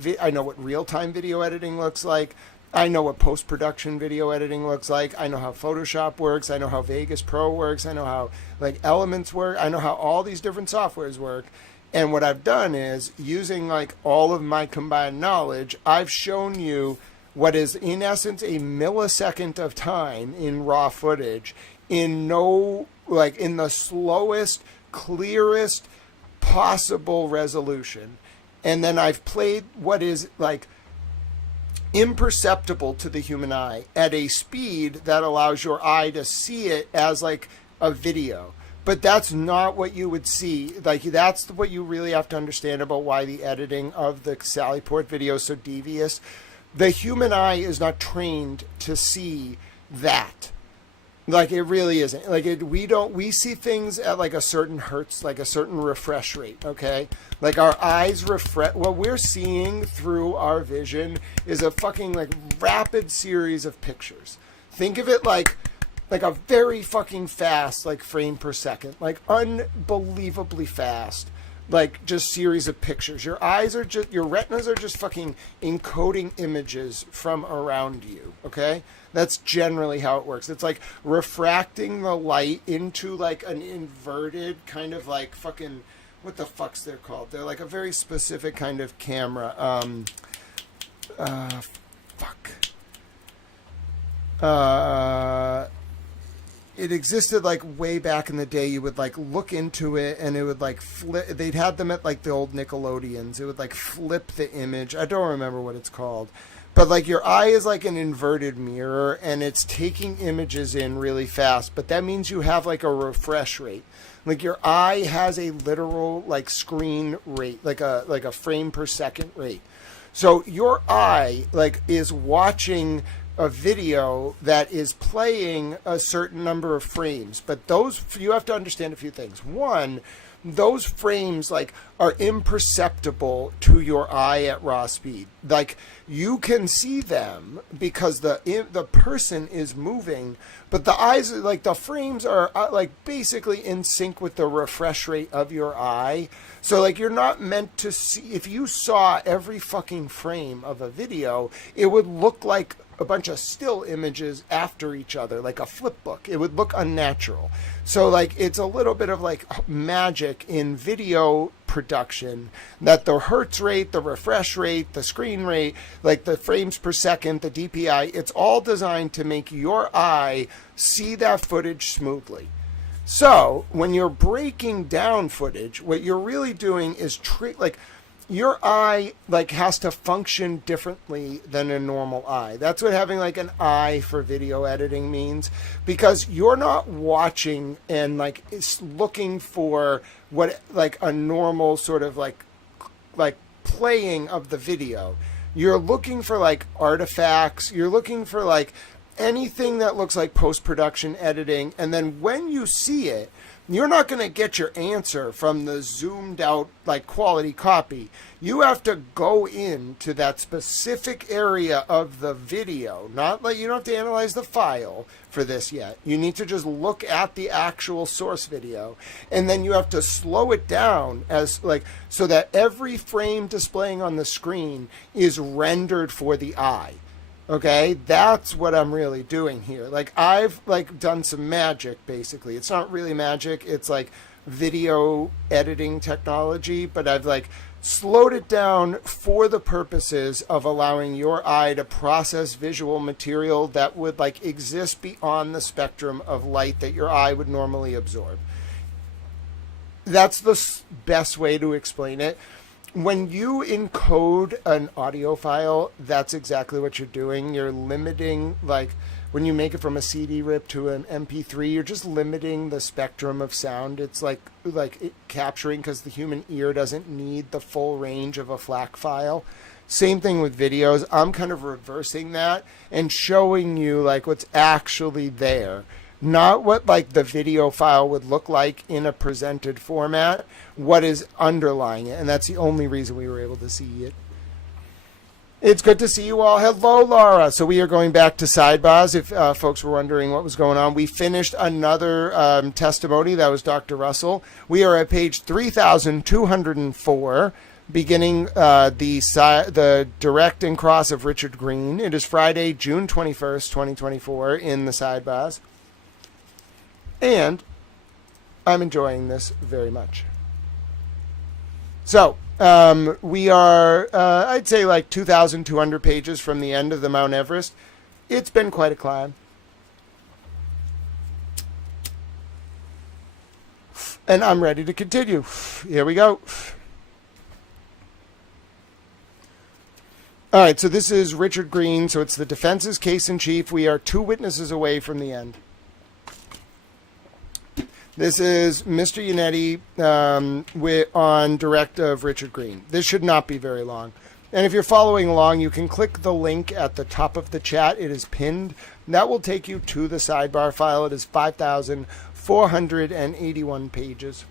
real-time video editing looks like. I know what post-production video editing looks like. I know how Photoshop works. I know how Vegas Pro works. I know how like Elements work. I know how all these different softwares work. And what I've done is, using like all of my combined knowledge, I've shown you what is in essence a millisecond of time in raw footage in in the slowest, clearest possible resolution. And then I've played what is like imperceptible to the human eye at a speed that allows your eye to see it as like a video. But that's not what you would see. Like, that's what you really have to understand about why the editing of the Sallyport video is so devious. The human eye is not trained to see that. Like, it really isn't. Like, we see things at like a certain hertz, like a certain refresh rate, okay? Like, our eyes refresh. What we're seeing through our vision is a fucking like rapid series of pictures. Think of it like a very fucking fast, like frame per second, like unbelievably fast, like just series of pictures. Your retinas are just fucking encoding images from around you, okay? That's generally how it works. It's like refracting the light into like an inverted kind of like fucking, what the fuck's they're called? They're like a very specific kind of camera. It existed like way back in the day. You would like look into it and it would like flip. They'd had them at like the old Nickelodeons. It would like flip the image. I don't remember what it's called. But like your eye is like an inverted mirror and it's taking images in really fast. But that means you have like a refresh rate. Like your eye has a literal like screen rate, like a frame per second rate. So your eye like is watching a video that is playing a certain number of frames, but those, you have to understand a few things. One, those frames like are imperceptible to your eye at raw speed. Like you can see them because the person is moving, but the eyes, like the frames are like basically in sync with the refresh rate of your eye. So like you're not meant to see, if you saw every fucking frame of a video, it would look like a bunch of still images after each other, like a flip book. It would look unnatural. So like it's a little bit of like magic in video production that the hertz rate, the refresh rate, the screen rate, like the frames per second, the DPI, it's all designed to make your eye see that footage smoothly. So when you're breaking down footage, what you're really doing is like your eye like has to function differently than a normal eye. That's what having like an eye for video editing means, because you're not watching and like it's looking for what like a normal sort of like playing of the video. You're looking for like artifacts, you're looking for like anything that looks like post-production editing, and then when you see it, you're not going to get your answer from the zoomed out like quality copy. You have to go into that specific area of the video. Not like, you don't have to analyze the file for this yet. You need to just look at the actual source video, and then you have to slow it down as like so that every frame displaying on the screen is rendered for the eye. Okay, that's what I'm really doing here. Like I've like done some magic basically. It's not really magic, it's like video editing technology, but I've like slowed it down for the purposes of allowing your eye to process visual material that would like exist beyond the spectrum of light that your eye would normally absorb. That's the best way to explain it. When you encode an audio file, that's exactly what you're doing. You're limiting, like when you make it from a CD rip to an MP3, you're just limiting the spectrum of sound. It's like capturing, because the human ear doesn't need the full range of a FLAC file. Same thing with videos. I'm kind of reversing that and showing you like what's actually there. Not what like the video file would look like in a presented format, what is underlying it. And that's the only reason we were able to see it. It's good to see you all. Hello, Laura. So we are going back to Sidebahs. If folks were wondering what was going on, we finished another testimony. That was Dr. Russell. We are at page 3204, beginning the direct and cross of Richard Green. It is Friday, June 21st, 2024, in the Sidebahs. And I'm enjoying this very much. So, we are, I'd say like 2,200 pages from the end of the Mount Everest. It's been quite a climb. And I'm ready to continue. Here we go. All right, so this is Richard Green. So it's the defense's case in chief. We are 2 witnesses away from the end. This is Mr. Yannetti on direct of Richard Green. This should not be very long. And if you're following along, you can click the link at the top of the chat. It is pinned. That will take you to the sidebar file. It is 5,481 pages.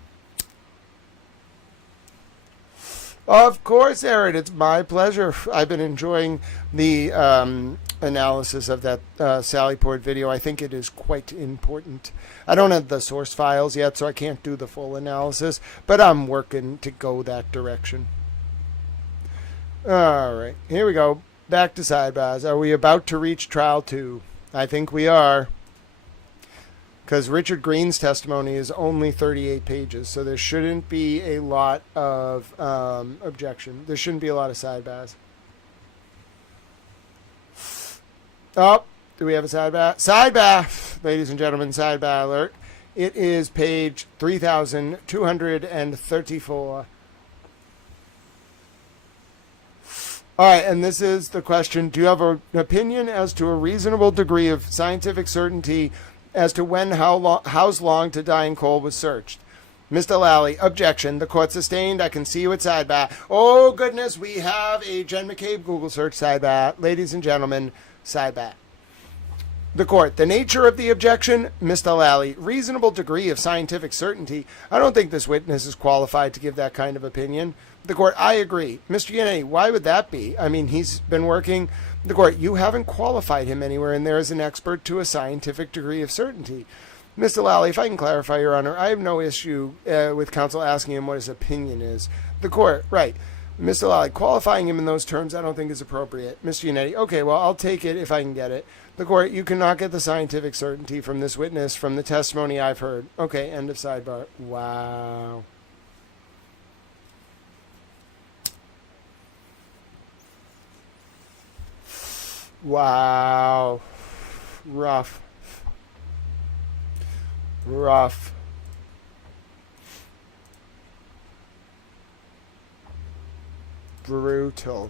Of course, Aaron, it's my pleasure. I've been enjoying the analysis of that Sallyport video. I think it is quite important. I don't have the source files yet, so I can't do the full analysis, but I'm working to go that direction. All right, here we go. Back to Sidebahs. Are we about to reach trial 2? I think we are, because Richard Green's testimony is only 38 pages, so there shouldn't be a lot of objection. There shouldn't be a lot of Sidebahs. Oh, do we have a sidebar? Sidebar, ladies and gentlemen, sidebar alert. It is page 3,234. All right, and this is the question. Do you have an opinion as to a reasonable degree of scientific certainty as to when Howe's long to die in coal was searched? Mr. Lally, objection. The court sustained. I can see you at sidebar. Oh, goodness, we have a Jen McCabe Google search sidebar. Ladies and gentlemen, sidebar. The court, the nature of the objection, Mr. Lally, reasonable degree of scientific certainty. I don't think this witness is qualified to give that kind of opinion. The court, I agree. Mr. Yannetti, why would that be? I mean, he's been working. The court, you haven't qualified him anywhere in there as an expert to a scientific degree of certainty. Mr. Lally, if I can clarify, Your Honor, I have no issue with counsel asking him what his opinion is. The court, right. Mr. Lally, qualifying him in those terms I don't think is appropriate. Mr. Yannetti, okay, well, I'll take it if I can get it. The court, you cannot get the scientific certainty from this witness from the testimony I've heard. Okay, end of sidebar. Wow. Wow. Rough. Rough. Brutal.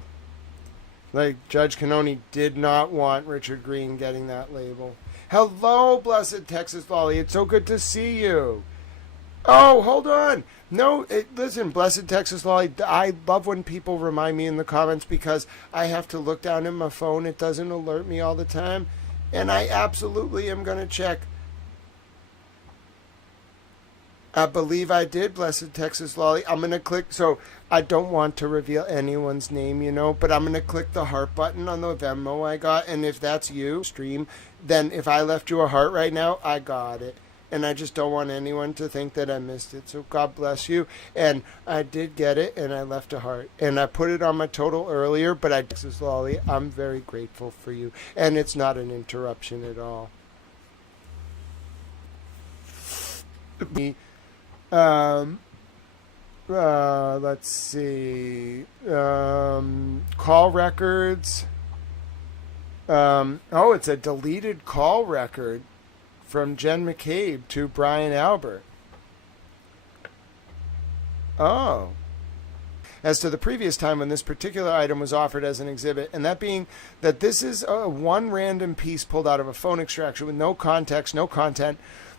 Like, Judge Canoni did not want Richard Green getting that label. Hello, blessed Texas Lolly. It's so good to see you. Oh, hold on. No, listen, blessed Texas Lolly, I love when people remind me in the comments because I have to look down at my phone. It doesn't alert me all the time. And I absolutely am going to check. I believe I did, blessed Texas Lolly. I'm going to click, so I don't want to reveal anyone's name, you know, but I'm going to click the heart button on the Venmo I got, and if that's you, stream, then if I left you a heart right now, I got it. And I just don't want anyone to think that I missed it, so God bless you. And I did get it, and I left a heart. And I put it on my total earlier, but Texas Lolly, I'm very grateful for you. And it's not an interruption at all. Let's see. Call records. Oh, it's a deleted call record from Jen McCabe to Brian Albert. Oh. As to the previous time when this particular item was offered as an exhibit, and that being that this is one random piece pulled out of a phone extraction with no context, no content.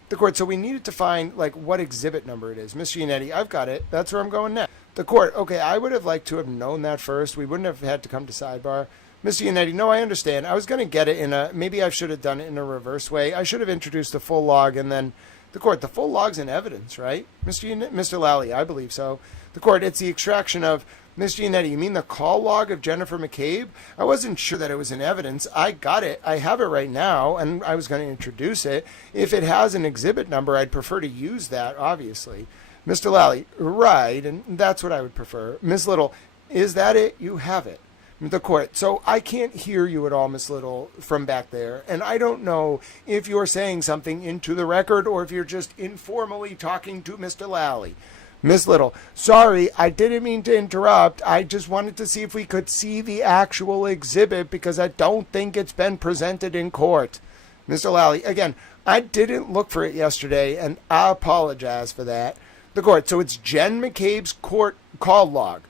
The court, so we needed to find, like, what exhibit number it is. Mr. Yannetti, I've got it. That's where I'm going next. The court, okay, I would have liked to have known that first. We wouldn't have had to come to sidebar. Mr. Yannetti, no, I understand. I was going to get it in a, maybe I should have done it in a reverse way. I should have introduced the full log and then, the court, the full log's in evidence, right? Mr. Lally, I believe so. The court, it's the extraction of Miss Giannetti, you mean the call log of Jennifer McCabe? I wasn't sure that it was in evidence. I got it. I have it right now, and I was going to introduce it. If it has an exhibit number, I'd prefer to use that, obviously. Mr. Lally, right, and that's what I would prefer. Miss Little, is that it? You have it. The court. So I can't hear you at all, Miss Little, from back there. And I don't know if you're saying something into the record or if you're just informally talking to Mr. Lally. Miss Little, sorry, I didn't mean to interrupt. I just wanted to see if we could see the actual exhibit because I don't think it's been presented in court. Mr. Lally, again, I didn't look for it yesterday, and I apologize for that. The court, so it's Jen McCabe's court call log.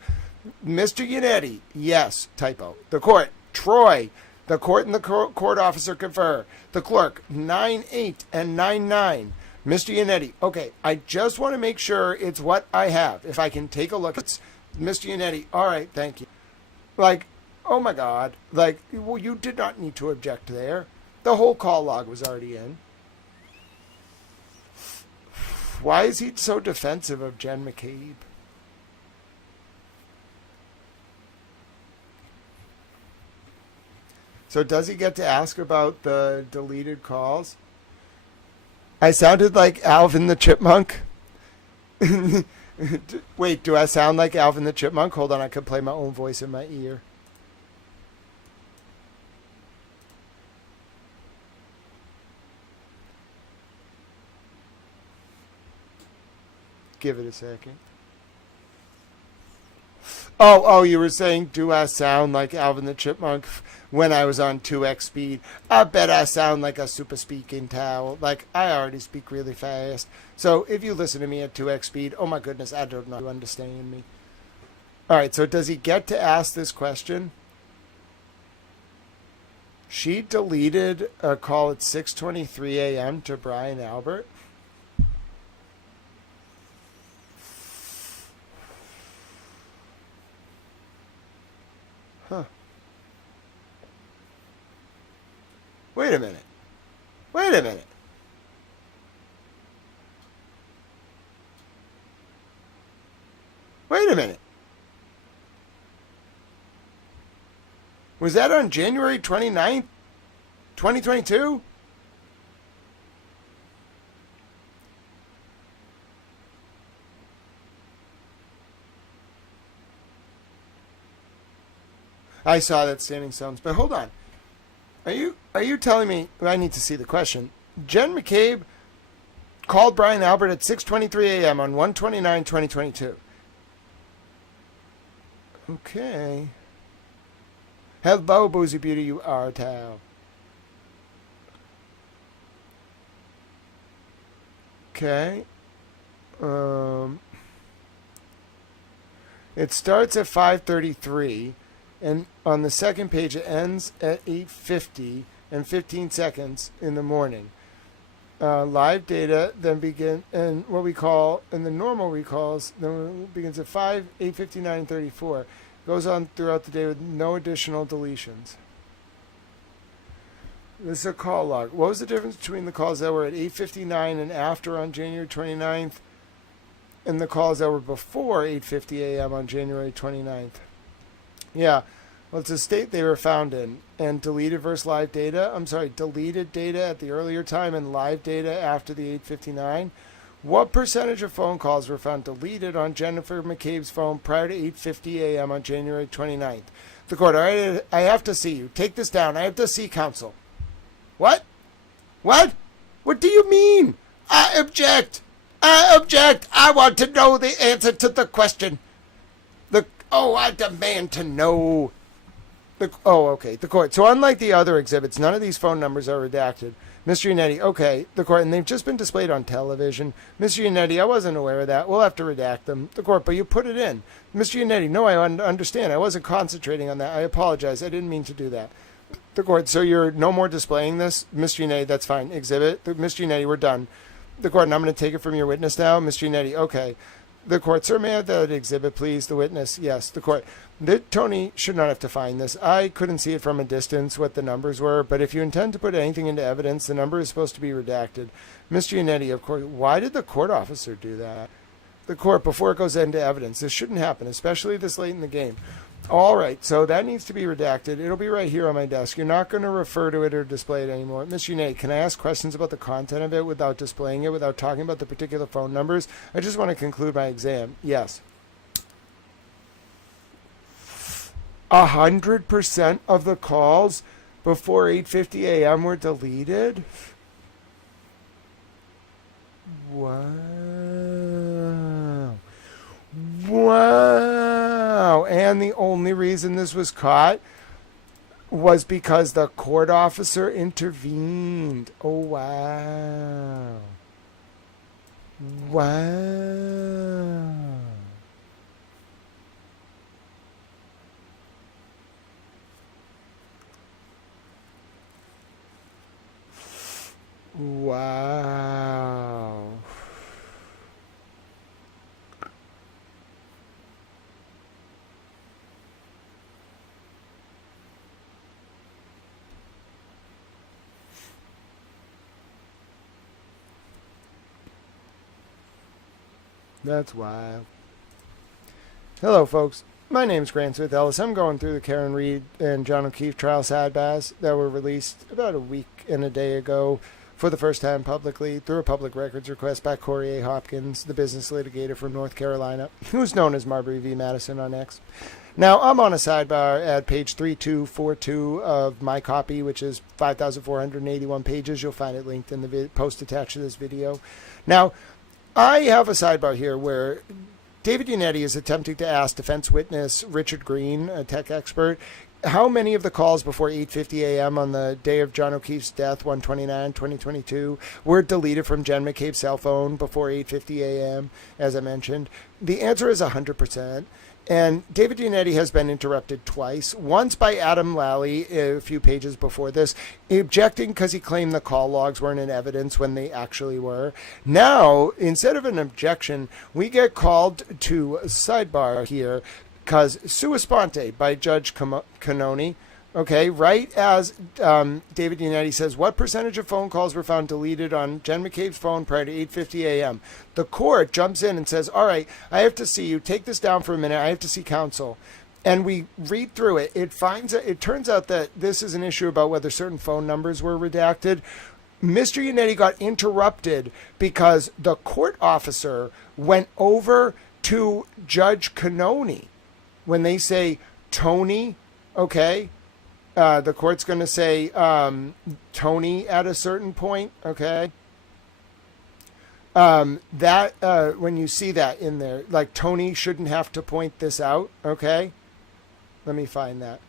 Mr. Yannetti, yes, typo. The court, Troy, the court and the court officer confer. The clerk, 9-8 and 9-9. Mr. Yannetti, okay, I just want to make sure it's what I have. If I can take a look. It's Mr. Yannetti, all right, thank you. Like, oh my God. Like, well, you did not need to object there. The whole call log was already in. Why is he so defensive of Jen McCabe? So does he get to ask about the deleted calls? I sounded like Alvin the Chipmunk. Wait, do I sound like Alvin the Chipmunk? Hold on, I could play my own voice in my ear. Give it a second. Oh, you were saying, do I sound like Alvin the Chipmunk when I was on 2x speed? I bet I sound like a super speaking towel. Like, I already speak really fast. So if you listen to me at 2x speed, oh my goodness, I don't know if you understand me. All right, so does he get to ask this question? She deleted a call at 6:23 a.m. to Brian Albert. Huh. Wait a minute. Wait a minute. Wait a minute. Was that on January 29th, 2022? I saw that standing stones, but hold on. Are you telling me, I need to see the question. Jen McCabe called Brian Albert at 6:23 a.m. on 1/29/2022. Okay. Hello, Boozy Beauty, you are towel. Okay. It starts at 5:33. And on the second page, it ends at 8:50 and 15 seconds in the morning. Live data then begin, and what we call, in the normal recalls, then begins at 5, 8:59, and 34. Goes on throughout the day with no additional deletions. This is a call log. What was the difference between the calls that were at 8:59 and after on January 29th and the calls that were before 8:50 a.m. on January 29th? Yeah, well, it's a state they were found in. And deleted versus live data. I'm sorry, deleted data at the earlier time and live data after the 8:59. What percentage of phone calls were found deleted on Jennifer McCabe's phone prior to 8:50 a.m. on January 29th? The court, all right, I have to see you. Take this down. I have to see counsel. What? What? What do you mean? I object. I object. I want to know the answer to the question. I demand to know. Okay, the court. So unlike the other exhibits, none of these phone numbers are redacted. Mr. Yannetti, okay, the court, and they've just been displayed on television. Mr. Yannetti, I wasn't aware of that. We'll have to redact them. The court, but you put it in. Mr. Yannetti, no, I understand. I wasn't concentrating on that. I apologize. I didn't mean to do that. The court, so you're no more displaying this? Mr. Yannetti, that's fine. Exhibit. Mr. Yannetti, we're done. The court, and I'm going to take it from your witness now. Mr. Yannetti, okay. The court, sir, may I have that exhibit, please? The witness, yes. The court, Tony should not have to find this. I couldn't see it from a distance what the numbers were, but if you intend to put anything into evidence, the number is supposed to be redacted. Mr. Yannetti, of course, why did the court officer do that? the court before it goes into evidence. This shouldn't happen, especially this late in the game. All right, so that needs to be redacted. It'll be right here on my desk. You're not going to refer to it or display it anymore. Miss Unate, can I ask questions about the content of it without displaying it, without talking about the particular phone numbers? I just want to conclude my exam. Yes. 100% of the calls before 8:50 a.m. were deleted? Wow. Wow. And the only reason this was caught was because the court officer intervened. Oh, wow. Wow. Wow. That's wild. Hello, folks. My name is Grant Smith Ellis. I'm going through the Karen Reed and John O'Keefe trial Sidebahs that were released about a week and a day ago for the first time publicly through a public records request by Corey A. Hopkins, the business litigator from North Carolina, who's known as Marbury v. Madison on X. Now, I'm on a sidebar at page 3242 of my copy, which is 5,481 pages. You'll find it linked in the post attached to this video. Now, I have a sidebar here where David Unetti is attempting to ask defense witness Richard Green, a tech expert, how many of the calls before 8:50 a.m. on the day of John O'Keefe's death, 1/29/2022, were deleted from Jen McCabe's cell phone before 8:50 a.m., as I mentioned. The answer is 100%. And David Unetti has been interrupted twice, once by Adam Lally a few pages before this, objecting because he claimed the call logs weren't in evidence when they actually were. Now, instead of an objection, we get called to a sidebar here because sua sponte by Judge Canoni, okay, right as David Unetti says, what percentage of phone calls were found deleted on Jen McCabe's phone prior to 8:50 a.m.? The court jumps in and says, all right, I have to see you. Take this down for a minute. I have to see counsel. And we read through it. It turns out that this is an issue about whether certain phone numbers were redacted. Mr. Unetti got interrupted because the court officer went over to Judge Canoni. When they say Tony, okay, the court's going to say Tony at a certain point, okay? When you see that in there, like Tony shouldn't have to point this out, okay? Let me find that.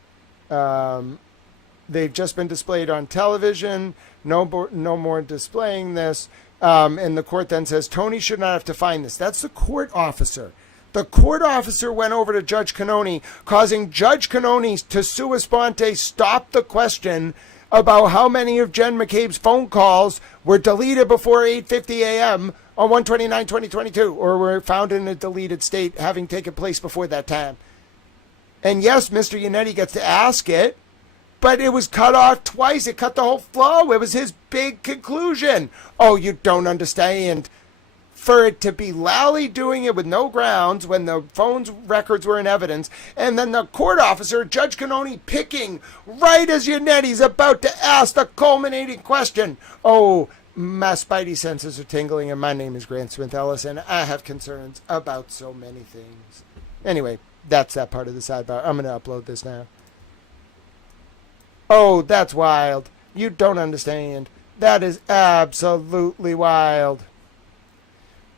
They've just been displayed on television. No more displaying this. And the court then says, Tony should not have to find this. That's the court officer. The court officer went over to Judge Canoni, causing Judge Canoni to sua sponte stop the question about how many of Jen McCabe's phone calls were deleted before 8:50 a.m. on 1/29/2022, or were found in a deleted state having taken place before that time. And yes, Mr. Unetti gets to ask it, but it was cut off twice. It cut the whole flow. It was his big conclusion. Oh, you don't understand. For it to be Lally doing it with no grounds when the phone's records were in evidence, and then the court officer, Judge Canoni, picking right as Unetti's about to ask the culminating question. Oh, my spidey senses are tingling, and my name is Grant Smith Ellis, and I have concerns about so many things. Anyway, that's that part of the sidebar. I'm going to upload this now. Oh, that's wild. You don't understand. That is absolutely wild.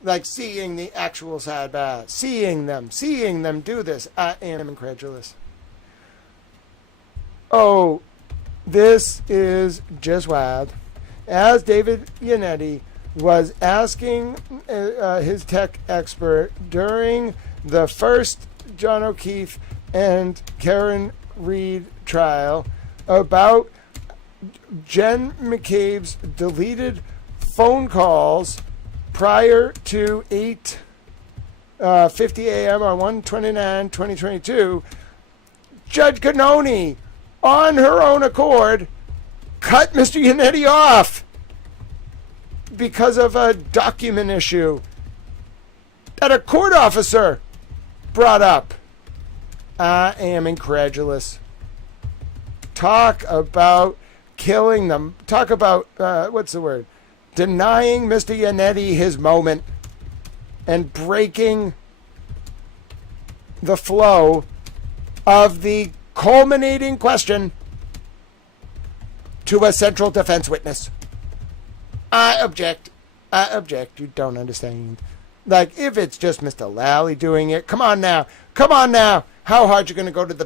Like seeing the actual sidebar, seeing them do this. I am incredulous. Oh, this is just wild. As David Unetti was asking his tech expert during the first John O'Keefe and Karen Reed trial about Jen McCabe's deleted phone calls prior to 8:50 a.m. on 1/29/2022, Judge Canoni, on her own accord, cut Mr. Unetti off because of a document issue. that a court officer brought up. I am incredulous. Talk about killing them. Talk about, what's the word? Denying Mr. Yannetti his moment and breaking the flow of the culminating question to a central defense witness. I object. I object. You don't understand. Like, if it's just Mr. Lally doing it, come on now. Come on now. How hard you going to go to the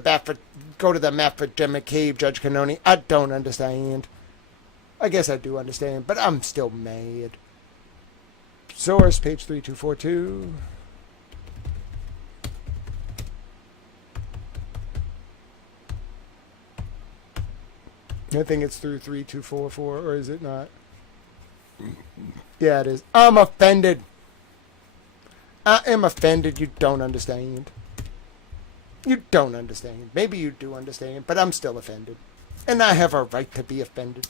mat for Jim McCabe, Judge Canoni? I don't understand. I guess I do understand, but I'm still mad. Source, page 3242. I think it's through 3244, or is it not? Yeah, it is. I'm offended. I am offended. You don't understand. You don't understand. Maybe you do understand, but I'm still offended. And I have a right to be offended.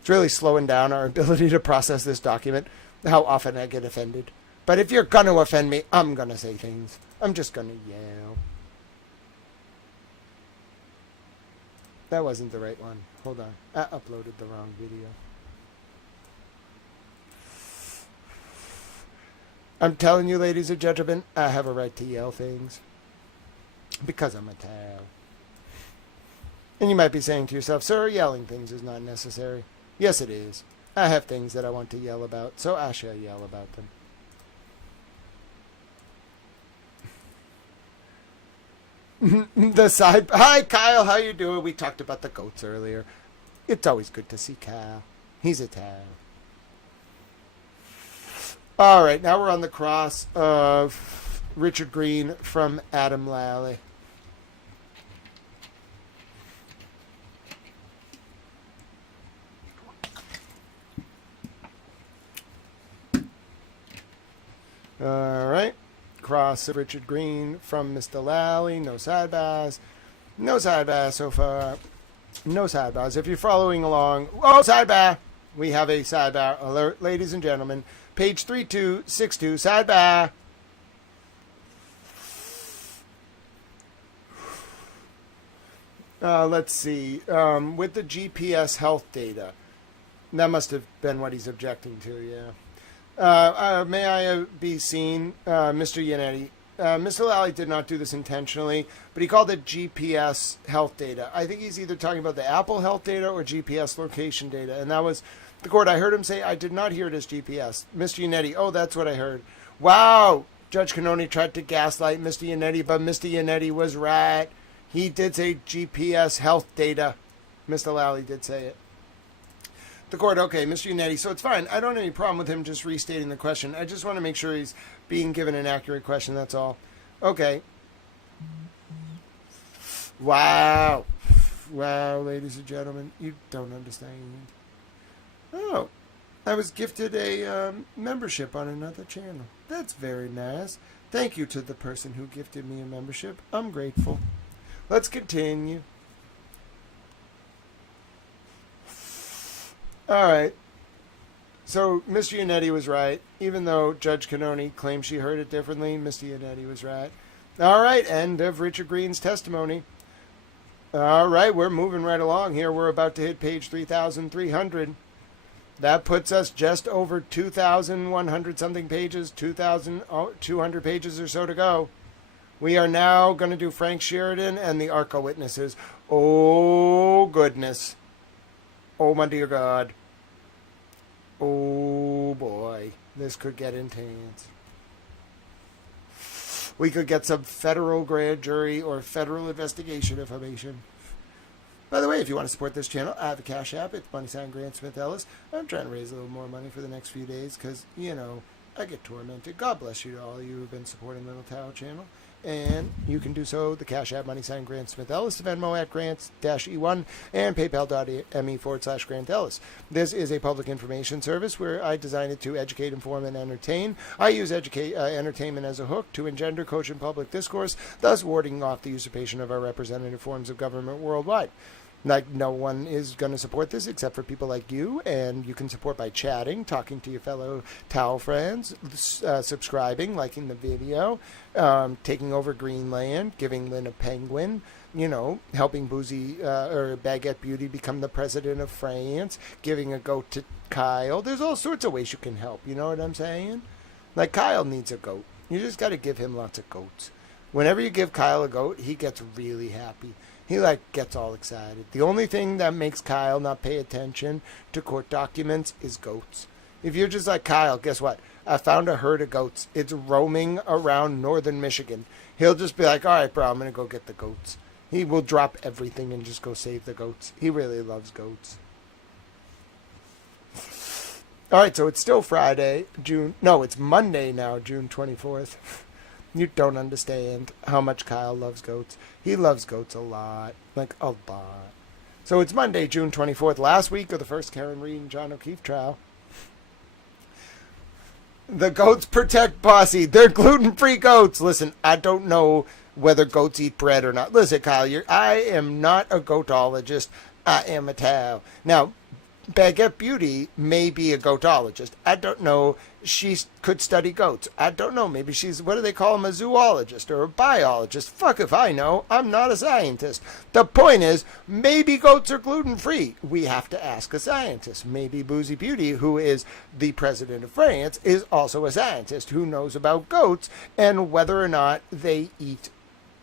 It's really slowing down our ability to process this document, how often I get offended. But if you're going to offend me, I'm going to say things. I'm just going to yell. That wasn't the right one. Hold on. I uploaded the wrong video. I'm telling you, ladies and gentlemen, I have a right to yell things. Because I'm a towel. And you might be saying to yourself, sir, yelling things is not necessary. Yes, it is. I have things that I want to yell about, so I shall yell about them. Hi, Kyle. How you doing? We talked about the goats earlier. It's always good to see Kyle. He's a towel. All right, now we're on the cross of Richard Green from Adam Lally. All right. Cross of Richard Green from Mr. Lally. No sidebahs. No sidebahs so far. No sidebahs. If you're following along, oh, sidebar. We have a sidebar alert, ladies and gentlemen. Page 3262, sidebar. Let's see. With the GPS health data. That must have been what he's objecting to, yeah. May I be seen, Mr. Yannetti? Mr. Lally did not do this intentionally, but he called it GPS health data. I think he's either talking about the Apple health data or GPS location data, and that was the court. I heard him say, I did not hear it as GPS. Mr. Yannetti, oh, that's what I heard. Wow! Judge Canoni tried to gaslight Mr. Yannetti, but Mr. Yannetti was right. He did say GPS health data. Mr. Lally did say it. The court, okay, Mr. Yannetti, so it's fine. I don't have any problem with him just restating the question. I just want to make sure he's being given an accurate question, that's all. Okay. Wow. Wow, ladies and gentlemen, you don't understand. Oh, I was gifted a membership on another channel. That's very nice. Thank you to the person who gifted me a membership. I'm grateful. Let's continue. All right. So Mr. Yannetti was right. Even though Judge Canoni claimed she heard it differently, Mr. Yannetti was right. All right. End of Richard Green's testimony. All right. We're moving right along here. We're about to hit page 3,300. That puts us just over 2,100 something pages, 2,200 pages or so to go. We are now going to do Frank Sheridan and the ARCA witnesses. Oh, goodness. Oh, my dear God. Oh, boy. This could get intense. We could get some federal grand jury or federal investigation information. By the way, if you want to support this channel, I have a Cash App. It's Money Sign Grant Smith Ellis. I'm trying to raise a little more money for the next few days because, you know, I get tormented. God bless you to all you who have been supporting Little Tower Channel. And you can do so, the Cash App, Money Sign Grant Smith Ellis, the Venmo at Grants-E1, and PayPal.me/Grant Ellis. This is a public information service where I designed it to educate, inform, and entertain. I use entertainment as a hook to engender, coach, and public discourse, thus warding off the usurpation of our representative forms of government worldwide. Like, no one is going to support this except for people like you, and you can support by chatting, talking to your fellow towel friends, subscribing, liking the video, taking over Greenland, giving Lynn a penguin, you know, helping Boozy or Baguette Beauty become the president of France, giving a goat to Kyle. There's all sorts of ways you can help, you know what I'm saying? Like, Kyle needs a goat. You just got to give him lots of goats. Whenever you give Kyle a goat, he gets really happy. He, like, gets all excited. The only thing that makes Kyle not pay attention to court documents is goats. If you're just like, Kyle, guess what? I found a herd of goats. It's roaming around northern Michigan. He'll just be like, all right, bro, I'm going to go get the goats. He will drop everything and just go save the goats. He really loves goats. All right, so it's still Friday, it's Monday now, June 24th. You don't understand how much Kyle loves goats. He loves goats a lot. Like, a lot. So it's Monday, June 24th, last week of the first Karen Reed and John O'Keefe trial. The goats protect Posse. They're gluten-free goats. Listen, I don't know whether goats eat bread or not. Listen, Kyle, I am not a goatologist. I am a Tao. Now, Baguette Beauty may be a goatologist. I don't know. She could study goats. I don't know. Maybe she's, what do they call him, a zoologist or a biologist? Fuck if I know. I'm not a scientist. The point is, maybe goats are gluten-free. We have to ask a scientist. Maybe Boozy Beauty, who is the president of France, is also a scientist who knows about goats and whether or not they eat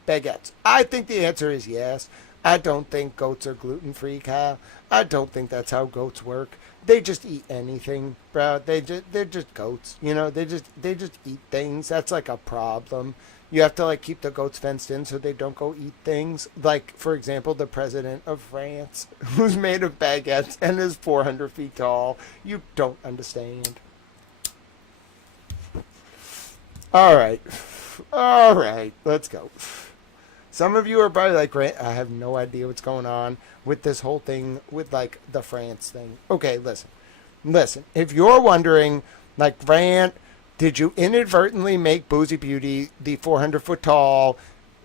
baguettes. I think the answer is yes. I don't think goats are gluten-free, Kyle. I don't think that's how goats work. They just eat anything, bro. They're just goats. You know, they just eat things. That's like a problem. You have to like keep the goats fenced in so they don't go eat things. Like, for example, the president of France, who's made of baguettes and is 400 feet tall. You don't understand. All right, let's go. Some of you are probably like, Grant, I have no idea what's going on with this whole thing with, like, the France thing. Okay, listen. If you're wondering, like, Grant, did you inadvertently make Boozy Beauty the 400-foot tall,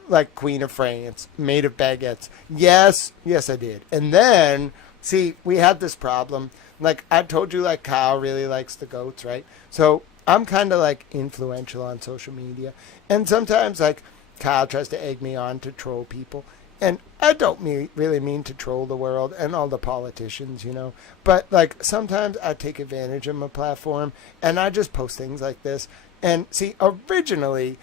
like, Queen of France, made of baguettes? Yes, I did. And then, see, we had this problem. Like, I told you, like, Kyle really likes the goats, right? So I'm kind of, like, influential on social media. And sometimes, like, Kyle tries to egg me on to troll people. And I don't really mean to troll the world and all the politicians, you know. But, like, sometimes I take advantage of my platform and I just post things like this. And, see, originally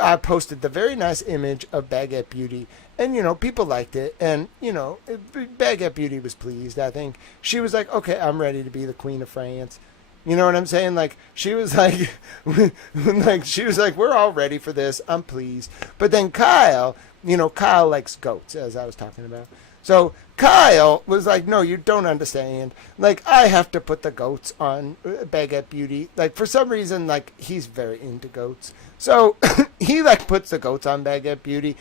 I posted the very nice image of Baguette Beauty. And, you know, people liked it. And, you know, Baguette Beauty was pleased, I think. She was like, okay, I'm ready to be the Queen of France. You know what I'm saying? Like, she was like, we're all ready for this. I'm pleased. But then Kyle, you know, Kyle likes goats, as I was talking about. So Kyle was like, no, you don't understand. Like, I have to put the goats on Baguette Beauty. Like, for some reason, like, he's very into goats. So he, like, puts the goats on Baguette Beauty.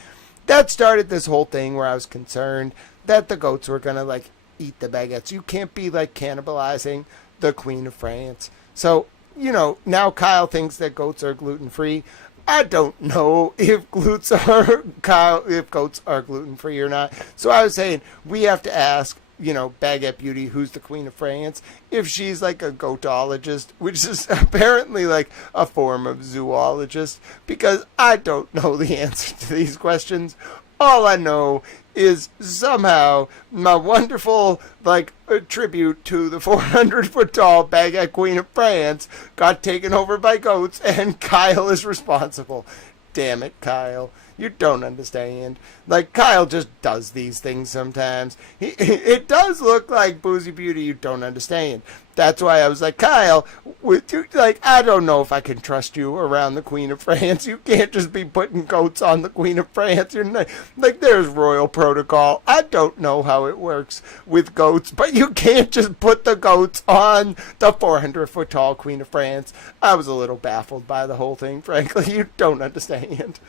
That started this whole thing where I was concerned that the goats were going to, like, eat the baguettes. You can't be, like, cannibalizing the Queen of France. So, you know, now Kyle thinks that goats are gluten-free. I don't know if goats are gluten-free or not. So I was saying, we have to ask, you know, Baguette Beauty, who's the Queen of France, if she's like a goatologist, which is apparently like a form of zoologist, because I don't know the answer to these questions. All I know is somehow my wonderful, like, tribute to the 400-foot tall Baguette Queen of France got taken over by goats, and Kyle is responsible. Damn it, Kyle. You don't understand. Like, Kyle just does these things sometimes. It does look like Boozy Beauty. You don't understand. That's why I was like, Kyle, I don't know if I can trust you around the Queen of France. You can't just be putting goats on the Queen of France. You're not, like, there's royal protocol. I don't know how it works with goats, but you can't just put the goats on the 400-foot tall Queen of France. I was a little baffled by the whole thing, frankly. You don't understand.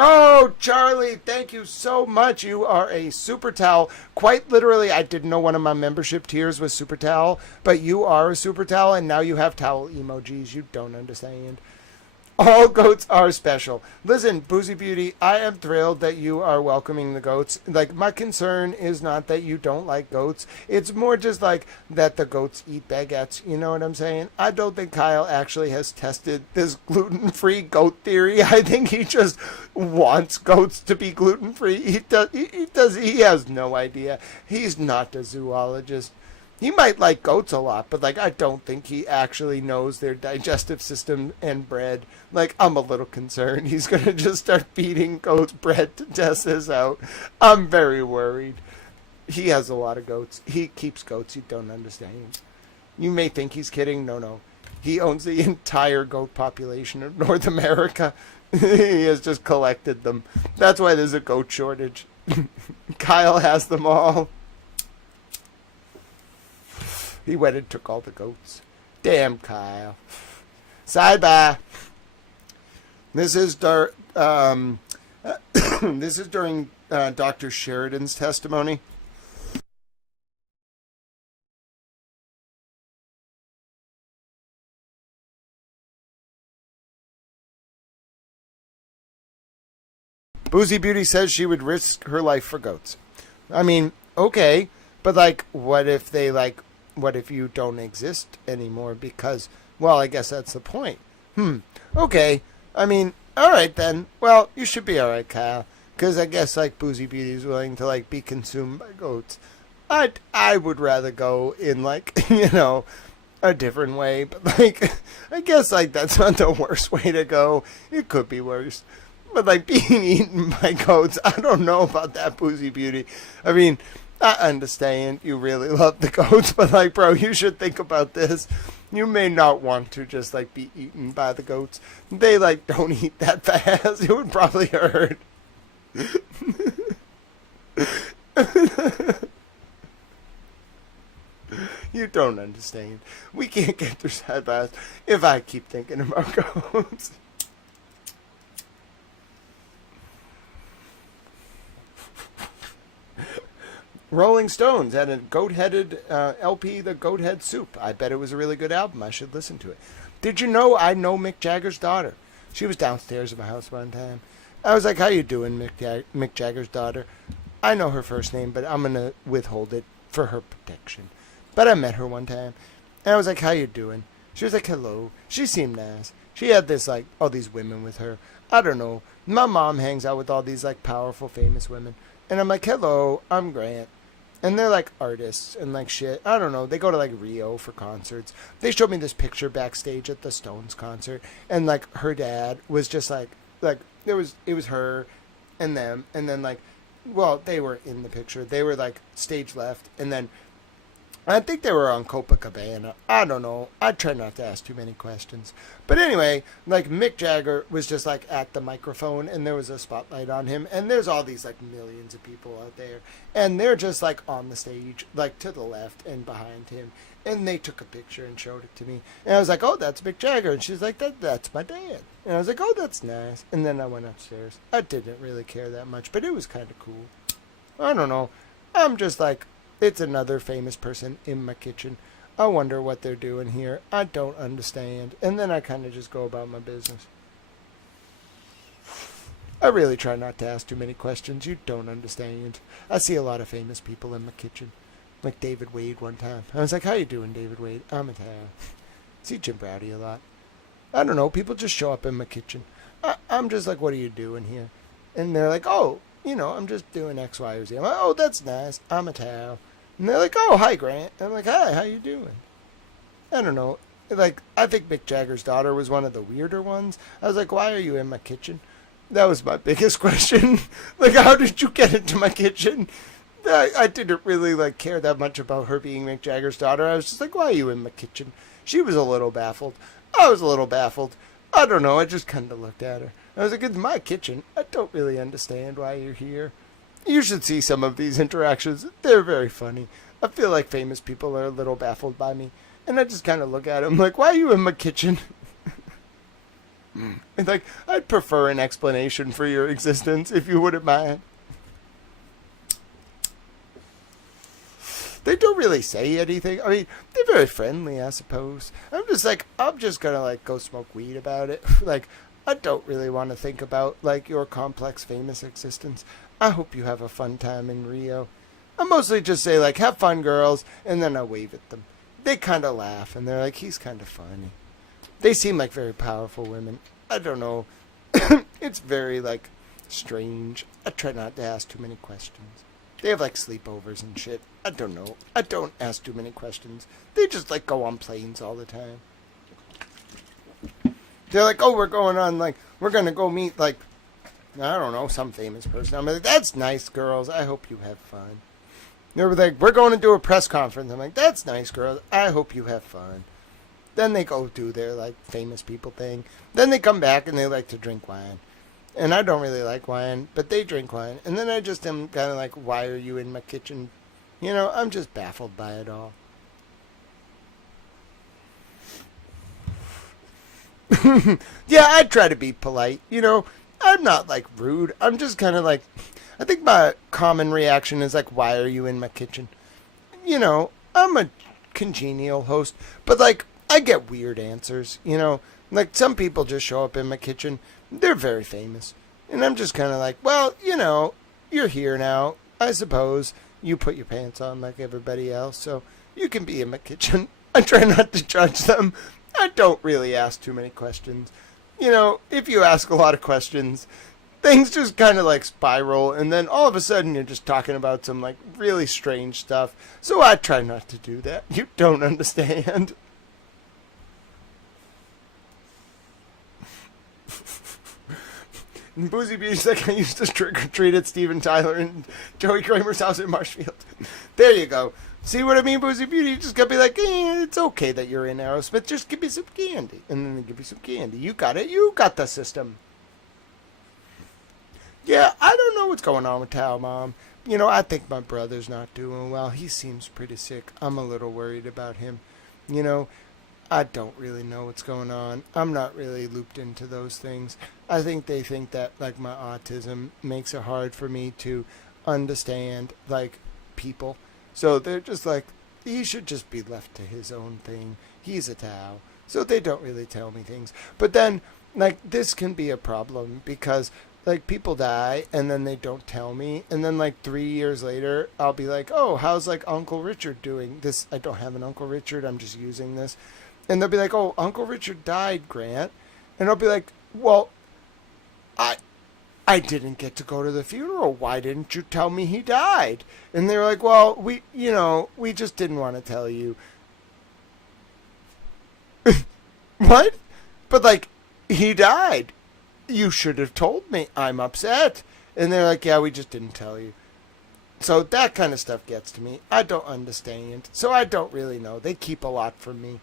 Oh, Charlie, thank you so much. You are a super towel. Quite literally, I didn't know one of my membership tiers was super towel, but you are a super towel, and now you have towel emojis. You don't understand. All goats are special. Listen, Boozy Beauty, I am thrilled that you are welcoming the goats. Like, my concern is not that you don't like goats. It's more just like that the goats eat baguettes. You know what I'm saying? I don't think Kyle actually has tested this gluten-free goat theory. I think he just wants goats to be gluten-free. He has no idea. He's not a zoologist. He might like goats a lot, but, like, I don't think he actually knows their digestive system and bread. Like, I'm a little concerned. He's going to just start feeding goats bread to test this out. I'm very worried. He has a lot of goats. He keeps goats. You don't understand. You may think he's kidding. No. He owns the entire goat population of North America. He has just collected them. That's why there's a goat shortage. Kyle has them all. He went and took all the goats. Damn, Kyle. Sidebar. This is this is during Dr. Sheridan's testimony. Boozy Beauty says she would risk her life for goats. I mean, okay, but, like, what if you don't exist anymore? Because, well, I guess that's the point. Okay. I mean, alright then. Well, you should be alright, Kyle. Because I guess, like, Boozy Beauty is willing to, like, be consumed by goats. I would rather go in, like, you know, a different way. But, like, I guess, like, that's not the worst way to go. It could be worse. But, like, being eaten by goats, I don't know about that, Boozy Beauty. I mean, I understand you really love the goats, but, like, bro, you should think about this. You may not want to just, like, be eaten by the goats. They, like, don't eat that fast. It would probably hurt. You don't understand. We can't get through Sidebahs if I keep thinking about goats. Rolling Stones had a goat-headed LP, The Goathead Soup. I bet it was a really good album. I should listen to it. Did you know I know Mick Jagger's daughter? She was downstairs at my house one time. I was like, how you doing, Mick Jagger's daughter? I know her first name, but I'm going to withhold it for her protection. But I met her one time, and I was like, how you doing? She was like, hello. She seemed nice. She had this, like, all these women with her. I don't know. My mom hangs out with all these, like, powerful, famous women. And I'm like, hello, I'm Grant. And they're, like, artists and, like, shit. I don't know. They go to, like, Rio for concerts. They showed me this picture backstage at the Stones concert. And, like, her dad was just, like, it was her and them. And then, like, well, they were in the picture. They were, like, stage left. And then I think they were on Copacabana. I don't know. I try not to ask too many questions. But anyway, like, Mick Jagger was just, like, at the microphone, and there was a spotlight on him, and there's all these, like, millions of people out there, and they're just, like, on the stage, like, to the left and behind him, and they took a picture and showed it to me, and I was like, oh, that's Mick Jagger, and she's like, that's my dad, and I was like, oh, that's nice, and then I went upstairs. I didn't really care that much, but it was kind of cool. I don't know. I'm just, like, it's another famous person in my kitchen. I wonder what they're doing here. I don't understand. And then I kind of just go about my business. I really try not to ask too many questions. You don't understand. I see a lot of famous people in my kitchen. Like David Wade one time. I was like, how you doing, David Wade? I'm Italian. See Jim Browdy a lot. I don't know. People just show up in my kitchen. I'm just like, what are you doing here? And they're like, oh, you know, I'm just doing X, Y, or Z. I'm like, oh, that's nice. I'm Italian. And they're like, oh, hi, Grant. I'm like, hi, how you doing? I don't know. Like, I think Mick Jagger's daughter was one of the weirder ones. I was like, why are you in my kitchen? That was my biggest question. Like, how did you get into my kitchen? I didn't really, like, care that much about her being Mick Jagger's daughter. I was just like, why are you in my kitchen? She was a little baffled. I was a little baffled. I don't know. I just kind of looked at her. I was like, it's my kitchen. I don't really understand why you're here. You should see some of these interactions. They're very funny. I feel like famous people are a little baffled by me. And I just kind of look at them like, why are you in my kitchen? And like, I'd prefer an explanation for your existence if you wouldn't mind. They don't really say anything. I mean, they're very friendly, I suppose. I'm just like, I'm just gonna, like, go smoke weed about it. Like, I don't really want to think about, like, your complex, famous existence. I hope you have a fun time in Rio. I mostly just say, like, have fun, girls, and then I wave at them. They kind of laugh, and they're like, he's kind of funny. They seem like very powerful women. I don't know. It's very, like, strange. I try not to ask too many questions. They have, like, sleepovers and shit. I don't know. I don't ask too many questions. They just, like, go on planes all the time. They're like, oh, we're going on, like, we're going to go meet, like, I don't know, some famous person. I'm like, that's nice, girls. I hope you have fun. They're like, we're going to do a press conference. I'm like, that's nice, girls. I hope you have fun. Then they go do their, like, famous people thing. Then they come back and they like to drink wine. And I don't really like wine, but they drink wine. And then I just am kind of like, why are you in my kitchen? You know, I'm just baffled by it all. Yeah, I try to be polite. You know, I'm not, like, rude. I'm just kind of like, I think my common reaction is like, why are you in my kitchen? You know, I'm a congenial host, but, like, I get weird answers, you know. Like, some people just show up in my kitchen. They're very famous. And I'm just kind of like, well, you know, you're here now. I suppose you put your pants on like everybody else, so you can be in my kitchen. I try not to judge them. I don't really ask too many questions. You know, if you ask a lot of questions, things just kind of like spiral, and then all of a sudden you're just talking about some like really strange stuff. So I try not to do that. You don't understand. And Boozy Beauty's like, I used to trick-or-treat at Steven Tyler and Joey Kramer's house in Marshfield. There you go. See what I mean, Boozy Beauty? You just gotta be like, it's okay that you're in Aerosmith. Just give me some candy. And then they give you some candy. You got it. You got the system. Yeah, I don't know what's going on with Tao, Mom. You know, I think my brother's not doing well. He seems pretty sick. I'm a little worried about him. You know, I don't really know what's going on. I'm not really looped into those things. I think they think that, like, my autism makes it hard for me to understand, like, people. So they're just like, he should just be left to his own thing. He's a Tao. So they don't really tell me things. But then, like, this can be a problem because, like, people die and then they don't tell me. And then, like, 3 years later, I'll be like, oh, how's, like, Uncle Richard doing? This, I don't have an Uncle Richard. I'm just using this. And they'll be like, oh, Uncle Richard died, Grant. And I'll be like, well, I didn't get to go to the funeral. Why didn't you tell me he died? And they're like, well, we just didn't want to tell you. What? But, like, he died. You should have told me. I'm upset. And they're like, yeah, we just didn't tell you. So that kind of stuff gets to me. I don't understand. So I don't really know. They keep a lot from me.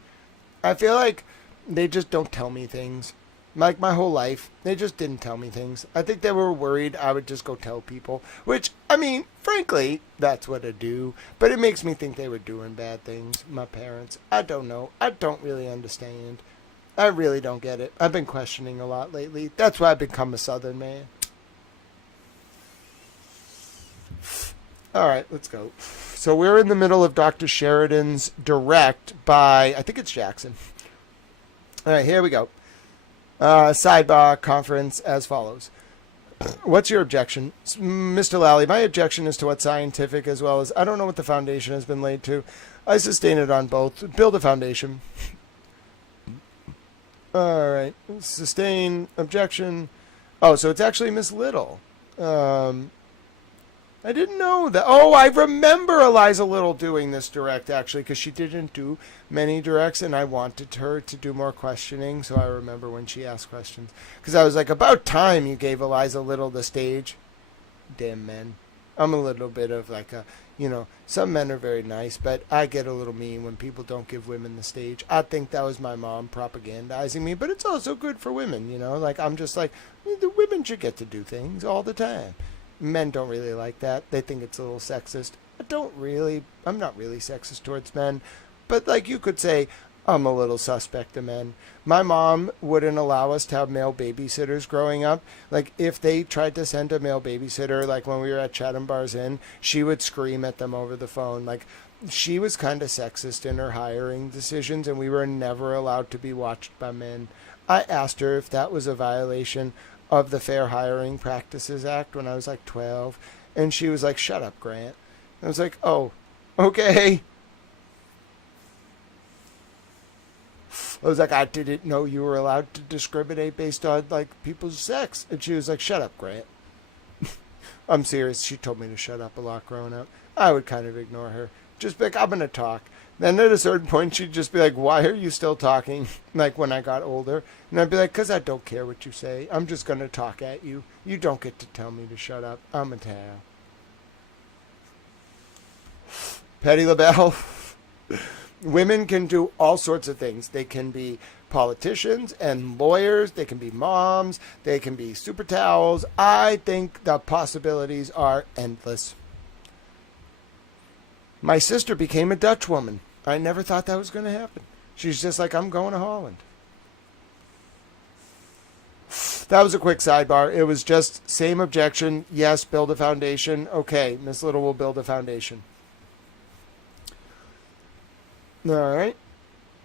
I feel like they just don't tell me things. Like, my whole life, they just didn't tell me things. I think they were worried I would just go tell people. Which, I mean, frankly, that's what I do. But it makes me think they were doing bad things, my parents. I don't know. I don't really understand. I really don't get it. I've been questioning a lot lately. That's why I've become a Southern man. All right, let's go. So we're in the middle of Dr. Sheridan's direct by, I think it's Jackson. All right, here we go. Sidebar conference as follows. What's your objection? Mr. Lally, my objection is to what's scientific as well as I don't know what the foundation has been laid to. I sustain it on both. Build a foundation. All right. Sustain objection. Oh, so it's actually Miss Little. I didn't know that. Oh, I remember Eliza Little doing this direct, actually, because she didn't do many directs, and I wanted her to do more questioning, so I remember when she asked questions. Because I was like, about time you gave Eliza Little the stage. Damn men. I'm a little bit of like a, you know, some men are very nice, but I get a little mean when people don't give women the stage. I think that was my mom propagandizing me, but it's also good for women, you know? Like, I'm just like, the women should get to do things all the time. Men don't really like that. They think it's a little sexist. I'm not really sexist towards men. But, like, you could say, I'm a little suspect of men. My mom wouldn't allow us to have male babysitters growing up. Like, if they tried to send a male babysitter, like when we were at Chatham Bars Inn, she would scream at them over the phone. Like, she was kind of sexist in her hiring decisions, and we were never allowed to be watched by men. I asked her if that was a violation of the Fair Hiring Practices Act when I was like 12. And she was like, shut up, Grant. I was like, oh, okay. I was like, I didn't know you were allowed to discriminate based on like people's sex. And she was like, shut up, Grant. I'm serious. She told me to shut up a lot growing up. I would kind of ignore her. Just be like, I'm going to talk. Then at a certain point, she'd just be like, why are you still talking? Like when I got older. And I'd be like, because I don't care what you say. I'm just going to talk at you. You don't get to tell me to shut up. I'm a towel. Patty LaBelle. Women can do all sorts of things. They can be politicians and lawyers. They can be moms. They can be super towels. I think the possibilities are endless. My sister became a Dutch woman. I never thought that was going to happen. She's just like, I'm going to Holland. That was a quick sidebar. It was just same objection. Yes, build a foundation. Okay, Miss Little will build a foundation. All right.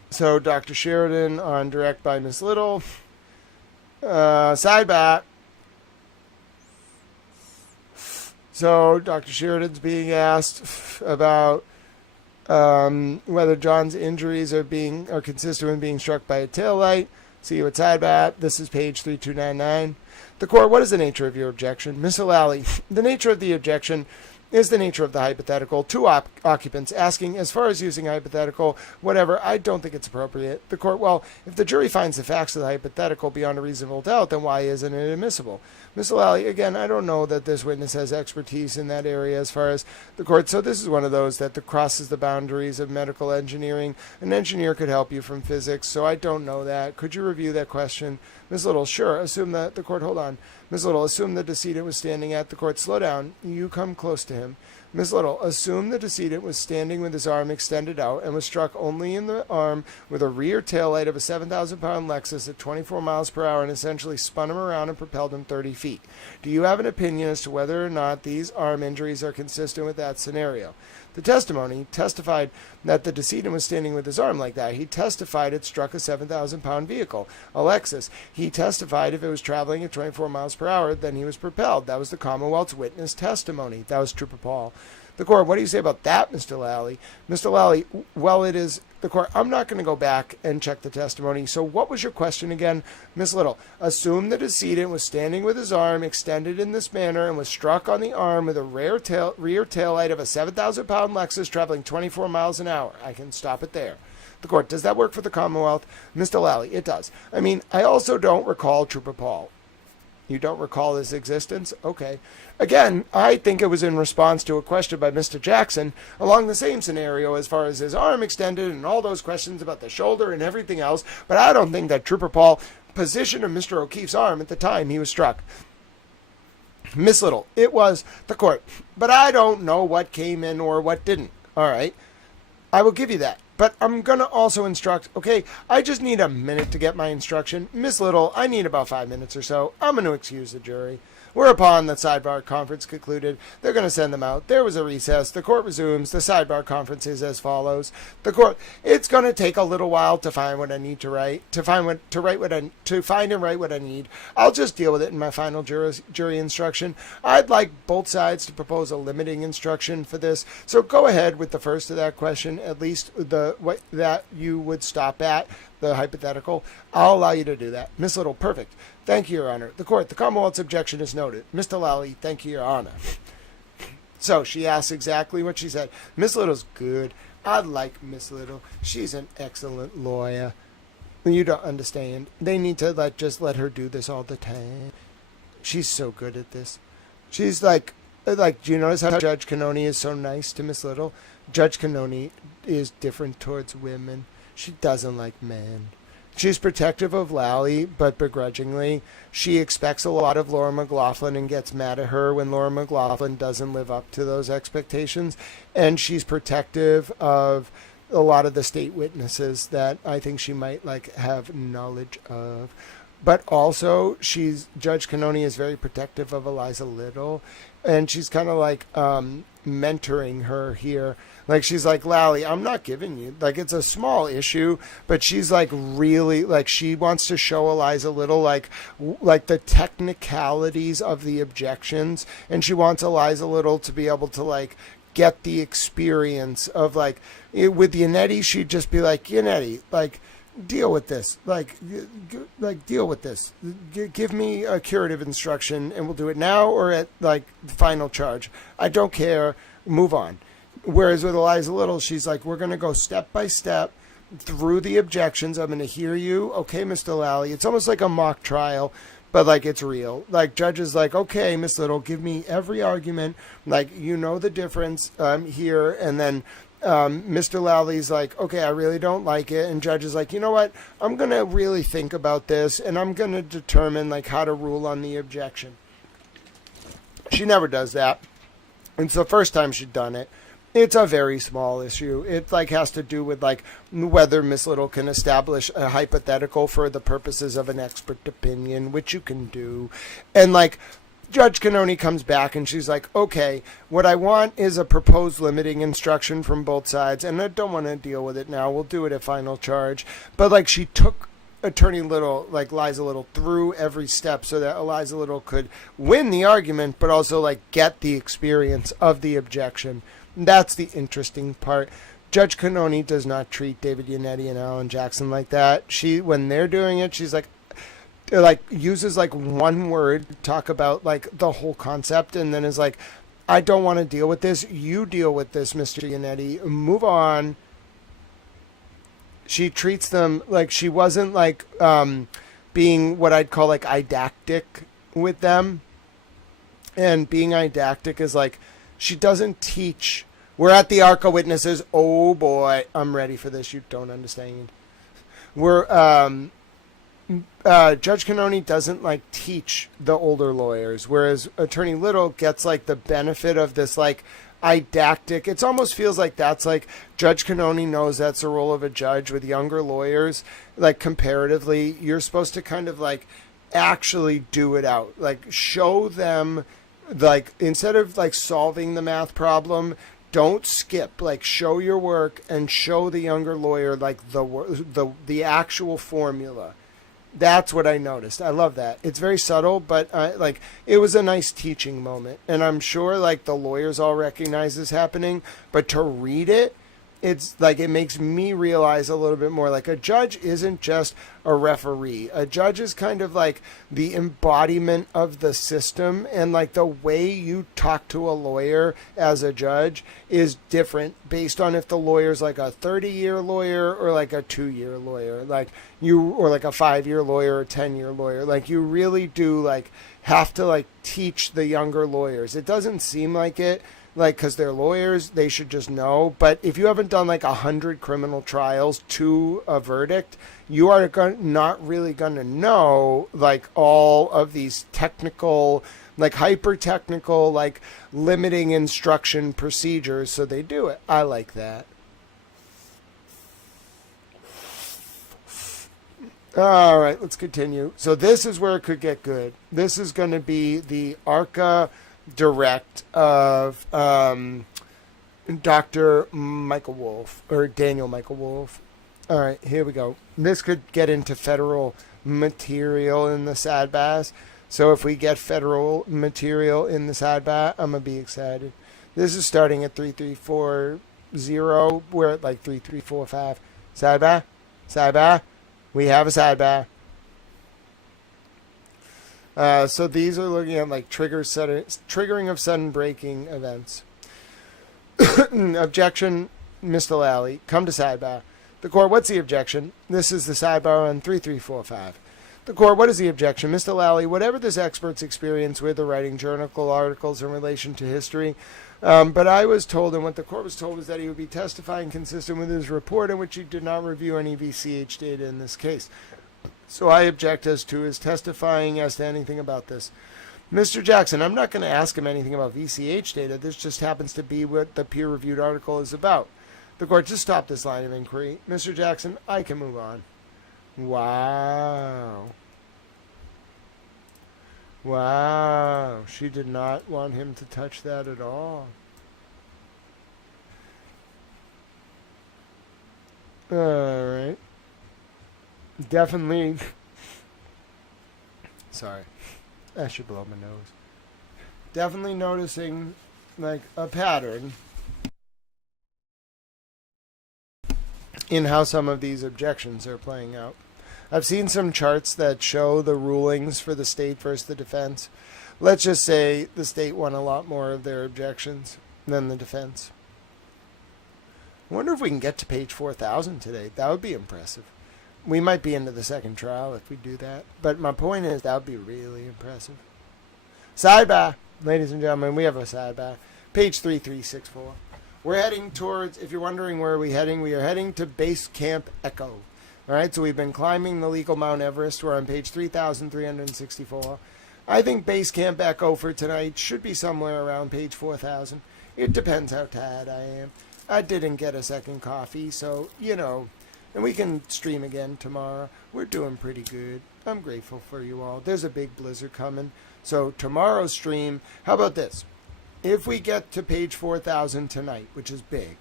So Dr. Sheridan on direct by Miss Little. Sidebar. So Dr. Sheridan's being asked about whether John's injuries are consistent with being struck by a taillight. See you at sidebar. This is page 3299. The court, what is the nature of your objection? Miss O'Lally, the nature of the objection is the nature of the hypothetical. Two occupants asking, as far as using hypothetical, whatever, I don't think it's appropriate. The court, well, if the jury finds the facts of the hypothetical beyond a reasonable doubt, then why isn't it admissible? Miss O'Lally, again, I don't know that this witness has expertise in that area as far as the court. So this is one of those that crosses the boundaries of medical engineering. An engineer could help you from physics, so I don't know that. Could you review that question? Miss Little, sure. Assume that the court, hold on. Miss Little, assume the decedent was standing at the court. Slow down. You come close to him. Miss Little, assume the decedent was standing with his arm extended out and was struck only in the arm with a rear taillight of a 7,000-pound Lexus at 24 miles per hour and essentially spun him around and propelled him 30 feet. Do you have an opinion as to whether or not these arm injuries are consistent with that scenario? The testimony testified that the decedent was standing with his arm like that. He testified it struck a 7,000-pound vehicle, a Lexus. He testified if it was traveling at 24 miles per hour, then he was propelled. That was the Commonwealth's witness testimony. That was Trooper Paul. The court, what do you say about that, Mr. Lally? Mr. Lally, well, it is the court. I'm not going to go back and check the testimony. So what was your question again? Miss Little, assume the decedent was standing with his arm extended in this manner and was struck on the arm with a rear taillight of a 7,000-pound Lexus traveling 24 miles an hour. I can stop it there. The court, does that work for the Commonwealth? Mr. Lally, it does. I mean, I also don't recall Trooper Paul. You don't recall his existence? Okay. Again, I think it was in response to a question by Mr. Jackson along the same scenario as far as his arm extended and all those questions about the shoulder and everything else, but I don't think that Trooper Paul positioned Mr. O'Keefe's arm at the time he was struck. Miss Little, it was the court, but I don't know what came in or what didn't. All right. I will give you that. But I'm going to also instruct, okay, I just need a minute to get my instruction. Miss Little, I need about 5 minutes or so. I'm going to excuse the jury. Whereupon the sidebar conference concluded. They're going to send them out. There was a recess. The court resumes. The sidebar conference is as follows. The court, it's going to take a little while to find what I need to write, to find and write what I need. I'll just deal with it in my final jury instruction. I'd like both sides to propose a limiting instruction for this. So go ahead with the first of that question, at least that you would stop at, the hypothetical. I'll allow you to do that. Miss Little, perfect. Thank you, Your Honor. The court, the Commonwealth's objection is noted. Mr. Lally, thank you, Your Honor. So she asks exactly what she said. Miss Little's good. I like Miss Little. She's an excellent lawyer. You don't understand. They need to just let her do this all the time. She's so good at this. She's like, do you notice how Judge Canoni is so nice to Miss Little? Judge Canoni is different towards women. She doesn't like men. She's protective of Lally, but begrudgingly. She expects a lot of Laura McLaughlin and gets mad at her when Laura McLaughlin doesn't live up to those expectations. And she's protective of a lot of the state witnesses that I think she might have knowledge of. but also Judge Canoni is very protective of Eliza Little, and she's kind of like mentoring her here. Like, she's like, Lally, I'm not giving you, like, it's a small issue, but she's like really, like, she wants to show Eliza Little like the technicalities of the objections, and she wants Eliza Little to be able to like get the experience of like with Yannetti, she'd just be like, Yannetti, like, deal with this, like deal with this, give me a curative instruction and we'll do it now or at like the final charge. I don't care, move on. Whereas with Eliza Little, she's like, we're going to go step by step through the objections. I'm going to hear you. Okay, Mr. Lally. It's almost like a mock trial, but like it's real. Like, judge is like, okay, Miss Little, give me every argument. Like, you know the difference here. And then Mr. Lally's like, okay, I really don't like it. And judge is like, you know what? I'm going to really think about this, and I'm going to determine like how to rule on the objection. She never does that. It's the first time she'd done it. It's a very small issue. It like has to do with like whether Miss Little can establish a hypothetical for the purposes of an expert opinion, which you can do. And like Judge Canoni comes back and she's like, okay, what I want is a proposed limiting instruction from both sides, and I don't want to deal with it now. We'll do it at final charge. But like she took Attorney Little, like Eliza Little, through every step so that Eliza Little could win the argument, but also like get the experience of the objection. That's the interesting part. Judge Canoni does not treat David Yannetti and Alan Jackson like that. When they're doing it, she's like uses like one word to talk about like the whole concept, and then is like, I don't want to deal with this. You deal with this, Mr. Yannetti. Move on. She treats them like she wasn't like being what I'd call like didactic with them. And being didactic is like, she doesn't teach. We're at the Arca Witnesses. Oh boy, I'm ready for this. You don't understand. We're Judge Canoni doesn't like teach the older lawyers, whereas Attorney Little gets like the benefit of this like didactic. It almost feels like that's like Judge Canoni knows that's the role of a judge with younger lawyers. Like comparatively, you're supposed to kind of like actually do it out, like show them. Like, instead of like solving the math problem, don't skip. Like, show your work and show the younger lawyer like the actual formula. That's what I noticed. I love that. It's very subtle, but like it was a nice teaching moment, and I'm sure like the lawyers all recognize this happening. But to read it, it's like it makes me realize a little bit more like a judge isn't just a referee. A judge is kind of like the embodiment of the system, and like the way you talk to a lawyer as a judge is different based on if the lawyer's like a 30-year lawyer or like a 2-year lawyer, like you, or like a 5-year lawyer or 10-year lawyer. Like you really do like have to like teach the younger lawyers. It doesn't seem like it. Like, because they're lawyers, they should just know. But if you haven't done like 100 criminal trials to a verdict, you are not really going to know like all of these technical, like hyper technical, like limiting instruction procedures. So they do it. I like that. All right, let's continue. So this is where it could get good. This is going to be the ARCA direct of Dr. Michael Wolff, or Daniel Michael Wolff. All right, here we go. This could get into federal material in the Sidebahs. So if we get federal material in the Sidebar, I'm going to be excited. This is starting at 3340. We're at like 3345. Sidebar? Sidebar? We have a Sidebar. So these are looking at like triggering of sudden breaking events. Objection, Mr. Lally, come to Sidebar. The court, what's the objection? This is the Sidebar on 3345. The court, what is the objection? Mr. Lally, whatever this expert's experience with or writing journal articles in relation to history, but I was told, and what the court was told, was that he would be testifying consistent with his report in which he did not review any VCH data in this case. So I object as to his testifying as to anything about this. Mr. Jackson, I'm not going to ask him anything about VCH data. This just happens to be what the peer-reviewed article is about. The court, just stop this line of inquiry. Mr. Jackson, I can move on. Wow. Wow, she did not want him to touch that at all. All right. Definitely. Sorry. I should blow my nose. Definitely noticing, like, a pattern in how some of these objections are playing out. I've seen some charts that show the rulings for the state versus the defense. Let's just say the state won a lot more of their objections than the defense. I wonder if we can get to page 4,000 today. That would be impressive. We might be into the second trial if we do that. But my point is, that would be really impressive. Sidebar. Ladies and gentlemen, we have a sidebar. Page 3364. We're heading towards, if you're wondering where we're heading, we are heading to Base Camp Echo. All right, so we've been climbing the legal Mount Everest. We're on page 3,364. I think Base Camp Echo for tonight should be somewhere around page 4,000. It depends how tired I am. I didn't get a second coffee, so, you know, and we can stream again tomorrow. We're doing pretty good. I'm grateful for you all. There's a big blizzard coming. So tomorrow's stream, how about this? If we get to page 4,000 tonight, which is big,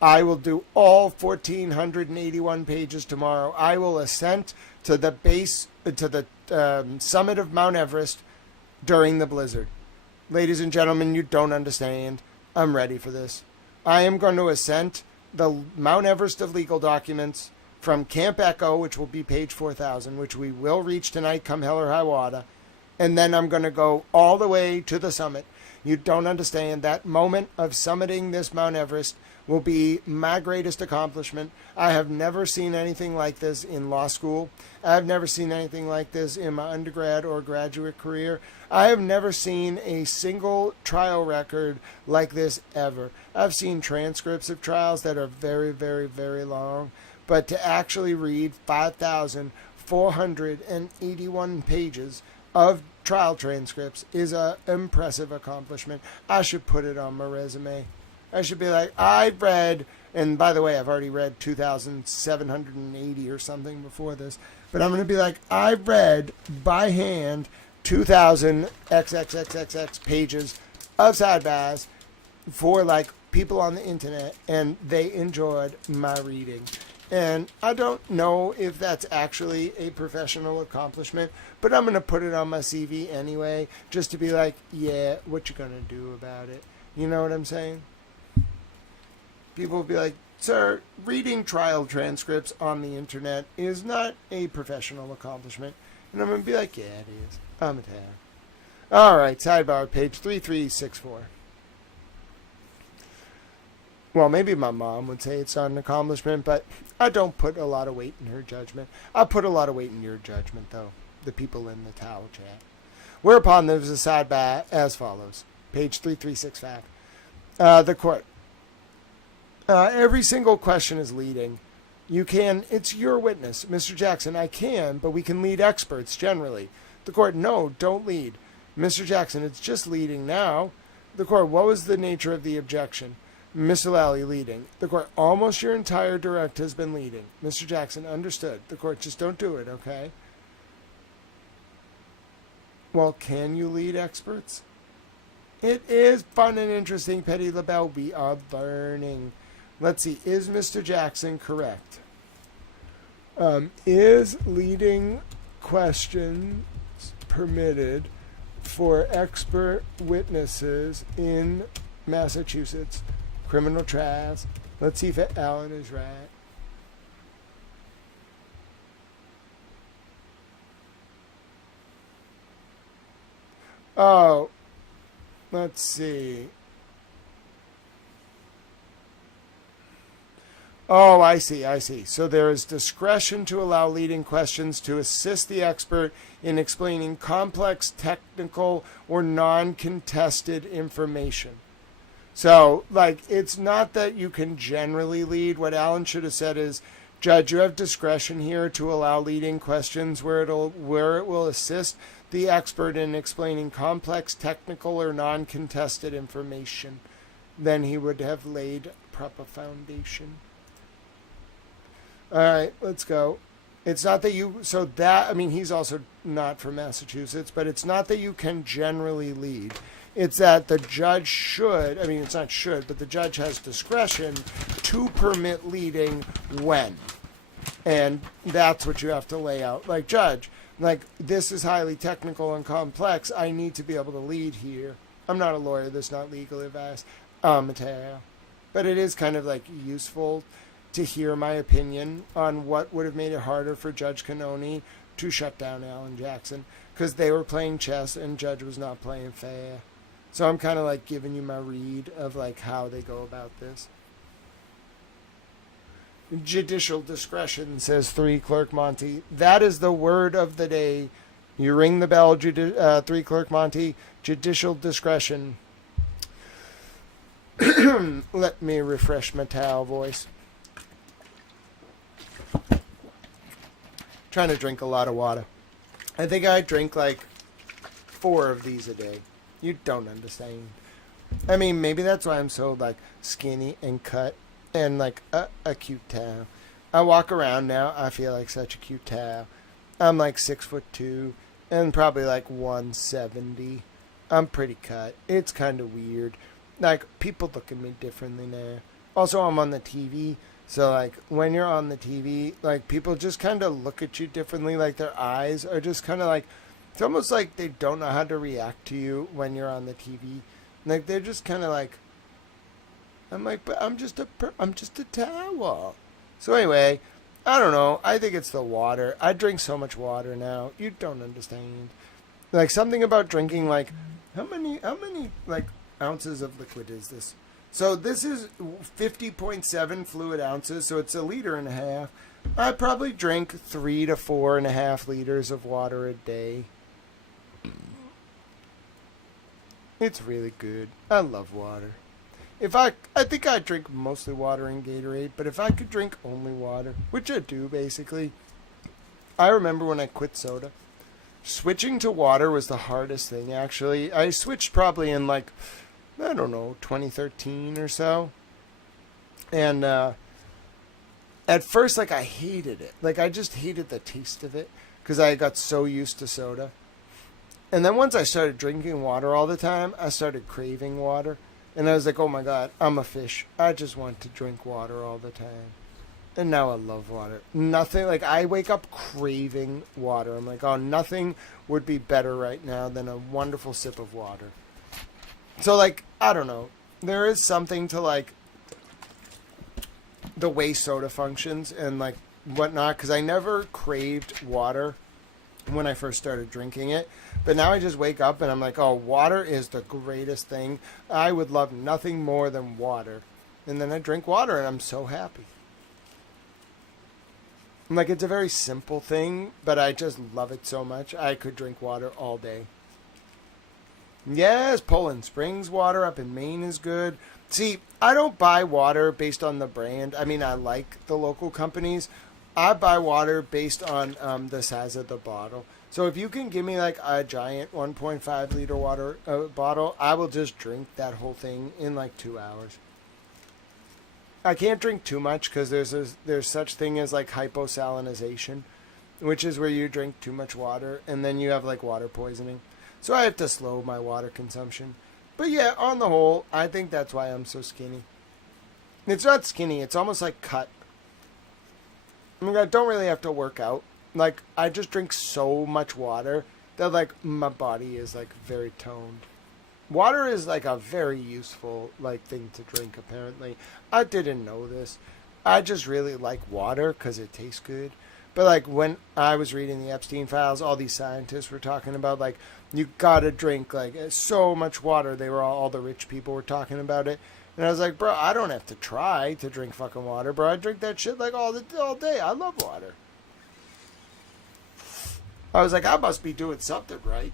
I will do all 1,481 pages tomorrow. I will ascend to the base, to the summit of Mount Everest during the blizzard. Ladies and gentlemen, you don't understand. I'm ready for this. I am going to ascend the Mount Everest of legal documents from Camp Echo, which will be page 4,000, which we will reach tonight come hell or high water. And then I'm going to go all the way to the summit. You don't understand. That moment of summiting this Mount Everest will be my greatest accomplishment. I have never seen anything like this in law school. I've never seen anything like this in my undergrad or graduate career. I have never seen a single trial record like this ever. I've seen transcripts of trials that are very, very, very long. But to actually read 5,481 pages of trial transcripts is an impressive accomplishment. I should put it on my resume. I should be like, I read, and by the way, I've already read 2,780 or something before this, but I'm going to be like, I read by hand 2,000 XXXXX pages of Sidebahs for like people on the internet, and they enjoyed my reading. And I don't know if that's actually a professional accomplishment, but I'm going to put it on my CV anyway, just to be like, yeah, what you going to do about it? You know what I'm saying? People will be like, sir, reading trial transcripts on the internet is not a professional accomplishment. And I'm going to be like, yeah, it is. I'm a tad. All right, sidebar, page 3364. Well, maybe my mom would say it's not an accomplishment, but I don't put a lot of weight in her judgment. I put a lot of weight in your judgment, though, the people in the towel chat. Whereupon there's a sidebar as follows. Page 3365. The court. Every single question is leading. You can, it's your witness. Mr. Jackson, I can, but we can lead experts generally. The court, no, don't lead. Mr. Jackson, it's just leading now. The court, what was the nature of the objection? Mr. Lally, leading. The court, almost your entire direct has been leading. Mr. Jackson, understood. The court, just don't do it, okay? Well, can you lead experts? It is fun and interesting, Petty LaBelle. We are burning. Let's see, is Mr. Jackson correct? Is leading questions permitted for expert witnesses in Massachusetts criminal trials? Let's see if Alan is right. Oh, let's see. Oh, I see. So there is discretion to allow leading questions to assist the expert in explaining complex, technical, or non-contested information. So, like, it's not that you can generally lead. What Alan should have said is, Judge, you have discretion here to allow leading questions where it will assist the expert in explaining complex, technical, or non-contested information. Then he would have laid proper foundation. All right, let's go. It's not that you, so that, I mean, he's also not from Massachusetts, but it's not that you can generally lead. It's that the judge should, I mean, it's not should, but the judge has discretion to permit leading when. And that's what you have to lay out. Like, judge, like, this is highly technical and complex. I need to be able to lead here. I'm not a lawyer. This is not legal advice. Mateo. But it is kind of, like, useful to hear my opinion on what would have made it harder for Judge Canoni to shut down Alan Jackson. Because they were playing chess and Judge was not playing fair. So I'm kind of, like, giving you my read of, like, how they go about this. Judicial discretion, says 3 Clerk Monty. That is the word of the day. You ring the bell, 3 Clerk Monty. Judicial discretion. Let me refresh my towel voice. Trying to drink a lot of water. I think I drink like 4 of these a day. You don't understand. I mean, maybe that's why I'm so like skinny and cut. And like a cute towel. I walk around now. I feel like such a cute towel. I'm like 6'2" and probably like 170. I'm pretty cut. It's kind of weird. Like, people look at me differently now. Also, I'm on the TV. So like when you're on the TV, like people just kind of look at you differently. Like their eyes are just kind of like, it's almost like they don't know how to react to you when you're on the TV. Like they're just kind of like, I'm like, but I'm just a towel. So anyway, I don't know. I think it's the water. I drink so much water now. You don't understand. Like something about drinking. Like how many like ounces of liquid is this? So this is 50.7 fluid ounces. So it's 1.5 liters. I probably drink 3 to 4.5 liters of water a day. It's really good. I love water. I think I drink mostly water and Gatorade, but if I could drink only water, which I do basically, I remember when I quit soda, switching to water was the hardest thing actually. I switched probably in like, I don't know, 2013 or so. And at first, like I hated it. Like I just hated the taste of it because I got so used to soda. And then once I started drinking water all the time, I started craving water. And I was like, oh my God, I'm a fish. I just want to drink water all the time. And now I love water. Nothing, like I wake up craving water. I'm like, oh, nothing would be better right now than a wonderful sip of water. So like, I don't know. There is something to like the way soda functions and like whatnot. Because I never craved water when I first started drinking it. But now I just wake up and I'm like, oh, water is the greatest thing. I would love nothing more than water. And then I drink water and I'm so happy. I'm like, it's a very simple thing, but I just love it so much. I could drink water all day. Yes, Poland Springs water up in Maine is good. See, I don't buy water based on the brand. I mean, I like the local companies. I buy water based on the size of the bottle. So if you can give me like a giant 1.5 liter water bottle, I will just drink that whole thing in like 2 hours. I can't drink too much because there's such thing as like hyposalinization, which is where you drink too much water and then you have like water poisoning. So I have to slow my water consumption. But yeah, on the whole, I think that's why I'm so skinny. It's not skinny. It's almost like cut. I mean, I don't really have to work out. Like, I just drink so much water that, like, my body is, like, very toned. Water is, like, a very useful, like, thing to drink, apparently. I didn't know this. I just really like water because it tastes good. But, like, when I was reading the Epstein files, all these scientists were talking about, like, you gotta drink, like, so much water. They were all the rich people were talking about it. And I was like, bro, I don't have to try to drink fucking water, bro. I drink that shit, like, all day. I love water. I was like, I must be doing something right.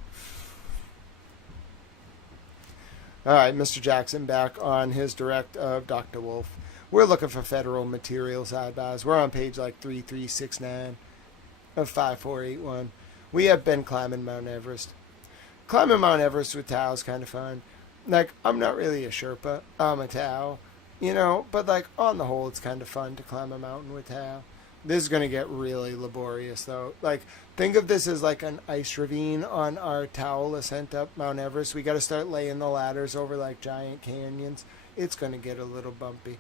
All right, Mr. Jackson back on his direct of Dr. Wolf. We're looking for federal material sidebars. We're on page like 3369 of 5481. We have been climbing Mount Everest. Climbing Mount Everest with Tao is kind of fun. Like, I'm not really a Sherpa. I'm a Tao. You know, but like, on the whole, it's kind of fun to climb a mountain with Tao. This is going to get really laborious, though. Like, think of this as like an ice ravine on our towel ascent up Mount Everest. We got to start laying the ladders over like giant canyons. It's going to get a little bumpy.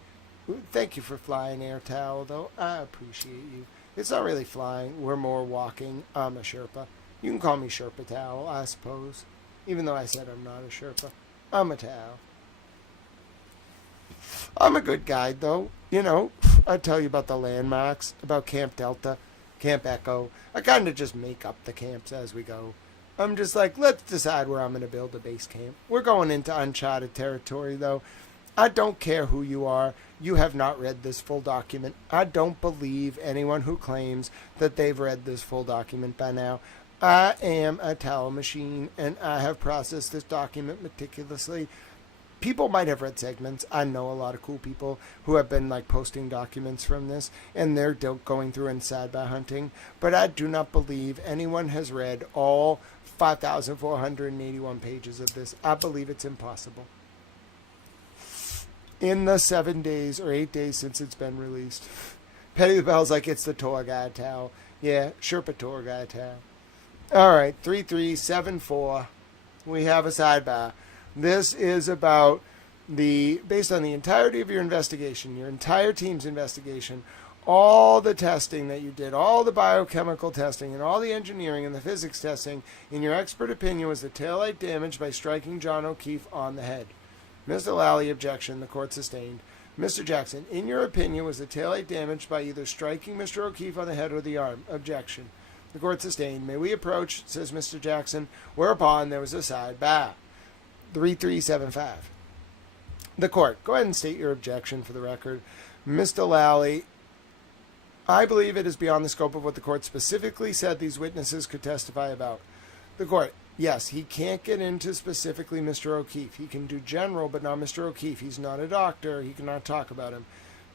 Thank you for flying, Air Towel, though. I appreciate you. It's not really flying. We're more walking. I'm a Sherpa. You can call me Sherpa Towel, I suppose. Even though I said I'm not a Sherpa. I'm a Towel. I'm a good guide, though. You know, I tell you about the landmarks, about Camp Delta, Camp Echo. I kind of just make up the camps as we go. I'm just like, let's decide where I'm going to build a base camp. We're going into uncharted territory, though. I don't care who you are. You have not read this full document. I don't believe anyone who claims that they've read this full document by now. I am a towel machine, and I have processed this document meticulously. People might have read segments. I know a lot of cool people who have been like posting documents from this, and they're going through and sidebar hunting. But I do not believe anyone has read all 5,481 pages of this. I believe it's impossible. In the 7 days or 8 days since it's been released. Petty the Bell's like, it's the tour guide towel. Yeah, Sherpa tour guide towel. All right, 3374. We have a sidebar. This is about based on the entirety of your investigation, your entire team's investigation, all the testing that you did, all the biochemical testing and all the engineering and the physics testing, in your expert opinion, was the taillight damaged by striking John O'Keefe on the head. Mr. Lally, objection. The court sustained. Mr. Jackson, in your opinion, was the taillight damaged by either striking Mr. O'Keefe on the head or the arm? Objection. The court sustained. May we approach, says Mr. Jackson, whereupon there was a sidebar. 3375. The court, go ahead and state your objection for the record. Mr. Lally, I believe it is beyond the scope of what the court specifically said these witnesses could testify about. The court, yes, he can't get into specifically Mr. O'Keefe. He can do general, but not Mr. O'Keefe. He's not a doctor. He cannot talk about him.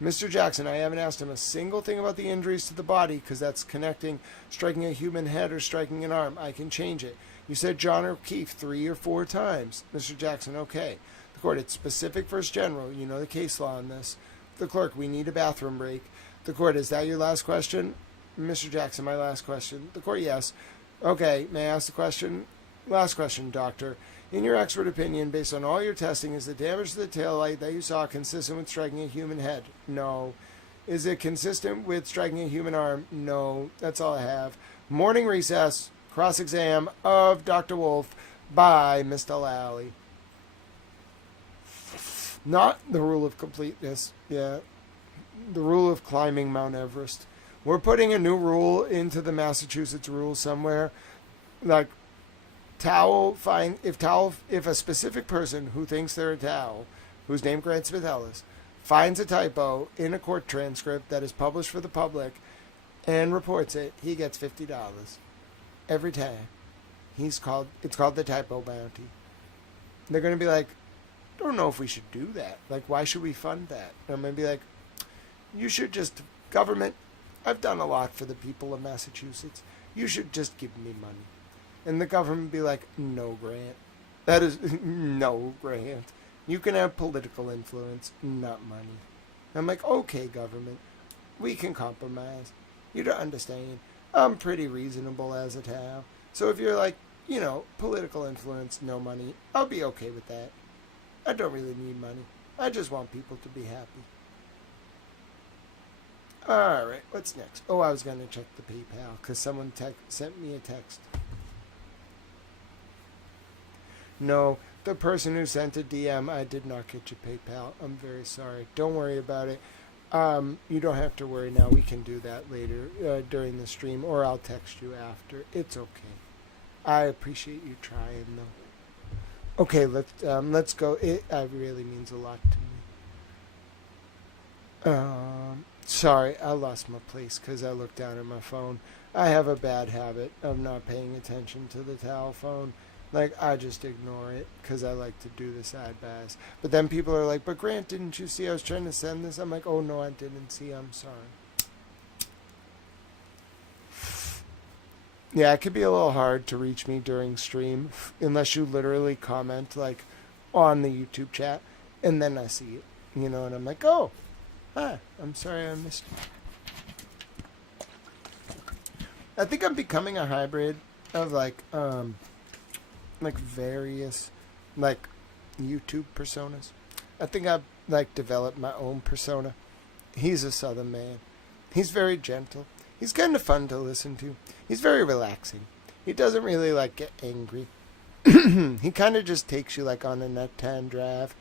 Mr. Jackson, I haven't asked him a single thing about the injuries to the body because that's striking a human head or striking an arm. I can change it. You said John O'Keefe 3 or 4 times. Mr. Jackson, okay. The court, it's specific versus general. You know the case law on this. The clerk, we need a bathroom break. The court, is that your last question? Mr. Jackson, my last question. The court, yes. Okay, may I ask the question? Last question, doctor. In your expert opinion, based on all your testing, is the damage to the taillight that you saw consistent with striking a human head? No. Is it consistent with striking a human arm? No. That's all I have. Morning recess, cross-exam of Dr. Wolf by Mr. Lally. Not the rule of completeness. Yeah. The rule of climbing Mount Everest. We're putting a new rule into the Massachusetts rules somewhere. Like, if a specific person who thinks they're a towel, whose name Grant Smith Ellis, finds a typo in a court transcript that is published for the public and reports it, he gets $50 every time. It's called the typo bounty. They're going to be like, don't know if we should do that. Like, why should we fund that? And I'm going to be like, you should just, government, I've done a lot for the people of Massachusetts. You should just give me money. And the government be like, no, Grant. That is, no, Grant. You can have political influence, not money. I'm like, okay, government. We can compromise. You don't understand. I'm pretty reasonable as a towel. So if you're like, political influence, no money, I'll be okay with that. I don't really need money. I just want people to be happy. Alright, what's next? Oh, I was going to check the PayPal because someone sent me a text. No, the person who sent a DM, I did not get your PayPal. I'm very sorry. Don't worry about it. You don't have to worry now. We can do that later during the stream, or I'll text you after. It's okay. I appreciate you trying, though. Okay, let's go. It really means a lot to me. Sorry, I lost my place because I looked down at my phone. I have a bad habit of not paying attention to the towel phone. Like, I just ignore it because I like to do the sidebahs. But then people are like, but Grant, didn't you see I was trying to send this? I'm like, oh, no, I didn't see. I'm sorry. Yeah, it could be a little hard to reach me during stream unless you literally comment, like, on the YouTube chat, and then I see it, and I'm like, oh, hi, I'm sorry I missed you. I think I'm becoming a hybrid of like various like YouTube personas. I think I've like developed my own persona. He's a Southern man. He's very gentle. He's kind of fun to listen to. He's very relaxing. He doesn't really like get angry. He kind of just takes you like on a nighttime drive.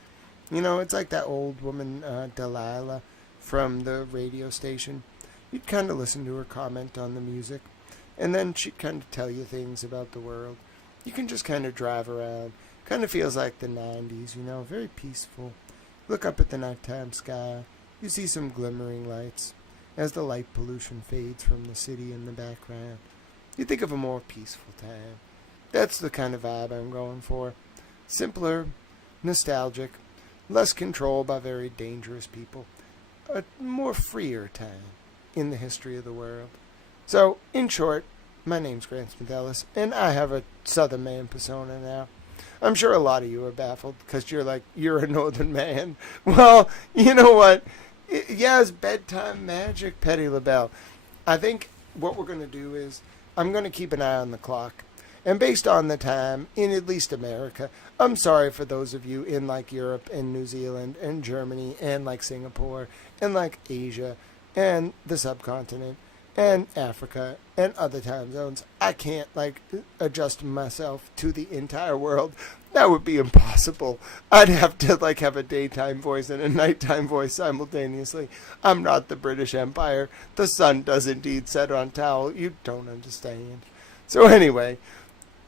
You know, it's like that old woman Delilah from the radio station. You'd kind of listen to her comment on the music, and then she'd kind of tell you things about the world. You can just kind of drive around. Kind of feels like the 90s, you know, very peaceful. Look up at the nighttime sky. You see some glimmering lights as the light pollution fades from the city in the background. You think of a more peaceful time. That's the kind of vibe I'm going for. Simpler, nostalgic, less controlled by very dangerous people. A more freer time in the history of the world. So, in short, my name's Grant Smith Ellis, and I have a Southern man persona now. I'm sure a lot of you are baffled because you're like, you're a Northern man. Well, you know what? Yeah, it's bedtime magic, Petty LaBelle. I think what we're going to do is I'm going to keep an eye on the clock. And based on the time, in at least America, I'm sorry for those of you in like Europe and New Zealand and Germany and like Singapore and like Asia and the subcontinent and Africa and other time zones. I can't like adjust myself to the entire world. That would be impossible. I'd have to like have a daytime voice and a nighttime voice simultaneously. I'm not the British Empire. The sun does indeed set on Towel. You don't understand. So anyway,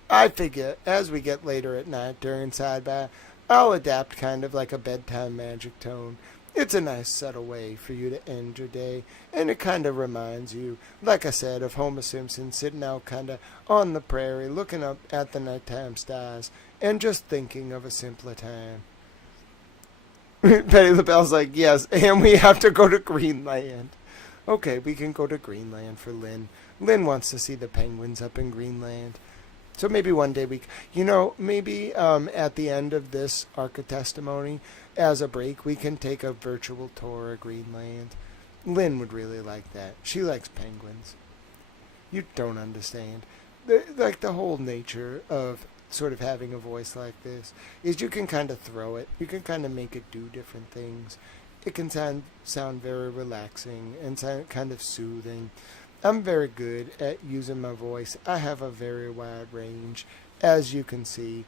I figure as we get later at night during Sidebar, I'll adapt kind of like a bedtime magic tone. It's a nice subtle way for you to end your day, and it kind of reminds you, like I said, of Homer Simpson sitting out kind of on the prairie looking up at the nighttime stars and just thinking of a simpler time. Petty LaBelle's like, yes, and we have to go to Greenland. Okay, we can go to Greenland for Lynn. Lynn wants to see the penguins up in Greenland. So maybe one day maybe at the end of this Arca testimony, as a break, we can take a virtual tour of Greenland. Lynn would really like that. She likes penguins. You don't understand. Like the whole nature of sort of having a voice like this is you can kind of throw it. You can kind of make it do different things. It can sound very relaxing and sound kind of soothing. I'm very good at using my voice. I have a very wide range, as you can see.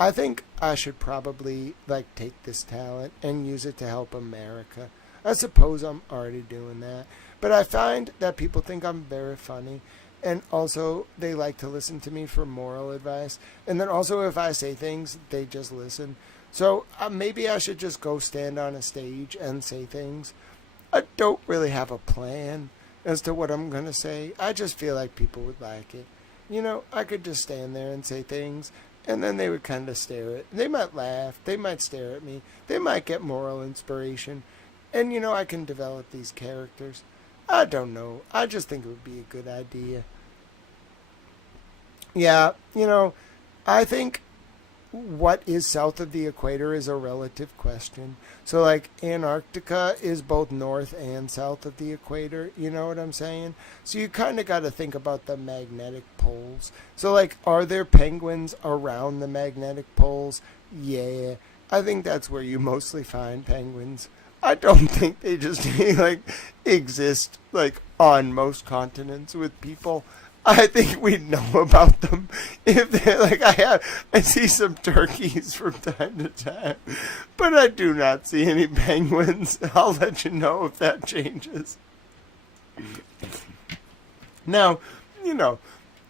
I think I should probably take this talent and use it to help America. I suppose I'm already doing that. But I find that people think I'm very funny, and also they like to listen to me for moral advice. And then also if I say things, they just listen. So maybe I should just go stand on a stage and say things. I don't really have a plan as to what I'm going to say. I just feel like people would like it. You know, I could just stand there and say things, and then they would kind of stare at. They might laugh. They might stare at me. They might get moral inspiration. And, you know, I can develop these characters. I don't know. I just think it would be a good idea. Yeah, you know, I think what is south of the equator is a relative question. So, Antarctica is both north and south of the equator. You know what I'm saying? So you kind of got to think about the magnetic poles. So, are there penguins around the magnetic poles? Yeah. I think that's where you mostly find penguins. I don't think they just, exist, on most continents with people. I think we'd know about them if they're I see some turkeys from time to time, but I do not see any penguins. I'll let you know if that changes. Now, you know,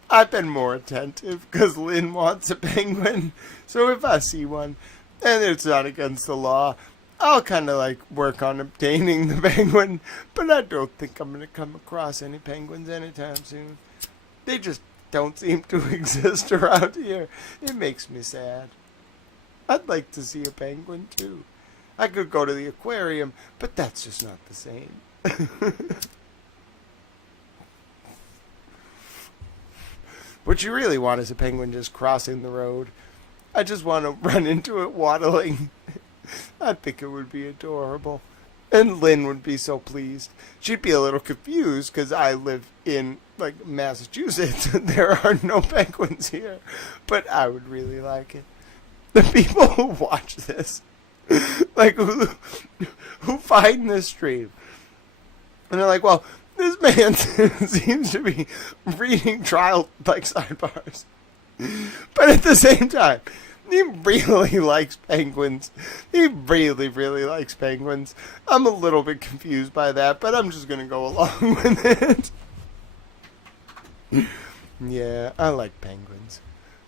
I've been more attentive because Lynn wants a penguin. So if I see one and it's not against the law, I'll kind of work on obtaining the penguin, but I don't think I'm going to come across any penguins anytime soon. They just don't seem to exist around here. It makes me sad. I'd like to see a penguin, too. I could go to the aquarium, but that's just not the same. What you really want is a penguin just crossing the road. I just want to run into it waddling. I think it would be adorable. And Lynn would be so pleased. She'd be a little confused because I live in, like, Massachusetts. There are no penguins here. But I would really like it. The people who watch this, like, who find this stream, and they're like, well, this man seems to be reading trial, like, sidebars. But at the same time, he really likes penguins. He really, really likes penguins. I'm a little bit confused by that, but I'm just going to go along with it. Yeah, I like penguins.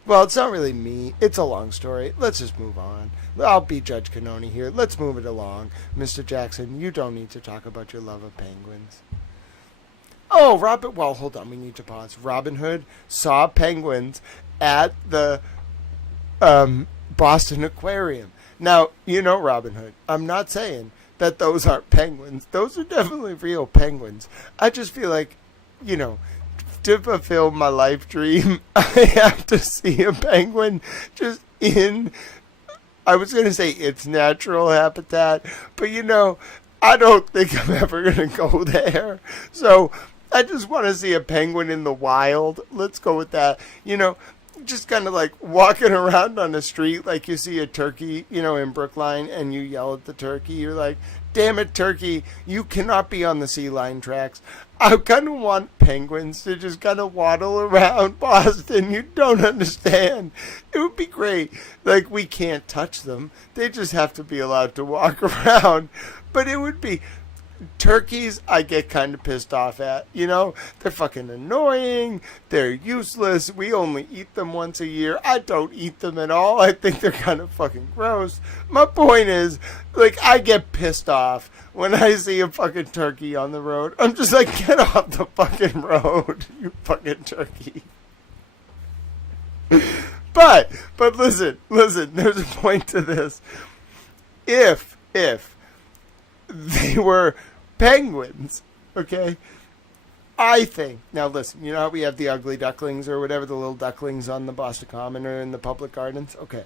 Well, it's not really me. It's a long story. Let's just move on. I'll be Judge Canoni here. Let's move it along. Mr. Jackson, you don't need to talk about your love of penguins. Oh, well, hold on. We need to pause. Robin Hood saw penguins at the Boston Aquarium. Now, you know Robin Hood. I'm not saying that those aren't penguins. Those are definitely real penguins. I just feel like, you know, to fulfill my life dream, I have to see a penguin just in, I was going to say its natural habitat, but you know, I don't think I'm ever going to go there. So I just want to see a penguin in the wild. Let's go with that. You know, just kind of like walking around on the street like you see a turkey, you know, in Brookline, and you yell at the turkey. You're like, damn it, turkey, you cannot be on the sea line tracks. I kind of want penguins to just kind of waddle around Boston. You don't understand. It would be great. Like, we can't touch them. They just have to be allowed to walk around. But it would be... Turkeys, I get kind of pissed off at. You know, they're fucking annoying. They're useless. We only eat them once a year. I don't eat them at all. I think they're kind of fucking gross. My point is, like, I get pissed off when I see a fucking turkey on the road. I'm just like, get off the fucking road, you fucking turkey. But listen, there's a point to this. If they were penguins, okay, I think, now listen, you know how we have the ugly ducklings or whatever, the little ducklings on the Boston Common or in the public gardens? Okay.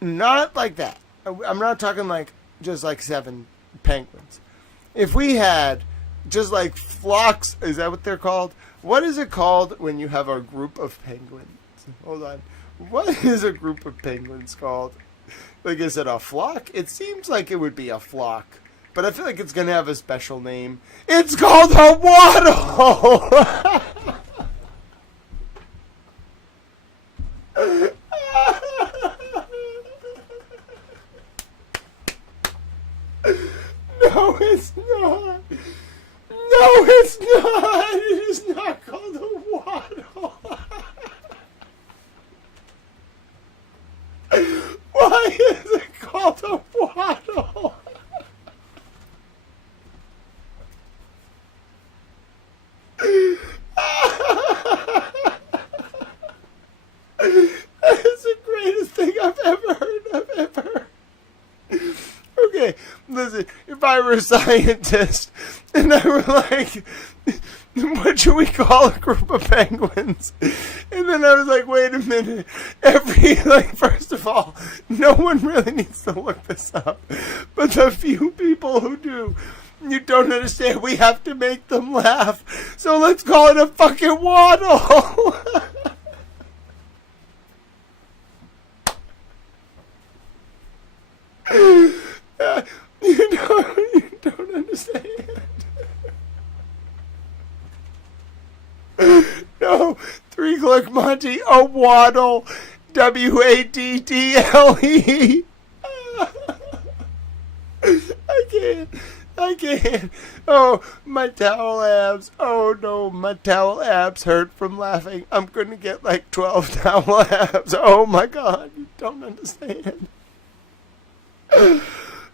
Not like that. I'm not talking like just like 7 penguins. If we had just like flocks, is that what they're called? What is it called when you have a group of penguins? Hold on. What is a group of penguins called? Like, is it a flock? It seems like it would be a flock. But I feel like it's going to have a special name. It's called a waddle! No, it's not. No, it's not. It is not called a waddle. Why is it called a waddle? That is the greatest thing I've ever heard of ever. Okay, listen, if I were a scientist and I were like, what should we call a group of penguins? And then I was like, wait a minute. First of all, no one really needs to look this up. But the few people who do, you don't understand. We have to make them laugh. So let's call it a fucking waddle. You don't understand. No, 3 Gluck Monty, a waddle, WADDLE. I can't. Oh, my towel abs. Oh no, my towel abs hurt from laughing. I'm gonna get like 12 towel abs. Oh my god, you don't understand.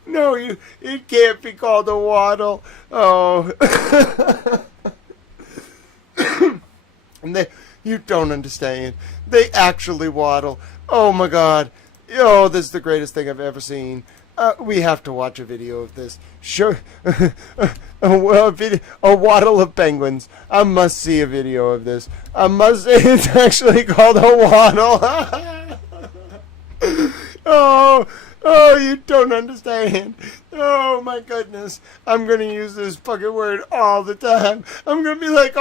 No, it can't be called a waddle. Oh. You don't understand. They actually waddle. Oh my god. Oh, this is the greatest thing I've ever seen. We have to watch a video of this. Sure. A waddle of penguins. I must see a video of this. I must. It's actually called a waddle. Oh, Oh, you don't understand. Oh my goodness. I'm going to use this fucking word all the time. I'm going to be like,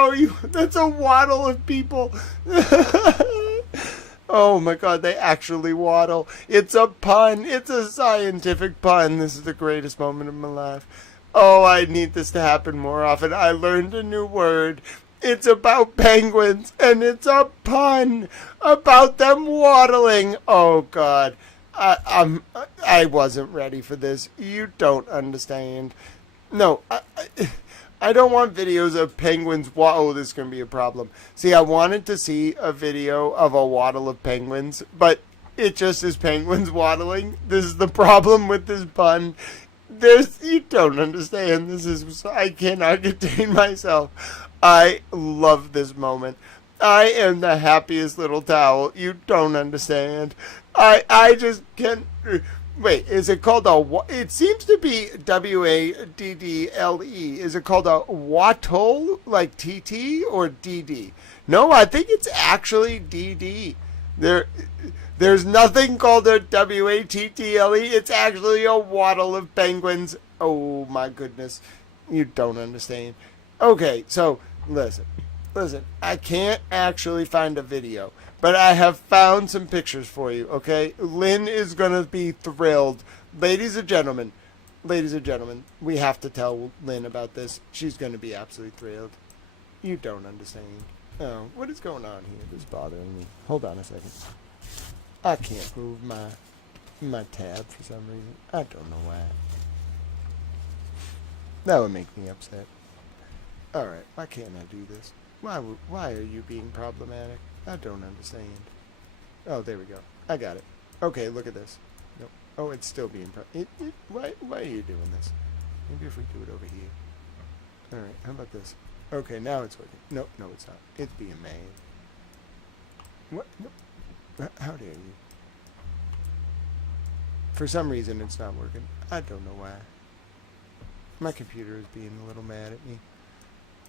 that's a waddle of people. Oh my god, they actually waddle. It's a pun. It's a scientific pun. This is the greatest moment of my life. Oh, I need this to happen more often. I learned a new word. It's about penguins, and it's a pun about them waddling. Oh god. I wasn't ready for this. You don't understand. No, I don't want videos of penguins. Oh, this is going to be a problem. See, I wanted to see a video of a waddle of penguins, but it just is penguins waddling. This is the problem with this pun. You don't understand. I cannot contain myself. I love this moment. I am the happiest little towel. You don't understand. I just can't. Wait, is it called it seems to be WADDLE. Is it called a wattle, like TT or DD? No, I think it's actually DD. There's nothing called a WATTLE. It's actually a waddle of penguins. Oh my goodness. You don't understand. Okay, so listen. I can't actually find a video, but I have found some pictures for you, okay? Lynn is going to be thrilled. Ladies and gentlemen, we have to tell Lynn about this. She's going to be absolutely thrilled. You don't understand. Oh, what is going on here? This is bothering me. Hold on a second. I can't move my tab for some reason. I don't know why. That would make me upset. Alright, why can't I do this? Why are you being problematic? I don't understand. Oh, there we go. I got it. Okay, look at this. Nope. Oh, it's still being why are you doing this? Maybe if we do it over here. Alright, how about this? Okay, now it's working. No, it's not. It's being made. What? No. How dare you? For some reason, it's not working. I don't know why. My computer is being a little mad at me.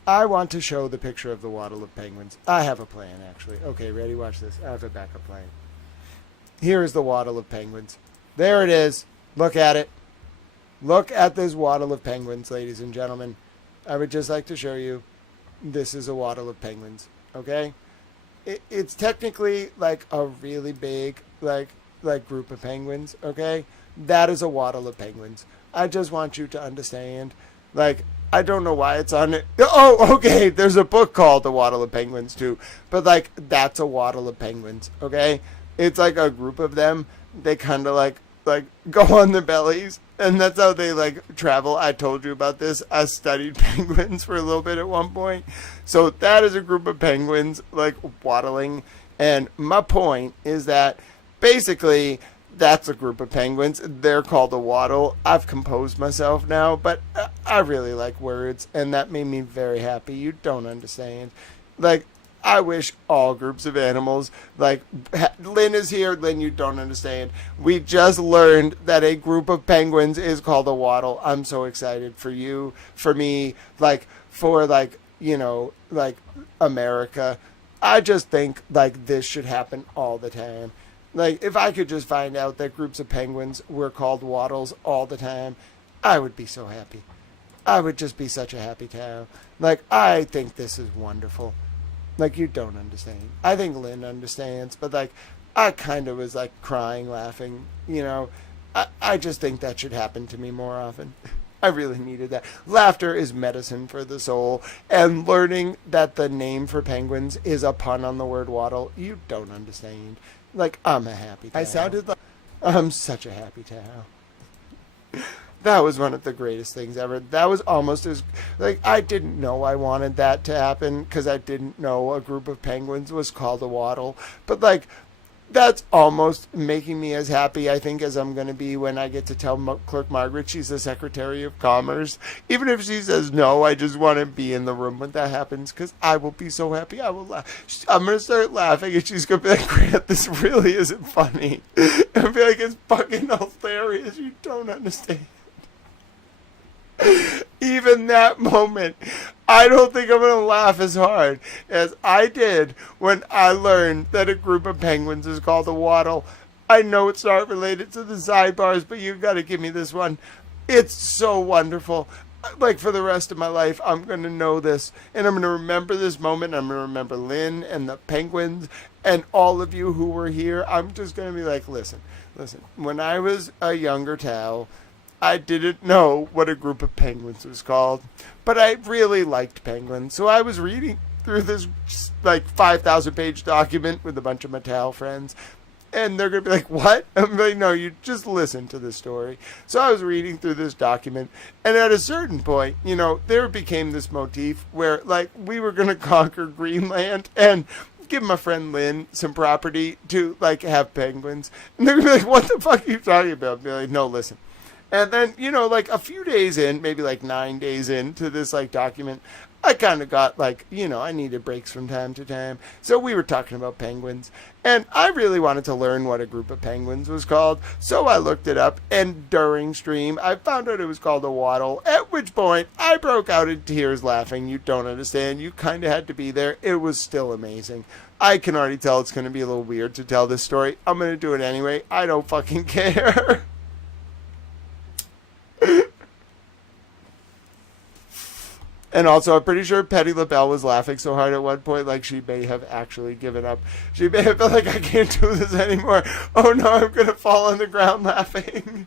I want to show the picture of the waddle of penguins. I have a plan, actually. Okay, ready? Watch this. I have a backup plan. Here is the waddle of penguins. There it is. Look at it. Look at this waddle of penguins, ladies and gentlemen. I would just like to show you this is a waddle of penguins, okay? It's technically like a really big, like group of penguins, okay? That is a waddle of penguins. I just want you to understand, I don't know why it's on it. Oh, okay. There's a book called The Waddle of Penguins too. But that's a waddle of penguins, okay? It's like a group of them. They kind of like go on their bellies, and that's how they travel. I told you about this. I studied penguins for a little bit at one point. So that is a group of penguins waddling. And my point is that basically that's a group of penguins. They're called a waddle. I've composed myself now, but I really like words, and that made me very happy. You don't understand. I wish all groups of animals, Lynn is here. Lynn, you don't understand. We just learned that a group of penguins is called a waddle. I'm so excited for you, for me, for America. I just think this should happen all the time. If I could just find out that groups of penguins were called waddles all the time, I would be so happy. I would just be such a happy town. I think this is wonderful. You don't understand. I think Lynn understands, but I kind of was crying, laughing, I just think that should happen to me more often. I really needed that. Laughter is medicine for the soul, and learning that the name for penguins is a pun on the word waddle, you don't understand. I'm a happy town. I'm such a happy town. That was one of the greatest things ever. That was almost as, I didn't know I wanted that to happen because I didn't know a group of penguins was called a waddle. But, that's almost making me as happy, I think, as I'm going to be when I get to tell Clerk Margaret she's the Secretary of Commerce. Even if she says no, I just want to be in the room when that happens because I will be so happy. I will laugh. I'm going to start laughing and she's going to be like, Grant, this really isn't funny. I'll be like, it's fucking hilarious. You don't understand. Even that moment, I don't think I'm going to laugh as hard as I did when I learned that a group of penguins is called a waddle. I know it's not related to the sidebars, but you've got to give me this one. It's so wonderful. Like, for the rest of my life, I'm going to know this, and I'm going to remember this moment. I'm going to remember Lynn and the penguins and all of you who were here. I'm just going to be like, listen, when I was a younger Tao, I didn't know what a group of penguins was called, but I really liked penguins. So I was reading through this, like, 5,000 page document with a bunch of my Tao friends. And they're going to be like, what? I'm like, no, you just listen to the story. So I was reading through this document, and at a certain point, you know, there became this motif where, like, we were going to conquer Greenland and give my friend Lynn some property to, like, have penguins. And they're going to be like, what the fuck are you talking about? I'll be like, no, listen. And then, you know, like, a few days in, maybe like 9 days into this, like, document, I kind of got, like, you know, I needed breaks from time to time. So we were talking about penguins. And I really wanted to learn what a group of penguins was called. So I looked it up. And during stream, I found out it was called a waddle. At which point, I broke out in tears laughing. You don't understand. You kind of had to be there. It was still amazing. I can already tell it's going to be a little weird to tell this story. I'm going to do it anyway. I don't fucking care. And also, I'm pretty sure Patti LaBelle was laughing so hard at one point, like she may have actually given up. She may have been like, I can't do this anymore. Oh no, I'm going to fall on the ground laughing.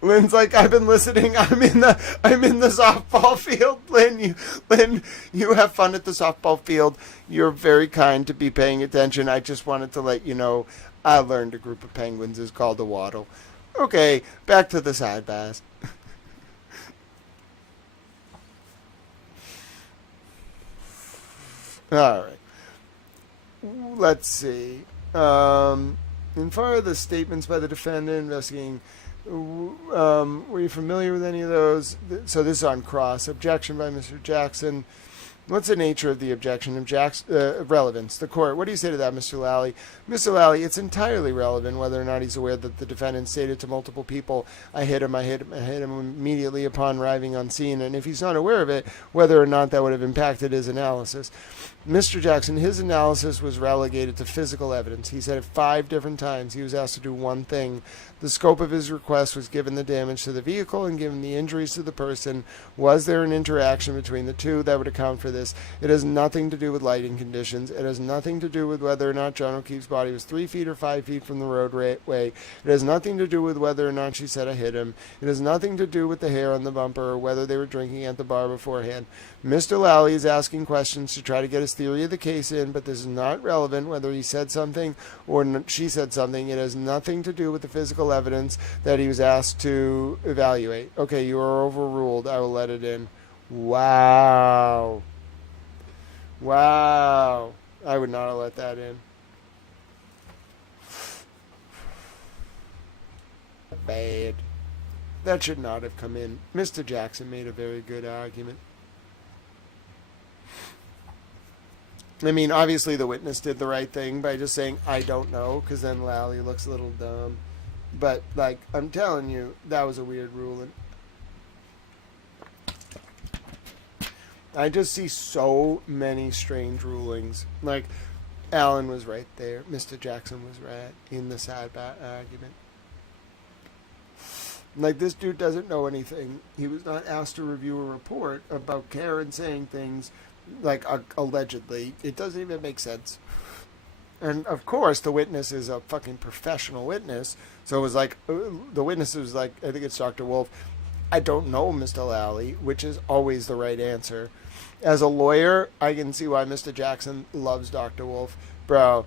Lynn's like, I've been listening. I'm in the softball field. Lynn, you have fun at the softball field. You're very kind to be paying attention. I just wanted to let you know I learned a group of penguins is called a waddle. Okay, back to the Sidebahs. All right. Let's see. In far as the statements by the defendant investigating, were you familiar with any of those? So this is on cross. Objection by Mr. Jackson. What's the nature of the objection? Relevance. The court. What do you say to that, Mr. Lally? Mr. Lally, it's entirely relevant whether or not he's aware that the defendant stated to multiple people, I hit him immediately upon arriving on scene, and if he's not aware of it, whether or not that would have impacted his analysis. Mr. Jackson, his analysis was relegated to physical evidence. He said it 5 different times. He was asked to do one thing. The scope of his request was given the damage to the vehicle and given the injuries to the person. Was there an interaction between the two that would account for this? It has nothing to do with lighting conditions. It has nothing to do with whether or not John O'Keefe's body was 3 feet or 5 feet from the roadway. It has nothing to do with whether or not she said I hit him. It has nothing to do with the hair on the bumper or whether they were drinking at the bar beforehand. Mr. Lally is asking questions to try to get his theory of the case in, but this is not relevant whether he said something or she said something. It has nothing to do with the physical evidence that he was asked to evaluate. Okay, you are overruled. I will let it in. Wow. Wow. I would not have let that in. Bad. That should not have come in. Mr. Jackson made a very good argument. I mean, obviously the witness did the right thing by just saying, I don't know, because then Lally looks a little dumb. But, like, I'm telling you, that was a weird ruling. I just see so many strange rulings. Like, Alan was right there. Mr. Jackson was right in the sidebar argument. Like, this dude doesn't know anything. He was not asked to review a report about Karen saying things, like, allegedly. It doesn't even make sense. And, of course, the witness is a fucking professional witness. So it was like, the witness was like, I think it's Dr. Wolf, I don't know, Mr. Lally, which is always the right answer. As a lawyer, I can see why Mr. Jackson loves Dr. Wolf. Bro,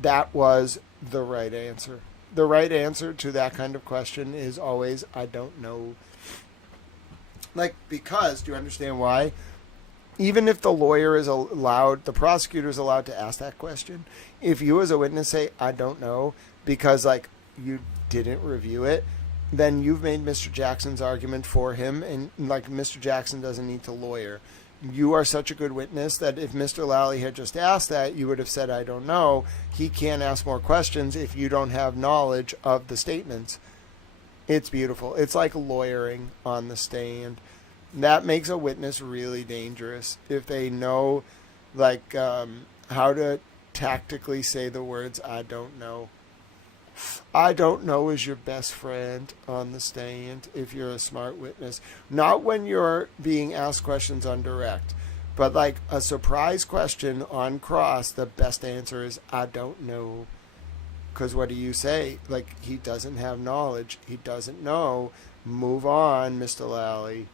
that was the right answer. The right answer to that kind of question is always, I don't know. Like, because, do you understand why? Even if the lawyer is allowed, the prosecutor is allowed to ask that question. If you as a witness say, I don't know, because, like, you didn't review it, then you've made Mr. Jackson's argument for him, and, like, Mr. Jackson doesn't need to lawyer. You are such a good witness that if Mr. Lally had just asked that, you would have said, I don't know. He can't ask more questions if you don't have knowledge of the statements. It's beautiful. It's like lawyering on the stand. That makes a witness really dangerous. If they know Like how to tactically say the words "I don't know." I don't know is your best friend on the stand if you're a smart witness. Not when you're being asked questions on direct, but like a surprise question on cross, the best answer is "I don't know." Because what do you say? Like, he doesn't have knowledge. He doesn't know. Move on, Mr. Lally.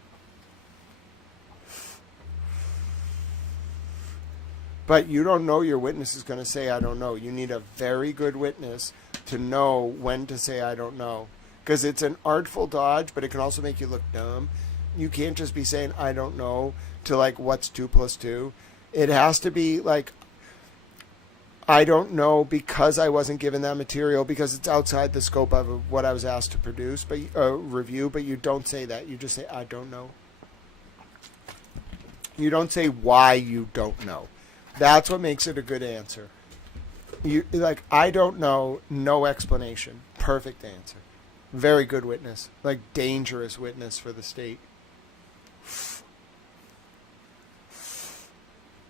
But you don't know your witness is going to say, I don't know. You need a very good witness to know when to say, I don't know. Because it's an artful dodge, but it can also make you look dumb. You can't just be saying, I don't know, to like, what's 2 + 2? It has to be like, I don't know because I wasn't given that material, because it's outside the scope of what I was asked to produce, but review, but you don't say that. You just say, I don't know. You don't say why you don't know. That's what makes it a good answer. You like, I don't know, no explanation. Perfect answer. Very good witness. Like, dangerous witness for the state.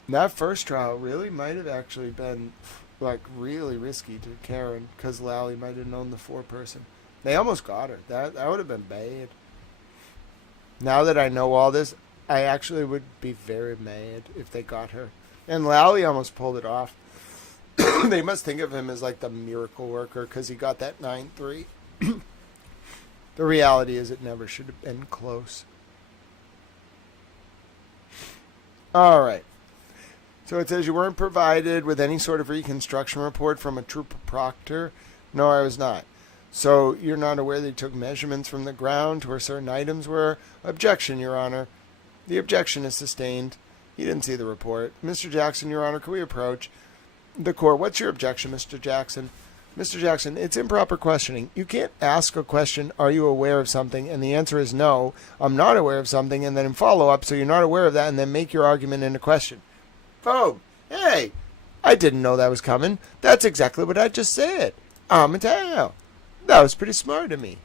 That first trial really might have actually been, like, really risky to Karen, because Lally might have known the foreperson. They almost got her. That would have been bad. Now that I know all this, I actually would be very mad if they got her. And Lally almost pulled it off. They must think of him as like the miracle worker because he got that 9-3. The reality is it never should have been close. All right. So it says you weren't provided with any sort of reconstruction report from a trooper proctor. No, I was not. So you're not aware they took measurements from the ground to where certain items were? Objection, Your Honor. The objection is sustained. He didn't see the report. Mr. Jackson, Your Honor, can we approach the court? What's your objection, Mr. Jackson? Mr. Jackson, it's improper questioning. You can't ask a question, are you aware of something? And the answer is no, I'm not aware of something. And then in follow-up, so you're not aware of that, and then make your argument into question. Boom. Hey, I didn't know that was coming. That's exactly what I just said. I'm a tell. That was pretty smart of me.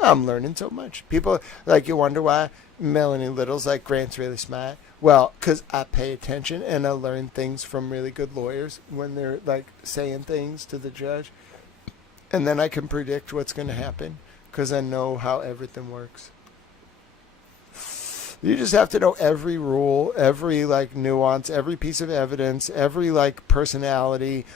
I'm learning so much. People, like, you wonder why Melanie Little's like, Grant's really smart. Well, because I pay attention and I learn things from really good lawyers when they're, like, saying things to the judge. And then I can predict what's going to happen because I know how everything works. You just have to know every rule, every, like, nuance, every piece of evidence, every, like, personality,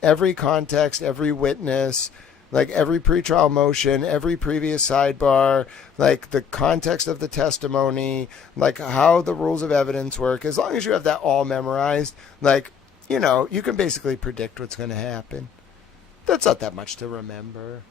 every context, every witness, like every pretrial motion, every previous sidebar, like the context of the testimony, like how the rules of evidence work. As long as you have that all memorized, like, you know, you can basically predict what's going to happen. That's not that much to remember.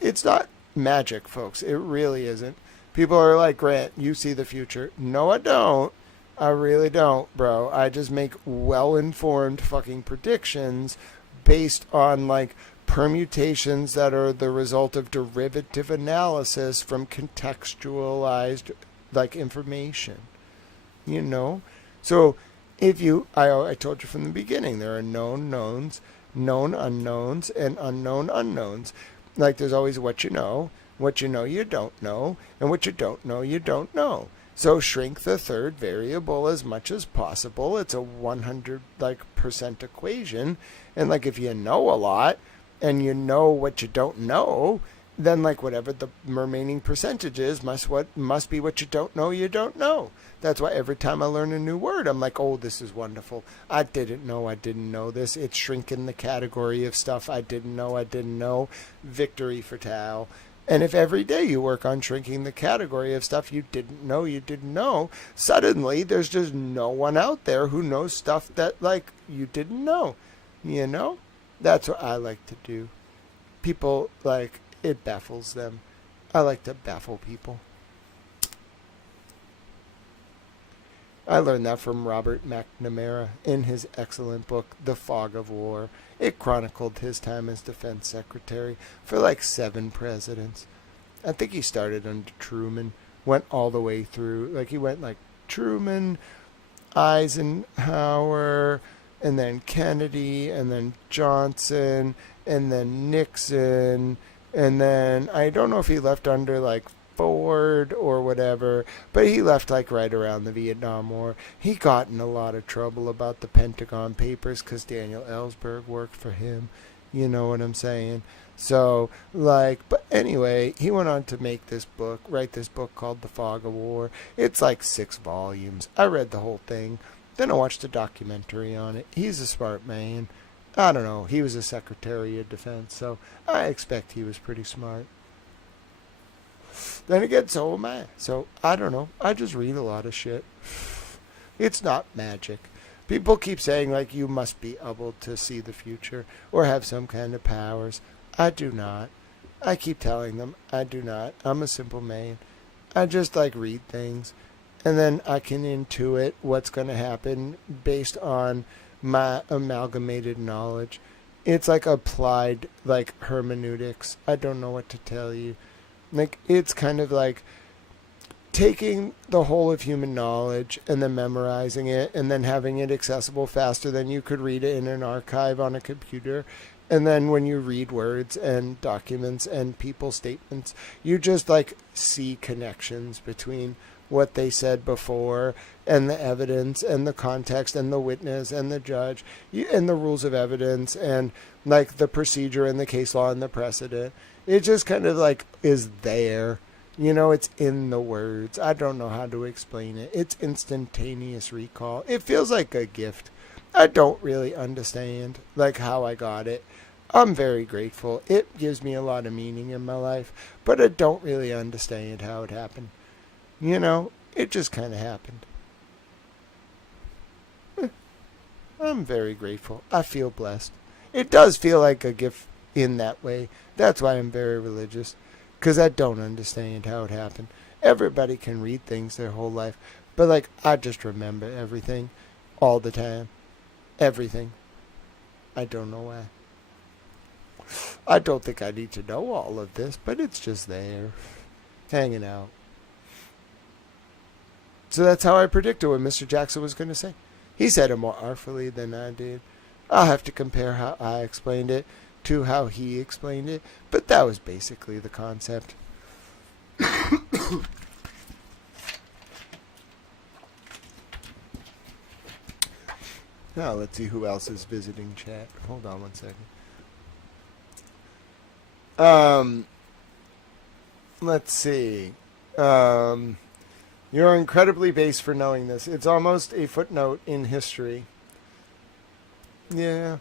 It's not magic, folks. It really isn't. People are like, Grant, you see the future. No, I don't. I really don't, bro. I just make well-informed fucking predictions based on, like, permutations that are the result of derivative analysis from contextualized, like, information. You know? So, if you, I told you from the beginning, there are known knowns, known unknowns, and unknown unknowns. Like, there's always what you know you don't know, and what you don't know you don't know. So shrink the third variable as much as possible. It's a 100% equation. And like, if you know a lot and you know what you don't know, then like whatever the remaining percentage is must be what you don't know. That's why every time I learn a new word, I'm like, oh, this is wonderful. I didn't know this. It's shrinking the category of stuff I didn't know. Victory for Tao. And if every day you work on shrinking the category of stuff you didn't know, suddenly there's just no one out there who knows stuff that, like, you didn't know. You know? That's what I like to do. People, like, it baffles them. I like to baffle people. I learned that from Robert McNamara in his excellent book, The Fog of War. It chronicled his time as defense secretary for like 7 presidents. I think he started under Truman, went all the way through. Like, he went like Truman, Eisenhower, and then Kennedy, and then Johnson, and then Nixon, and then I don't know if he left under like bored or whatever, but he left like right around the Vietnam War. He got in a lot of trouble about the Pentagon Papers because Daniel Ellsberg worked for him. You know what I'm saying? So, like, but anyway, he went on to write this book called The Fog of War. It's like 6 volumes. I read the whole thing. Then I watched a documentary on it. He's a smart man. I don't know. He was a Secretary of Defense, so I expect he was pretty smart. Then again, so am I. So, I don't know. I just read a lot of shit. It's not magic. People keep saying, like, you must be able to see the future or have some kind of powers. I do not. I keep telling them I do not. I'm a simple man. I just, like, read things. And then I can intuit what's going to happen based on my amalgamated knowledge. It's like applied, like, hermeneutics. I don't know what to tell you. Like, it's kind of like taking the whole of human knowledge and then memorizing it and then having it accessible faster than you could read it in an archive on a computer. And then when you read words and documents and people's statements, you just like see connections between what they said before and the evidence and the context and the witness and the judge and the rules of evidence and like the procedure and the case law and the precedent. It just kind of like is there. You know, it's in the words. I don't know how to explain it. It's instantaneous recall. It feels like a gift. I don't really understand like how I got it. I'm very grateful. It gives me a lot of meaning in my life, but I don't really understand how it happened. You know, it just kind of happened. I'm very grateful. I feel blessed. It does feel like a gift in that way. That's why I'm very religious. Because I don't understand how it happened. Everybody can read things their whole life. But, like, I just remember everything. All the time. Everything. I don't know why. I don't think I need to know all of this. But it's just there. Hanging out. So that's how I predicted what Mr. Jackson was going to say. He said it more artfully than I did. I'll have to compare how I explained it to how he explained it, but that was basically the concept. Now let's see who else is visiting chat. Hold on one second. Let's see. You're incredibly base for knowing this. It's almost a footnote in history. Yeah.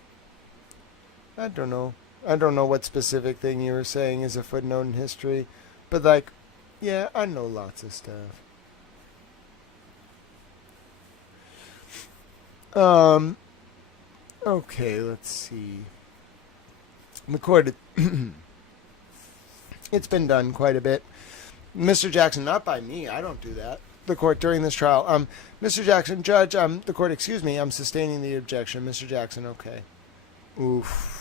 I don't know. I don't know what specific thing you were saying is a footnote in history. But, like, yeah, I know lots of stuff. Okay, let's see. Recorded. It's been done quite a bit. Mr. Jackson, not by me. I don't do that. The court during this trial. Mr. Jackson, Judge, the court, excuse me, I'm sustaining the objection. Mr. Jackson, okay. Oof.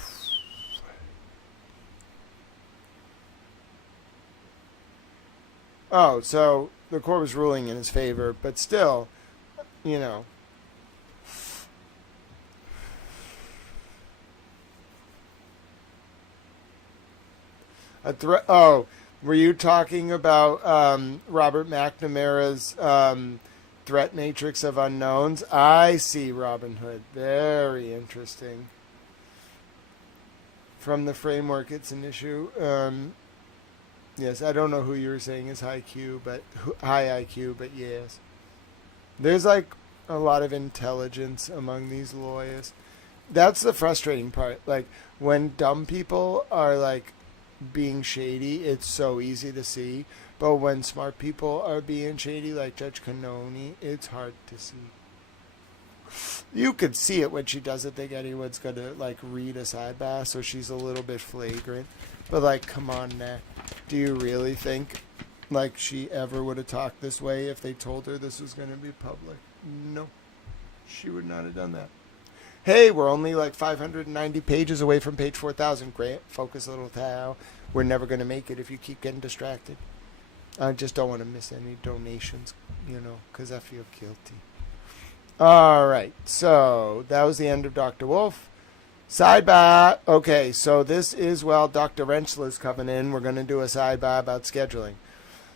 Oh, so the court was ruling in his favor, but still, you know. Oh, were you talking about Robert McNamara's threat matrix of unknowns? I see, Robin Hood. Very interesting. From the framework, it's an issue. Yes, I don't know who you were saying is high IQ, but yes. There's like a lot of intelligence among these lawyers. That's the frustrating part. Like when dumb people are like being shady, it's so easy to see. But when smart people are being shady, like Judge Canoni, it's hard to see. You could see it when she doesn't think anyone's gonna like read a sidebar, so she's a little bit flagrant. But like, come on now. Do you really think like she ever would have talked this way if they told her this was gonna be public? No. She would not have done that. Hey, we're only like 590 pages away from page 4,000. Grant, focus, little Tao. We're never gonna make it if you keep getting distracted. I just don't want to miss any donations, you know, because I feel guilty. All right, so that was the end of Dr. Wolf. Sidebar. Okay, so this is, well, Dr. Rentschler's coming in. We're going to do a sidebar about scheduling.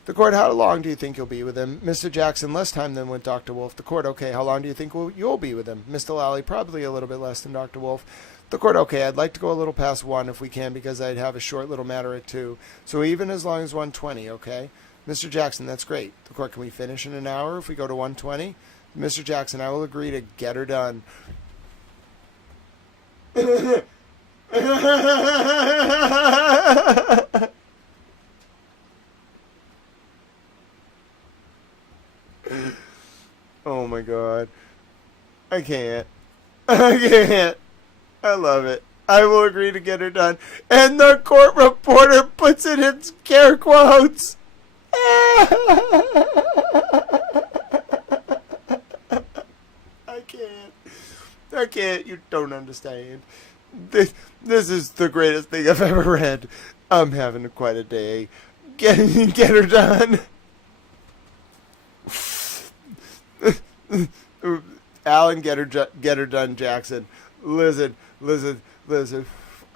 The court, how long do you think you'll be with him? Mr. Jackson, less time than with Dr. Wolf. The court, okay, how long do you think you'll be with him? Mr. Lally, probably a little bit less than Dr. Wolf. The court, okay, I'd like to go a little past 1 if we can, because I'd have a short little matter at 2. So even as long as 1:20, okay? Mr. Jackson, that's great. The court, can we finish in an hour if we go to 1:20? Mr. Jackson, I will agree to get her done. Oh my God. I can't. I love it. I will agree to get her done. And the court reporter puts it in scare quotes. I can't. You don't understand. This is the greatest thing I've ever read. I'm having quite a day. Get her done. Alan, get her done, Jackson. Listen.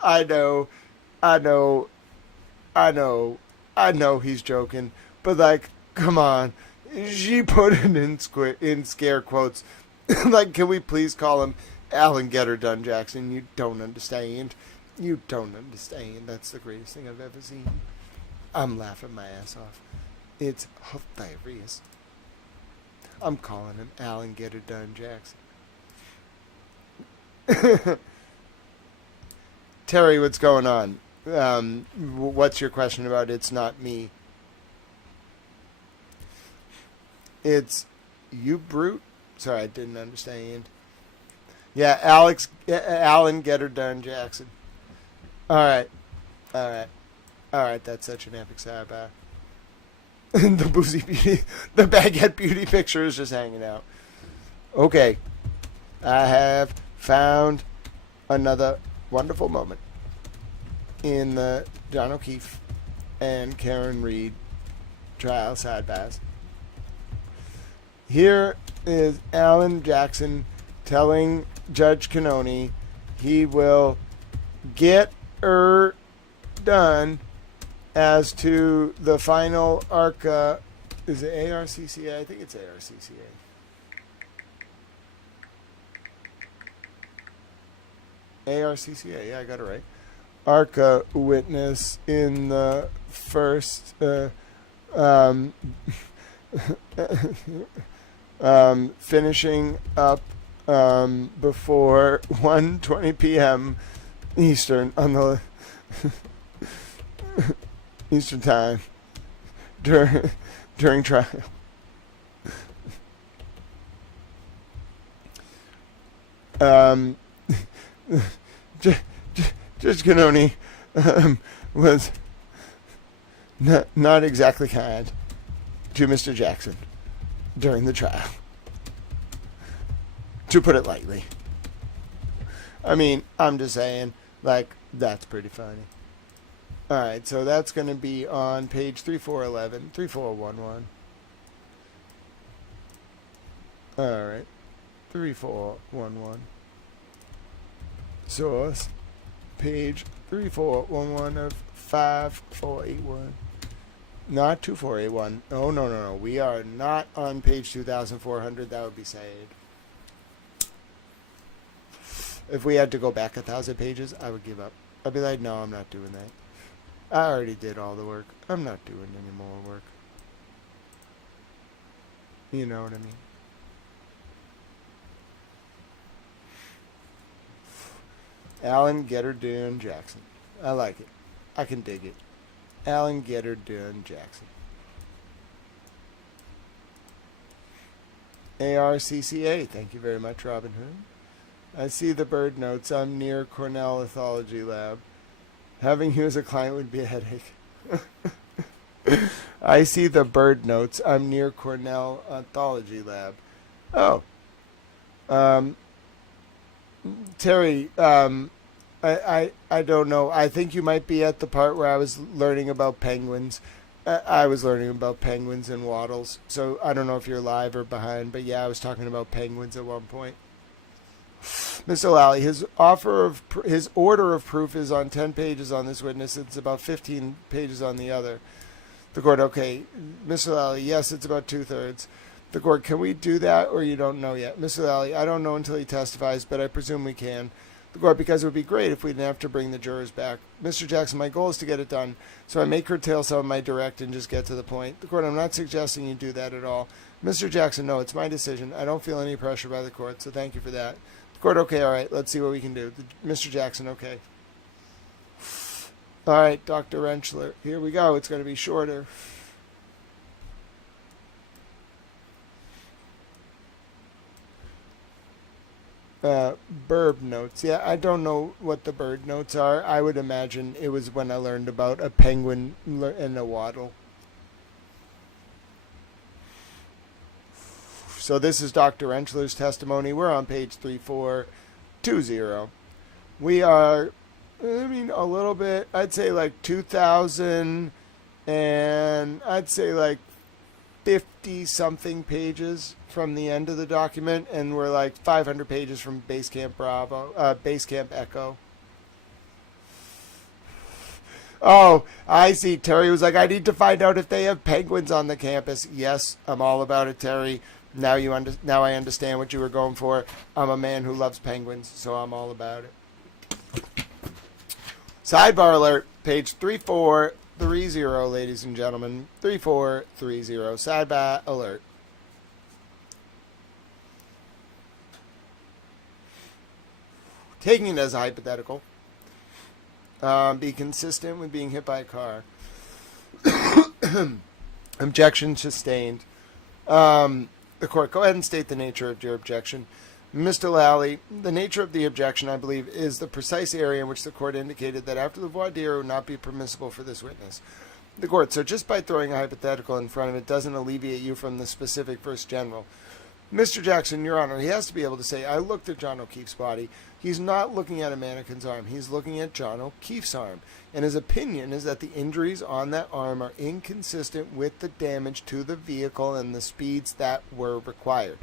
I know he's joking, but like, come on. She put it in scare quotes. Like, can we please call him Alan, get her done, Jackson? You don't understand. That's the greatest thing I've ever seen. I'm laughing my ass off. It's hilarious. I'm calling him Alan, get her done, Jackson. Terry, what's going on? What's your question about It's Not Me? It's you, brute? Sorry, I didn't understand. Yeah, Alan, get her done, Jackson. All right. That's such an epic sidebar. The boozy beauty, the baguette beauty picture is just hanging out. Okay, I have found another wonderful moment in the John O'Keefe and Karen Reed trial sidebahs. Here is Alan Jackson telling Judge Cannoni he will get her done as to the final ARCA. Is it ARCCA? I think it's ARCCA. ARCCA, yeah, I got it right. ARCA witness in the first finishing up before 1:20 p.m. Eastern on the Eastern time during trial. Judge Cannoni was not exactly kind to Mr. Jackson during the trial, to put it lightly. I mean, I'm just saying, like, that's pretty funny. Alright, so that's going to be on page 3411, 3411. Alright, 3411. Source, page 3411 of 5481. Not 2481. Oh, no. We are not on page 2400. That would be sad. If we had to go back 1,000 pages, I would give up. I'd be like, no, I'm not doing that. I already did all the work. I'm not doing any more work. You know what I mean? Alan, get her done, Jackson. I like it. I can dig it. Alan, get her done, Jackson. ARCCA, thank you very much, Robin Hood. I see the bird notes. I'm near Cornell Ethology Lab. Having you as a client would be a headache. I see the bird notes. I'm near Cornell Ethology Lab. Oh. Terry, I don't know. I think you might be at the part where I was learning about penguins. I was learning about penguins and waddles. So I don't know if you're live or behind, but yeah, I was talking about penguins at one point. Mr. Lally, his order of proof is on 10 pages on this witness. It's about 15 pages on the other. The court, okay. Mr. Lally, yes, it's about 2/3. The court, can we do that or you don't know yet? Mr. Lally, I don't know until he testifies, but I presume we can. The court, because it would be great if we didn't have to bring the jurors back. Mr. Jackson, my goal is to get it done, so I may curtail some of my direct and just get to the point. The court, I'm not suggesting you do that at all. Mr. Jackson, no, it's my decision. I don't feel any pressure by the court, so thank you for that. The court, okay, all right, let's see what we can do. Mr. Jackson, okay. All right, Dr. Rentschler, here we go. It's going to be shorter. Bird notes. Yeah, I don't know what the bird notes are. I would imagine it was when I learned about a penguin and a waddle. So this is Dr. Rentschler's testimony. We're on page 3420. We are, a little bit, I'd say like 2,000 and I'd say like 50-something pages from the end of the document, and we're like 500 pages from Base Camp Echo. Oh, I see. Terry was like, I need to find out if they have penguins on the campus. Yes, I'm all about it, Terry. Now I understand what you were going for. I'm a man who loves penguins, so I'm all about it. Sidebar alert, page 3430, ladies and gentlemen. 3430. Sidebar alert. Taking it as a hypothetical. Be consistent with being hit by a car. Objection sustained. The court, go ahead and state the nature of your objection. Mr. Lally, the nature of the objection, I believe, is the precise area in which the court indicated that after the voir dire would not be permissible for this witness. The court, so just by throwing a hypothetical in front of it doesn't alleviate you from the specific versus general. Mr. Jackson, Your Honor, he has to be able to say, I looked at John O'Keefe's body. He's not looking at a mannequin's arm. He's looking at John O'Keefe's arm. And his opinion is that the injuries on that arm are inconsistent with the damage to the vehicle and the speeds that were required.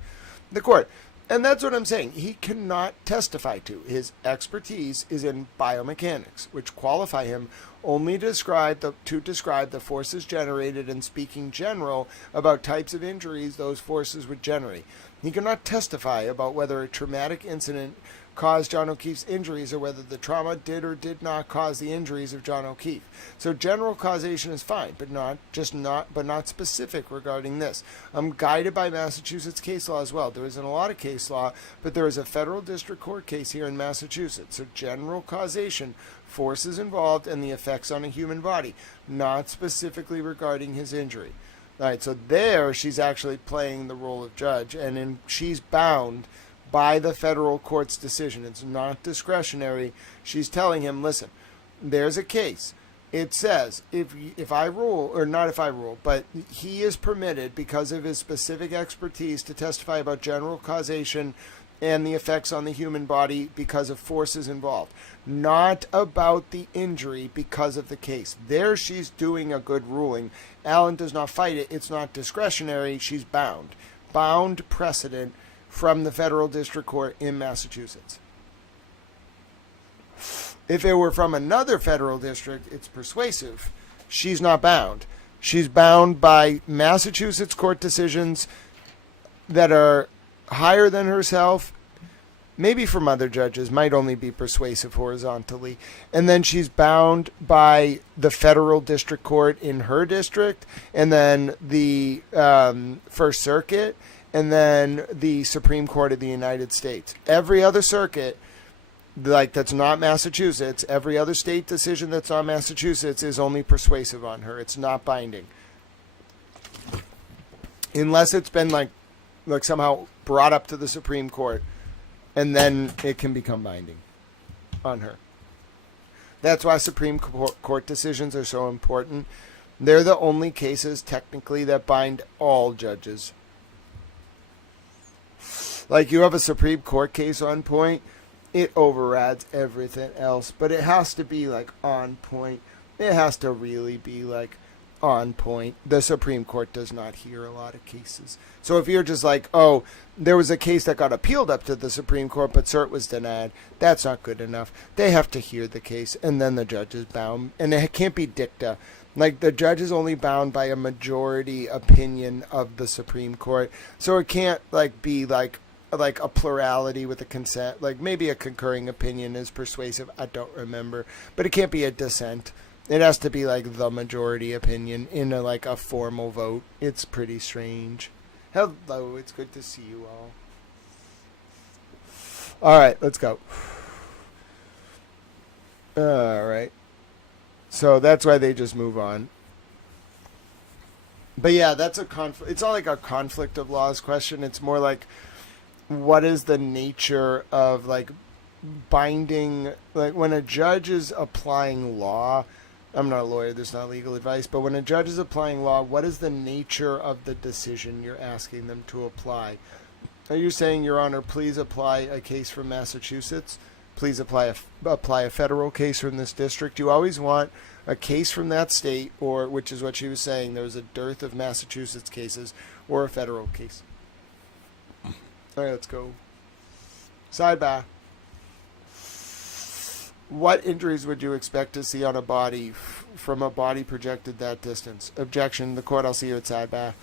The court, and that's what I'm saying, he cannot testify to. His expertise is in biomechanics, which qualify him only to describe the forces generated and speaking general about types of injuries those forces would generate. He cannot testify about whether a traumatic incident caused John O'Keefe's injuries or whether the trauma did or did not cause the injuries of John O'Keefe. So general causation is fine, but not specific regarding this. I'm guided by Massachusetts case law as well. There isn't a lot of case law, but there is a federal district court case here in Massachusetts. So general causation, forces involved, and the effects on a human body, not specifically regarding his injury. All right, so there she's actually playing the role of judge, and she's bound by the federal court's decision. It's not discretionary. She's telling him, listen, there's a case. It says if I rule, or not if I rule, but he is permitted because of his specific expertise to testify about general causation and the effects on the human body because of forces involved, not about the injury because of the case. There she's doing a good ruling. Allen does not fight it. It's not discretionary. She's bound. Bound precedent from the federal district court in Massachusetts. If it were from another federal district, it's persuasive. She's not bound. She's bound by Massachusetts court decisions that are higher than herself, maybe from other judges, might only be persuasive horizontally. And then she's bound by the federal district court in her district, and then the First Circuit, and then the Supreme Court of the United States. Every other circuit, like that's not Massachusetts, every other state decision that's not Massachusetts is only persuasive on her. It's not binding. Unless it's been like somehow brought up to the Supreme Court, and then it can become binding on her. That's why Supreme Court decisions are so important. They're the only cases technically that bind all judges. Like you have a Supreme Court case on point, it overrides everything else, but it has to be like on point. It has to really be like on point. The Supreme Court does not hear a lot of cases. So if you're just like, oh, there was a case that got appealed up to the Supreme Court, but cert was denied, that's not good enough. They have to hear the case, and then the judge is bound. And it can't be dicta. Like, the judge is only bound by a majority opinion of the Supreme Court. So it can't, like, be, like a plurality with a consent. Like, maybe a concurring opinion is persuasive. I don't remember. But it can't be a dissent. It has to be, like, the majority opinion in, a formal vote. It's pretty strange. Hello, it's good to see you all. All right, let's go. All right. So that's why they just move on. But yeah, that's a conflict. It's not like a conflict of laws question. It's more like, what is the nature of, like, binding, like, when a judge is applying law. I'm not a lawyer, this is not legal advice, but when a judge is applying law, what is the nature of the decision you're asking them to apply? Are you saying, Your Honor, please apply a case from Massachusetts? Please apply a federal case from this district? You always want a case from that state, or, which is what she was saying, there was a dearth of Massachusetts cases, or a federal case. All right, let's go. Sidebar. What injuries would you expect to see on a body from a body projected that distance? Objection. The court, I'll see you at sidebar.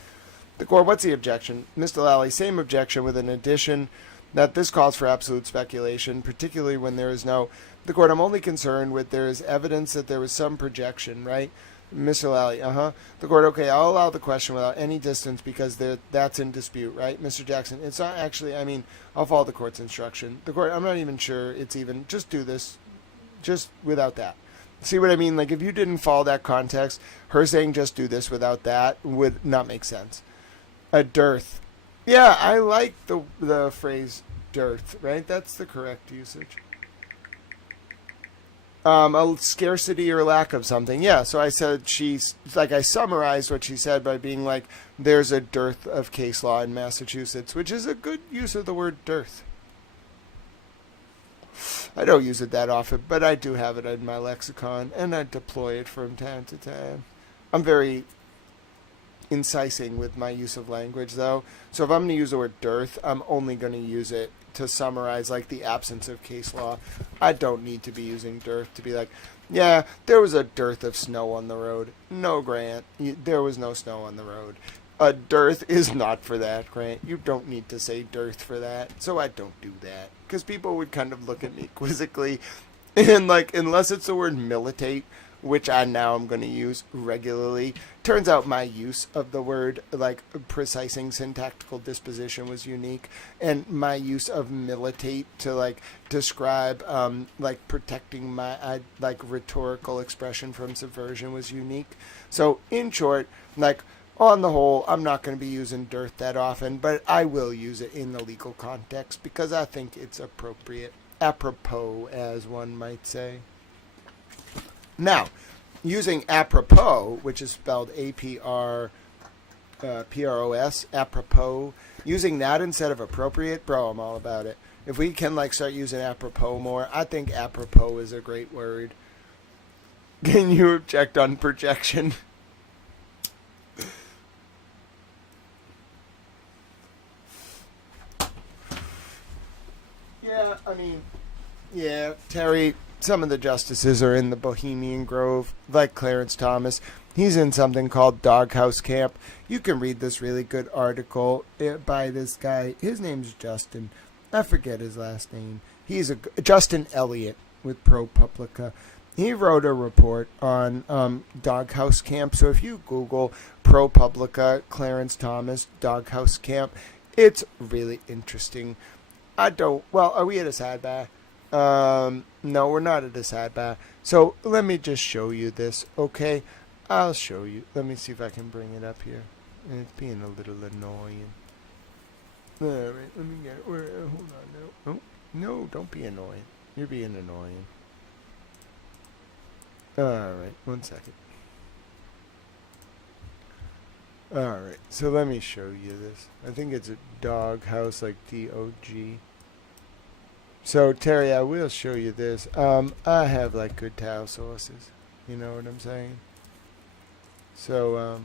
The court, what's the objection? Mr. Lally, same objection with an addition that this calls for absolute speculation, particularly when there is no... The court, I'm only concerned with there is evidence that there was some projection, right? Mr. Lally, The court, okay, I'll allow the question without any distance because that's in dispute, right? Mr. Jackson, it's not actually, I'll follow the court's instruction. The court, I'm not even sure it's even... Just do this. Just without that. See what I mean? Like, if you didn't follow that context, her saying just do this without that would not make sense. A dearth. Yeah, I like the phrase dearth, right? That's the correct usage. A scarcity or lack of something. Yeah, so I said I summarized what she said by being like, there's a dearth of case law in Massachusetts, which is a good use of the word dearth. I don't use it that often, but I do have it in my lexicon, and I deploy it from time to time. I'm very incising with my use of language, though. So if I'm going to use the word dearth, I'm only going to use it to summarize, like, the absence of case law. I don't need to be using dearth to be like, yeah, there was a dearth of snow on the road. No, Grant, there was no snow on the road. A dearth is not for that, Grant. You don't need to say dearth for that. So I don't do that. Because people would kind of look at me quizzically. And, like, unless it's the word militate, which I now am going to use regularly. Turns out my use of the word, like, precising syntactical disposition was unique. And my use of militate to, like, describe, like, protecting my, like, rhetorical expression from subversion was unique. So, in short, like... On the whole, I'm not going to be using dearth that often, but I will use it in the legal context because I think it's appropriate, apropos, as one might say. Now, using apropos, which is spelled A-P-R-P-R-O-S, apropos, using that instead of appropriate, bro, I'm all about it. If we can, like, start using apropos more, I think apropos is a great word. Can you object on projection? Yeah, Terry, some of the justices are in the Bohemian Grove, like Clarence Thomas. He's in something called Doghouse Camp. You can read this really good article by this guy. His name's Justin. I forget his last name. He's Justin Elliott with ProPublica. He wrote a report on Doghouse Camp. So if you Google ProPublica, Clarence Thomas, Doghouse Camp, it's really interesting. Well, are we at a sidebar? No, we're not at a sidebar. So let me just show you this, okay? I'll show you. Let me see if I can bring it up here. It's being a little annoying. All right, let me get it. Hold on now. Oh, no, don't be annoying. You're being annoying. All right, 1 second. All right, so let me show you this. I think it's a doghouse, like D-O-G. So, Terry, I will show you this. I have, like, good towel sources. You know what I'm saying? So,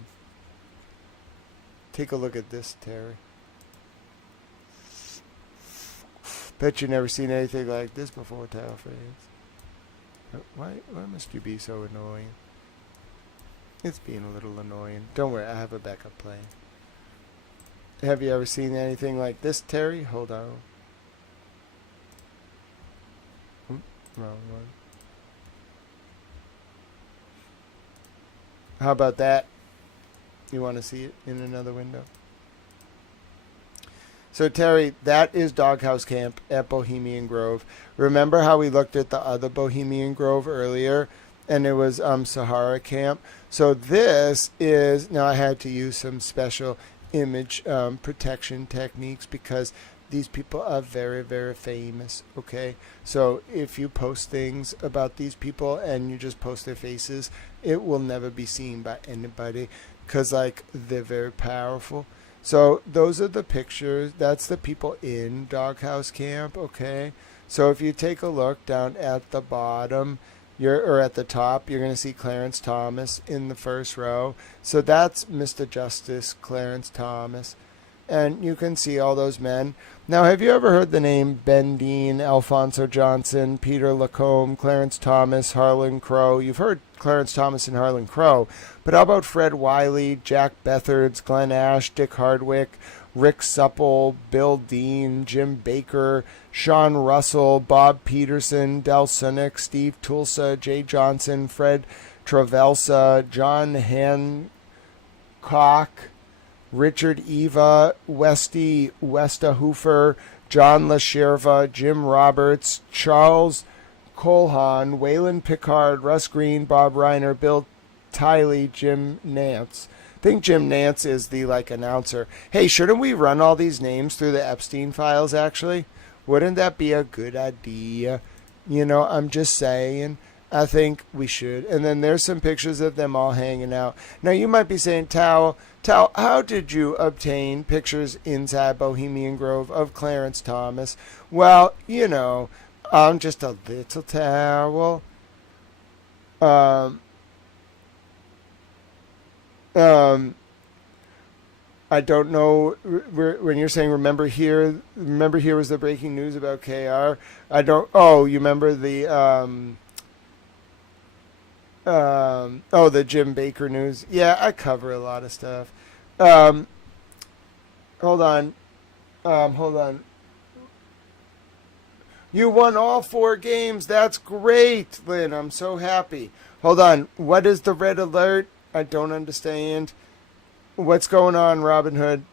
take a look at this, Terry. Bet you've never seen anything like this before, towel fans. Why must you be so annoying? It's being a little annoying. Don't worry, I have a backup plan. Have you ever seen anything like this, Terry? Hold on. Wrong one. How about that? You want to see it in another window? So, Terry, that is Doghouse Camp at Bohemian Grove. Remember how we looked at the other Bohemian Grove earlier? And it was Sahara Camp. So this is, now I had to use some special image protection techniques because these people are very, very famous, okay? So if you post things about these people and you just post their faces, it will never be seen by anybody because, like, they're very powerful. So those are the pictures. That's the people in Doghouse Camp, okay? So if you take a look down at the bottom, or at the top, you're going to see Clarence Thomas in the first row. So that's Mr. Justice Clarence Thomas. And you can see all those men. Now, have you ever heard the name Ben Dean, Alfonso Johnson, Peter Lacombe, Clarence Thomas, Harlan Crow? You've heard Clarence Thomas and Harlan Crow. But how about Fred Wiley, Jack Bethards, Glenn Ash, Dick Hardwick, Rick Supple, Bill Dean, Jim Baker, Sean Russell, Bob Peterson, Del Sunick, Steve Tulsa, Jay Johnson, Fred Travelsa, John Hancock, Richard Eva, Westy Westahofer, John LaSherva, Jim Roberts, Charles Colhan, Waylon Pickard, Russ Green, Bob Reiner, Bill Tiley, Jim Nance. I think Jim Nance is the, like, announcer. Hey, shouldn't we run all these names through the Epstein files, actually? Wouldn't that be a good idea? You know, I'm just saying. I think we should. And then there's some pictures of them all hanging out. Now, you might be saying, Tao, how did you obtain pictures inside Bohemian Grove of Clarence Thomas? Well, you know, I'm just a little towel. I don't know, when you're saying remember here was the breaking news about KR. I don't, oh, you remember the, the Jim Baker news. Yeah, I cover a lot of stuff. Hold on. You won all 4 games. That's great, Lynn. I'm so happy. Hold on. What is the red alert? I don't understand. What's going on, Robin Hood?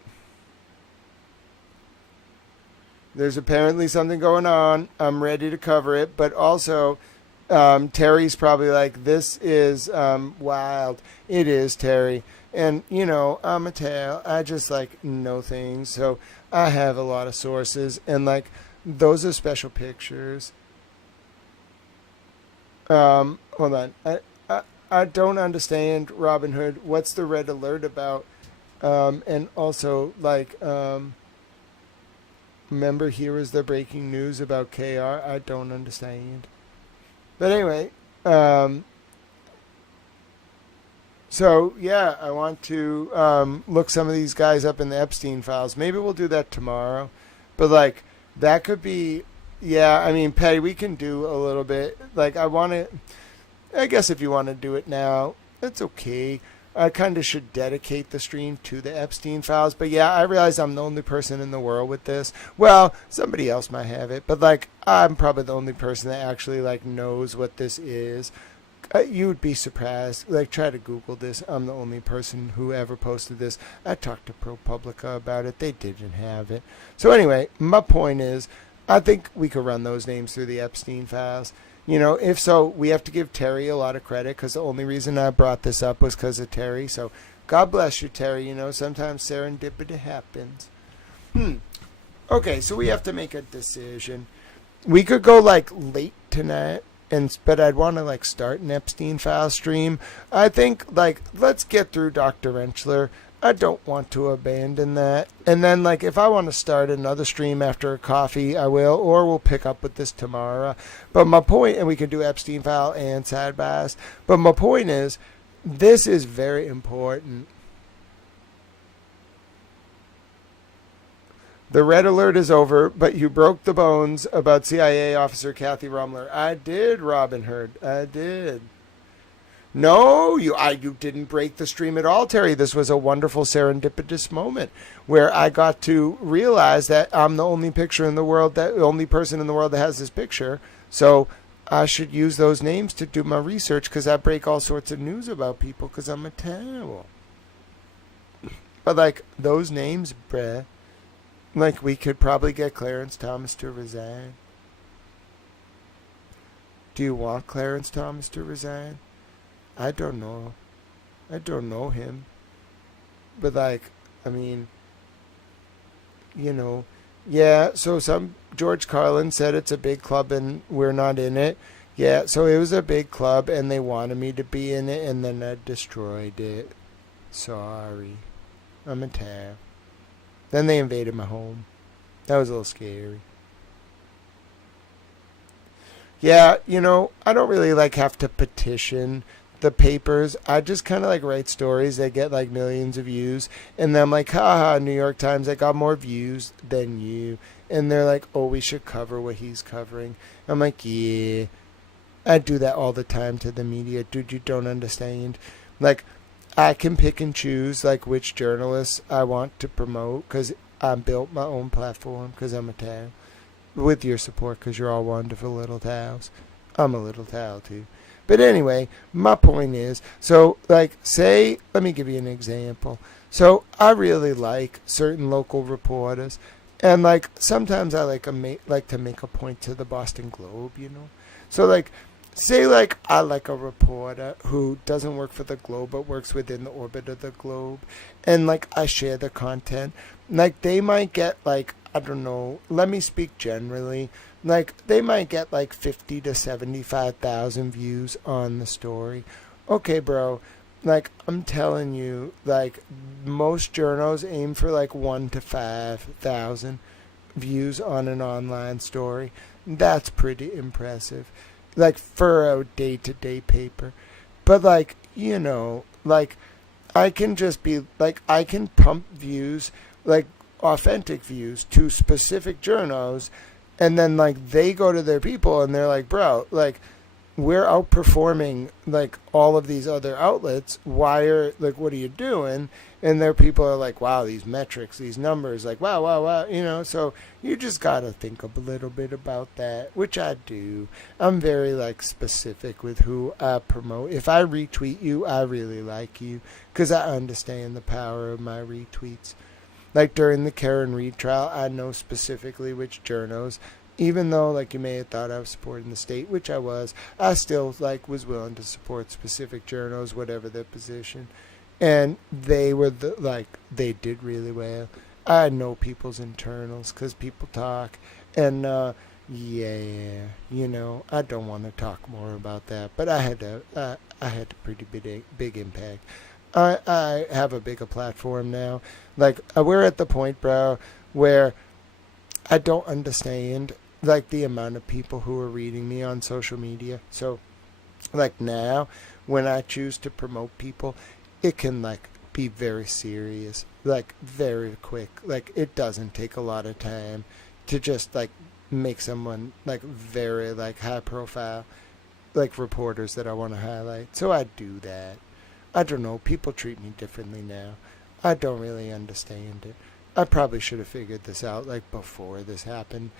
There's apparently something going on. I'm ready to cover it. But also, Terry's probably like, this is wild. It is, Terry. And, you know, I'm a tail. I just, like, know things. So I have a lot of sources. And, like, those are special pictures. Hold on. I don't understand, Robin Hood. What's the red alert about? And also, like, remember, here is the breaking news about KR. I don't understand. But anyway, so, yeah, I want to look some of these guys up in the Epstein files. Maybe we'll do that tomorrow. But, like, that could be, yeah, I mean, Patty, we can do a little bit. Like, I guess if you want to do it now, it's okay. I kind of should dedicate the stream to the Epstein files. But yeah, I realize I'm the only person in the world with this. Well, somebody else might have it. But, like, I'm probably the only person that actually, like, knows what this is. You would be surprised. Like, try to Google this. I'm the only person who ever posted this. I talked to ProPublica about it. They didn't have it. So anyway, my point is, I think we could run those names through the Epstein files. You know, if so, we have to give Terry a lot of credit because the only reason I brought this up was because of Terry. So God bless you, Terry. You know, sometimes serendipity happens. Okay, so we have to make a decision. We could go, like, late tonight, but I'd want to, like, start an Epstein file stream. I think, like, let's get through Dr. Rentschler. I don't want to abandon that. And then, like, if I want to start another stream after a coffee, I will, or we'll pick up with this tomorrow. But my point, and we can do Epstein file and Sidebahs. But my point is, this is very important. The red alert is over, but you broke the bones about CIA officer Kathy Rumler. I did, Robin Hood. I did. No, you didn't break the stream at all, Terry. This was a wonderful serendipitous moment where I got to realize that I'm the only person in the world that has this picture. So I should use those names to do my research because I break all sorts of news about people because I'm a towel. But like those names, bruh, like we could probably get Clarence Thomas to resign. Do you want Clarence Thomas to resign? I don't know. I don't know him. But like, I mean, you know, yeah, so George Carlin said it's a big club and we're not in it. Yeah, so it was a big club and they wanted me to be in it and then I destroyed it. Sorry. I'm in town. Then they invaded my home. That was a little scary. Yeah, you know, I don't really like have to petition the papers. I just kind of like write stories that get like millions of views. And then I'm like, haha, New York Times, I got more views than you. And they're like, oh, we should cover what he's covering. I'm like, yeah. I do that all the time to the media. Dude, you don't understand. Like, I can pick and choose like which journalists I want to promote because I built my own platform because I'm a towel. With your support because you're all wonderful little towels. I'm a little towel too. But anyway, my point is, so like say, let me give you an example. So I really like certain local reporters and like sometimes I like to make a point to the Boston Globe, you know. So like say like I like a reporter who doesn't work for the Globe but works within the orbit of the Globe and like I share the content. Like they might get like, I don't know, let me speak generally. Like they might get like 50 to 75,000 views on the story. Okay, bro. Like I'm telling you, like most journos aim for like 1 to 5,000 views on an online story. That's pretty impressive. Like for a day-to-day paper. But like, you know, like I can just be like, I can pump views, like authentic views to specific journos, and then like they go to their people and they're like, bro, like we're outperforming like all of these other outlets. Why are like, what are you doing? And their people are like, wow, these metrics, these numbers, like wow, you know. So you just gotta think a little bit about that, which I do. I'm very like specific with who I promote. If I retweet you, I really like you because I understand the power of my retweets. Like during the Karen Reed trial, I know specifically which journos. Even though, like, you may have thought I was supporting the state, which I was, I still, like, was willing to support specific journos, whatever their position. And they were, they did really well. I know people's internals, because people talk. And, yeah, you know, I don't want to talk more about that. But I had a pretty big impact. I have a bigger platform now. Like, we're at the point, bro, where I don't understand like the amount of people who are reading me on social media. So like now when I choose to promote people, it can like be very serious, like very quick. Like it doesn't take a lot of time to just like make someone like very like high profile, like reporters that I want to highlight. So I do that. I don't know, people treat me differently now. I don't really understand it. I probably should have figured this out like before this happened.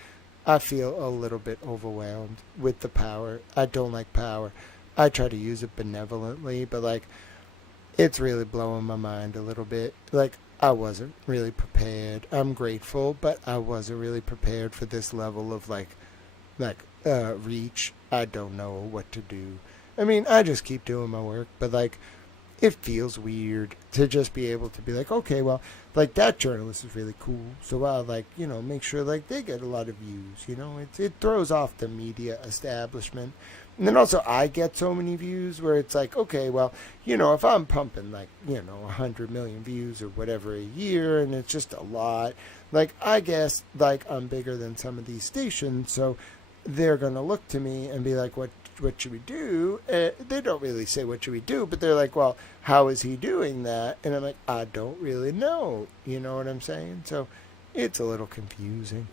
I feel a little bit overwhelmed with the power. I don't like power. I try to use it benevolently, but like it's really blowing my mind a little bit. Like I wasn't really prepared. I'm grateful, but I wasn't really prepared for this level of like reach. I don't know what to do. I mean, I just keep doing my work, but like it feels weird to just be able to be like, okay, well, like that journalist is really cool, so I'll like, you know, make sure like they get a lot of views, you know. It throws off the media establishment. And then also I get so many views where it's like, okay, well, you know, if I'm pumping like, you know, 100 million views or whatever a year, and it's just a lot, like I guess like I'm bigger than some of these stations, so they're gonna look to me and be like, what should we do? They don't really say what should we do, but they're like, well, how is he doing that? And I'm like, I don't really know. You know what I'm saying? So it's a little confusing.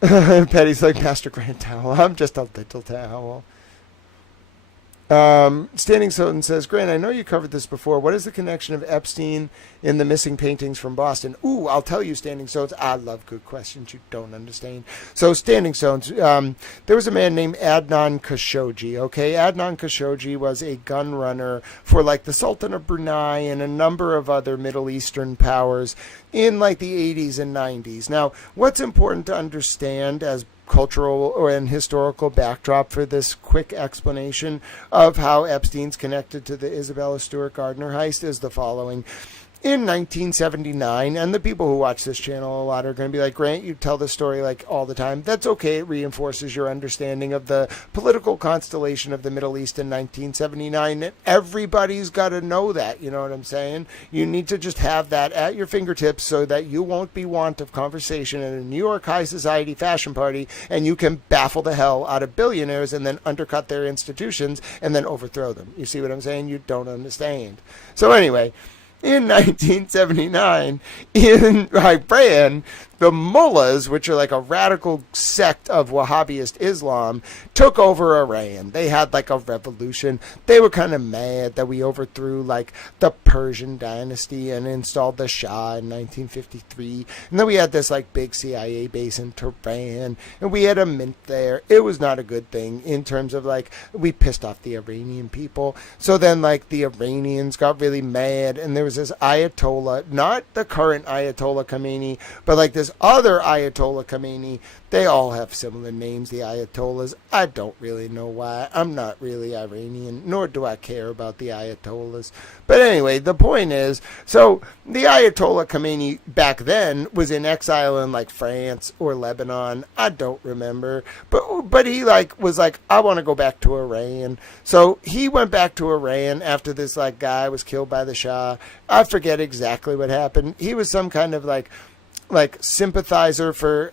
Petty's like, Master Grand Towel. I'm just a little towel. Standing Soden says, Grant, I know you covered this before. What is the connection of Epstein in the missing paintings from Boston? Ooh, I'll tell you, Standing Stones. I love good questions you don't understand. So, Standing Stones, there was a man named Adnan Khashoggi, okay? Adnan Khashoggi was a gun runner for, like, the Sultan of Brunei and a number of other Middle Eastern powers in, like, the 80s and 90s. Now, what's important to understand as cultural and historical backdrop for this quick explanation of how Epstein's connected to the Isabella Stewart Gardner heist is the following. In 1979, and the people who watch this channel a lot are going to be like, Grant, you tell this story like all the time. That's okay. It reinforces your understanding of the political constellation of the Middle East in 1979. And everybody's got to know that. You know what I'm saying? You need to just have that at your fingertips so that you won't be want of conversation at a New York high society fashion party, and you can baffle the hell out of billionaires and then undercut their institutions and then overthrow them. You see what I'm saying? You don't understand. So anyway, in 1979, in Iran, the mullahs, which are like a radical sect of Wahhabist Islam, took over Iran. They had like a revolution. They were kind of mad that we overthrew like the Persian dynasty and installed the Shah in 1953. And then we had this like big CIA base in Tehran, and we had a mint there. It was not a good thing in terms of like we pissed off the Iranian people. So then like the Iranians got really mad, and there was this Ayatollah, not the current Ayatollah Khomeini, but like this other Ayatollah Khomeini. They all have similar names, the Ayatollahs. I don't really know why. I'm not really Iranian, nor do I care about the Ayatollahs. But anyway, the point is, so the Ayatollah Khomeini back then was in exile in like France or Lebanon. I don't remember. But he like was like, I want to go back to Iran. So he went back to Iran after this like guy was killed by the Shah. I forget exactly what happened. He was some kind of like sympathizer for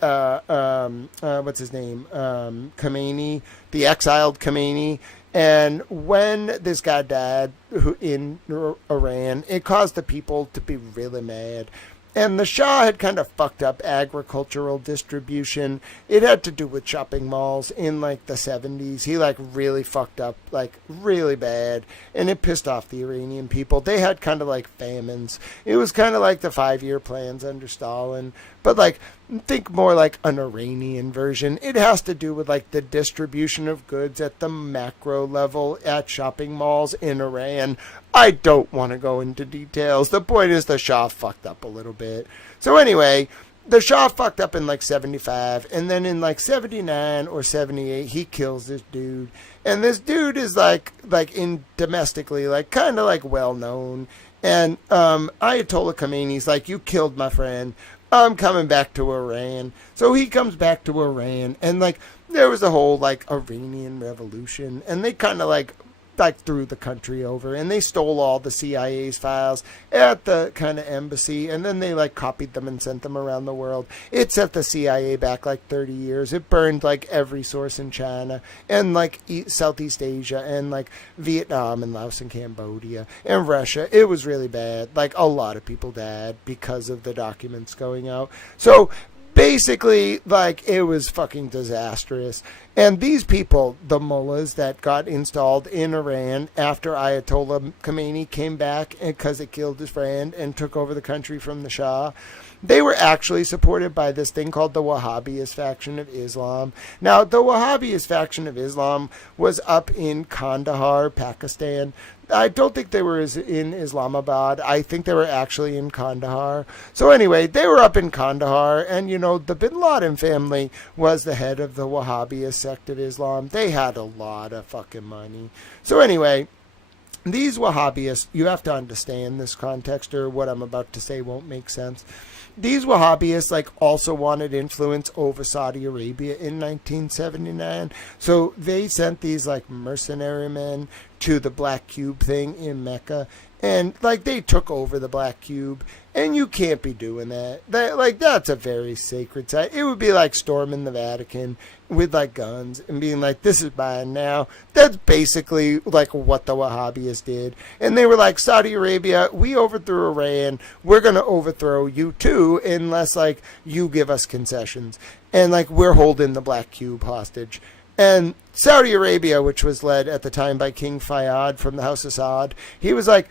what's his name, Khomeini, the exiled Khomeini. And when this guy died in Iran, it caused the people to be really mad. And the Shah had kind of fucked up agricultural distribution. It had to do with shopping malls in like the 70s. He like really fucked up, like really bad. And it pissed off the Iranian people. They had kind of like famines. It was kind of like the 5-year plans under Stalin. But like, think more like an Iranian version. It has to do with like the distribution of goods at the macro level at shopping malls in Iran. I don't want to go into details. The point is the Shah fucked up a little bit. So anyway, the Shah fucked up in like 75, and then in like 79 or 78, he kills this dude. And this dude is like in domestically, like kind of like well known. And Ayatollah Khomeini's like, you killed my friend. I'm coming back to Iran. So he comes back to Iran, and like there was a whole like Iranian revolution, and they kind of like threw the country over, and they stole all the CIA's files at the kind of embassy, and then they like copied them and sent them around the world. It set the CIA back like 30 years. It burned like every source in China and like Southeast Asia and like Vietnam and Laos and Cambodia and Russia. It was really bad. Like a lot of people died because of the documents going out. So basically, like, it was fucking disastrous. And these people, the mullahs that got installed in Iran after Ayatollah Khomeini came back because it killed his friend and took over the country from the Shah, they were actually supported by this thing called the Wahhabist faction of Islam. Now, the Wahhabist faction of Islam was up in Kandahar, Pakistan. I don't think they were in Islamabad. I think they were actually in Kandahar. So anyway, they were up in Kandahar, and you know, the Bin Laden family was the head of the Wahhabist sect of Islam. They had a lot of fucking money. So anyway, these Wahhabists, you have to understand this context, or what I'm about to say won't make sense. These Wahhabists like also wanted influence over Saudi Arabia in 1979. So they sent these like mercenary men to the Black Cube thing in Mecca, and like they took over the Black Cube, and you can't be doing that. That's a very sacred site. It would be like storming the Vatican with like guns and being like, this is mine now. That's basically like what the Wahhabists did. And they were like, Saudi Arabia, we overthrew Iran. We're going to overthrow you too, unless like you give us concessions. And like we're holding the Black Cube hostage. And Saudi Arabia, which was led at the time by King Fayyad from the House of Saud, he was like,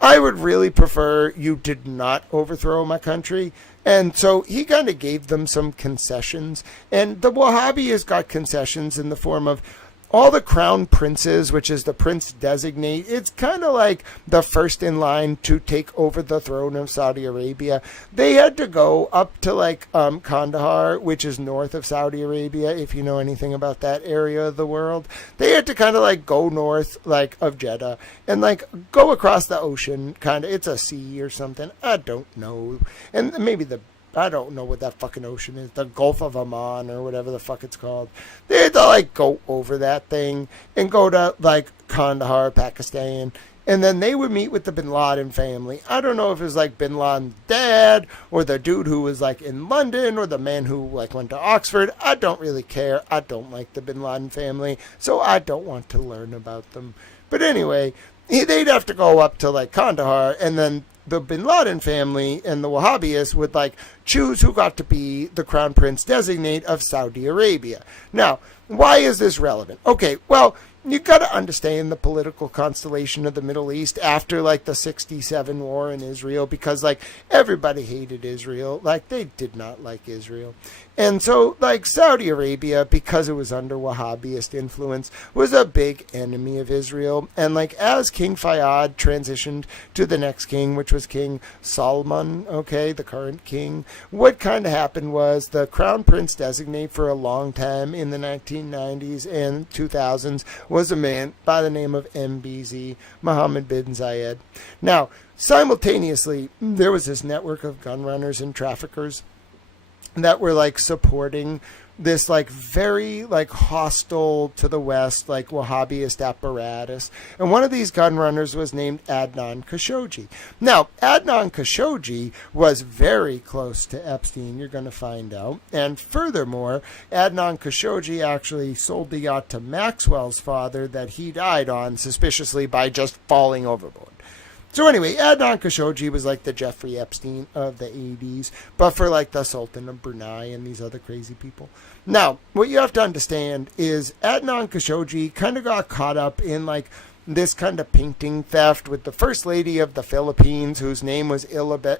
I would really prefer you did not overthrow my country. And so he kind of gave them some concessions. And the Wahhabis got concessions in the form of all the crown princes, which is the prince designate. It's kind of like the first in line to take over the throne of Saudi Arabia. They had to go up to like Kandahar, which is north of Saudi Arabia, if you know anything about that area of the world. They had to kind of like go north like of Jeddah and like go across the ocean, kind of. It's a sea or something. I don't know. And maybe I don't know what that fucking ocean is. The Gulf of Oman or whatever the fuck it's called. They had to like go over that thing and go to like Kandahar, Pakistan. And then they would meet with the Bin Laden family. I don't know if it was like Bin Laden's dad or the dude who was like in London or the man who like went to Oxford. I don't really care. I don't like the Bin Laden family. So I don't want to learn about them. But anyway, they'd have to go up to like Kandahar, and then the Bin Laden family and the Wahhabis would like choose who got to be the crown prince designate of Saudi Arabia. Now, why is this relevant? Okay, well, you got to understand the political constellation of the Middle East after like the 67 war in Israel, because like everybody hated Israel. Like they did not like Israel. And so like Saudi Arabia, because it was under Wahhabist influence, was a big enemy of Israel. And like as King Fayyad transitioned to the next king, which was King Salman, okay, the current king, what kind of happened was the crown prince designate for a long time in the 1990s and 2000s was a man by the name of MBZ, Mohammed bin Zayed. Now, simultaneously, there was this network of gun runners and traffickers that were like supporting this like very like hostile to the West like Wahhabist apparatus. And one of these gun runners was named Adnan Khashoggi. Now, Adnan Khashoggi was very close to Epstein, you're going to find out. And furthermore, Adnan Khashoggi actually sold the yacht to Maxwell's father that he died on suspiciously by just falling overboard. So anyway, Adnan Khashoggi was like the Jeffrey Epstein of the 80s, but for like the Sultan of Brunei and these other crazy people. Now, what you have to understand is Adnan Khashoggi kind of got caught up in like this kind of painting theft with the first lady of the Philippines, whose name was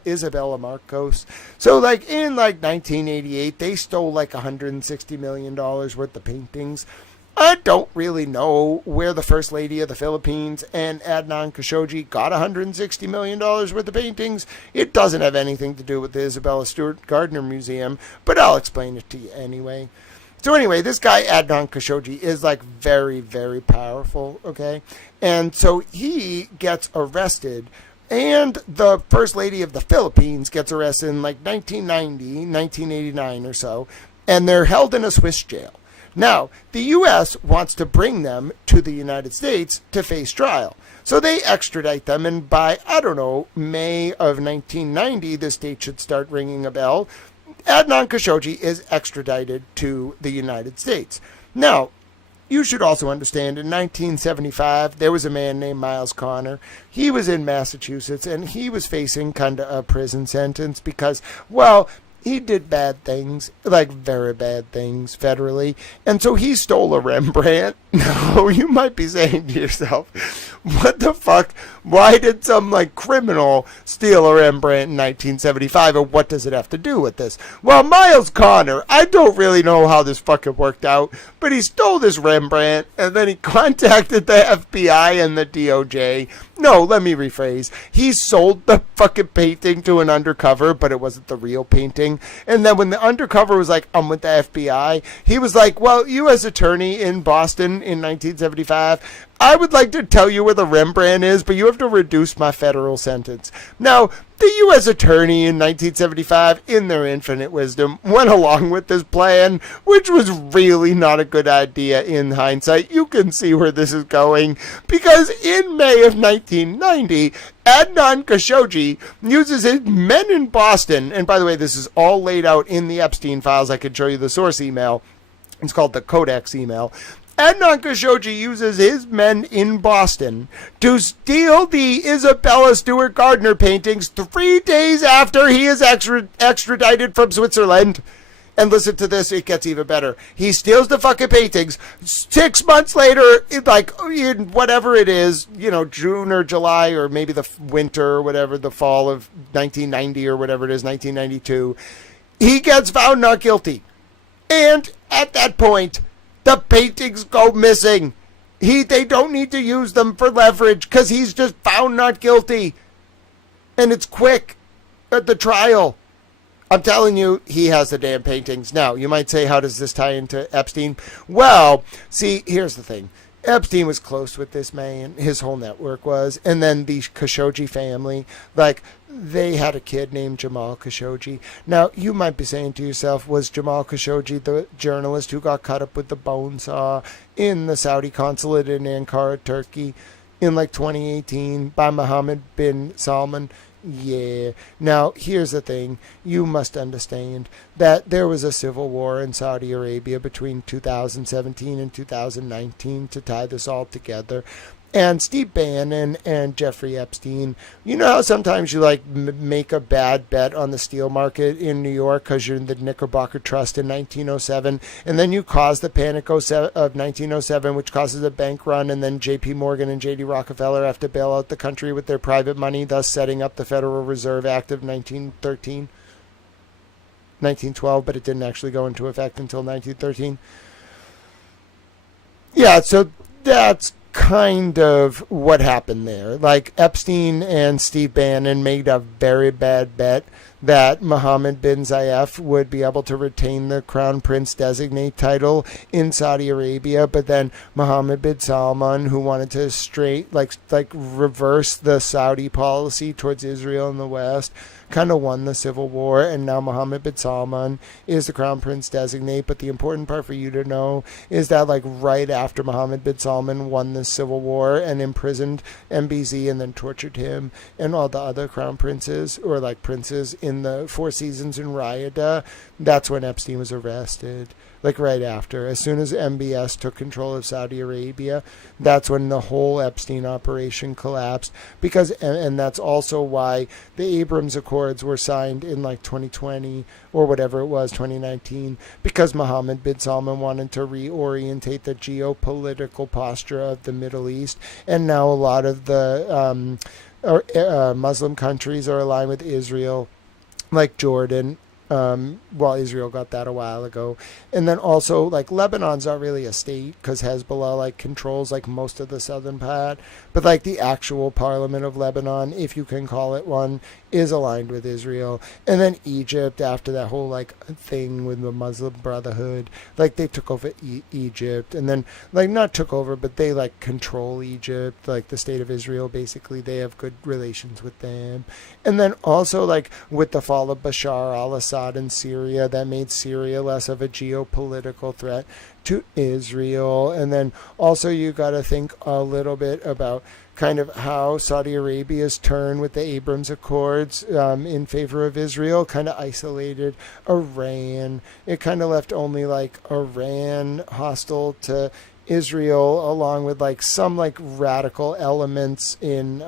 Isabella Marcos. So like in like 1988, they stole like $160 million worth of paintings. I don't really know where the First Lady of the Philippines and Adnan Khashoggi got $160 million worth of paintings. It doesn't have anything to do with the Isabella Stewart Gardner Museum, but I'll explain it to you anyway. So anyway, this guy Adnan Khashoggi is like very, very powerful, okay? And so he gets arrested, and the First Lady of the Philippines gets arrested in like 1990, 1989 or so, and they're held in a Swiss jail. Now, the U.S. wants to bring them to the United States to face trial. So they extradite them, and by, I don't know, May of 1990, this date should start ringing a bell, Adnan Khashoggi is extradited to the United States. Now, you should also understand, in 1975, there was a man named Miles Connor. He was in Massachusetts, and he was facing kind of a prison sentence because, well, he did bad things, like very bad things federally. And so he stole a Rembrandt. Now, you might be saying to yourself, what the fuck? Why did some like criminal steal a Rembrandt in 1975? And what does it have to do with this? Well, Miles Connor, I don't really know how this fucking worked out, but he stole this Rembrandt and then he contacted the FBI and the DOJ. No, let me rephrase. He sold the fucking painting to an undercover, but it wasn't the real painting. And then when the undercover was like, I'm with the FBI, he was like, well, U.S. Attorney in Boston in 1975, I would like to tell you where the Rembrandt is, but you have to reduce my federal sentence. Now, the U.S. Attorney in 1975, in their infinite wisdom, went along with this plan, which was really not a good idea in hindsight. You can see where this is going, because in May of 1990, Adnan Khashoggi uses his men in Boston, and by the way, this is all laid out in the Epstein files. I could show you the source email. It's called the Codex email. Adnan Khashoggi uses his men in Boston to steal the Isabella Stewart Gardner paintings 3 days after he is extradited from Switzerland. And listen to this, it gets even better. He steals the fucking paintings. 6 months later, in whatever it is, June or July or maybe the winter or whatever, the fall of 1990 or whatever it is, 1992, he gets found not guilty. And at that point, the paintings go missing. They don't need to use them for leverage because he's just found not guilty. And it's quick at the trial. I'm telling you, he has the damn paintings. Now, you might say, how does this tie into Epstein? Well, see, here's the thing. Epstein was close with this man. His whole network was. And then the Khashoggi family, they had a kid named Jamal Khashoggi. Now, you might be saying to yourself, was Jamal Khashoggi the journalist who got cut up with the bone saw in the Saudi consulate in Ankara, Turkey, in 2018 by Mohammed bin Salman? Yeah. Now, here's the thing. You must understand that there was a civil war in Saudi Arabia between 2017 and 2019 to tie this all together. And Steve Bannon and Jeffrey Epstein, you know how sometimes you make a bad bet on the steel market in New York because you're in the Knickerbocker Trust in 1907, and then you cause the panic of 1907, which causes a bank run, and then J.P. Morgan and J.D. Rockefeller have to bail out the country with their private money, thus setting up the Federal Reserve Act of 1912, but it didn't actually go into effect until 1913. Yeah, so that's kind of what happened there. Epstein and Steve Bannon made a very bad bet that Mohammed bin Zayed would be able to retain the Crown Prince designate title in Saudi Arabia, but then Mohammed bin Salman, who wanted to reverse the Saudi policy towards Israel in the West, kind of won the civil war, and now Mohammed bin Salman is the Crown Prince designate. But the important part for you to know is that right after Mohammed bin Salman won the civil war and imprisoned MBZ and then tortured him and all the other crown princes, or princes in the Four Seasons in Riyadh, that's when Epstein was arrested. Right after. As soon as MBS took control of Saudi Arabia, that's when the whole Epstein operation collapsed. And that's also why the Abrams Accords were signed in 2020 or whatever it was, 2019, because Mohammed bin Salman wanted to reorientate the geopolitical posture of the Middle East. And now a lot of the Muslim countries are aligned with Israel, like Jordan. Israel got that a while ago. And then also, Lebanon's not really a state because Hezbollah, controls, most of the southern part. But, the actual parliament of Lebanon, if you can call it one, is aligned with Israel. And then Egypt, after that whole, thing with the Muslim Brotherhood, they took over Egypt. And then, not took over, but they, control Egypt. The state of Israel, basically, they have good relations with them. And then also, with the fall of Bashar al-Assad in Syria, that made Syria less of a geopolitical threat to Israel. And then also you got to think a little bit about kind of how Saudi Arabia's turn with the Abrams Accords in favor of Israel kind of isolated Iran. It kind of left only Iran hostile to Israel, along with some radical elements in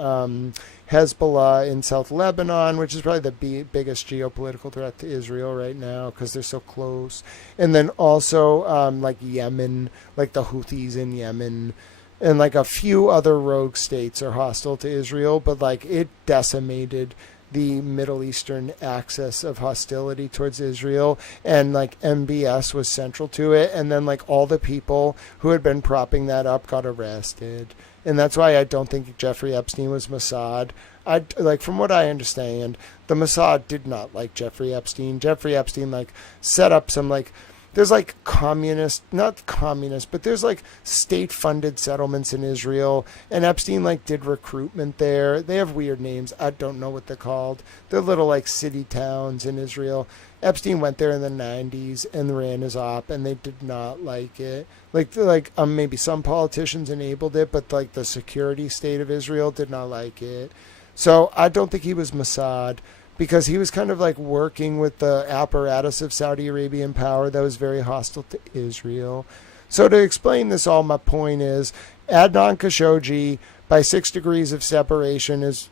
Hezbollah in South Lebanon, which is probably the biggest geopolitical threat to Israel right now because they're so close. And then also Yemen, the Houthis in Yemen, and a few other rogue states are hostile to Israel, but it decimated the Middle Eastern axis of hostility towards Israel, and MBS was central to it. And then all the people who had been propping that up got arrested. And that's why I don't think Jeffrey Epstein was Mossad. From what I understand, the Mossad did not like Jeffrey Epstein. Jeffrey Epstein set up some there's communist, not communist, but there's state-funded settlements in Israel, and Epstein did recruitment there. They have weird names. I don't know what they're called. They're little city towns in Israel. Epstein went there in the 90s and ran his op, and they did not like it. Maybe some politicians enabled it, but the security state of Israel did not like it. So I don't think he was Mossad, because he was kind of working with the apparatus of Saudi Arabian power that was very hostile to Israel. So to explain this all, my point is Adnan Khashoggi, by 6 degrees of separation, is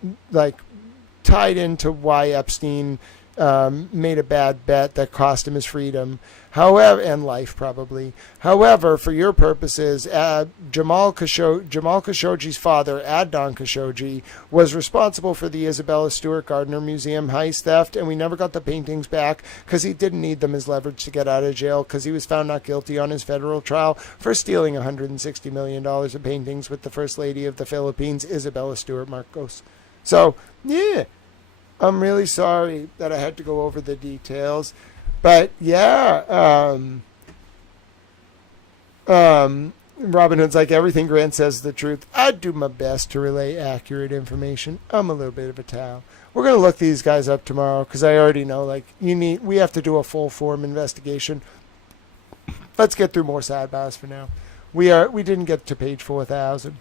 tied into why Epstein made a bad bet that cost him his freedom. However, and life probably. However, for your purposes, Jamal Khashoggi's father, Adnan Khashoggi, was responsible for the Isabella Stewart Gardner Museum heist theft, and we never got the paintings back because he didn't need them as leverage to get out of jail because he was found not guilty on his federal trial for stealing $160 million of paintings with the First Lady of the Philippines, Isabella Stewart Marcos. So, yeah, I'm really sorry that I had to go over the details. But yeah, Robin Hood's like, everything Grant says is the truth. I'd do my best to relay accurate information. I'm a little bit of a towel. We're gonna look these guys up tomorrow because I already know like we have to do a full form investigation. Let's get through more sidebars for now. We didn't get to page 4,000,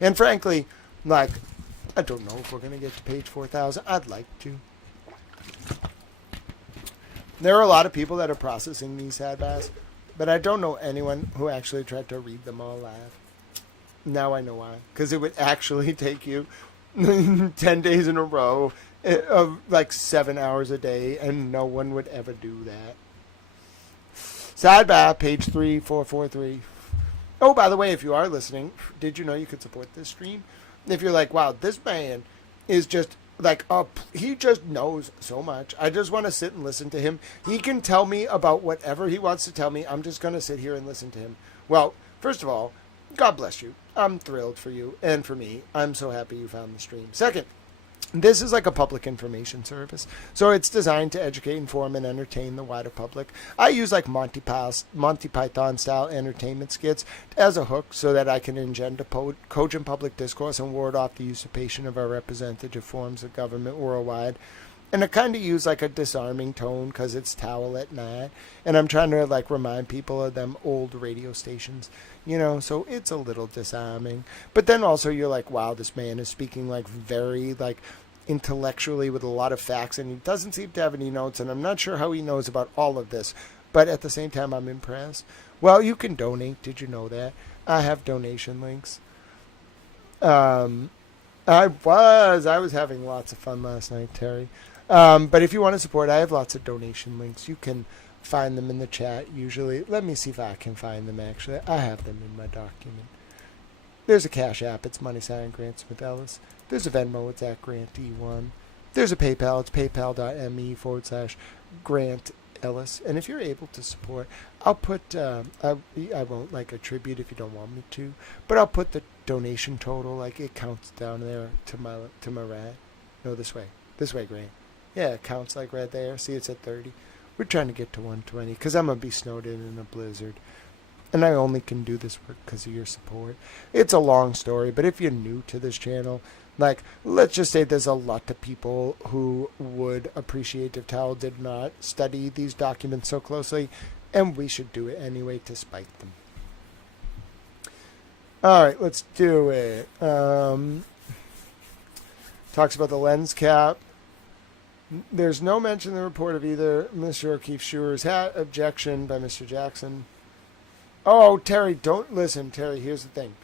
and frankly, like I don't know if we're gonna get to page 4,000. I'd like to. There are a lot of people that are processing these sidebars, but I don't know anyone who actually tried to read them all live. Now I know why. Because it would actually take you 10 days in a row of like 7 hours a day, and no one would ever do that. Sidebar, page 3443. Oh, by the way, if you are listening, did you know you could support this stream? If you're like, wow, this man is just... like, he just knows so much. I just want to sit and listen to him. He can tell me about whatever he wants to tell me. I'm just going to sit here and listen to him. Well, first of all, God bless you. I'm thrilled for you and for me. I'm so happy you found the stream. Second, this is like a public information service. So it's designed to educate, inform, and entertain the wider public. I use like Monty Python style entertainment skits as a hook so that I can engender cogent public discourse and ward off the usurpation of our representative forms of government worldwide. And I kind of use like a disarming tone because it's towel at night. And I'm trying to like remind people of them old radio stations, you know, so it's a little disarming. But then also you're like, wow, this man is speaking like very like intellectually with a lot of facts, and he doesn't seem to have any notes, and I'm not sure how he knows about all of this. But at the same time, I'm impressed. Well, you can donate. Did you know that? I have donation links. I was having lots of fun last night, Terry. But if you want to support, I have lots of donation links. You can find them in the chat usually. Let me see if I can find them, actually. I have them in my document. There's a Cash App. It's # Grant Smith Ellis. There's a Venmo. It's @ Grant E1. There's a PayPal. It's paypal.me/Grant Ellis. And if you're able to support, I'll put, I won't like attribute if you don't want me to, but I'll put the donation total, like it counts down there to my right. No, this way, Grant. Yeah, it counts like right there. See, it's at 30. We're trying to get to 120 because I'm going to be snowed in a blizzard. And I only can do this work because of your support. It's a long story, but if you're new to this channel, like, let's just say there's a lot of people who would appreciate if Towel did not study these documents so closely, and we should do it anyway to spite them. All right, let's do it. Talks about the lens cap. There's no mention in the report of either Mr. O'Keefe Schuer's hat. Objection by Mr. Jackson. Oh, Terry, don't listen. Terry, here's the thing.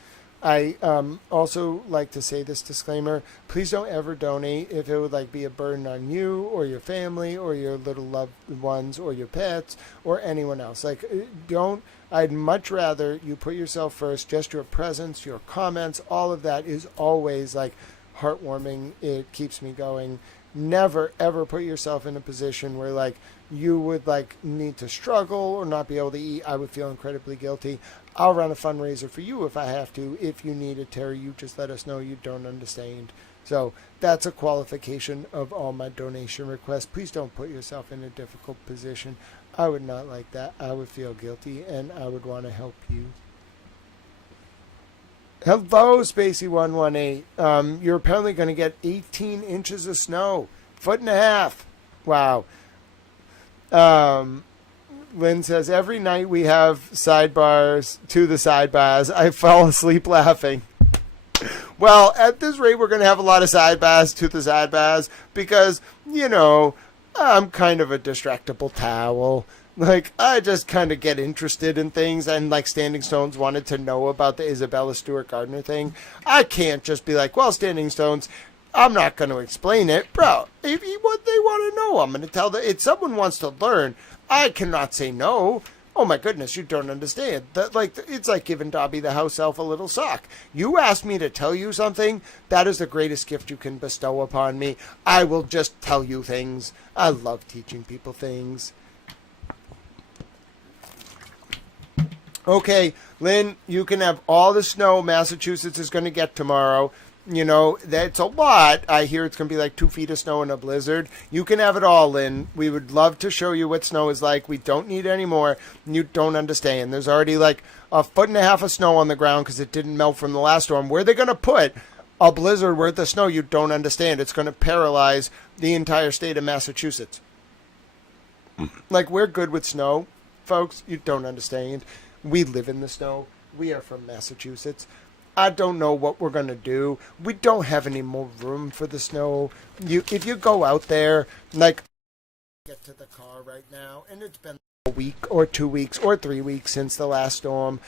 I also like to say this disclaimer. Please don't ever donate if it would like be a burden on you or your family or your little loved ones or your pets or anyone else. Like, don't. I'd much rather you put yourself first. Just your presence, your comments, all of that is always like heartwarming. It keeps me going. Never ever put yourself in a position where like you would like need to struggle or not be able to eat. I would feel incredibly guilty. I'll run a fundraiser for you if I have to. If you need it, Terry, you just let us know. You don't understand. So that's a qualification of all my donation requests. Please don't put yourself in a difficult position. I would not like that. I would feel guilty, and I would want to help you. Hello, Spacey118. You're apparently going to get 18 inches of snow. 1.5 feet. Wow. Lynn says, every night we have sidebars to the sidebars. I fall asleep laughing. Well, at this rate, we're going to have a lot of sidebars to the sidebars because, you know, I'm kind of a distractible towel. Like, I just kind of get interested in things, and, like, Standing Stones wanted to know about the Isabella Stewart Gardner thing. I can't just be like, well, Standing Stones, I'm not going to explain it. Bro, if what they want to know, I'm going to tell them. If someone wants to learn, I cannot say no. Oh my goodness, you don't understand. It's like giving Dobby the house elf a little sock. You asked me to tell you something. That is the greatest gift you can bestow upon me. I will just tell you things. I love teaching people things. Okay, Lynn, you can have all the snow Massachusetts is going to get tomorrow. You know, that's a lot. I hear it's going to be like 2 feet of snow in a blizzard. You can have it all, Lynn. We would love to show you what snow is like. We don't need any more. You don't understand. There's already like 1.5 feet of snow on the ground because it didn't melt from the last storm. Where are they going to put a blizzard worth of snow? You don't understand. It's going to paralyze the entire state of Massachusetts. Like, we're good with snow, folks. You don't understand. We live in the snow. We are from Massachusetts. I don't know what we're going to do. We don't have any more room for the snow. If you go out there, like, get to the car right now, and it's been a week or 2 weeks or 3 weeks since the last storm.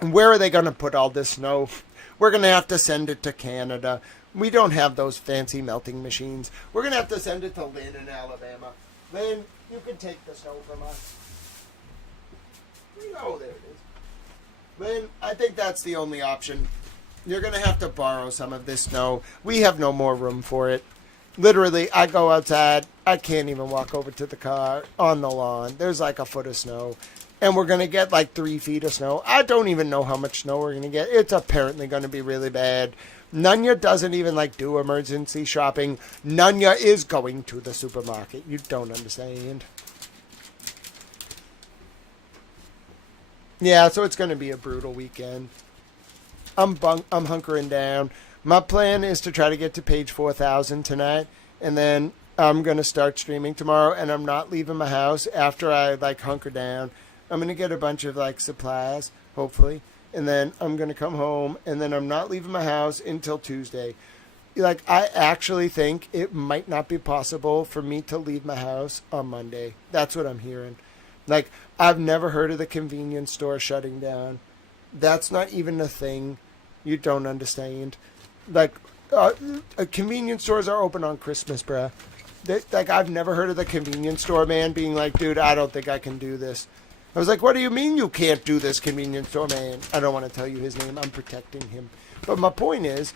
Where are they going to put all this snow? We're going to have to send it to Canada. We don't have those fancy melting machines. We're going to have to send it to Lynn in Alabama. Lynn, you can take the snow from us. Oh, there it is. Lynn, I think that's the only option. You're going to have to borrow some of this snow. We have no more room for it. Literally, I go outside. I can't even walk over to the car on the lawn. There's like 1 foot of snow. And we're going to get like 3 feet of snow. I don't even know how much snow we're going to get. It's apparently going to be really bad. Nunya doesn't even like do emergency shopping. Nunya is going to the supermarket. You don't understand. Yeah, so it's going to be a brutal weekend. I'm hunkering down. My plan is to try to get to page 4,000 tonight, and then I'm going to start streaming tomorrow, and I'm not leaving my house after I, like, hunker down. I'm going to get a bunch of, like, supplies, hopefully, and then I'm going to come home, and then I'm not leaving my house until Tuesday. Like, I actually think it might not be possible for me to leave my house on Monday. That's what I'm hearing. Like, I've never heard of the convenience store shutting down. That's not even a thing. You don't understand. Like, convenience stores are open on Christmas, bruh. Like, I've never heard of the convenience store man being like, dude, I don't think I can do this. I was like, what do you mean you can't do this, convenience store man? I don't want to tell you his name. I'm protecting him. But my point is,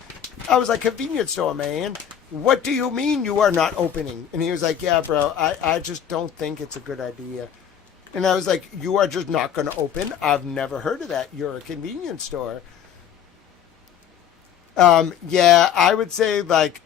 I was like, convenience store man, what do you mean you are not opening? And he was like, yeah, bro, I just don't think it's a good idea. And I was like, you are just not going to open? I've never heard of that. You're a convenience store. Yeah, I would say like,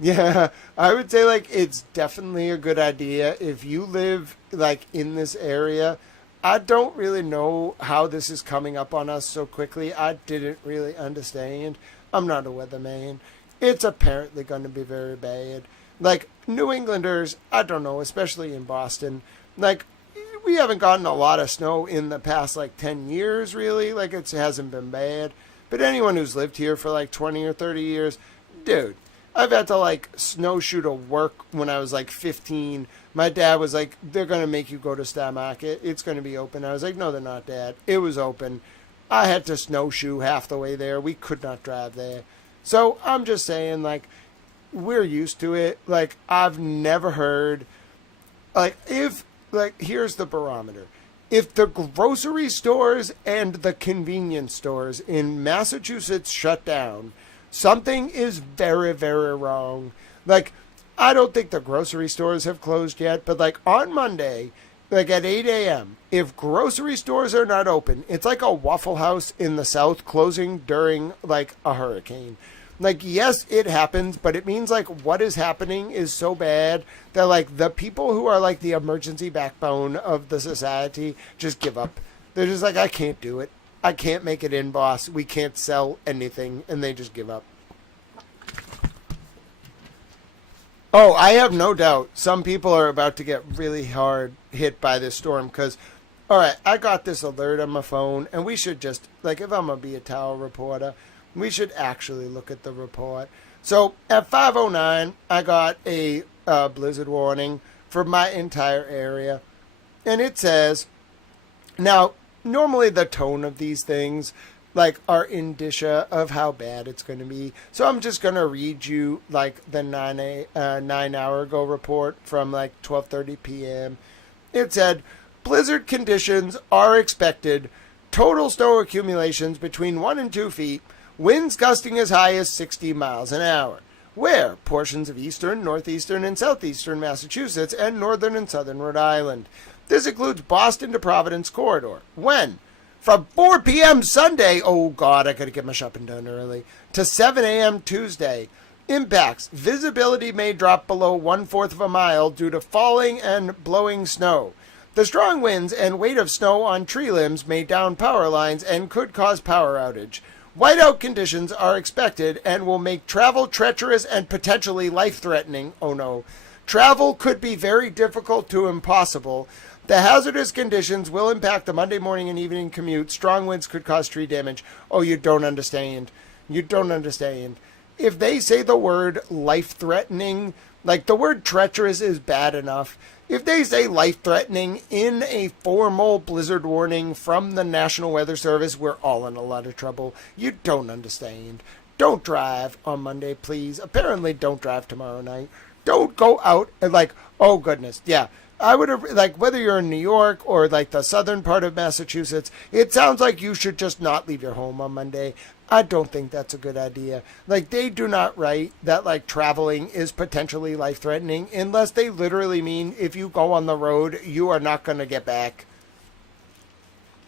it's definitely a good idea. If you live like in this area, I don't really know how this is coming up on us so quickly. I didn't really understand. I'm not a weatherman. It's apparently going to be very bad. Like, New Englanders, I don't know, especially in Boston, like, we haven't gotten a lot of snow in the past, like, 10 years, really. Like, it hasn't been bad. But anyone who's lived here for, like, 20 or 30 years, dude, I've had to, like, snowshoe to work when I was, like, 15. My dad was like, they're going to make you go to Star Market. It's going to be open. I was like, no, they're not, Dad. It was open. I had to snowshoe half the way there. We could not drive there. So I'm just saying, like, we're used to it. Like, I've never heard, like, here's the barometer. If the grocery stores and the convenience stores in Massachusetts shut down, something is very, very wrong. Like, I don't think the grocery stores have closed yet, but like on Monday, like at 8 a.m., if grocery stores are not open, it's like a Waffle House in the South closing during like a hurricane. Like, yes, it happens, but it means, like, what is happening is so bad that, like, the people who are, like, the emergency backbone of the society just give up. They're just like, I can't do it. I can't make it in, boss. We can't sell anything. And they just give up. Oh, I have no doubt some people are about to get really hard hit by this storm because, all right, I got this alert on my phone, and we should just, like, if I'm going to be a tower reporter, we should actually look at the report. So at 5:09, I got a blizzard warning for my entire area. And it says, now, normally the tone of these things, like are indicia of how bad it's going to be. So I'm just going to read you like the 9 hour ago report from like 12:30 p.m. It said blizzard conditions are expected. Total snow accumulations between 1 and 2 feet. Winds gusting as high as 60 miles an hour. Where? Portions of eastern, northeastern, and southeastern Massachusetts and northern and southern Rhode Island. This includes Boston to Providence corridor. When? From 4 p.m. Sunday, oh God, I gotta get my shopping done early, to 7 a.m. Tuesday. Impacts. Visibility may drop below 1/4 of a mile due to falling and blowing snow. The strong winds and weight of snow on tree limbs may down power lines and could cause power outage. Whiteout conditions are expected and will make travel treacherous and potentially life-threatening. Oh no. Travel could be very difficult to impossible. The hazardous conditions will impact the Monday morning and evening commute. Strong winds could cause tree damage. Oh, you don't understand. You don't understand. If they say the word life-threatening, like the word treacherous is bad enough. If they say life-threatening in a formal blizzard warning from the National Weather Service, we're all in a lot of trouble. You don't understand. Don't drive on Monday, please. Apparently, don't drive tomorrow night. Don't go out and like, oh goodness, yeah. I would have, like, whether you're in New York or like the southern part of Massachusetts, it sounds like you should just not leave your home on Monday. I don't think that's a good idea. Like, they do not write that, like, traveling is potentially life-threatening unless they literally mean if you go on the road, you are not going to get back.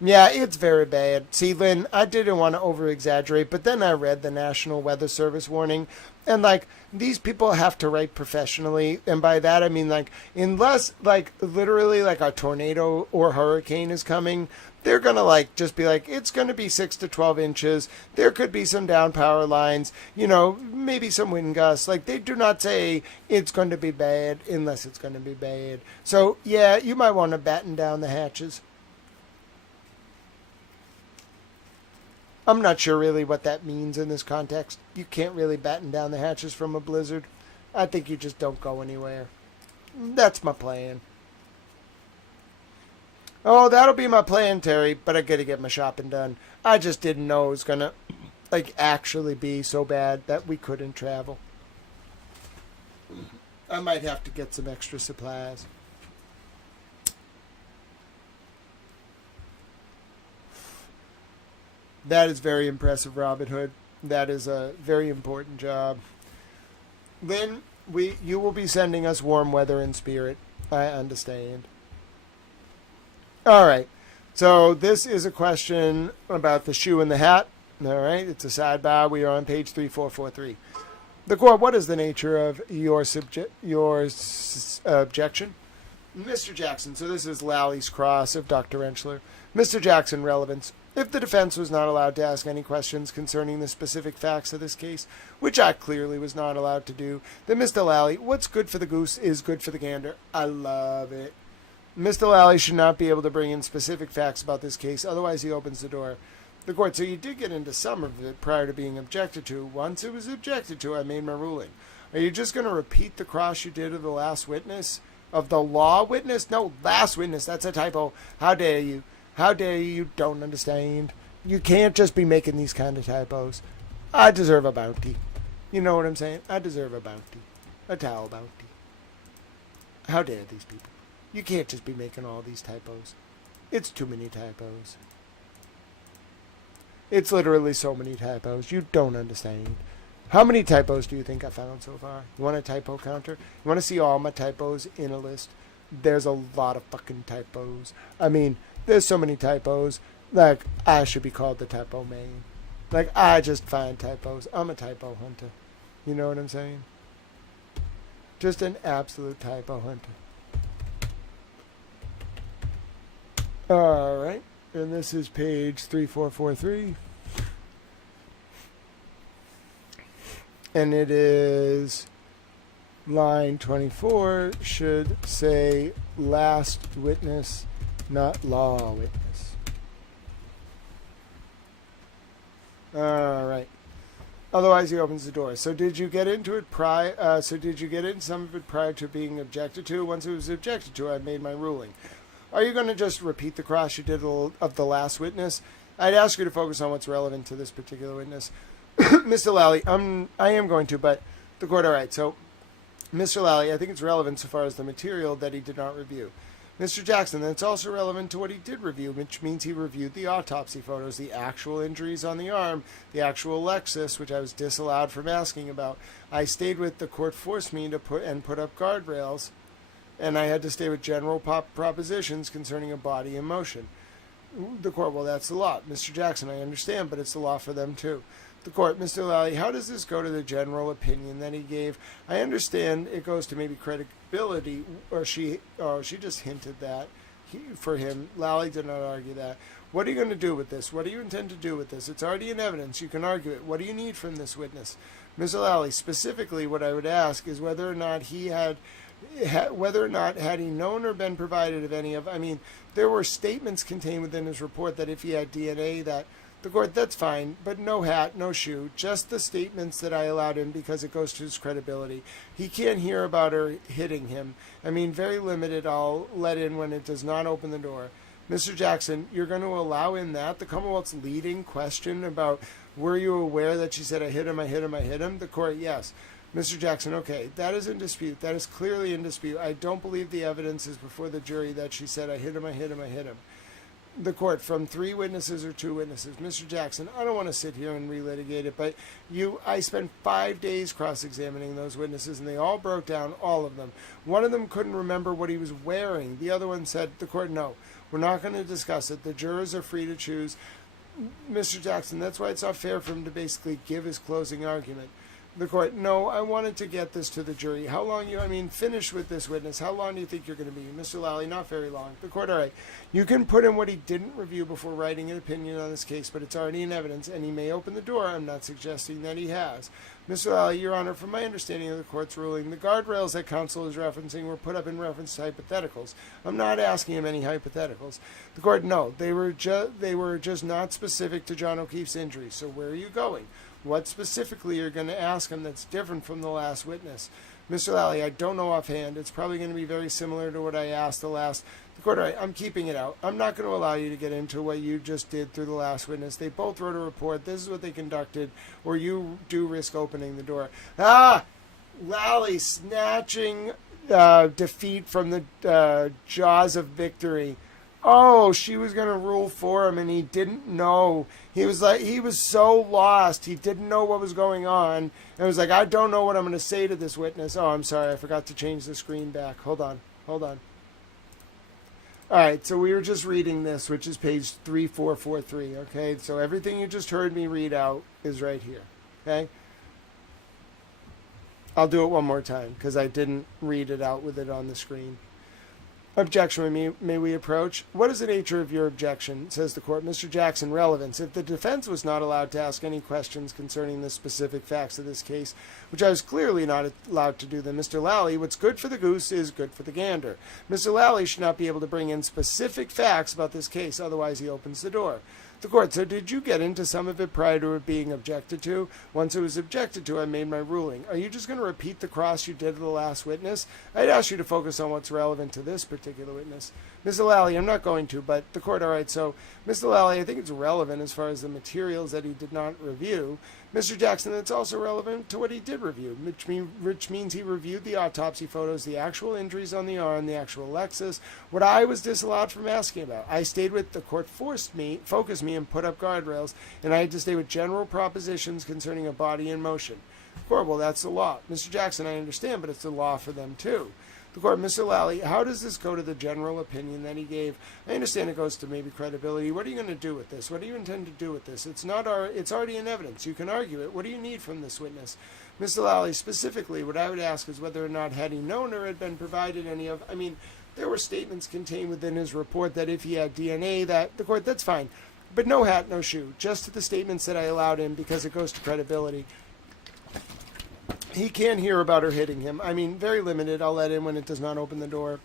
Yeah, it's very bad. See, Lynn, I didn't want to over-exaggerate, but then I read the National Weather Service warning, and, like, these people have to write professionally, and by that I mean, like, unless, like, literally, like, a tornado or hurricane is coming, they're going to, like, just be like, it's going to be 6 to 12 inches. There could be some down power lines, you know, maybe some wind gusts. Like, they do not say it's going to be bad unless it's going to be bad. So, yeah, you might want to batten down the hatches. I'm not sure really what that means in this context. You can't really batten down the hatches from a blizzard. I think you just don't go anywhere. That's my plan. Oh, that'll be my plan, Terry, but I gotta get my shopping done. I just didn't know it was gonna, like, actually be so bad that we couldn't travel. I might have to get some extra supplies. That is very impressive, Robin Hood. That is a very important job. Lynn, you will be sending us warm weather in spirit. I understand. All right. So this is a question about the shoe and the hat. All right. It's a sidebar. We are on page 3443. The court, what is the nature of your objection? Mr. Jackson. So this is Lally's cross of Dr. Rentschler. Mr. Jackson, relevance. If the defense was not allowed to ask any questions concerning the specific facts of this case, which I clearly was not allowed to do, then Mr. Lally, what's good for the goose is good for the gander. I love it. Mr. Lally should not be able to bring in specific facts about this case, otherwise he opens the door. The court, so you did get into some of it prior to being objected to. Once it was objected to, I made my ruling. Are you just going to repeat the cross you did of the last witness? Of the law witness? No, last witness. That's a typo. How dare you? How dare you? You don't understand. You can't just be making these kind of typos. I deserve a bounty. You know what I'm saying? I deserve a bounty. A towel bounty. How dare these people? You can't just be making all these typos. It's too many typos. It's literally so many typos. You don't understand. How many typos do you think I found so far? You want a typo counter? You want to see all my typos in a list? There's a lot of fucking typos. I mean, there's so many typos. Like, I should be called the typo man. Like, I just find typos. I'm a typo hunter. You know what I'm saying? Just an absolute typo hunter. Alright. And this is page 3443. And it is line 24 should say last witness, not law witness. All right. Otherwise, he opens the door. So did you get into it prior? So did you get into some of it prior to being objected to? Once it was objected to, I made my ruling. Are you going to just repeat the cross you did of the last witness? I'd ask you to focus on what's relevant to this particular witness. Mr. Lally, I am going to, but the court, all right. So, Mr. Lally, I think it's relevant so far as the material that he did not review. Mr. Jackson, that's also relevant to what he did review, which means he reviewed the autopsy photos, the actual injuries on the arm, the actual Lexus, which I was disallowed from asking about. I stayed with, the court forced me to put up guardrails, and I had to stay with general propositions concerning a body in motion. The court, well, that's the law. Mr. Jackson, I understand, but it's the law for them too. The court, Mr. Lally, how does this go to the general opinion that he gave? I understand it goes to maybe credibility, or she just hinted that for him. Lally did not argue that. What are you going to do with this? What do you intend to do with this? It's already in evidence. You can argue it. What do you need from this witness? Mr. Lally, specifically what I would ask is whether or not had he known or been provided of any of, there were statements contained within his report that if he had DNA that, the court, that's fine, but no hat, no shoe, just the statements that I allowed him because it goes to his credibility. He can't hear about her hitting him. Very limited, I'll let in when it does not open the door. Mr. Jackson, you're going to allow in that? The Commonwealth's leading question about, were you aware that she said, I hit him, I hit him, I hit him? The court, yes. Mr. Jackson, okay, that is in dispute. That is clearly in dispute. I don't believe the evidence is before the jury that she said, I hit him, I hit him, I hit him. The court, from 3 witnesses or 2 witnesses. Mr. Jackson, I don't want to sit here and relitigate it, but I spent 5 days cross-examining those witnesses, and they all broke down, all of them. One of them couldn't remember what he was wearing. The other one said, the court, no, we're not going to discuss it. The jurors are free to choose. Mr. Jackson, that's why it's not fair for him to basically give his closing argument. The court, no, I wanted to get this to the jury. How long finish with this witness. How long do you think you're going to be? Mr. Lally, not very long. The court, all right. You can put in what he didn't review before writing an opinion on this case, but it's already in evidence, and he may open the door. I'm not suggesting that he has. Mr. Lally, Your Honor, from my understanding of the court's ruling, the guardrails that counsel is referencing were put up in reference to hypotheticals. I'm not asking him any hypotheticals. The court, no, they were just not specific to John O'Keefe's injuries. So where are you going? What specifically you're going to ask him that's different from the last witness? Mr. Lally, I don't know offhand. It's probably going to be very similar to what I asked the last. The court, all right, I'm keeping it out. I'm not going to allow you to get into what you just did through the last witness. They both wrote a report. This is what they conducted, or you do risk opening the door. Lally snatching defeat from the jaws of victory. Oh, she was going to rule for him, and he didn't know. He was so lost. He didn't know what was going on. And was like, I don't know what I'm going to say to this witness. Oh, I'm sorry. I forgot to change the screen back. Hold on. All right, so we were just reading this, which is page 3443, okay? So everything you just heard me read out is right here, okay? I'll do it one more time because I didn't read it out with it on the screen. Objection, may we approach? What is the nature of your objection, says the court. Mr. Jackson, relevance. If the defense was not allowed to ask any questions concerning the specific facts of this case, which I was clearly not allowed to do, then Mr. Lally, what's good for the goose is good for the gander. Mr. Lally should not be able to bring in specific facts about this case, otherwise he opens the door. The court, so did you get into some of it prior to it being objected to? Once it was objected to, I made my ruling. Are you just going to repeat the cross you did to the last witness? I'd ask you to focus on what's relevant to this particular witness. Mr. Lally, I'm not going to, but the court, all right, so Mr. Lally, I think it's relevant as far as the materials that he did not review. Mr. Jackson, it's also relevant to what he did review, which means he reviewed the autopsy photos, the actual injuries on the arm, the actual Lexus, what I was disallowed from asking about. I stayed with, the court focused me and put up guardrails, and I had to stay with general propositions concerning a body in motion. Court, well, that's the law. Mr. Jackson, I understand, but it's the law for them too. The court, Mr. Lally, how does this go to the general opinion that he gave? I understand it goes to maybe credibility. What are you going to do with this? What do you intend to do with this? It's already in evidence. You can argue it. What do you need from this witness? Mr. Lally, specifically, what I would ask is whether or not had he known or had been provided any of, there were statements contained within his report that if he had DNA, that the court, that's fine. But no hat, no shoe. Just the statements that I allowed him because it goes to credibility. He can't hear about her hitting him. Very limited. I'll let in when it does not open the door.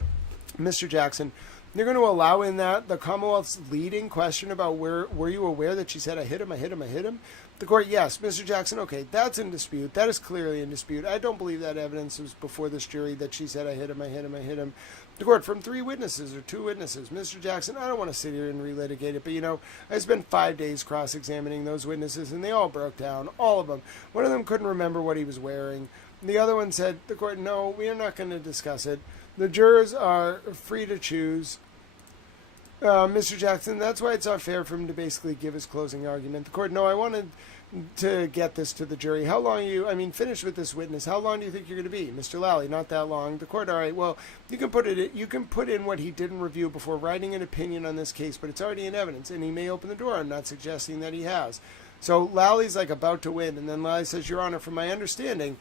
Mr. Jackson, they're going to allow in that the Commonwealth's leading question about were you aware that she said, I hit him, I hit him, I hit him? The court, yes. Mr. Jackson, okay, that's in dispute. That is clearly in dispute. I don't believe that evidence was before this jury that she said, I hit him, I hit him, I hit him. The court, from 3 witnesses or 2 witnesses. Mr. Jackson, I don't want to sit here and relitigate it, but I spent 5 days cross-examining those witnesses, and they all broke down, all of them. One of them couldn't remember what he was wearing. The other one said, the court, no, we are not going to discuss it. The jurors are free to choose. Mr. Jackson, that's why it's not fair for him to basically give his closing argument. The court, no, I wanted to get this to the jury. How long finish with this witness. How long do you think you're going to be? Mr. Lally, not that long. The court, all right, well, you can put in what he didn't review before writing an opinion on this case, but it's already in evidence, and he may open the door. I'm not suggesting that he has. So Lally's like about to win, and then Lally says, Your Honor, from my understanding,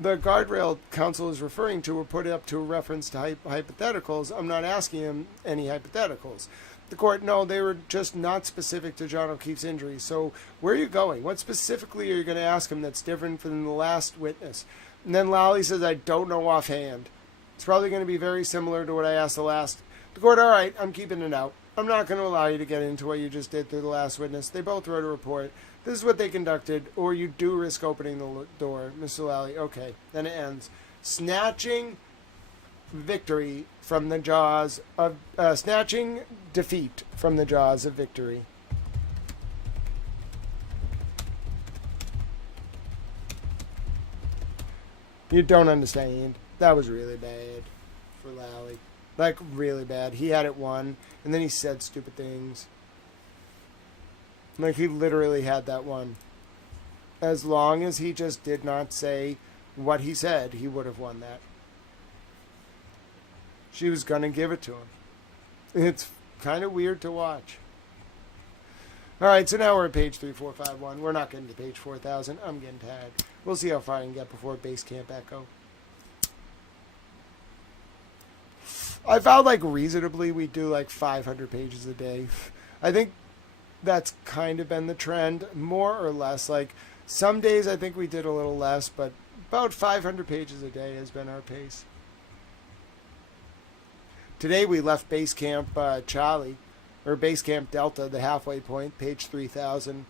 the guardrail counsel is referring to were put up to a reference to hypotheticals. I'm not asking him any hypotheticals. The court, no, they were just not specific to John O'Keefe's injuries. So where are you going? What specifically are you going to ask him that's different from the last witness? And then Lally says, I don't know offhand. It's probably going to be very similar to what I asked the last. The court, all right, I'm keeping it out. I'm not going to allow you to get into what you just did through the last witness. They both wrote a report. This is what they conducted, or you do risk opening the door. Mr. Lally, okay. Then it ends. Snatching victory from the jaws of... snatching defeat from the jaws of victory. You don't understand. That was really bad for Lally. Like, really bad. He had it won, and then he said stupid things. Like, he literally had that one. As long as he just did not say what he said, he would have won that. She was going to give it to him. It's kind of weird to watch. All right, so now we're at page 3451. We're not getting to page 4000. I'm getting tired. We'll see how far I can get before base camp echo. I found, like, reasonably we do, like, 500 pages a day. I think that's kind of been the trend, more or less. Like, some days I think we did a little less, but about 500 pages a day has been our pace. Today we left Base Camp Charlie, or Base Camp Delta, the halfway point, page 3000.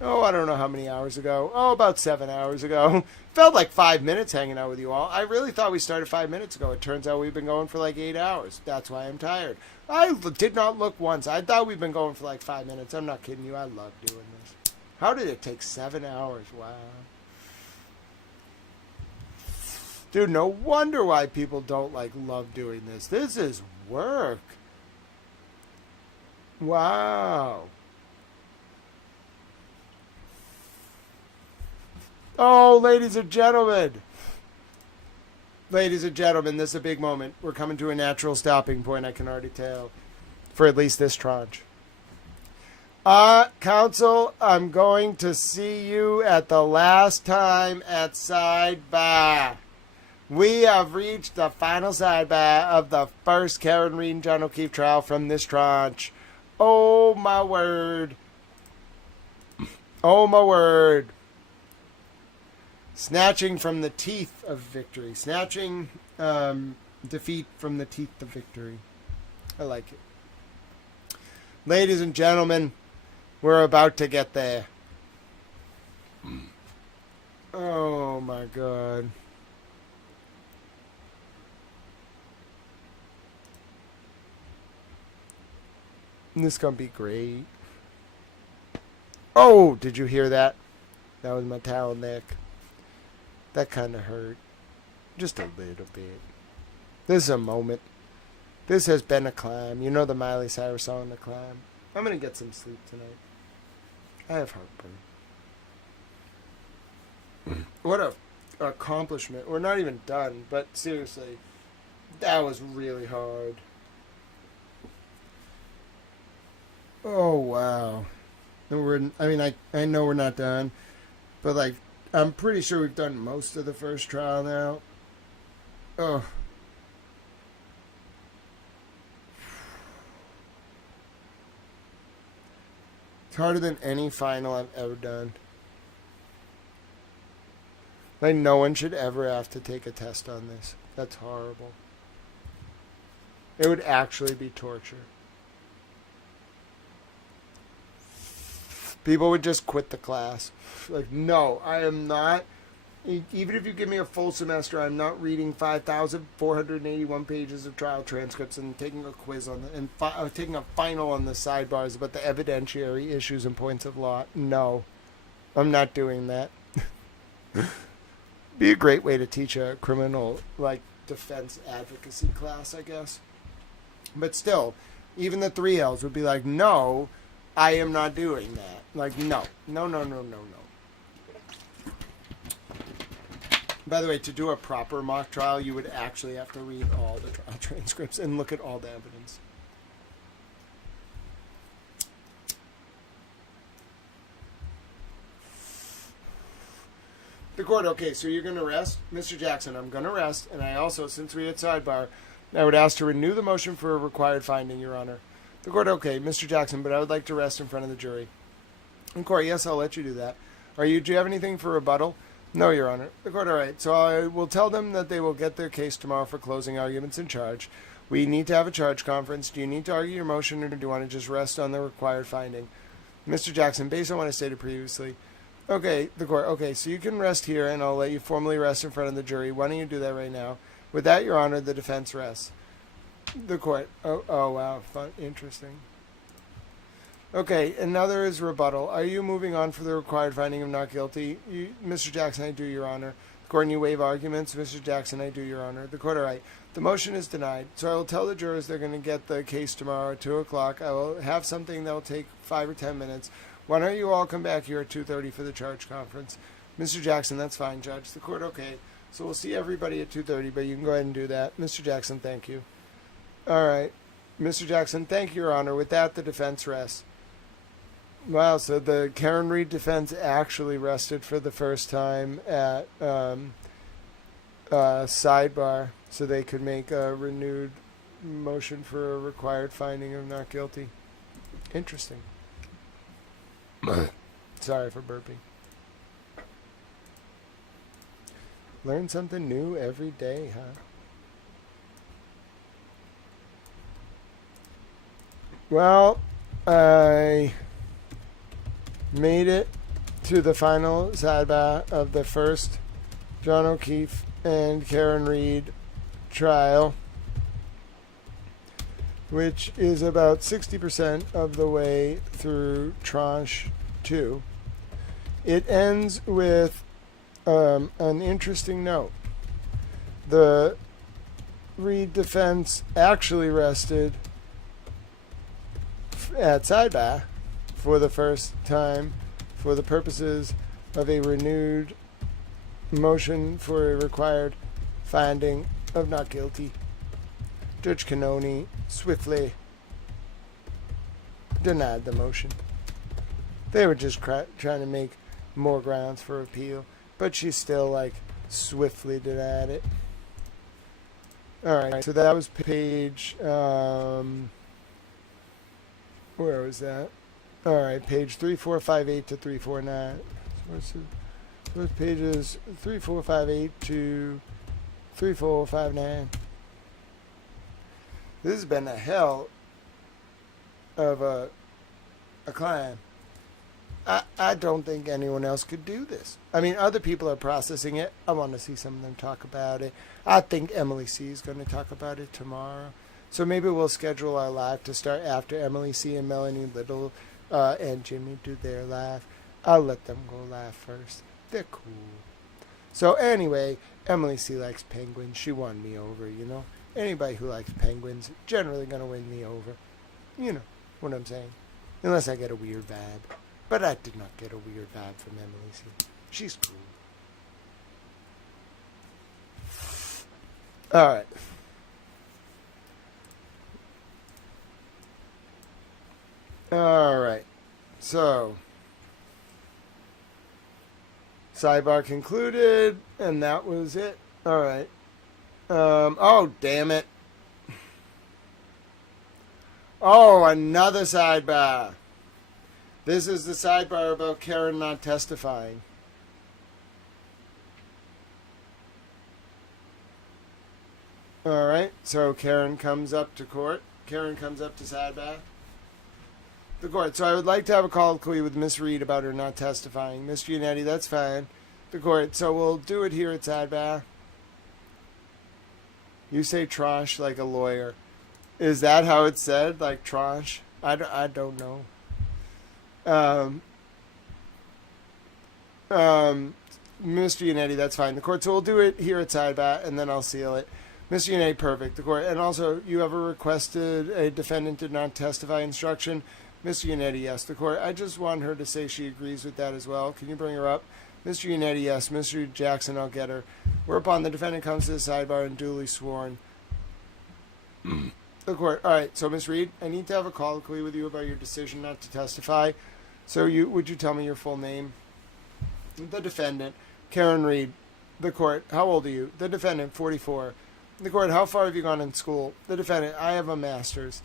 Oh, I don't know how many hours ago. Oh, about 7 hours ago. Felt like 5 minutes hanging out with you all. I really thought we started 5 minutes ago. It turns out we've been going for like 8 hours. That's why I'm tired. I did not look once. I thought we've been going for like 5 minutes. I'm not kidding you. I love doing this. How did it take 7 hours? Wow. Dude, no wonder why people don't love doing this. This is work. Wow. Oh, ladies and gentlemen. Ladies and gentlemen, this is a big moment. We're coming to a natural stopping point, I can already tell. For at least this tranche. Counsel, I'm going to see you at the last time at Sidebar. We have reached the final sidebar of the first Karen Reed and John O'Keefe trial from this tranche. Oh, my word. Oh, my word. Snatching from the teeth of victory. Snatching defeat from the teeth of victory. I like it. Ladies and gentlemen, we're about to get there. Oh, my God. This is going to be great. Oh, did you hear that? That was my towel neck. That kind of hurt. Just a little bit. This is a moment. This has been a climb. You know the Miley Cyrus song, The Climb. I'm going to get some sleep tonight. I have heartburn. What a accomplishment. We're not even done, but seriously, that was really hard. Oh, wow. I know we're not done, but I'm pretty sure we've done most of the first trial now. Oh. It's harder than any final I've ever done. No one should ever have to take a test on this. That's horrible. It would actually be torture. People would just quit the class. No, I am not Even if you give me a full semester, I'm not reading 5,481 pages of trial transcripts and taking a quiz on taking a final on the sidebars about the evidentiary issues and points of law. No, I'm not doing that. Be a great way to teach a criminal defense advocacy class, I guess. But still, even the 3Ls would be like, no, I am not doing that. Like, no. By the way, to do a proper mock trial, you would actually have to read all the trial transcripts and look at all the evidence. The court, okay, so you're going to rest? Mr. Jackson, I'm going to rest, and I also, since we had sidebar, I would ask to renew the motion for a required finding, Your Honor. The court, okay, Mr. Jackson, but I would like to rest in front of the jury. The court, yes, I'll let you do that. Do you have anything for rebuttal? No, Your Honor. The court, all right. So I will tell them that they will get their case tomorrow for closing arguments and charge. We need to have a charge conference. Do you need to argue your motion, or do you want to just rest on the required finding? Mr. Jackson, based on what I stated previously. Okay, the court, okay, so you can rest here, and I'll let you formally rest in front of the jury. Why don't you do that right now? With that, Your Honor, the defense rests. The court, oh wow, fun, interesting. Okay, and now there is rebuttal. Are you moving on for the required finding of not guilty? Mr. Jackson, I do, Your Honor. The court, and you waive arguments? Mr. Jackson, I do, Your Honor. The court, all right. The motion is denied. So I will tell the jurors they're going to get the case tomorrow at 2 o'clock. I will have something that will take 5 or 10 minutes. Why don't you all come back here at 2:30 for the charge conference? Mr. Jackson, that's fine, Judge. The court, okay. So we'll see everybody at 2:30, but you can go ahead and do that. Mr. Jackson, thank you. All right. Mr. Jackson, thank you, Your Honor. With that, the defense rests. Wow, so the Karen Reed defense actually rested for the first time at sidebar, so they could make a renewed motion for a required finding of not guilty. Interesting. Sorry for burping. Learn something new every day, huh? Well, I made it to the final sidebar of the first John O'Keefe and Karen Reed trial, which is about 60% of the way through tranche 2. It ends with an interesting note. The Reed defense actually rested at sidebar for the first time for the purposes of a renewed motion for a required finding of not guilty. Judge Canoni swiftly denied the motion. They were just trying to make more grounds for appeal, but she still swiftly denied it. Alright, so that was page where was that? Alright, page 3458 to 349. So those pages 3458 to 3459. This has been a hell of a climb. I don't think anyone else could do this. I mean, other people are processing it. I want to see some of them talk about it. I think Emily C. is going to talk about it tomorrow. So maybe we'll schedule our live to start after Emily C. and Melanie Little and Jimmy do their live. I'll let them go live first. They're cool. So anyway, Emily C. likes penguins. She won me over, you know. Anybody who likes penguins generally going to win me over. You know what I'm saying. Unless I get a weird vibe. But I did not get a weird vibe from Emily C. She's cool. Alright. Alright. So, sidebar concluded, and that was it. Alright. Oh, damn it. Oh, another sidebar. This is the sidebar about Karen not testifying. Alright, so Karen comes up to court. Karen comes up to sidebar. The court. So I would like to have a colloquy with Miss Reed about her not testifying. Miss Giannetti, that's fine. The court. So we'll do it here at Sidebar. You say tranche like a lawyer. Is that how it's said? Like tranche? I don't know. Mr. Yannetti, that's fine. The court. So we'll do it here at Sidebar, and then I'll seal it. Mr. Yannetti, perfect. The court. And also, you ever requested a defendant did not testify instruction? Mr. Yannetti, yes. The court. I just want her to say she agrees with that as well. Can you bring her up? Mr. Yannetti, yes. Mr. Jackson, I'll get her. Whereupon the defendant comes to the sidebar and duly sworn. The court. All right. So, Ms. Reed, I need to have a colloquy with you about your decision not to testify. So, would you tell me your full name? The defendant, Karen Reed. The court. How old are you? The defendant, 44. The court. How far have you gone in school? The defendant. I have a master's.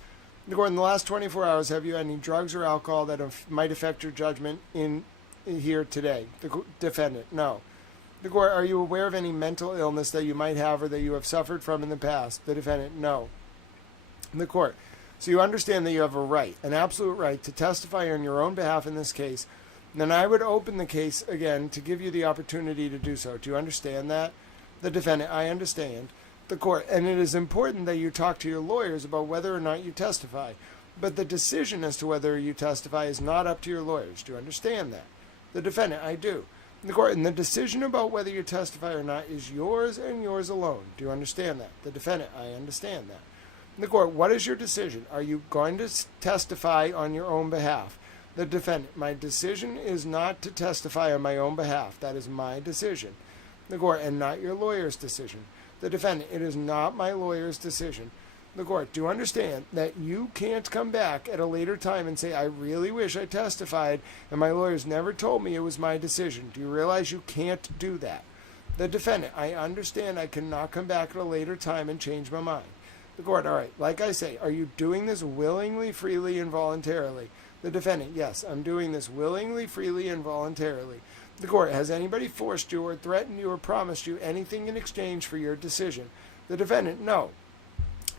The court. In the last 24 hours, have you had any drugs or alcohol that might affect your judgment in here today? The defendant. No. The court. Are you aware of any mental illness that you might have or that you have suffered from in the past? The defendant. No. The court. So you understand that you have a right, an absolute right, to testify on your own behalf in this case. Then I would open the case again to give you the opportunity to do so. Do you understand that? The defendant. I understand. The court. And it is important that you talk to your lawyers about whether or not you testify. But the decision as to whether you testify is not up to your lawyers. Do you understand that? The defendant. I do. The court. And the decision about whether you testify or not is yours and yours alone. Do you understand that? The defendant. I understand that. The court. What is your decision? Are you going to testify on your own behalf? The defendant. My decision is not to testify on my own behalf. That is my decision. The court. And not your lawyer's decision. The defendant. It is not my lawyer's decision. The court. Do you understand that you can't come back at a later time and say, I really wish I testified and my lawyers never told me it was my decision? Do you realize you can't do that? The defendant. I understand I cannot come back at a later time and change my mind. The court. All right. Like I say, are you doing this willingly, freely, and voluntarily? The defendant. Yes, I'm doing this willingly, freely, and voluntarily. The court. Has anybody forced you or threatened you or promised you anything in exchange for your decision? The defendant. No.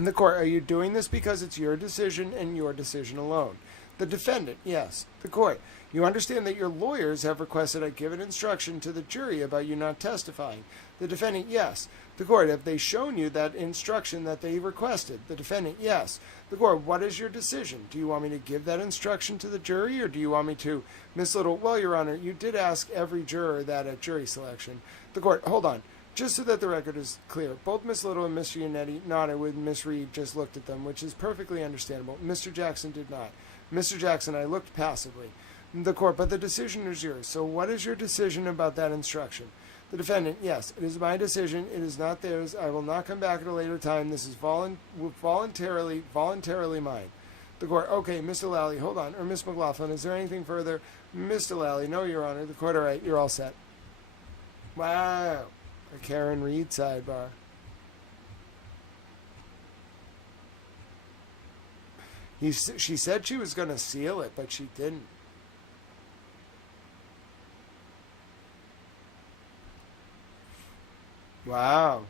The court. Are you doing this because it's your decision and your decision alone? The defendant. Yes. The court. You understand that your lawyers have requested I give an instruction to the jury about you not testifying. The defendant. Yes. The court. Have they shown you that instruction that they requested? The defendant. Yes. The court. What is your decision? Do you want me to give that instruction to the jury, or do you want me to, Miss Little? Well, Your Honor, you did ask every juror that at jury selection. The court. Hold on. Just so that the record is clear, both Miss Little and Mr. Yannetti nodded when Miss Reed just looked at them, which is perfectly understandable. Mr. Jackson did not. Mr. Jackson, I looked passively. The court. But the decision is yours. So what is your decision about that instruction? The defendant. Yes, it is my decision. It is not theirs. I will not come back at a later time. This is voluntarily mine. The court. Okay, Mr. Lally, hold on. Or Miss McLaughlin, is there anything further? Mr. Lally. No, Your Honor. The court. All right, you're all set. Wow. A Karen Reed sidebar. She said she was going to seal it, but she didn't. Wow.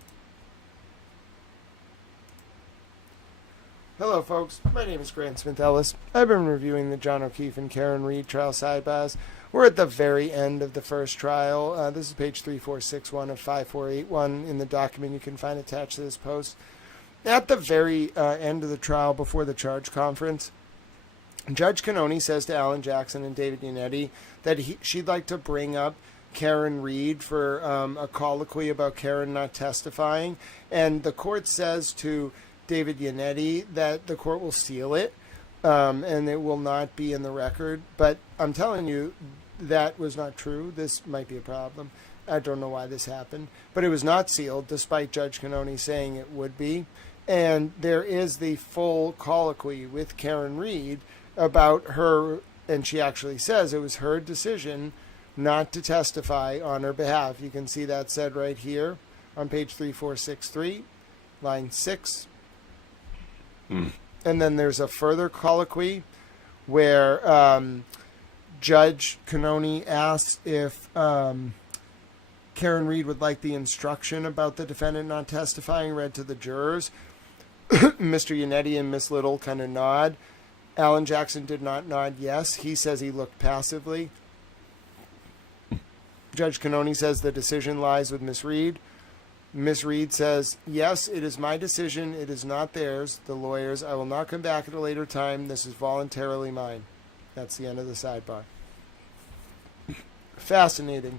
Hello, folks. My name is Grant Smith Ellis. I've been reviewing the John O'Keefe and Karen Reed trial Sidebahs. We're at the very end of the first trial. This is page 3461 of 5481 in the document you can find attached to this post. At the very end of the trial, before the charge conference, Judge Canoni says to Alan Jackson and David Yannetti that she'd like to bring up Karen Reed for a colloquy about Karen not testifying. And the court says to David Yannetti that the court will seal it and it will not be in the record. But I'm telling you, that was not true. This might be a problem. I don't know why this happened. But it was not sealed, despite Judge Canoni saying it would be. And there is the full colloquy with Karen Reed about her, and she actually says it was her decision not to testify on her behalf. You can see that said right here on page 3463, line 6. And then there's a further colloquy where Judge Canoni asks if Karen Reed would like the instruction about the defendant not testifying read to the jurors. Mr. Yannetti and Miss Little kind of nod. Alan Jackson did not nod yes. He says he looked passively. Judge Canoni says the decision lies with Miss Reed. Miss Reed says, yes, it is my decision. It is not theirs, the lawyers. I will not come back at a later time. This is voluntarily mine. That's the end of the sidebar. Fascinating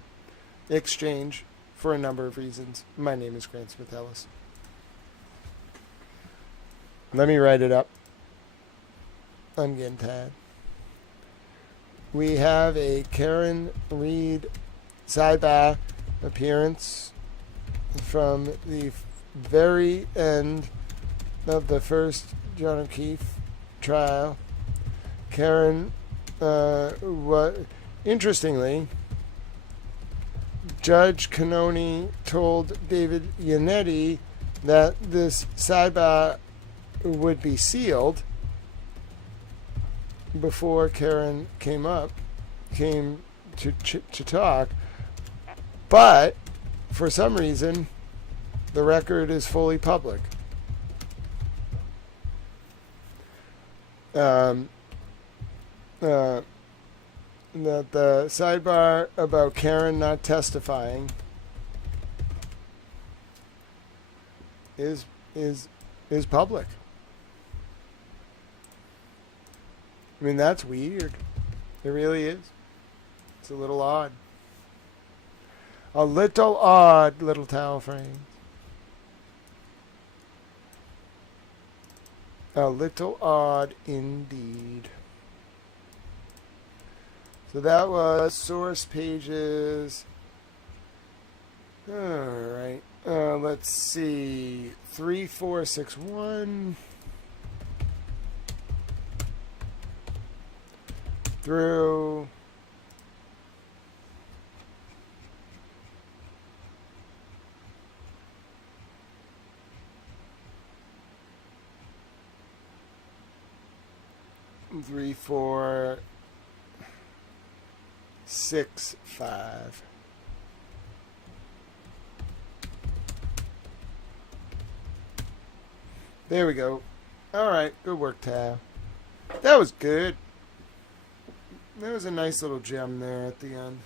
exchange for a number of reasons. My name is Grant Smith Ellis. Let me write it up. I'm getting tired. We have a Karen Reed sidebar appearance from the very end of the first John O'Keefe trial. Karen, interestingly, Judge Canoni told David Yannetti that this sidebar would be sealed before Karen came to talk, but for some reason the record is fully public. That the sidebar about Karen not testifying is public. I mean, that's weird. It really is. It's a little odd. A little odd, little towel frame. A little odd indeed. So that was source pages. All right. Let's see. 3461 through 3465. There we go. All right, good work, Tal. That was good. That was a nice little gem there at the end.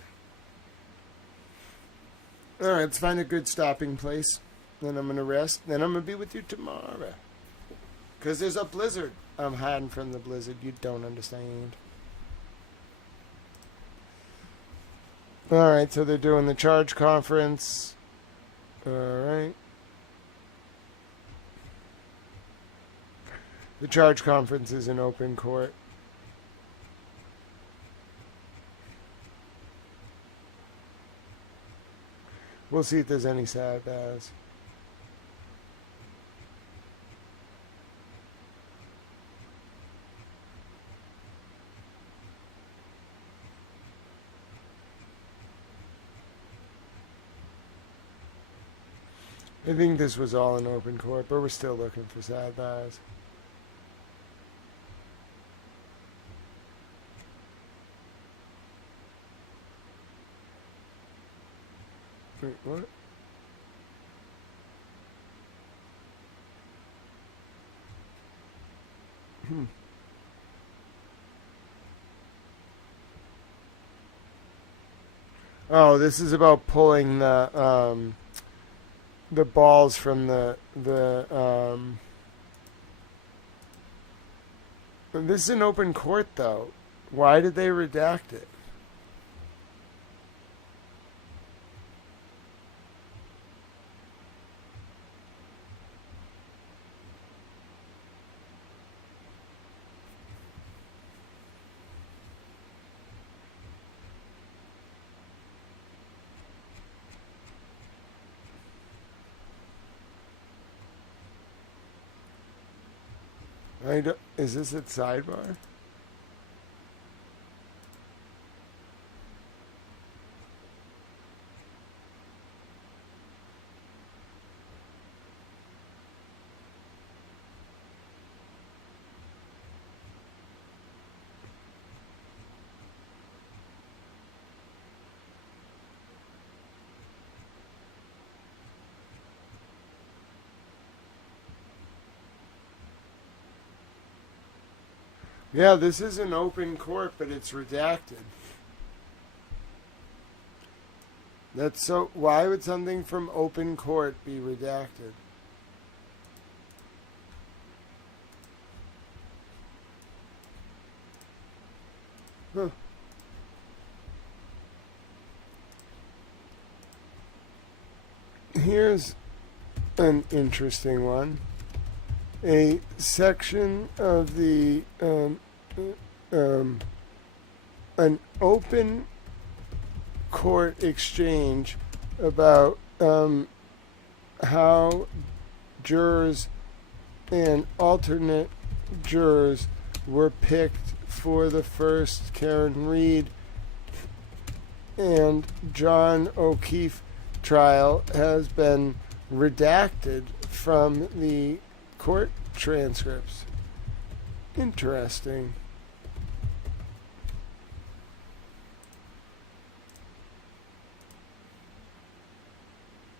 All right, let's find a good stopping place. Then I'm going to rest. Then I'm going to be with you tomorrow. Because there's a blizzard. I'm hiding from the blizzard. You don't understand. All right, so they're doing the charge conference. All right. The charge conference is in open court. We'll see if there's any Sidebahs. I think this was all in open court, but we're still looking for Sidebahs. Wait, what? Oh, this is about pulling the balls from the this is an open court though. Why did they redact it? Is this at Sidebar? Yeah, this is an open court, but it's redacted. That's so... Why would something from open court be redacted? Huh. Here's an interesting one. A section of the an open court exchange about how jurors and alternate jurors were picked for the first Karen Reed and John O'Keefe trial has been redacted from the court transcripts. Interesting.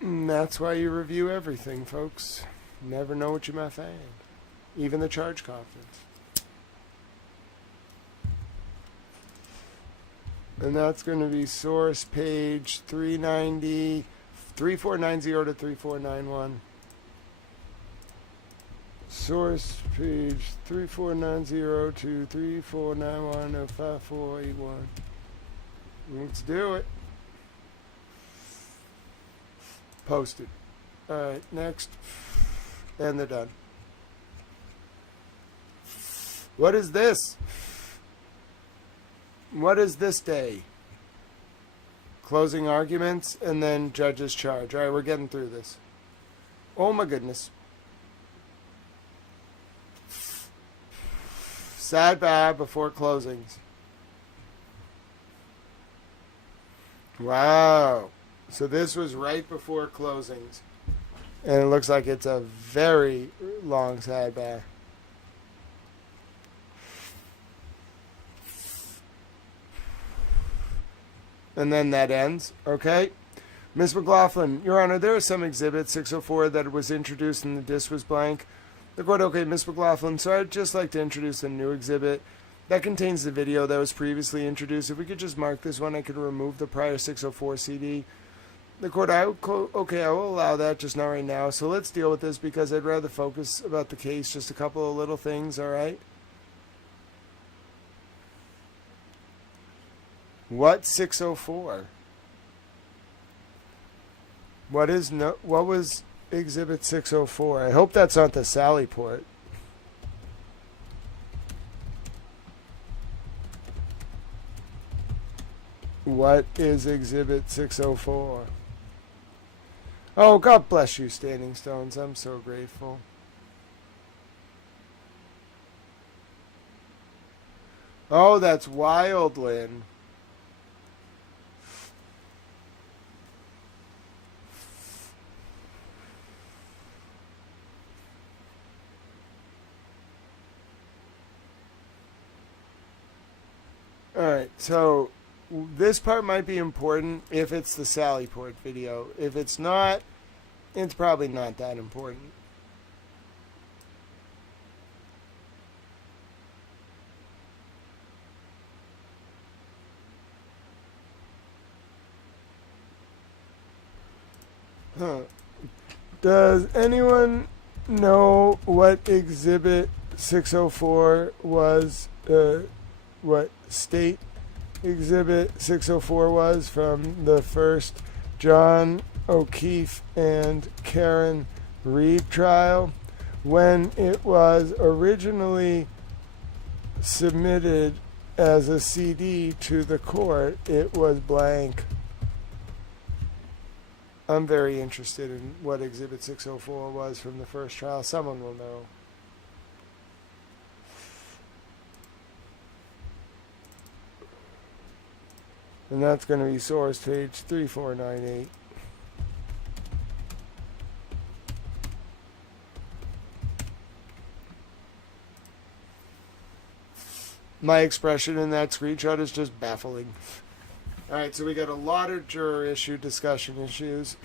And that's why you review everything, folks. Never know what you might find. Even the charge conference. And that's going to be source page 390, 3490 to 3491. Source page 3490 to 3491 of 5481. Let's do it. Posted. Alright, next. And they're done. What is this? What is this day? Closing arguments and then judge's charge. Alright, we're getting through this. Oh my goodness. Sidebar before closings. Wow. So this was right before closings. And it looks like it's a very long sidebar. And then that ends. Okay. Ms. McLaughlin, Your Honor, there is some exhibit 604 that was introduced and the disc was blank. The court, okay, Ms. McLaughlin, so I'd just like to introduce a new exhibit that contains the video that was previously introduced. If we could just mark this one, I could remove the prior 604 CD. The court, okay, I will allow that, just not right now. So let's deal with this because I'd rather focus about the case, just a couple of little things, all right? What 604? What was exhibit 604? I hope that's not the Sally port. What is exhibit 604? Oh, God bless you, Standing Stones. I'm so grateful. Oh, that's Wildland. Alright, so this part might be important if it's the Sallyport video. If it's not, it's probably not that important. Does anyone know what exhibit 604 was? What state exhibit 604 was from the first John O'Keefe and Karen Reed trial? When it was originally submitted as a CD to the court, it was blank. I'm very interested in what exhibit 604 was from the first trial. Someone will know. And that's going to be source page 3498. My expression in that screenshot is just baffling. Alright, so we got a lot of juror issue discussion issues.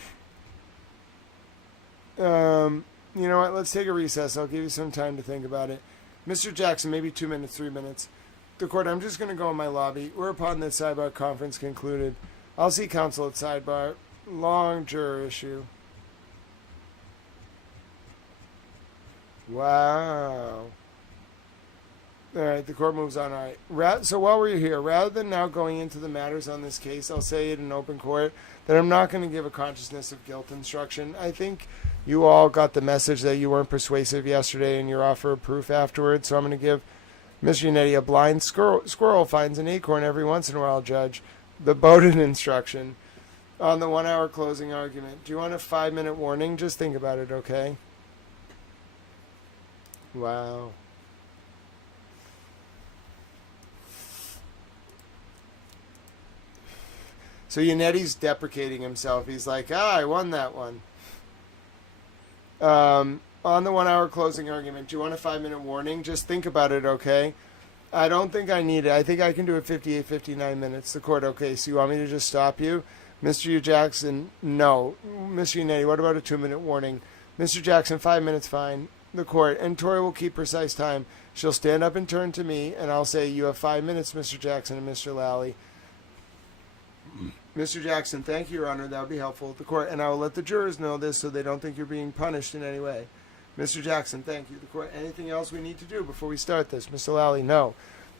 You know what? Let's take a recess. I'll give you some time to think about it. Mr. Jackson, maybe 2 minutes, 3 minutes. The court, I'm just going to go in my lobby. Whereupon this sidebar conference concluded, I'll see counsel at sidebar. Long juror issue. Wow. All right, the court moves on. All right. So while we're here, rather than now going into the matters on this case, I'll say it in open court that I'm not going to give a consciousness of guilt instruction. I think you all got the message that you weren't persuasive yesterday in your offer of proof afterwards, so I'm going to give Mr. Unetti, a blind squirrel finds an acorn every once in a while, Judge. The Bowden instruction on the 1 hour closing argument. Do you want a 5-minute warning? Just think about it, okay? Wow. So Unetti's deprecating himself. He's like, I won that one. On the 1 hour closing argument, do you want a 5-minute warning? Just think about it, okay? I don't think I need it. I think I can do it 58, 59 minutes. The court, okay, so you want me to just stop you? Mr. U. Jackson, no. Mr. Unetti, what about a 2-minute warning? Mr. Jackson, 5 minutes, fine. The court, and Tori will keep precise time. She'll stand up and turn to me, and I'll say, you have 5 minutes, Mr. Jackson and Mr. Lally. Mr. Jackson, thank you, Your Honor. That would be helpful. The court, and I will let the jurors know this so they don't think you're being punished in any way. Mr. Jackson, thank you. The court, anything else we need to do before we start this? Mr. Lally, no.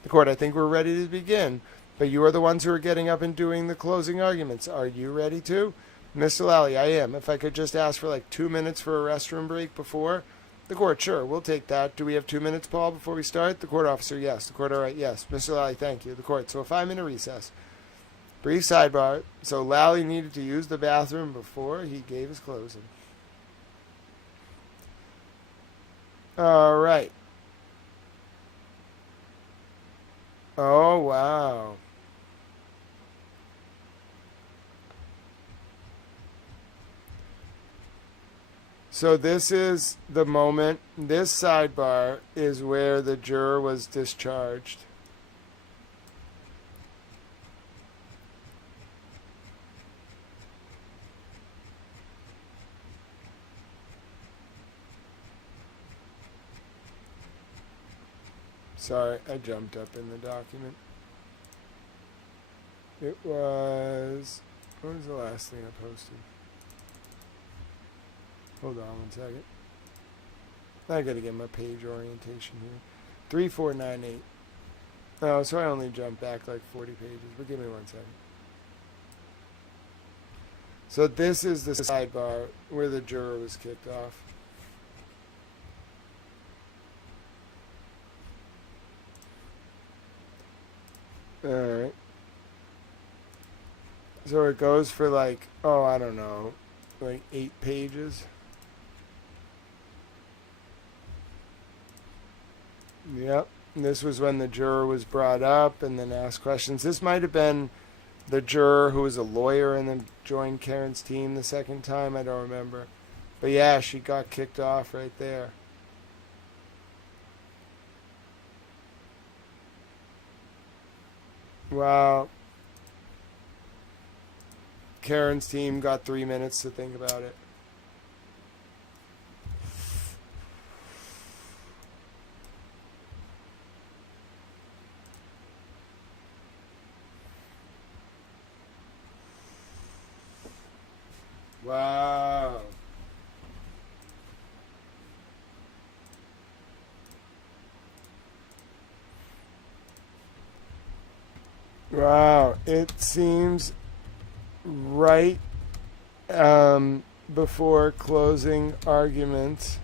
The court, I think we're ready to begin, but you are the ones who are getting up and doing the closing arguments. Are you ready to? Mr. Lally, I am. If I could just ask for like 2 minutes for a restroom break before. The court, sure, we'll take that. Do we have 2 minutes, Paul, before we start? The court officer, yes. The court, all right, yes. Mr. Lally, thank you. The court, so a 5-minute recess. Brief sidebar. So Lally needed to use the bathroom before he gave his closing. All right. Oh, wow. So this is the moment, this sidebar is where the juror was discharged. Sorry, I jumped up in the document. It was, what was the last thing I posted? Hold on 1 second. I gotta get my page orientation here. 3498. Oh, so I only jumped back like 40 pages, but give me 1 second. So this is the sidebar where the juror was kicked off. Alright. So it goes for like, oh, I don't know, like 8 pages. Yep. This was when the juror was brought up and then asked questions. This might have been the juror who was a lawyer and then joined Karen's team the second time. I don't remember. But yeah, she got kicked off right there. Wow. Karen's team got 3 minutes to think about it. Wow. Wow. It seems right before closing arguments,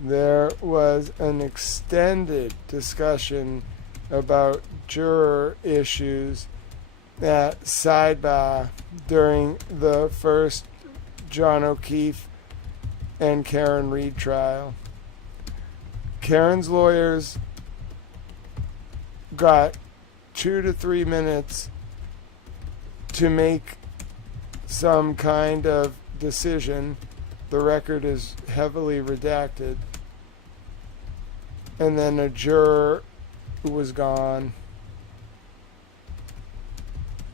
there was an extended discussion about juror issues at Sidebahs during the first John O'Keefe and Karen Reed trial. Karen's lawyers got 2 to 3 minutes to make some kind of decision. The record is heavily redacted. And then a juror was gone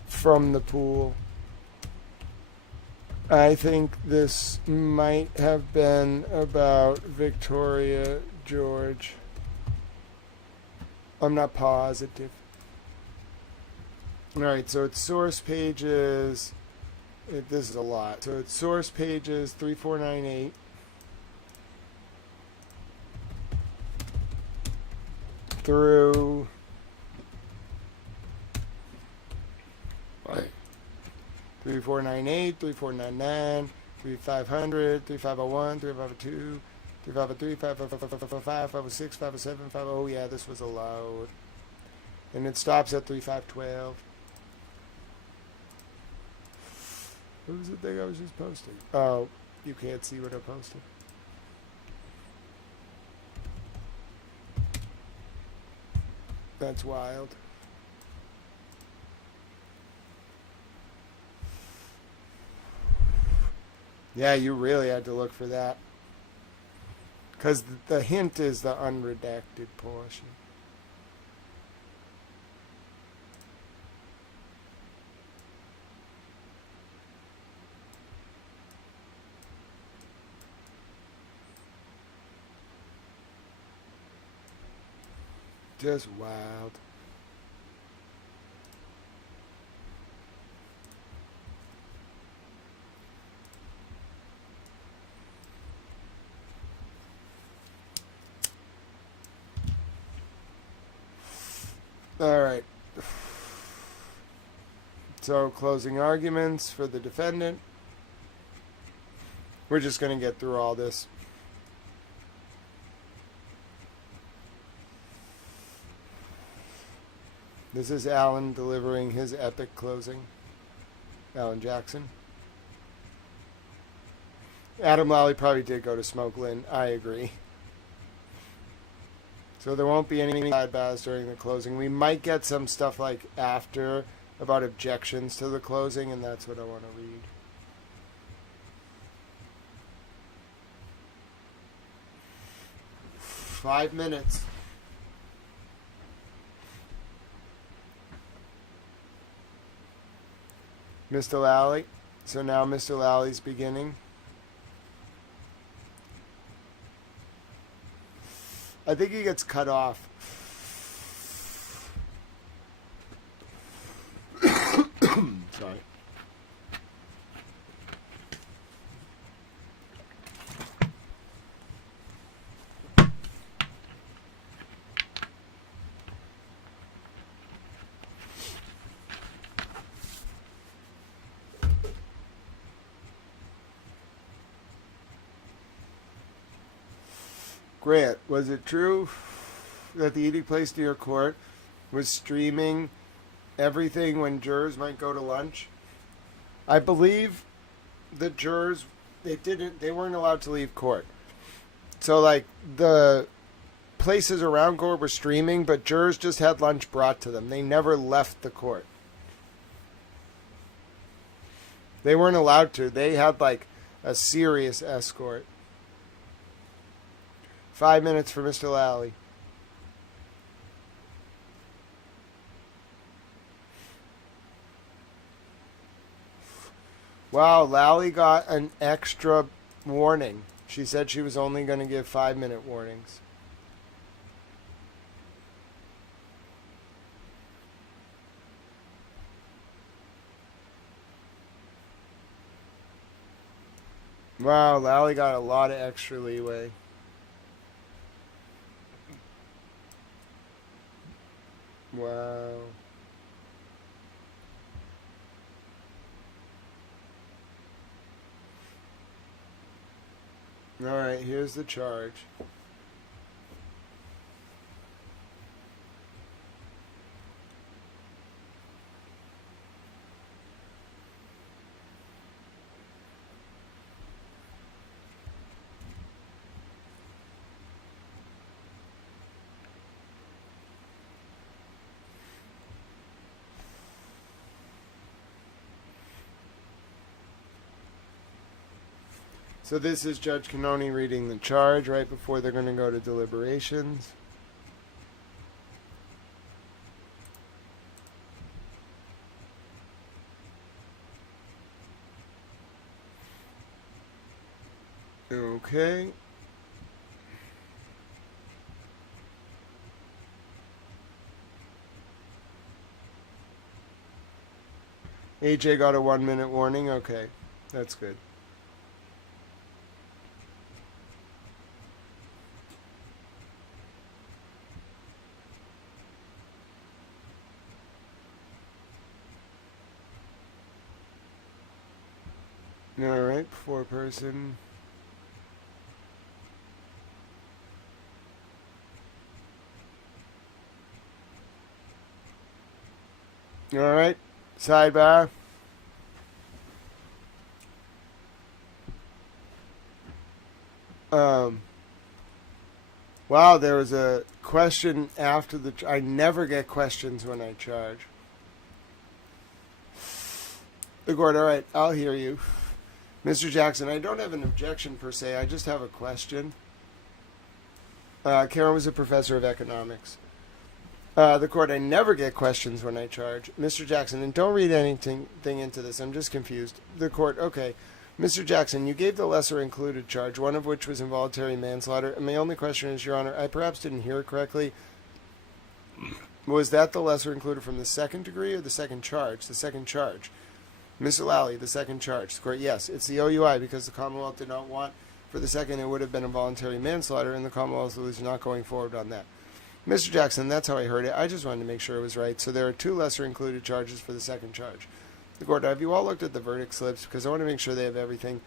from the pool. I think this might have been about Victoria George. I'm not positive. Alright, so it's source pages. This is a lot. So it's source pages 3498 through 3498, 3499, 3500, 3501, 3502, 3503, 505, 506, 507, 50. Oh, yeah, this was allowed. And it stops at 3512. What was the thing I was just posting? Oh, you can't see what I posted. That's wild. Yeah, you really had to look for that. Because the hint is the unredacted portion. Just wild. All right. So, closing arguments for the defendant. We're just going to get through all this. This is Alan delivering his epic closing. Alan Jackson. Adam Lally probably did go to Smokeland. I agree. So there won't be any sidebahs during the closing. We might get some stuff like after about objections to the closing, and that's what I want to read. Five minutes. Mr. Lally. So now Mr. Lally's beginning. I think he gets cut off. Sorry. Grant, was it true that the eating place near court was streaming everything when jurors might go to lunch? I believe the jurors, they weren't allowed to leave court. So like the places around court were streaming, but jurors just had lunch brought to them. They never left the court. They weren't allowed to. They had like a serious escort. 5 minutes for Mr. Lally. Wow, Lally got an extra warning. She said she was only going to give 5-minute warnings. Wow, Lally got a lot of extra leeway. Wow. All right, here's the charge. So this is Judge Canoni reading the charge right before they're going to go to deliberations. Okay. AJ got a 1-minute warning. Okay, that's good. All right, 4-person. All right, sidebar. Wow, there was a question after the... I never get questions when I charge. The court, all right, I'll hear you. Mr. Jackson, I don't have an objection per se. I just have a question. Karen was a professor of economics. The court, I never get questions when I charge. Mr. Jackson, and don't read anything into this. I'm just confused. The court, okay. Mr. Jackson, you gave the lesser included charge, one of which was involuntary manslaughter. And my only question is, Your Honor, I perhaps didn't hear it correctly. Was that the lesser included from the second degree or the second charge? The second charge. Mr. Lally, the second charge. The court, yes, it's the OUI because the Commonwealth did not want, for the second, it would have been involuntary manslaughter, and the Commonwealth was not going forward on that. Mr. Jackson, that's how I heard it. I just wanted to make sure it was right. So there are 2 lesser included charges for the second charge. The court, have you all looked at the verdict slips? Because I want to make sure they have everything.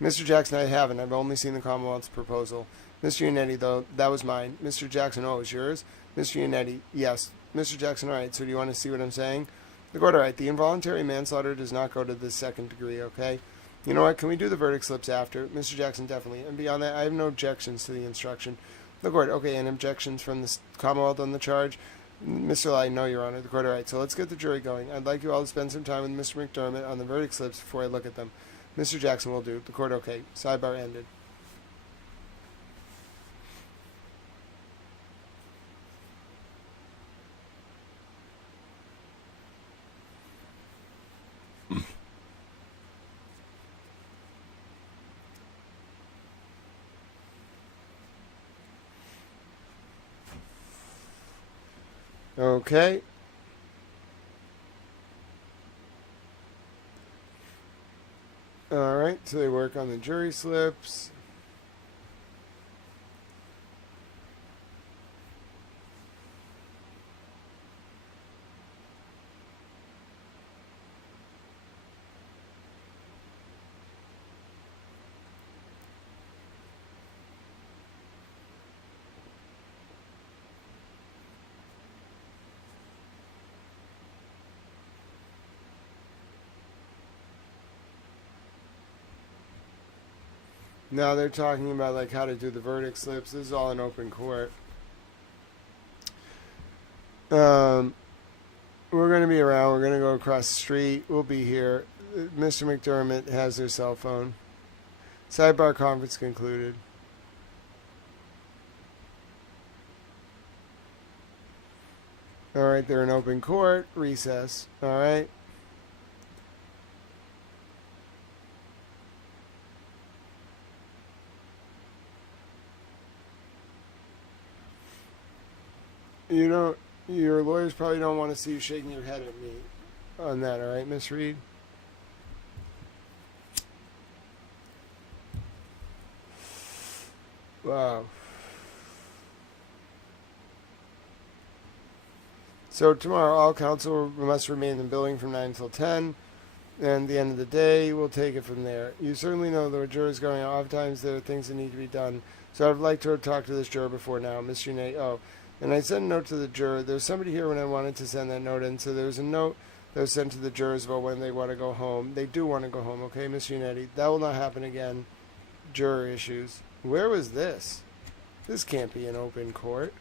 Mr. Jackson, I haven't. I've only seen the Commonwealth's proposal. Mr. Unetti, though, that was mine. Mr. Jackson, oh, it was yours? Mr. Unetti, yes. Mr. Jackson, all right, so do you want to see what I'm saying? The court, all right, the involuntary manslaughter does not go to the second degree, okay? You know what, can we do the verdict slips after? Mr. Jackson, definitely. And beyond that, I have no objections to the instruction. The court, okay, and objections from the Commonwealth on the charge? Mr. Lai, no, Your Honor. The court, all right, so let's get the jury going. I'd like you all to spend some time with Mr. McDermott on the verdict slips before I look at them. Mr. Jackson will do. The court, okay. Sidebar ended. Okay. All right, so they work on the jury slips. Now they're talking about like how to do the verdict slips. This is all in open court. We're going to be around. We're going to go across the street. We'll be here. Mr. McDermott has their cell phone. Sidebar conference concluded. All right, they're in open court. Recess. All right. You don't. Your lawyers probably don't want to see you shaking your head at me on that, all right, Miss Reed? Wow. So tomorrow, all counsel must remain in the building from 9 until 10, and at the end of the day, we'll take it from there. You certainly know there are jurors going out. Oftentimes, there are things that need to be done. So I'd like to talk to this juror before now, Miss Junet. Oh. And I sent a note to the juror. There was somebody here when I wanted to send that note in. So there was a note that was sent to the jurors about when they want to go home. They do want to go home, okay, Miss Unetti? That will not happen again. Juror issues. Where was this? This can't be an open court.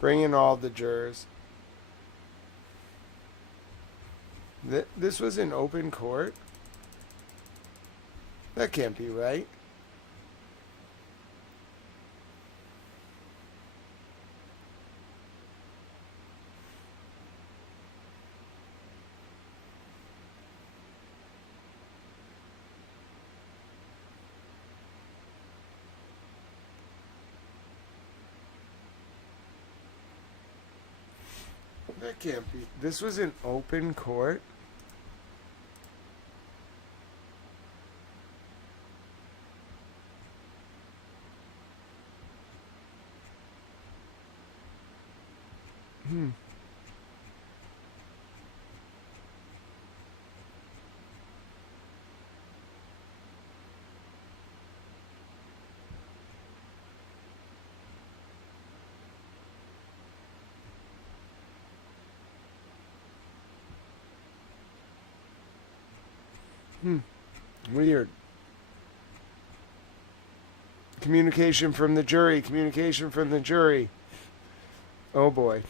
Bring in all the jurors. This was in open court? That can't be right. That can't be. This was in open court? Weird. Communication from the jury. Communication from the jury. Oh boy.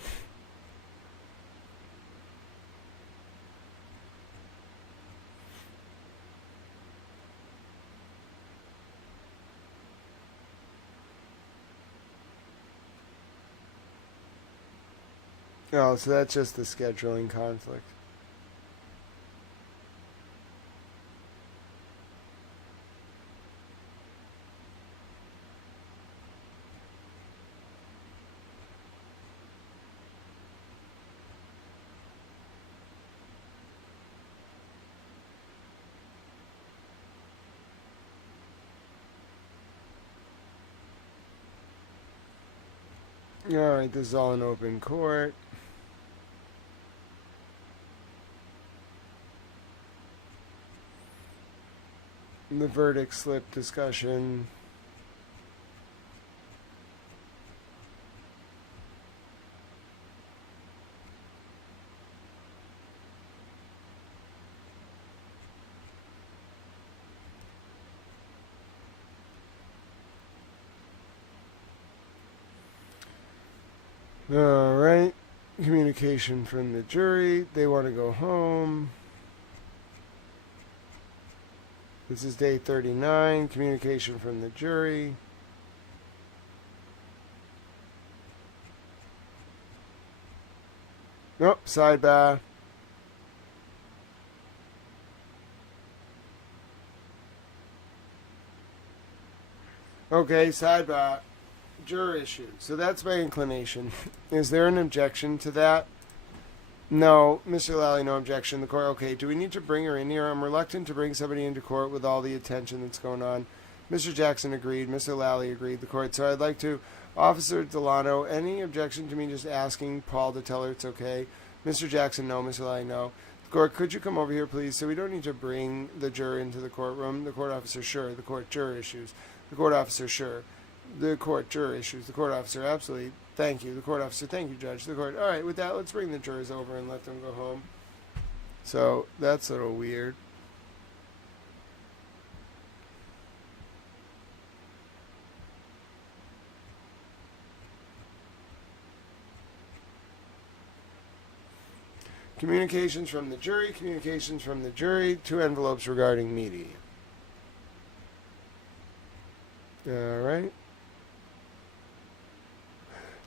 Oh, so that's just the scheduling conflict. Alright, this is all in open court. The verdict slip discussion. All right. Communication from the jury. They want to go home. This is day 39. Communication from the jury. Nope. Sidebar. Okay, sidebar. Juror issue. So that's my inclination. Is there an objection to that? No, Mr. Lally, no objection. The court, okay, do we need to bring her in here? I'm reluctant to bring somebody into court with all the attention that's going on. Mr. Jackson agreed. Mr. Lally agreed. The court. So I'd like to, Officer Delano, any objection to me just asking Paul to tell her it's okay? Mr. Jackson, no. Mr. Lally, no. The court, could you come over here, please? So we don't need to bring the juror into the courtroom. The court officer, sure. The court juror issues. The court officer, sure. The court juror issues. The court officer, absolutely. Thank you. The court officer, thank you, Judge. The court, all right, with that, let's bring the jurors over and let them go home. So that's a little weird. Communications from the jury. Communications from the jury. 2 envelopes regarding media. All right.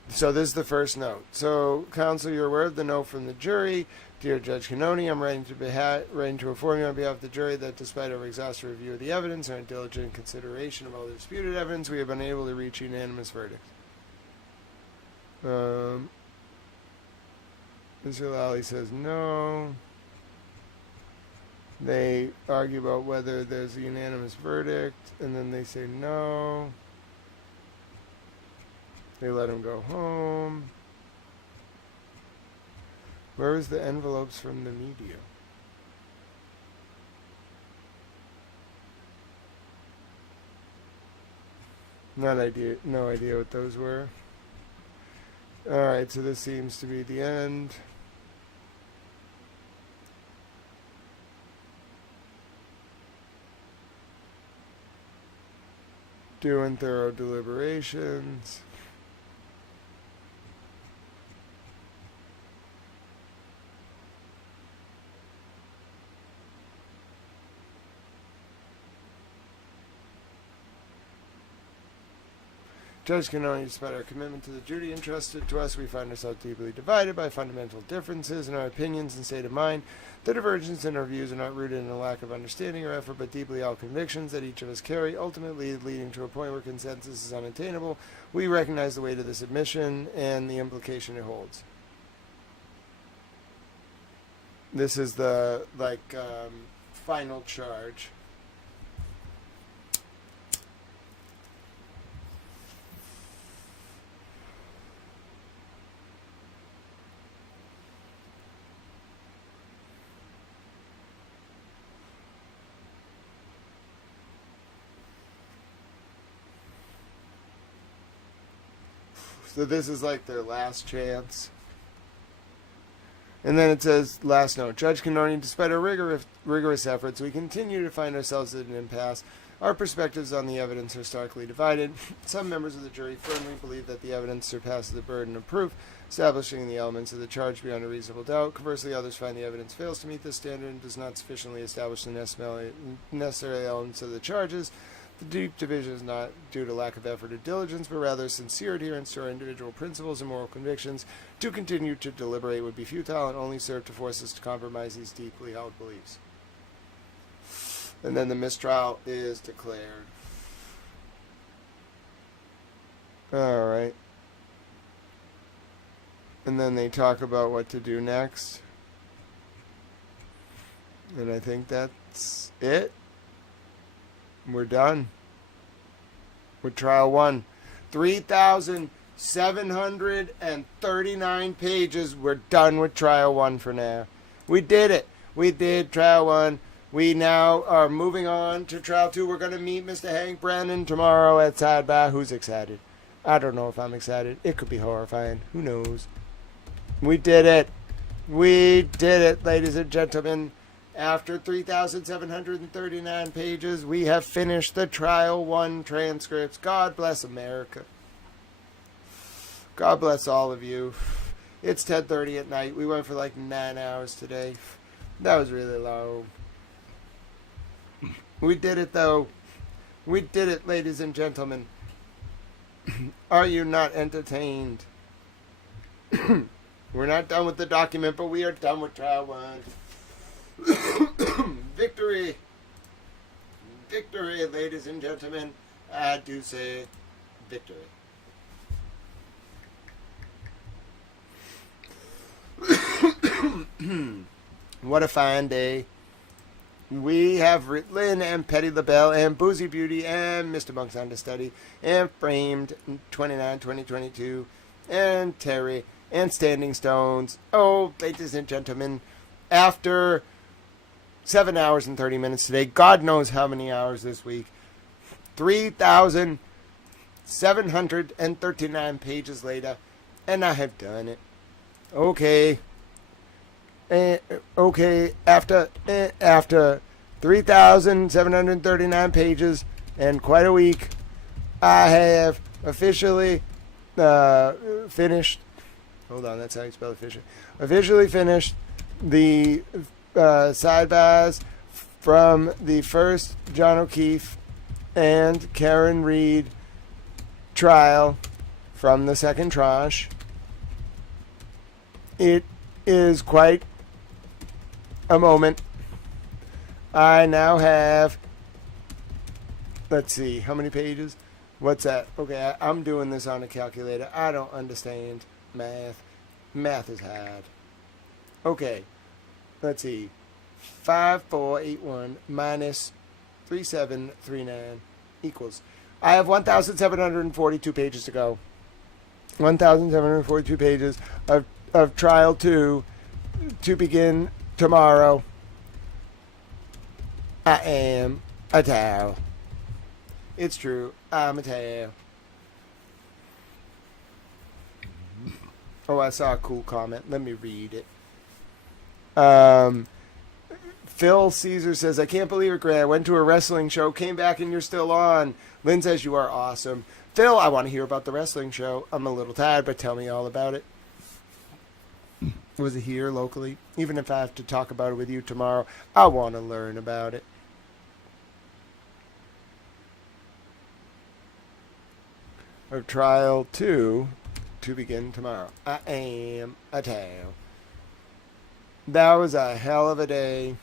So this is the first note. So, counsel, you're aware of the note from the jury. Dear Judge Canoni, I'm writing to inform you on behalf of the jury that despite our exhaustive review of the evidence and our diligent consideration of all the disputed evidence, we have been able to reach a unanimous verdict. Mr. Lally says no. They argue about whether there's a unanimous verdict, and then they say no. They let him go home. Where is the envelopes from the media? No idea what those were. Alright, so this seems to be the end. Doing thorough deliberations. Judge Canoni, despite our commitment to the duty entrusted to us, we find ourselves deeply divided by fundamental differences in our opinions and state of mind. The divergence in our views are not rooted in a lack of understanding or effort, but deeply held convictions that each of us carry, ultimately leading to a point where consensus is unattainable. We recognize the weight of this admission and the implication it holds. This is the, final charge. So this is like their last chance. And then it says, last note, Judge Canton, despite our rigorous efforts, we continue to find ourselves at an impasse. Our perspectives on the evidence are starkly divided. Some members of the jury firmly believe that the evidence surpasses the burden of proof, establishing the elements of the charge beyond a reasonable doubt. Conversely, others find the evidence fails to meet this standard and does not sufficiently establish the necessary elements of the charges. The deep division is not due to lack of effort or diligence, but rather sincere adherence to our individual principles and moral convictions. To continue to deliberate would be futile and only serve to force us to compromise these deeply held beliefs. And then the mistrial is declared. All right. And then they talk about what to do next. And I think that's it. We're done with trial 1. 3,739 pages. We're done with trial 1 for now. We did it. We did trial 1. We now are moving on to trial 2. We're going to meet Mr. Hank Brennan tomorrow at Sidebahs. Who's excited? I don't know if I'm excited. It could be horrifying. Who knows? We did it. We did it, ladies and gentlemen. After 3,739 pages, we have finished the trial 1 transcripts. God bless America. God bless all of you. It's 10:30 at night. We went for like 9 hours today. That was really low. We did it, though. We did it, ladies and gentlemen. Are you not entertained? We're not done with the document, but we are done with trial 1. Victory. Victory, ladies and gentlemen. I do say victory. What a fine day. We have Lynn and Petty LaBelle and Boozy Beauty and Mr. Monk's Understudy and Framed 29 2022 and Terry and Standing Stones. Oh, ladies and gentlemen, after 7 hours and 30 minutes today, God knows how many hours this week, 3,739 pages later, and I have done it. Okay. After 3,739 pages and quite a week, I have officially finished. Hold on, that's how you spell officially. Officially finished the Sidebahs from the first John O'Keefe and Karen Reed trial from the second tranche. It is quite a moment. I now have, let's see, how many pages? What's that? Okay, I'm doing this on a calculator. I don't understand math. Math is hard. Okay, let's see. 5481 minus 3739 equals. I have 1,742 pages to go. 1,742 pages of trial 2 to begin tomorrow. I am a towel. It's true. I'm a towel. Oh, I saw a cool comment. Let me read it. Phil Caesar says, I can't believe it, Grant. I went to a wrestling show, came back, and you're still on. Lynn says, you are awesome. Phil, I want to hear about the wrestling show. I'm a little tired, but tell me all about it. Was it here locally? Even if I have to talk about it with you tomorrow, I want to learn about it. Of trial 2 to begin tomorrow. I am a towel. That was a hell of a day.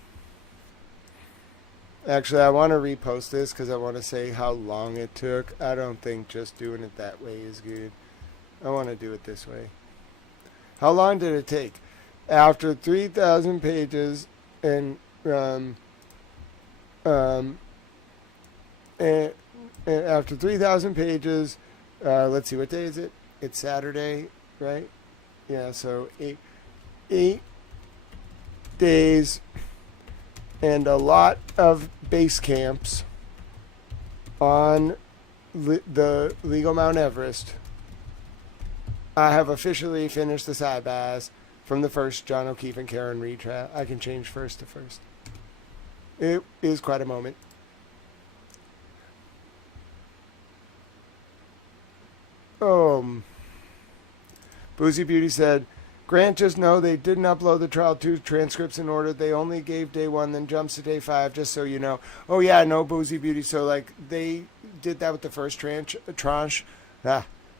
Actually, I want to repost this because I want to say how long it took. I don't think just doing it that way is good. I want to do it this way. How long did it take? After 3,000 pages and after 3,000 pages, let's see, what day is it? It's Saturday, right? Yeah, so eight days and a lot of base camps on the legal Mount Everest. I have officially finished the Sidebahs from the first John O'Keefe and Karen Reed trial. I can change first to first. It is quite a moment. Boozy Beauty said, Grant, just know they didn't upload the trial 2 transcripts in order. They only gave day 1, then jumps to day 5, just so you know. Oh, yeah, I know, Boozy Beauty. So, like, they did that with the first tranche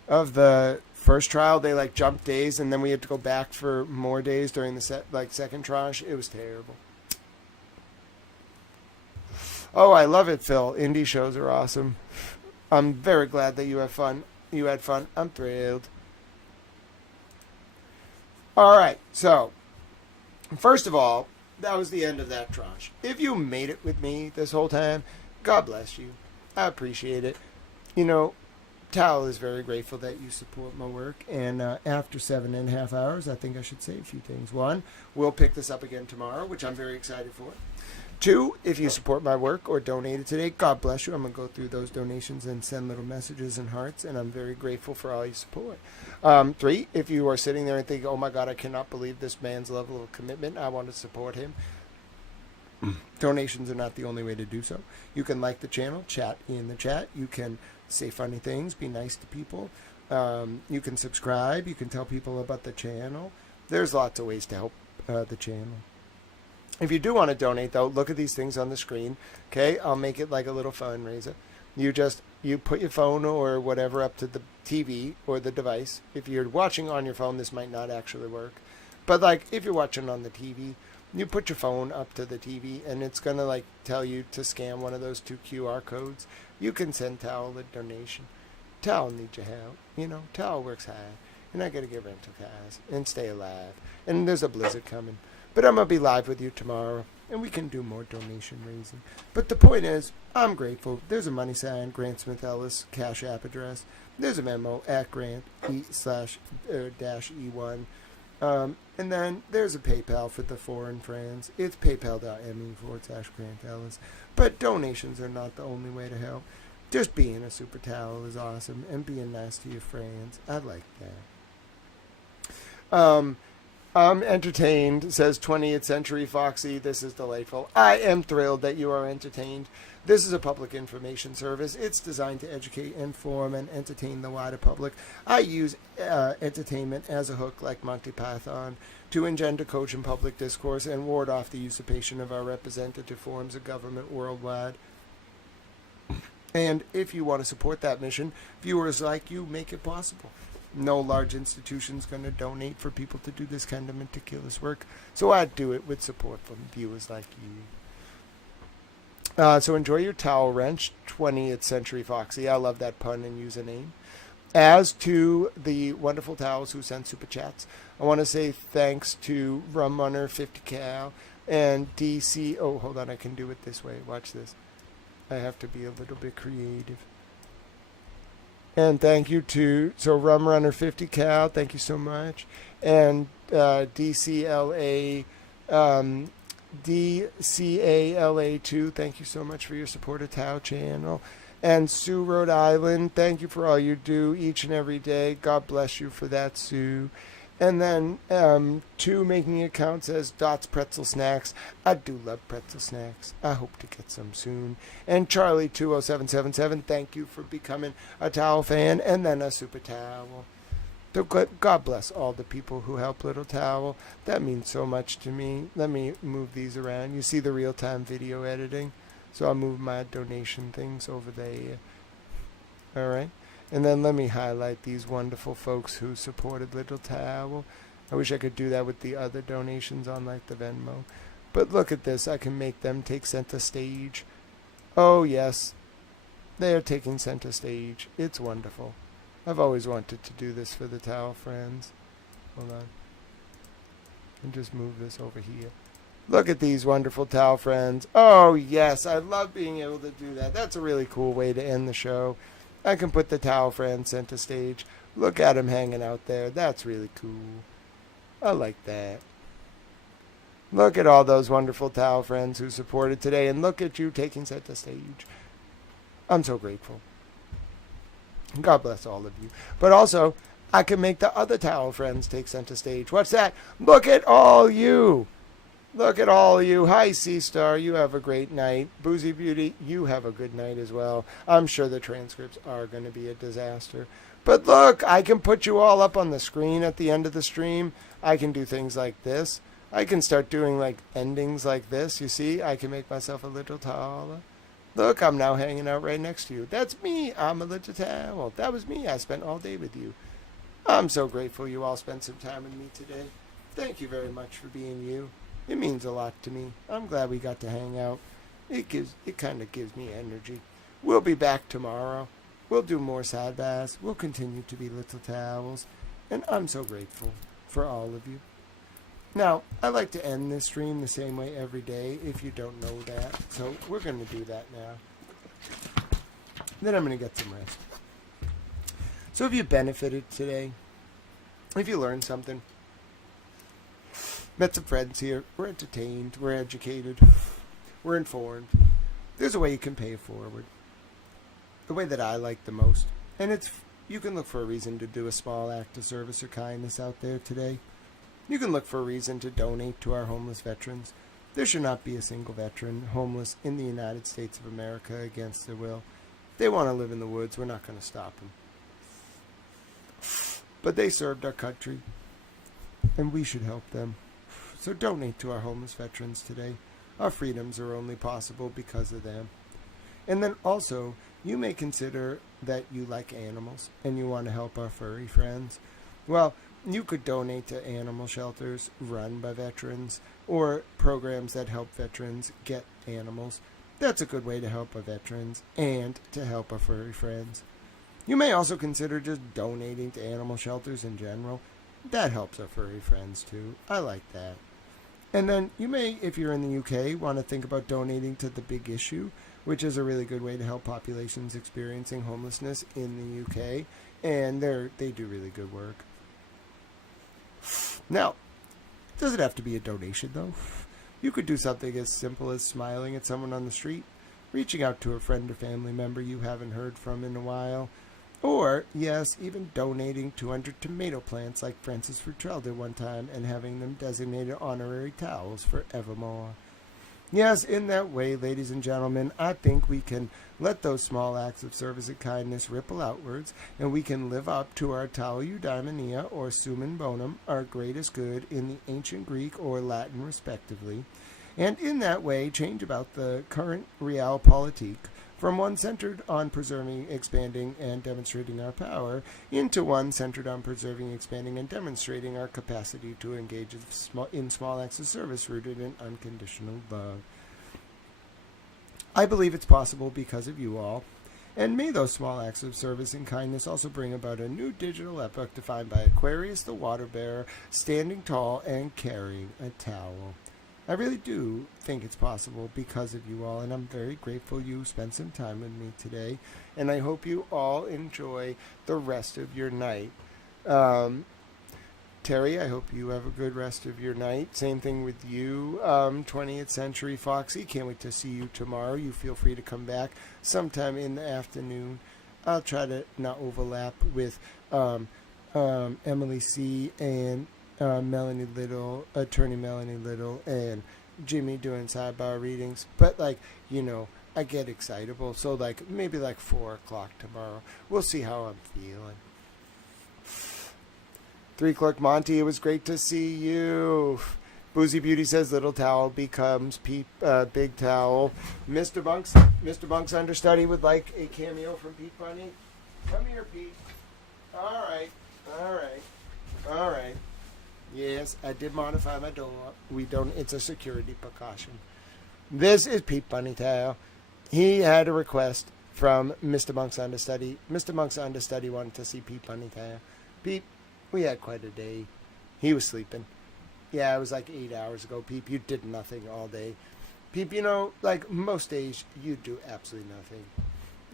of the first trial. They, like, jumped days, and then we had to go back for more days during the second tranche. It was terrible. Oh, I love it, Phil. Indie shows are awesome. I'm very glad that you had fun. I'm thrilled. All right, so first of all, that was the end of that tranche. If you made it with me this whole time, God bless you. I appreciate it. You know, Tal is very grateful that you support my work, and after 7.5 hours, I think I should say a few things. 1, we'll pick this up again tomorrow, which I'm very excited for. 2, if you support my work or donated today, God bless you. I'm going to go through those donations and send little messages and hearts, and I'm very grateful for all your support. 3, if you are sitting there and think, oh my God, I cannot believe this man's level of commitment, I want to support him. Donations are not the only way to do so. You can like the channel, chat in the chat. You can say funny things, be nice to people. You can subscribe. You can tell people about the channel. There's lots of ways to help the channel. If you do want to donate, though, look at these things on the screen. Okay, I'll make it like a little fundraiser. You put your phone or whatever up to the TV or the device. If you're watching on your phone, this might not actually work. But like if you're watching on the TV, you put your phone up to the TV, and it's gonna like tell you to scan one of those 2 QR codes. You can send Tal a donation. Tal needs your help. You know, Tal works hard. You're not gonna get rental cars and stay alive. And there's a blizzard coming. But I'm going to be live with you tomorrow, and we can do more donation raising. But the point is, I'm grateful. There's a money sign, Grant Smith Ellis, Cash App address. There's a memo at Grant /E1. And then there's a PayPal for the foreign friends. It's paypal.me/Grant Ellis. But donations are not the only way to help. Just being a super towel is awesome, and being nice to your friends. I like that. I'm entertained, says 20th Century Foxy. This is delightful. I am thrilled that you are entertained. This is a public information service. It's designed to educate, inform, and entertain the wider public. I use entertainment as a hook, like Monty Python, to engender, coach, and public discourse and ward off the usurpation of our representative forms of government worldwide. And if you want to support that mission, viewers like you make it possible. No large institution's going to donate for people to do this kind of meticulous work. So I'd do it with support from viewers like you. So enjoy your towel wrench, 20th Century Foxy. I love that pun and username. As to the wonderful towels who sent super chats, I want to say thanks to Rumrunner 50cal and DC. Oh, hold on, I can do it this way. Watch this. I have to be a little bit creative. And thank you to, so Rumrunner 50cal, thank you so much. And DCLA, DCALA2, thank you so much for your support of Tao Channel. And Sue Rhode Island, thank you for all you do each and every day. God bless you for that, Sue. And then 2 making account says Dots Pretzel Snacks. I do love pretzel snacks. I hope to get some soon. And Charlie20777, thank you for becoming a towel fan and then a super towel. So God bless all the people who help Little Towel. That means so much to me. Let me move these around. You see the real-time video editing? So I'll move my donation things over there. All right. And then let me highlight these wonderful folks who supported Little Towel. I wish I could do that with the other donations on like the Venmo. But look at this. I can make them take center stage. Oh, yes. They are taking center stage. It's wonderful. I've always wanted to do this for the Towel friends. Hold on. And just move this over here. Look at these wonderful towel friends. Oh, yes, I love being able to do that. That's a really cool way to end the show. I can put the towel friends center stage. Look at them hanging out there. That's really cool. I like that. Look at all those wonderful towel friends who supported today, and look at you taking center stage. I'm so grateful. God bless all of you. But also, I can make the other towel friends take center stage. What's that? Look at all you. Look at all you. Hi, Sea Star. You have a great night. Boozy Beauty, you have a good night as well. I'm sure the transcripts are going to be a disaster. But look, I can put you all up on the screen at the end of the stream. I can do things like this. I can start doing like endings like this. You see, I can make myself a little taller. Look, I'm now hanging out right next to you. That's me. I'm a little towel. That was me. I spent all day with you. I'm so grateful you all spent some time with me today. Thank you very much for being you. It means a lot to me. I'm glad we got to hang out. It kind of gives me energy. We'll be back tomorrow. We'll do more Sidebahs. We'll continue to be little towels. And I'm so grateful for all of you. Now, I like to end this stream the same way every day, if you don't know that. So we're going to do that now. Then I'm going to get some rest. So if you benefited today, if you learned something, met some friends here, we're entertained, we're educated, we're informed, there's a way you can pay it forward. The way that I like the most. And it's, you can look for a reason to do a small act of service or kindness out there today. You can look for a reason to donate to our homeless veterans. There should not be a single veteran homeless in the United States of America against their will. If they want to live in the woods, we're not going to stop them. But they served our country, and we should help them. So donate to our homeless veterans today. Our freedoms are only possible because of them. And then also, you may consider that you like animals and you want to help our furry friends. Well, you could donate to animal shelters run by veterans or programs that help veterans get animals. That's a good way to help our veterans and to help our furry friends. You may also consider just donating to animal shelters in general. That helps our furry friends too. I like that. And then you may, if you're in the UK, want to think about donating to The Big Issue, which is a really good way to help populations experiencing homelessness in the UK. And they do really good work. Now, does it have to be a donation, though? You could do something as simple as smiling at someone on the street, reaching out to a friend or family member you haven't heard from in a while, or, yes, even donating 200 tomato plants like Francis Futrell did one time and having them designated honorary towels forevermore. Yes, in that way, ladies and gentlemen, I think we can let those small acts of service and kindness ripple outwards, and we can live up to our tau eudaimonia or summum bonum, our greatest good in the ancient Greek or Latin respectively, and in that way change about the current realpolitik from one centered on preserving, expanding, and demonstrating our power into one centered on preserving, expanding, and demonstrating our capacity to engage in small acts of service rooted in unconditional love. I believe it's possible because of you all, and may those small acts of service and kindness also bring about a new digital epoch defined by Aquarius the water bearer, standing tall and carrying a towel. I really do think it's possible because of you all, and I'm very grateful you spent some time with me today, and I hope you all enjoy the rest of your night. Terry, I hope you have a good rest of your night. Same thing with you, 20th Century Foxy. Can't wait to see you tomorrow. You feel free to come back sometime in the afternoon. I'll try to not overlap with Emily C. and Melanie Little, attorney Melanie Little, and Jimmy doing sidebar readings. But, I get excitable. So, maybe 4 o'clock tomorrow. We'll see how I'm feeling. 3 Clerk Monty, it was great to see you. Boozy Beauty says little towel becomes big towel. Mr. Monk's understudy would like a cameo from Pete Bunny. Come here, Pete. All right. Yes, I did modify my door. It's a security precaution. This is Pete Bunnytail. He had a request from Mr. Monk's understudy. Mr. Monk's understudy wanted to see Pete Bunnytail. Pete, we had quite a day. He was sleeping. Yeah, it was like 8 hours ago, Peep. You did nothing all day. Peep, like most days, you do absolutely nothing.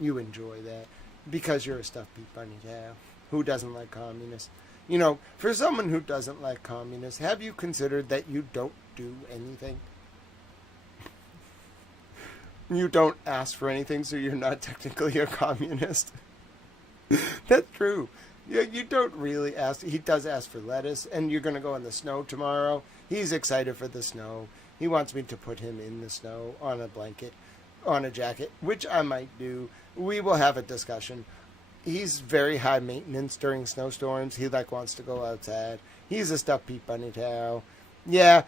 You enjoy that because you're a stuffed peep bunny tail who doesn't like communists. For someone who doesn't like communists, have you considered that you don't do anything? You don't ask for anything, so you're not technically a communist. That's true. You don't really ask. He does ask for lettuce, and you're going to go in the snow tomorrow. He's excited for the snow. He wants me to put him in the snow on a blanket, on a jacket, which I might do. We will have a discussion. He's very high maintenance during snowstorms. He wants to go outside. He's a stuffed peep bunny tail. Yeah,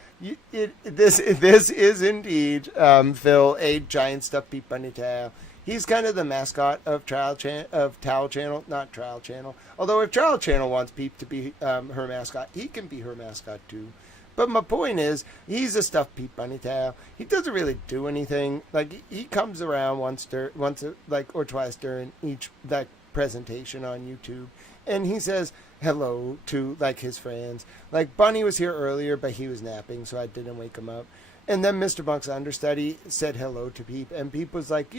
this is indeed, Phil, a giant stuffed peep bunny tail. He's kind of the mascot of Towel Channel, not Trial Channel. Although if Trial Channel wants Peep to be her mascot, he can be her mascot too. But my point is, he's a stuffed peep bunny tail. He doesn't really do anything. He comes around once or twice during each presentation on YouTube, and he says hello to his friends. Bunny was here earlier, but he was napping, so I didn't wake him up. And then Mr. Monk's understudy said hello to Peep, and Peep was like,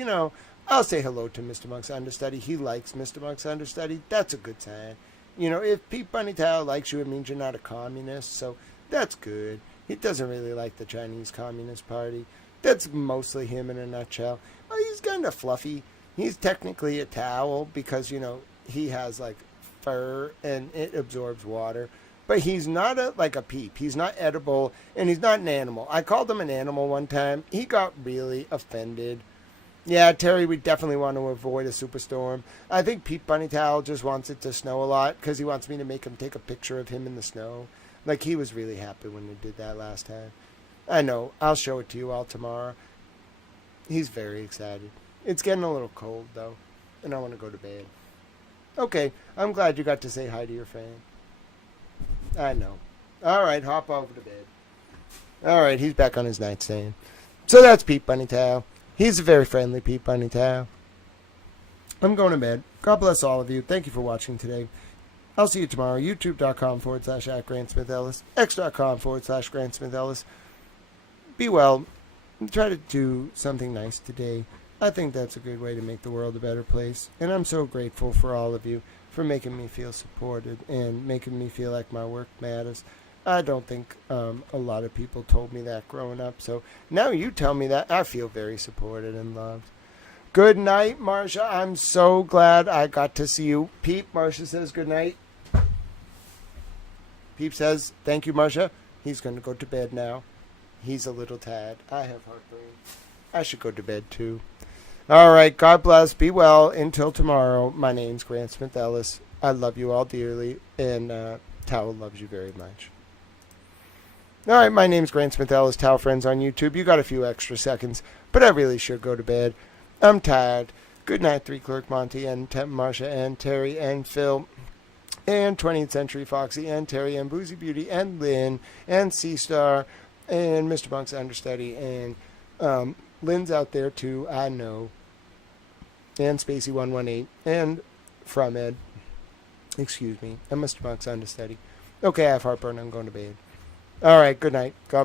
I'll say hello to Mr. Monk's understudy. He likes Mr. Monk's understudy. That's a good sign. If Peep Bunny Tail likes you, it means you're not a communist, so that's good. He doesn't really like the Chinese Communist Party. That's mostly him in a nutshell. He's kind of fluffy. He's technically a towel because, he has, fur and it absorbs water. But he's not a peep. He's not edible, and he's not an animal. I called him an animal one time. He got really offended. Yeah, Terry, we definitely want to avoid a superstorm. I think Peep Bunny Tail just wants it to snow a lot because he wants me to make him take a picture of him in the snow. He was really happy when we did that last time. I know. I'll show it to you all tomorrow. He's very excited. It's getting a little cold, though, and I want to go to bed. Okay, I'm glad you got to say hi to your friend. I know. All right, hop over to bed. All right, he's back on his nightstand. So that's Peep Bunny Tail. He's a very friendly Peep Bunny Tail. I'm going to bed. God bless all of you. Thank you for watching today. I'll see you tomorrow. YouTube.com/@GrantSmithEllis. X.com/GrantSmithEllis. Be well. Try to do something nice today. I think that's a good way to make the world a better place. And I'm so grateful for all of you for making me feel supported and making me feel like my work matters. I don't think a lot of people told me that growing up. So now you tell me that, I feel very supported and loved. Good night, Marcia. I'm so glad I got to see you. Peep, Marcia says good night. Peep says, thank you, Marcia. He's going to go to bed now. He's a little tad. I have heartburn. I should go to bed too. All right, God bless. Be well. Until tomorrow, my name's Grant Smith Ellis. I love you all dearly, and Towel loves you very much. All right, my name's Grant Smith Ellis, Towel Friends on YouTube. You got a few extra seconds, but I really should go to bed. I'm tired. Good night, 3 Clerk Monty, and Marsha, and Terry, and Phil, and 20th Century Foxy, and Terry, and Boozy Beauty, and Lynn, and C-Star, and Mr. Monk's understudy, and Lynn's out there too, I know, and Spacey118, and From Ed, excuse me, and Mr. Monk's understudy. Okay, I have heartburn, I'm going to bed. All right, good night. God